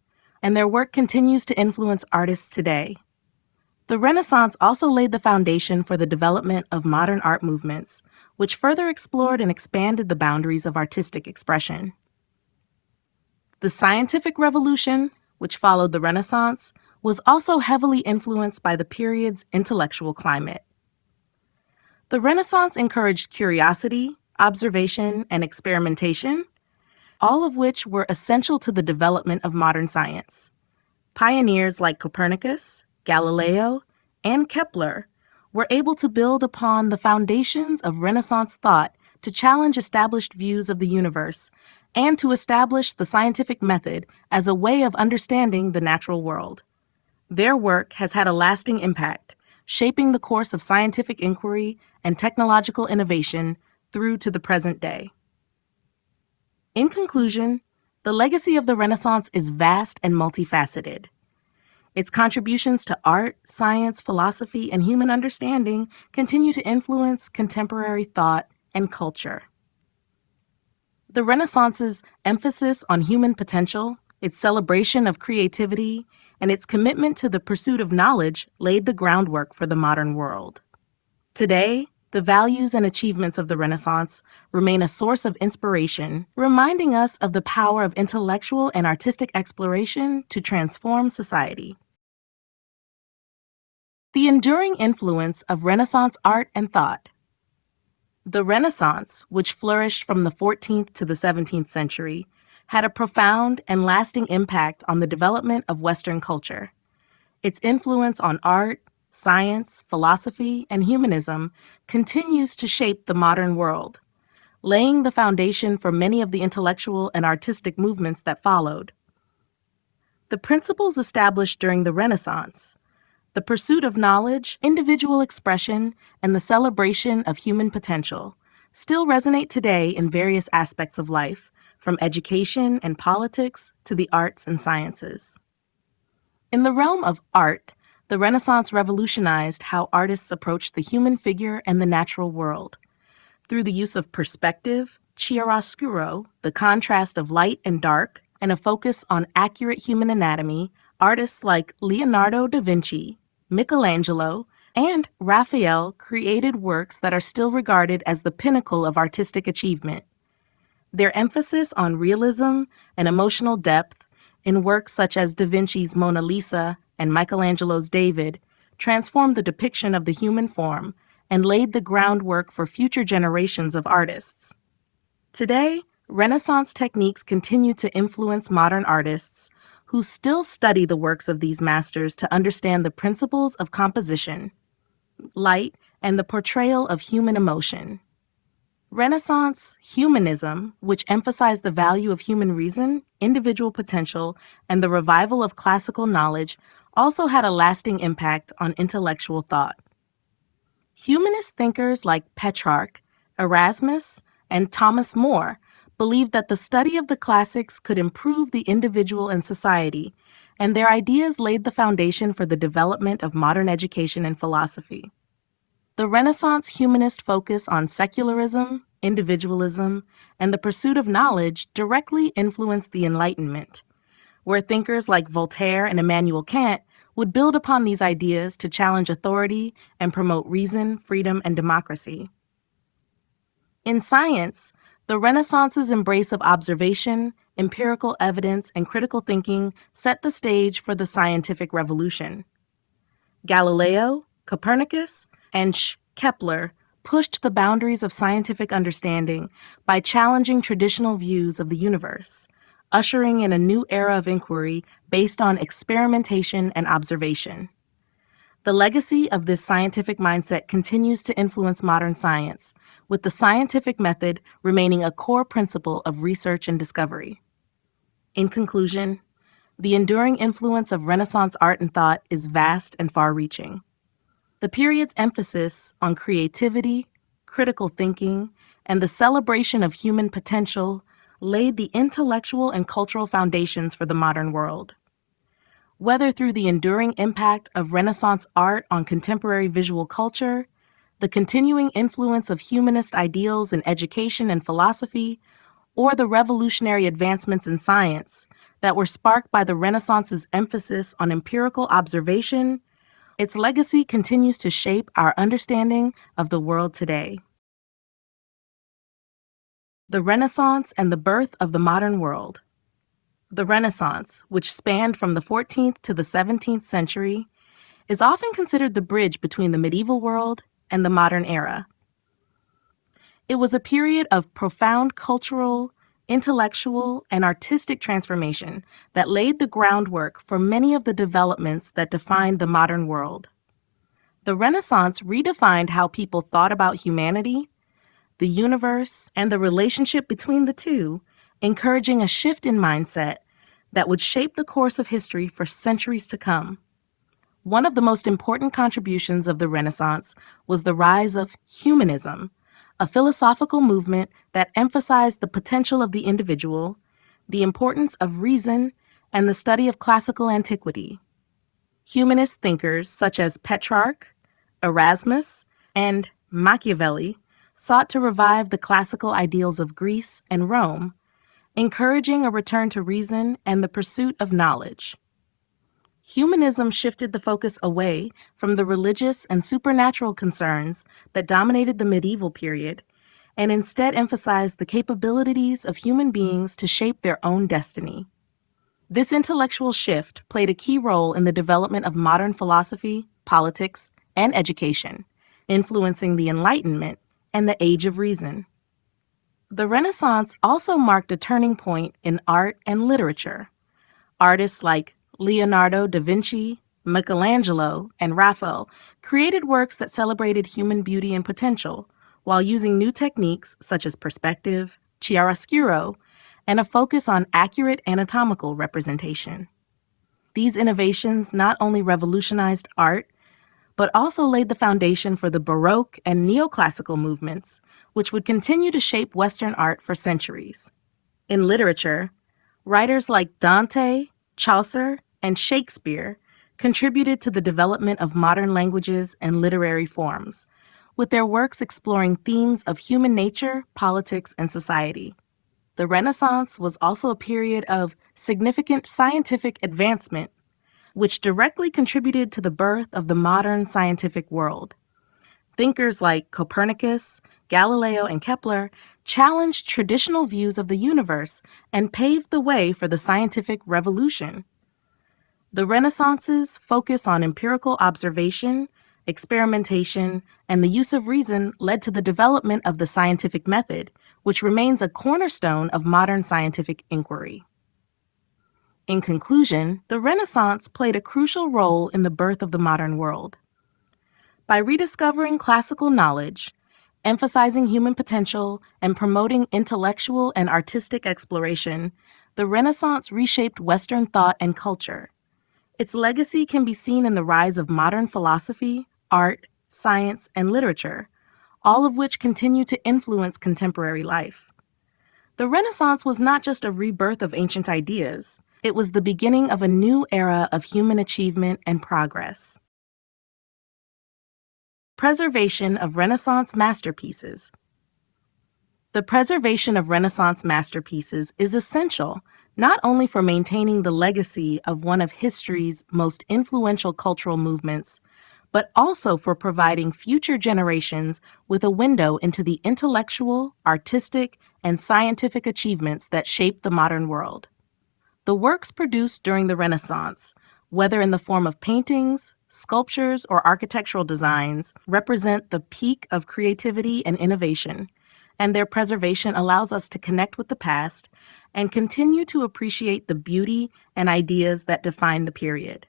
and their work continues to influence artists today. The Renaissance also laid the foundation for the development of modern art movements, which further explored and expanded the boundaries of artistic expression. The scientific revolution, which followed the Renaissance, was also heavily influenced by the period's intellectual climate. The Renaissance encouraged curiosity, observation, and experimentation, all of which were essential to the development of modern science. Pioneers like Copernicus, Galileo, and Kepler were able to build upon the foundations of Renaissance thought to challenge established views of the universe and to establish the scientific method as a way of understanding the natural world. Their work has had a lasting impact, shaping the course of scientific inquiry and technological innovation through to the present day. In conclusion, the legacy of the Renaissance is vast and multifaceted. Its contributions to art, science, philosophy, and human understanding continue to influence contemporary thought and culture. The Renaissance's emphasis on human potential, its celebration of creativity, and its commitment to the pursuit of knowledge laid the groundwork for the modern world. Today, the values and achievements of the Renaissance remain a source of inspiration, reminding us of the power of intellectual and artistic exploration to transform society. The enduring influence of Renaissance art and thought. The Renaissance, which flourished from the 14th to the 17th century, had a profound and lasting impact on the development of Western culture. Its influence on art, science, philosophy, and humanism continues to shape the modern world, laying the foundation for many of the intellectual and artistic movements that followed. The principles established during the Renaissance, the pursuit of knowledge, individual expression, and the celebration of human potential, still resonate today in various aspects of life, from education and politics to the arts and sciences. In the realm of art, the Renaissance revolutionized how artists approached the human figure and the natural world. Through the use of perspective, chiaroscuro, the contrast of light and dark, and a focus on accurate human anatomy, artists like Leonardo da Vinci, Michelangelo, and Raphael created works that are still regarded as the pinnacle of artistic achievement. Their emphasis on realism and emotional depth in works such as Da Vinci's Mona Lisa and Michelangelo's David transformed the depiction of the human form and laid the groundwork for future generations of artists. Today, Renaissance techniques continue to influence modern artists who still study the works of these masters to understand the principles of composition, light, and the portrayal of human emotion. Renaissance humanism, which emphasized the value of human reason, individual potential, and the revival of classical knowledge, also had a lasting impact on intellectual thought. Humanist thinkers like Petrarch, Erasmus, and Thomas More believed that the study of the classics could improve the individual and society, and their ideas laid the foundation for the development of modern education and philosophy. The Renaissance humanist focus on secularism, individualism, and the pursuit of knowledge directly influenced the Enlightenment, where thinkers like Voltaire and Immanuel Kant would build upon these ideas to challenge authority and promote reason, freedom, and democracy. In science, the Renaissance's embrace of observation, empirical evidence, and critical thinking set the stage for the scientific revolution. Galileo, Copernicus, and Kepler pushed the boundaries of scientific understanding by challenging traditional views of the universe, ushering in a new era of inquiry based on experimentation and observation. The legacy of this scientific mindset continues to influence modern science, with the scientific method remaining a core principle of research and discovery. In conclusion, the enduring influence of Renaissance art and thought is vast and far-reaching. The period's emphasis on creativity, critical thinking, and the celebration of human potential laid the intellectual and cultural foundations for the modern world. Whether through the enduring impact of Renaissance art on contemporary visual culture, the continuing influence of humanist ideals in education and philosophy, or the revolutionary advancements in science that were sparked by the Renaissance's emphasis on empirical observation, its legacy continues to shape our understanding of the world today. The Renaissance and the birth of the modern world. The Renaissance, which spanned from the 14th to the 17th century, is often considered the bridge between the medieval world and the modern era. It was a period of profound cultural, intellectual, and artistic transformation that laid the groundwork for many of the developments that defined the modern world. The Renaissance redefined how people thought about humanity, the universe, and the relationship between the two, encouraging a shift in mindset that would shape the course of history for centuries to come. One of the most important contributions of the Renaissance was the rise of humanism, a philosophical movement that emphasized the potential of the individual, the importance of reason, and the study of classical antiquity. Humanist thinkers such as Petrarch, Erasmus, and Machiavelli sought to revive the classical ideals of Greece and Rome, encouraging a return to reason and the pursuit of knowledge. Humanism shifted the focus away from the religious and supernatural concerns that dominated the medieval period and instead emphasized the capabilities of human beings to shape their own destiny. This intellectual shift played a key role in the development of modern philosophy, politics, and education, influencing the Enlightenment and the Age of Reason. The Renaissance also marked a turning point in art and literature. Artists like Leonardo da Vinci, Michelangelo, and Raphael created works that celebrated human beauty and potential while using new techniques such as perspective, chiaroscuro, and a focus on accurate anatomical representation. These innovations not only revolutionized art, but also laid the foundation for the Baroque and neoclassical movements, which would continue to shape Western art for centuries. In literature, writers like Dante, Chaucer, and Shakespeare contributed to the development of modern languages and literary forms, with their works exploring themes of human nature, politics, and society. The Renaissance was also a period of significant scientific advancement, which directly contributed to the birth of the modern scientific world. Thinkers like Copernicus, Galileo, and Kepler challenged traditional views of the universe and paved the way for the scientific revolution. The Renaissance's focus on empirical observation, experimentation, and the use of reason led to the development of the scientific method, which remains a cornerstone of modern scientific inquiry. In conclusion, the Renaissance played a crucial role in the birth of the modern world. By rediscovering classical knowledge, emphasizing human potential, and promoting intellectual and artistic exploration, the Renaissance reshaped Western thought and culture. Its legacy can be seen in the rise of modern philosophy, art, science, and literature, all of which continue to influence contemporary life. The Renaissance was not just a rebirth of ancient ideas, it was the beginning of a new era of human achievement and progress. Preservation of Renaissance masterpieces. The preservation of Renaissance masterpieces is essential not only for maintaining the legacy of one of history's most influential cultural movements, but also for providing future generations with a window into the intellectual, artistic, and scientific achievements that shaped the modern world. The works produced during the Renaissance, whether in the form of paintings, sculptures, or architectural designs, represent the peak of creativity and innovation, and their preservation allows us to connect with the past and continue to appreciate the beauty and ideas that define the period.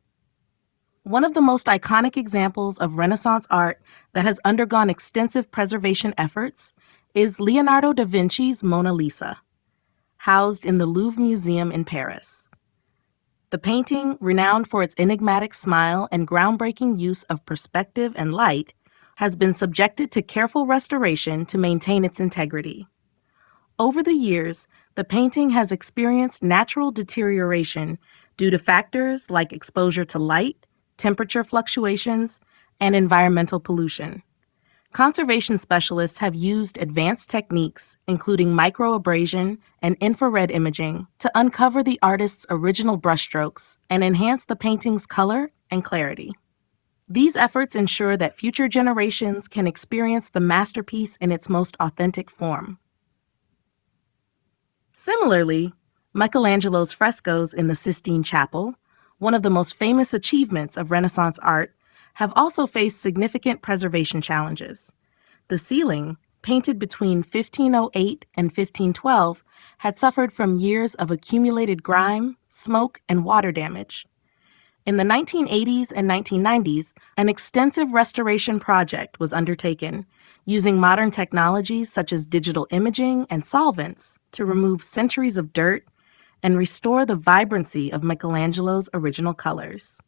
One of the most iconic examples of Renaissance art that has undergone extensive preservation efforts is Leonardo da Vinci's Mona Lisa, housed in the Louvre Museum in Paris. The painting, renowned for its enigmatic smile and groundbreaking use of perspective and light, has been subjected to careful restoration to maintain its integrity. Over the years, the painting has experienced natural deterioration due to factors like exposure to light, temperature fluctuations, and environmental pollution. Conservation specialists have used advanced techniques, including microabrasion and infrared imaging, to uncover the artist's original brushstrokes and enhance the painting's color and clarity. These efforts ensure that future generations can experience the masterpiece in its most authentic form. Similarly, Michelangelo's frescoes in the Sistine Chapel, one of the most famous achievements of Renaissance art, have also faced significant preservation challenges. The ceiling, painted between 1508 and 1512, had suffered from years of accumulated grime, smoke, and water damage. In the 1980s and 1990s, an extensive restoration project was undertaken, using modern technologies such as digital imaging and solvents to remove centuries of dirt and restore the vibrancy of Michelangelo's original colors.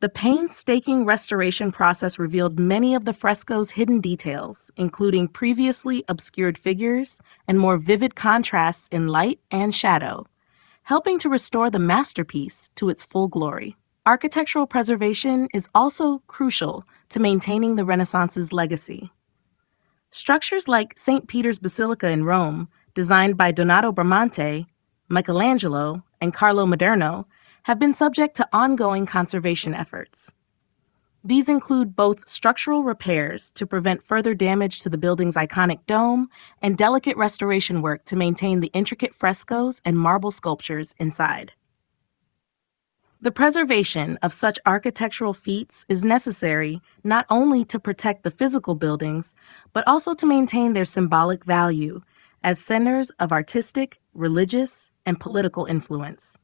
The painstaking restoration process revealed many of the fresco's hidden details, including previously obscured figures and more vivid contrasts in light and shadow, helping to restore the masterpiece to its full glory. Architectural preservation is also crucial to maintaining the Renaissance's legacy. Structures like St. Peter's Basilica in Rome, designed by Donato Bramante, Michelangelo, and Carlo Maderno, have been subject to ongoing conservation efforts. These include both structural repairs to prevent further damage to the building's iconic dome and delicate restoration work to maintain the intricate frescoes and marble sculptures inside. The preservation of such architectural feats is necessary not only to protect the physical buildings, but also to maintain their symbolic value as centers of artistic, religious, and political influence.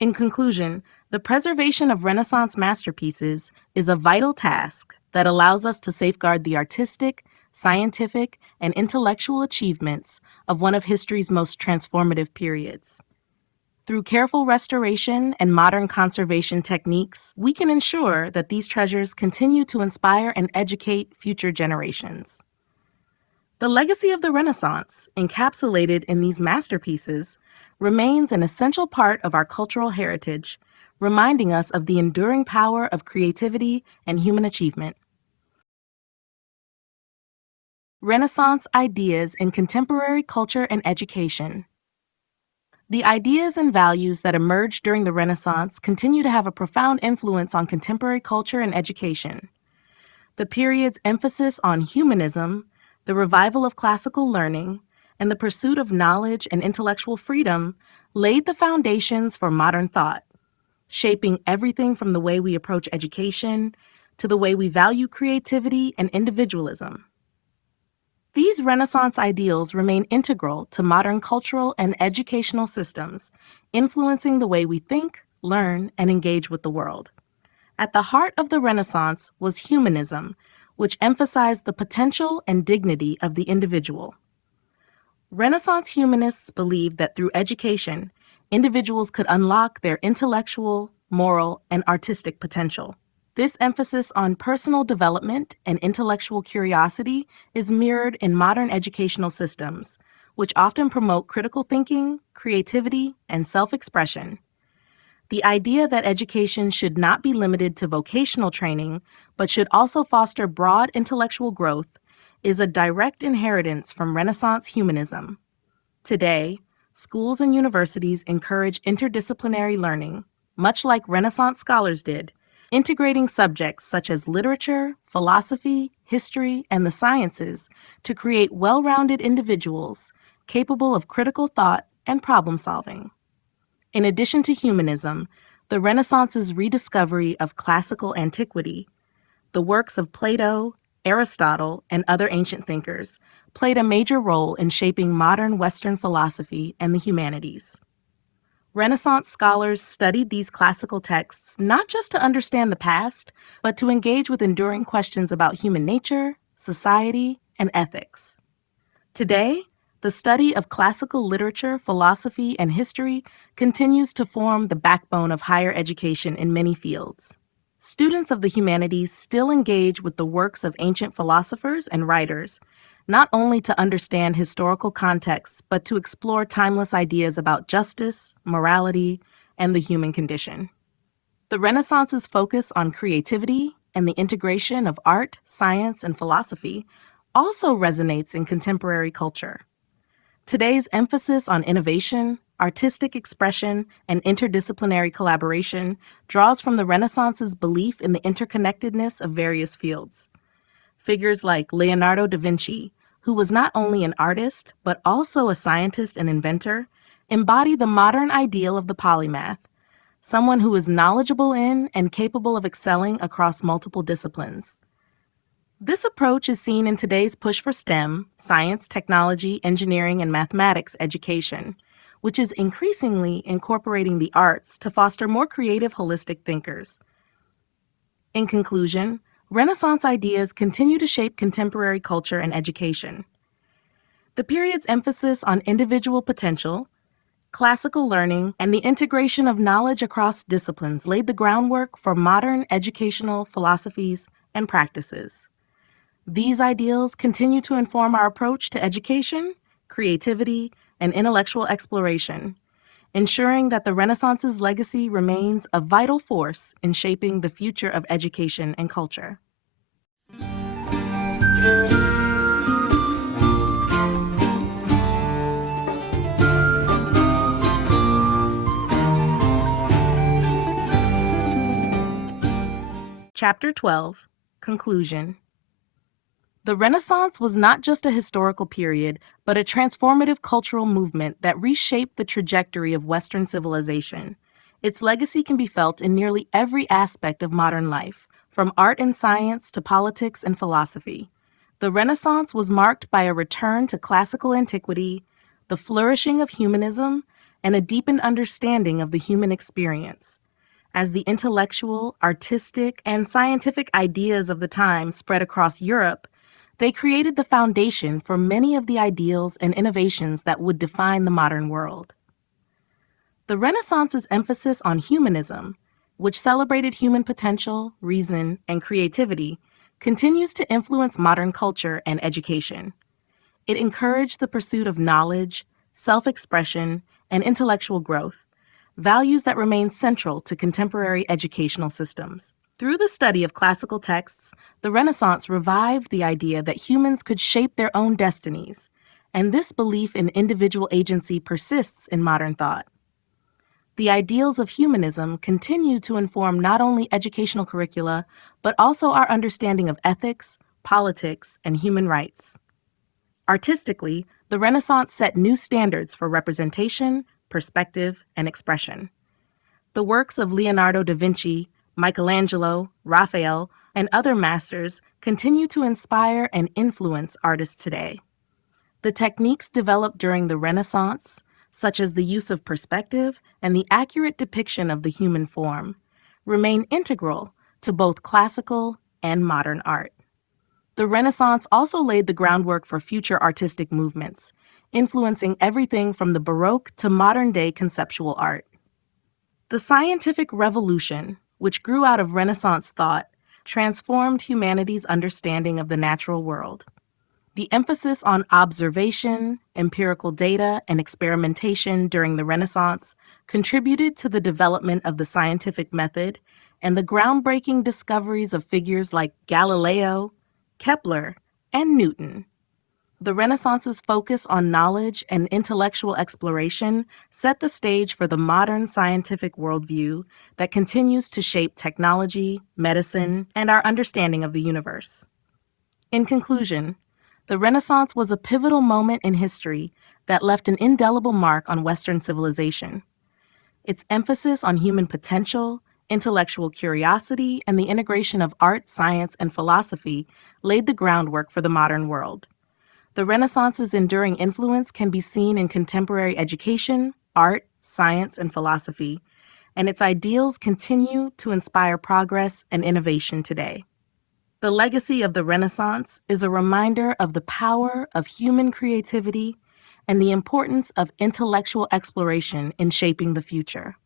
In conclusion, the preservation of Renaissance masterpieces is a vital task that allows us to safeguard the artistic, scientific, and intellectual achievements of one of history's most transformative periods. Through careful restoration and modern conservation techniques, we can ensure that these treasures continue to inspire and educate future generations. The legacy of the Renaissance, encapsulated in these masterpieces, remains an essential part of our cultural heritage, reminding us of the enduring power of creativity and human achievement. Renaissance ideas in contemporary culture and education. The ideas and values that emerged during the Renaissance continue to have a profound influence on contemporary culture and education. The period's emphasis on humanism, the revival of classical learning, and the pursuit of knowledge and intellectual freedom laid the foundations for modern thought, shaping everything from the way we approach education to the way we value creativity and individualism. These Renaissance ideals remain integral to modern cultural and educational systems, influencing the way we think, learn, and engage with the world. At the heart of the Renaissance was humanism, which emphasized the potential and dignity of the individual. Renaissance humanists believed that through education, individuals could unlock their intellectual, moral, and artistic potential. This emphasis on personal development and intellectual curiosity is mirrored in modern educational systems, which often promote critical thinking, creativity, and self-expression. The idea that education should not be limited to vocational training, but should also foster broad intellectual growth, is a direct inheritance from Renaissance humanism. Today, schools and universities encourage interdisciplinary learning, much like Renaissance scholars did, integrating subjects such as literature, philosophy, history, and the sciences to create well-rounded individuals capable of critical thought and problem solving. In addition to humanism, the Renaissance's rediscovery of classical antiquity, the works of Plato, Aristotle, and other ancient thinkers, played a major role in shaping modern Western philosophy and the humanities. Renaissance scholars studied these classical texts not just to understand the past, but to engage with enduring questions about human nature, society, and ethics. Today, the study of classical literature, philosophy, and history continues to form the backbone of higher education in many fields. Students of the humanities still engage with the works of ancient philosophers and writers, not only to understand historical contexts, but to explore timeless ideas about justice, morality, and the human condition. The Renaissance's focus on creativity and the integration of art, science, and philosophy also resonates in contemporary culture. Today's emphasis on innovation, artistic expression, and interdisciplinary collaboration draws from the Renaissance's belief in the interconnectedness of various fields. Figures like Leonardo da Vinci, who was not only an artist, but also a scientist and inventor, embody the modern ideal of the polymath, someone who is knowledgeable in and capable of excelling across multiple disciplines. This approach is seen in today's push for STEM, science, technology, engineering, and mathematics education, which is increasingly incorporating the arts to foster more creative, holistic thinkers. In conclusion, Renaissance ideas continue to shape contemporary culture and education. The period's emphasis on individual potential, classical learning, and the integration of knowledge across disciplines laid the groundwork for modern educational philosophies and practices. These ideals continue to inform our approach to education, creativity, and intellectual exploration, ensuring that the Renaissance's legacy remains a vital force in shaping the future of education and culture. Chapter 12, Conclusion. The Renaissance was not just a historical period, but a transformative cultural movement that reshaped the trajectory of Western civilization. Its legacy can be felt in nearly every aspect of modern life, from art and science to politics and philosophy. The Renaissance was marked by a return to classical antiquity, the flourishing of humanism, and a deepened understanding of the human experience. As the intellectual, artistic, and scientific ideas of the time spread across Europe, they created the foundation for many of the ideals and innovations that would define the modern world. The Renaissance's emphasis on humanism, which celebrated human potential, reason, and creativity, continues to influence modern culture and education. It encouraged the pursuit of knowledge, self-expression, and intellectual growth, values that remain central to contemporary educational systems. Through the study of classical texts, the Renaissance revived the idea that humans could shape their own destinies, and this belief in individual agency persists in modern thought. The ideals of humanism continue to inform not only educational curricula, but also our understanding of ethics, politics, and human rights. Artistically, the Renaissance set new standards for representation, perspective, and expression. The works of Leonardo da Vinci, Michelangelo, Raphael, and other masters continue to inspire and influence artists today. The techniques developed during the Renaissance, such as the use of perspective and the accurate depiction of the human form, remain integral to both classical and modern art. The Renaissance also laid the groundwork for future artistic movements, influencing everything from the Baroque to modern-day conceptual art. The scientific revolution, which grew out of Renaissance thought, transformed humanity's understanding of the natural world. The emphasis on observation, empirical data, and experimentation during the Renaissance contributed to the development of the scientific method and the groundbreaking discoveries of figures like Galileo, Kepler, and Newton. The Renaissance's focus on knowledge and intellectual exploration set the stage for the modern scientific worldview that continues to shape technology, medicine, and our understanding of the universe. In conclusion, the Renaissance was a pivotal moment in history that left an indelible mark on Western civilization. Its emphasis on human potential, intellectual curiosity, and the integration of art, science, and philosophy laid the groundwork for the modern world. The Renaissance's enduring influence can be seen in contemporary education, art, science, and philosophy, and its ideals continue to inspire progress and innovation today. The legacy of the Renaissance is a reminder of the power of human creativity and the importance of intellectual exploration in shaping the future.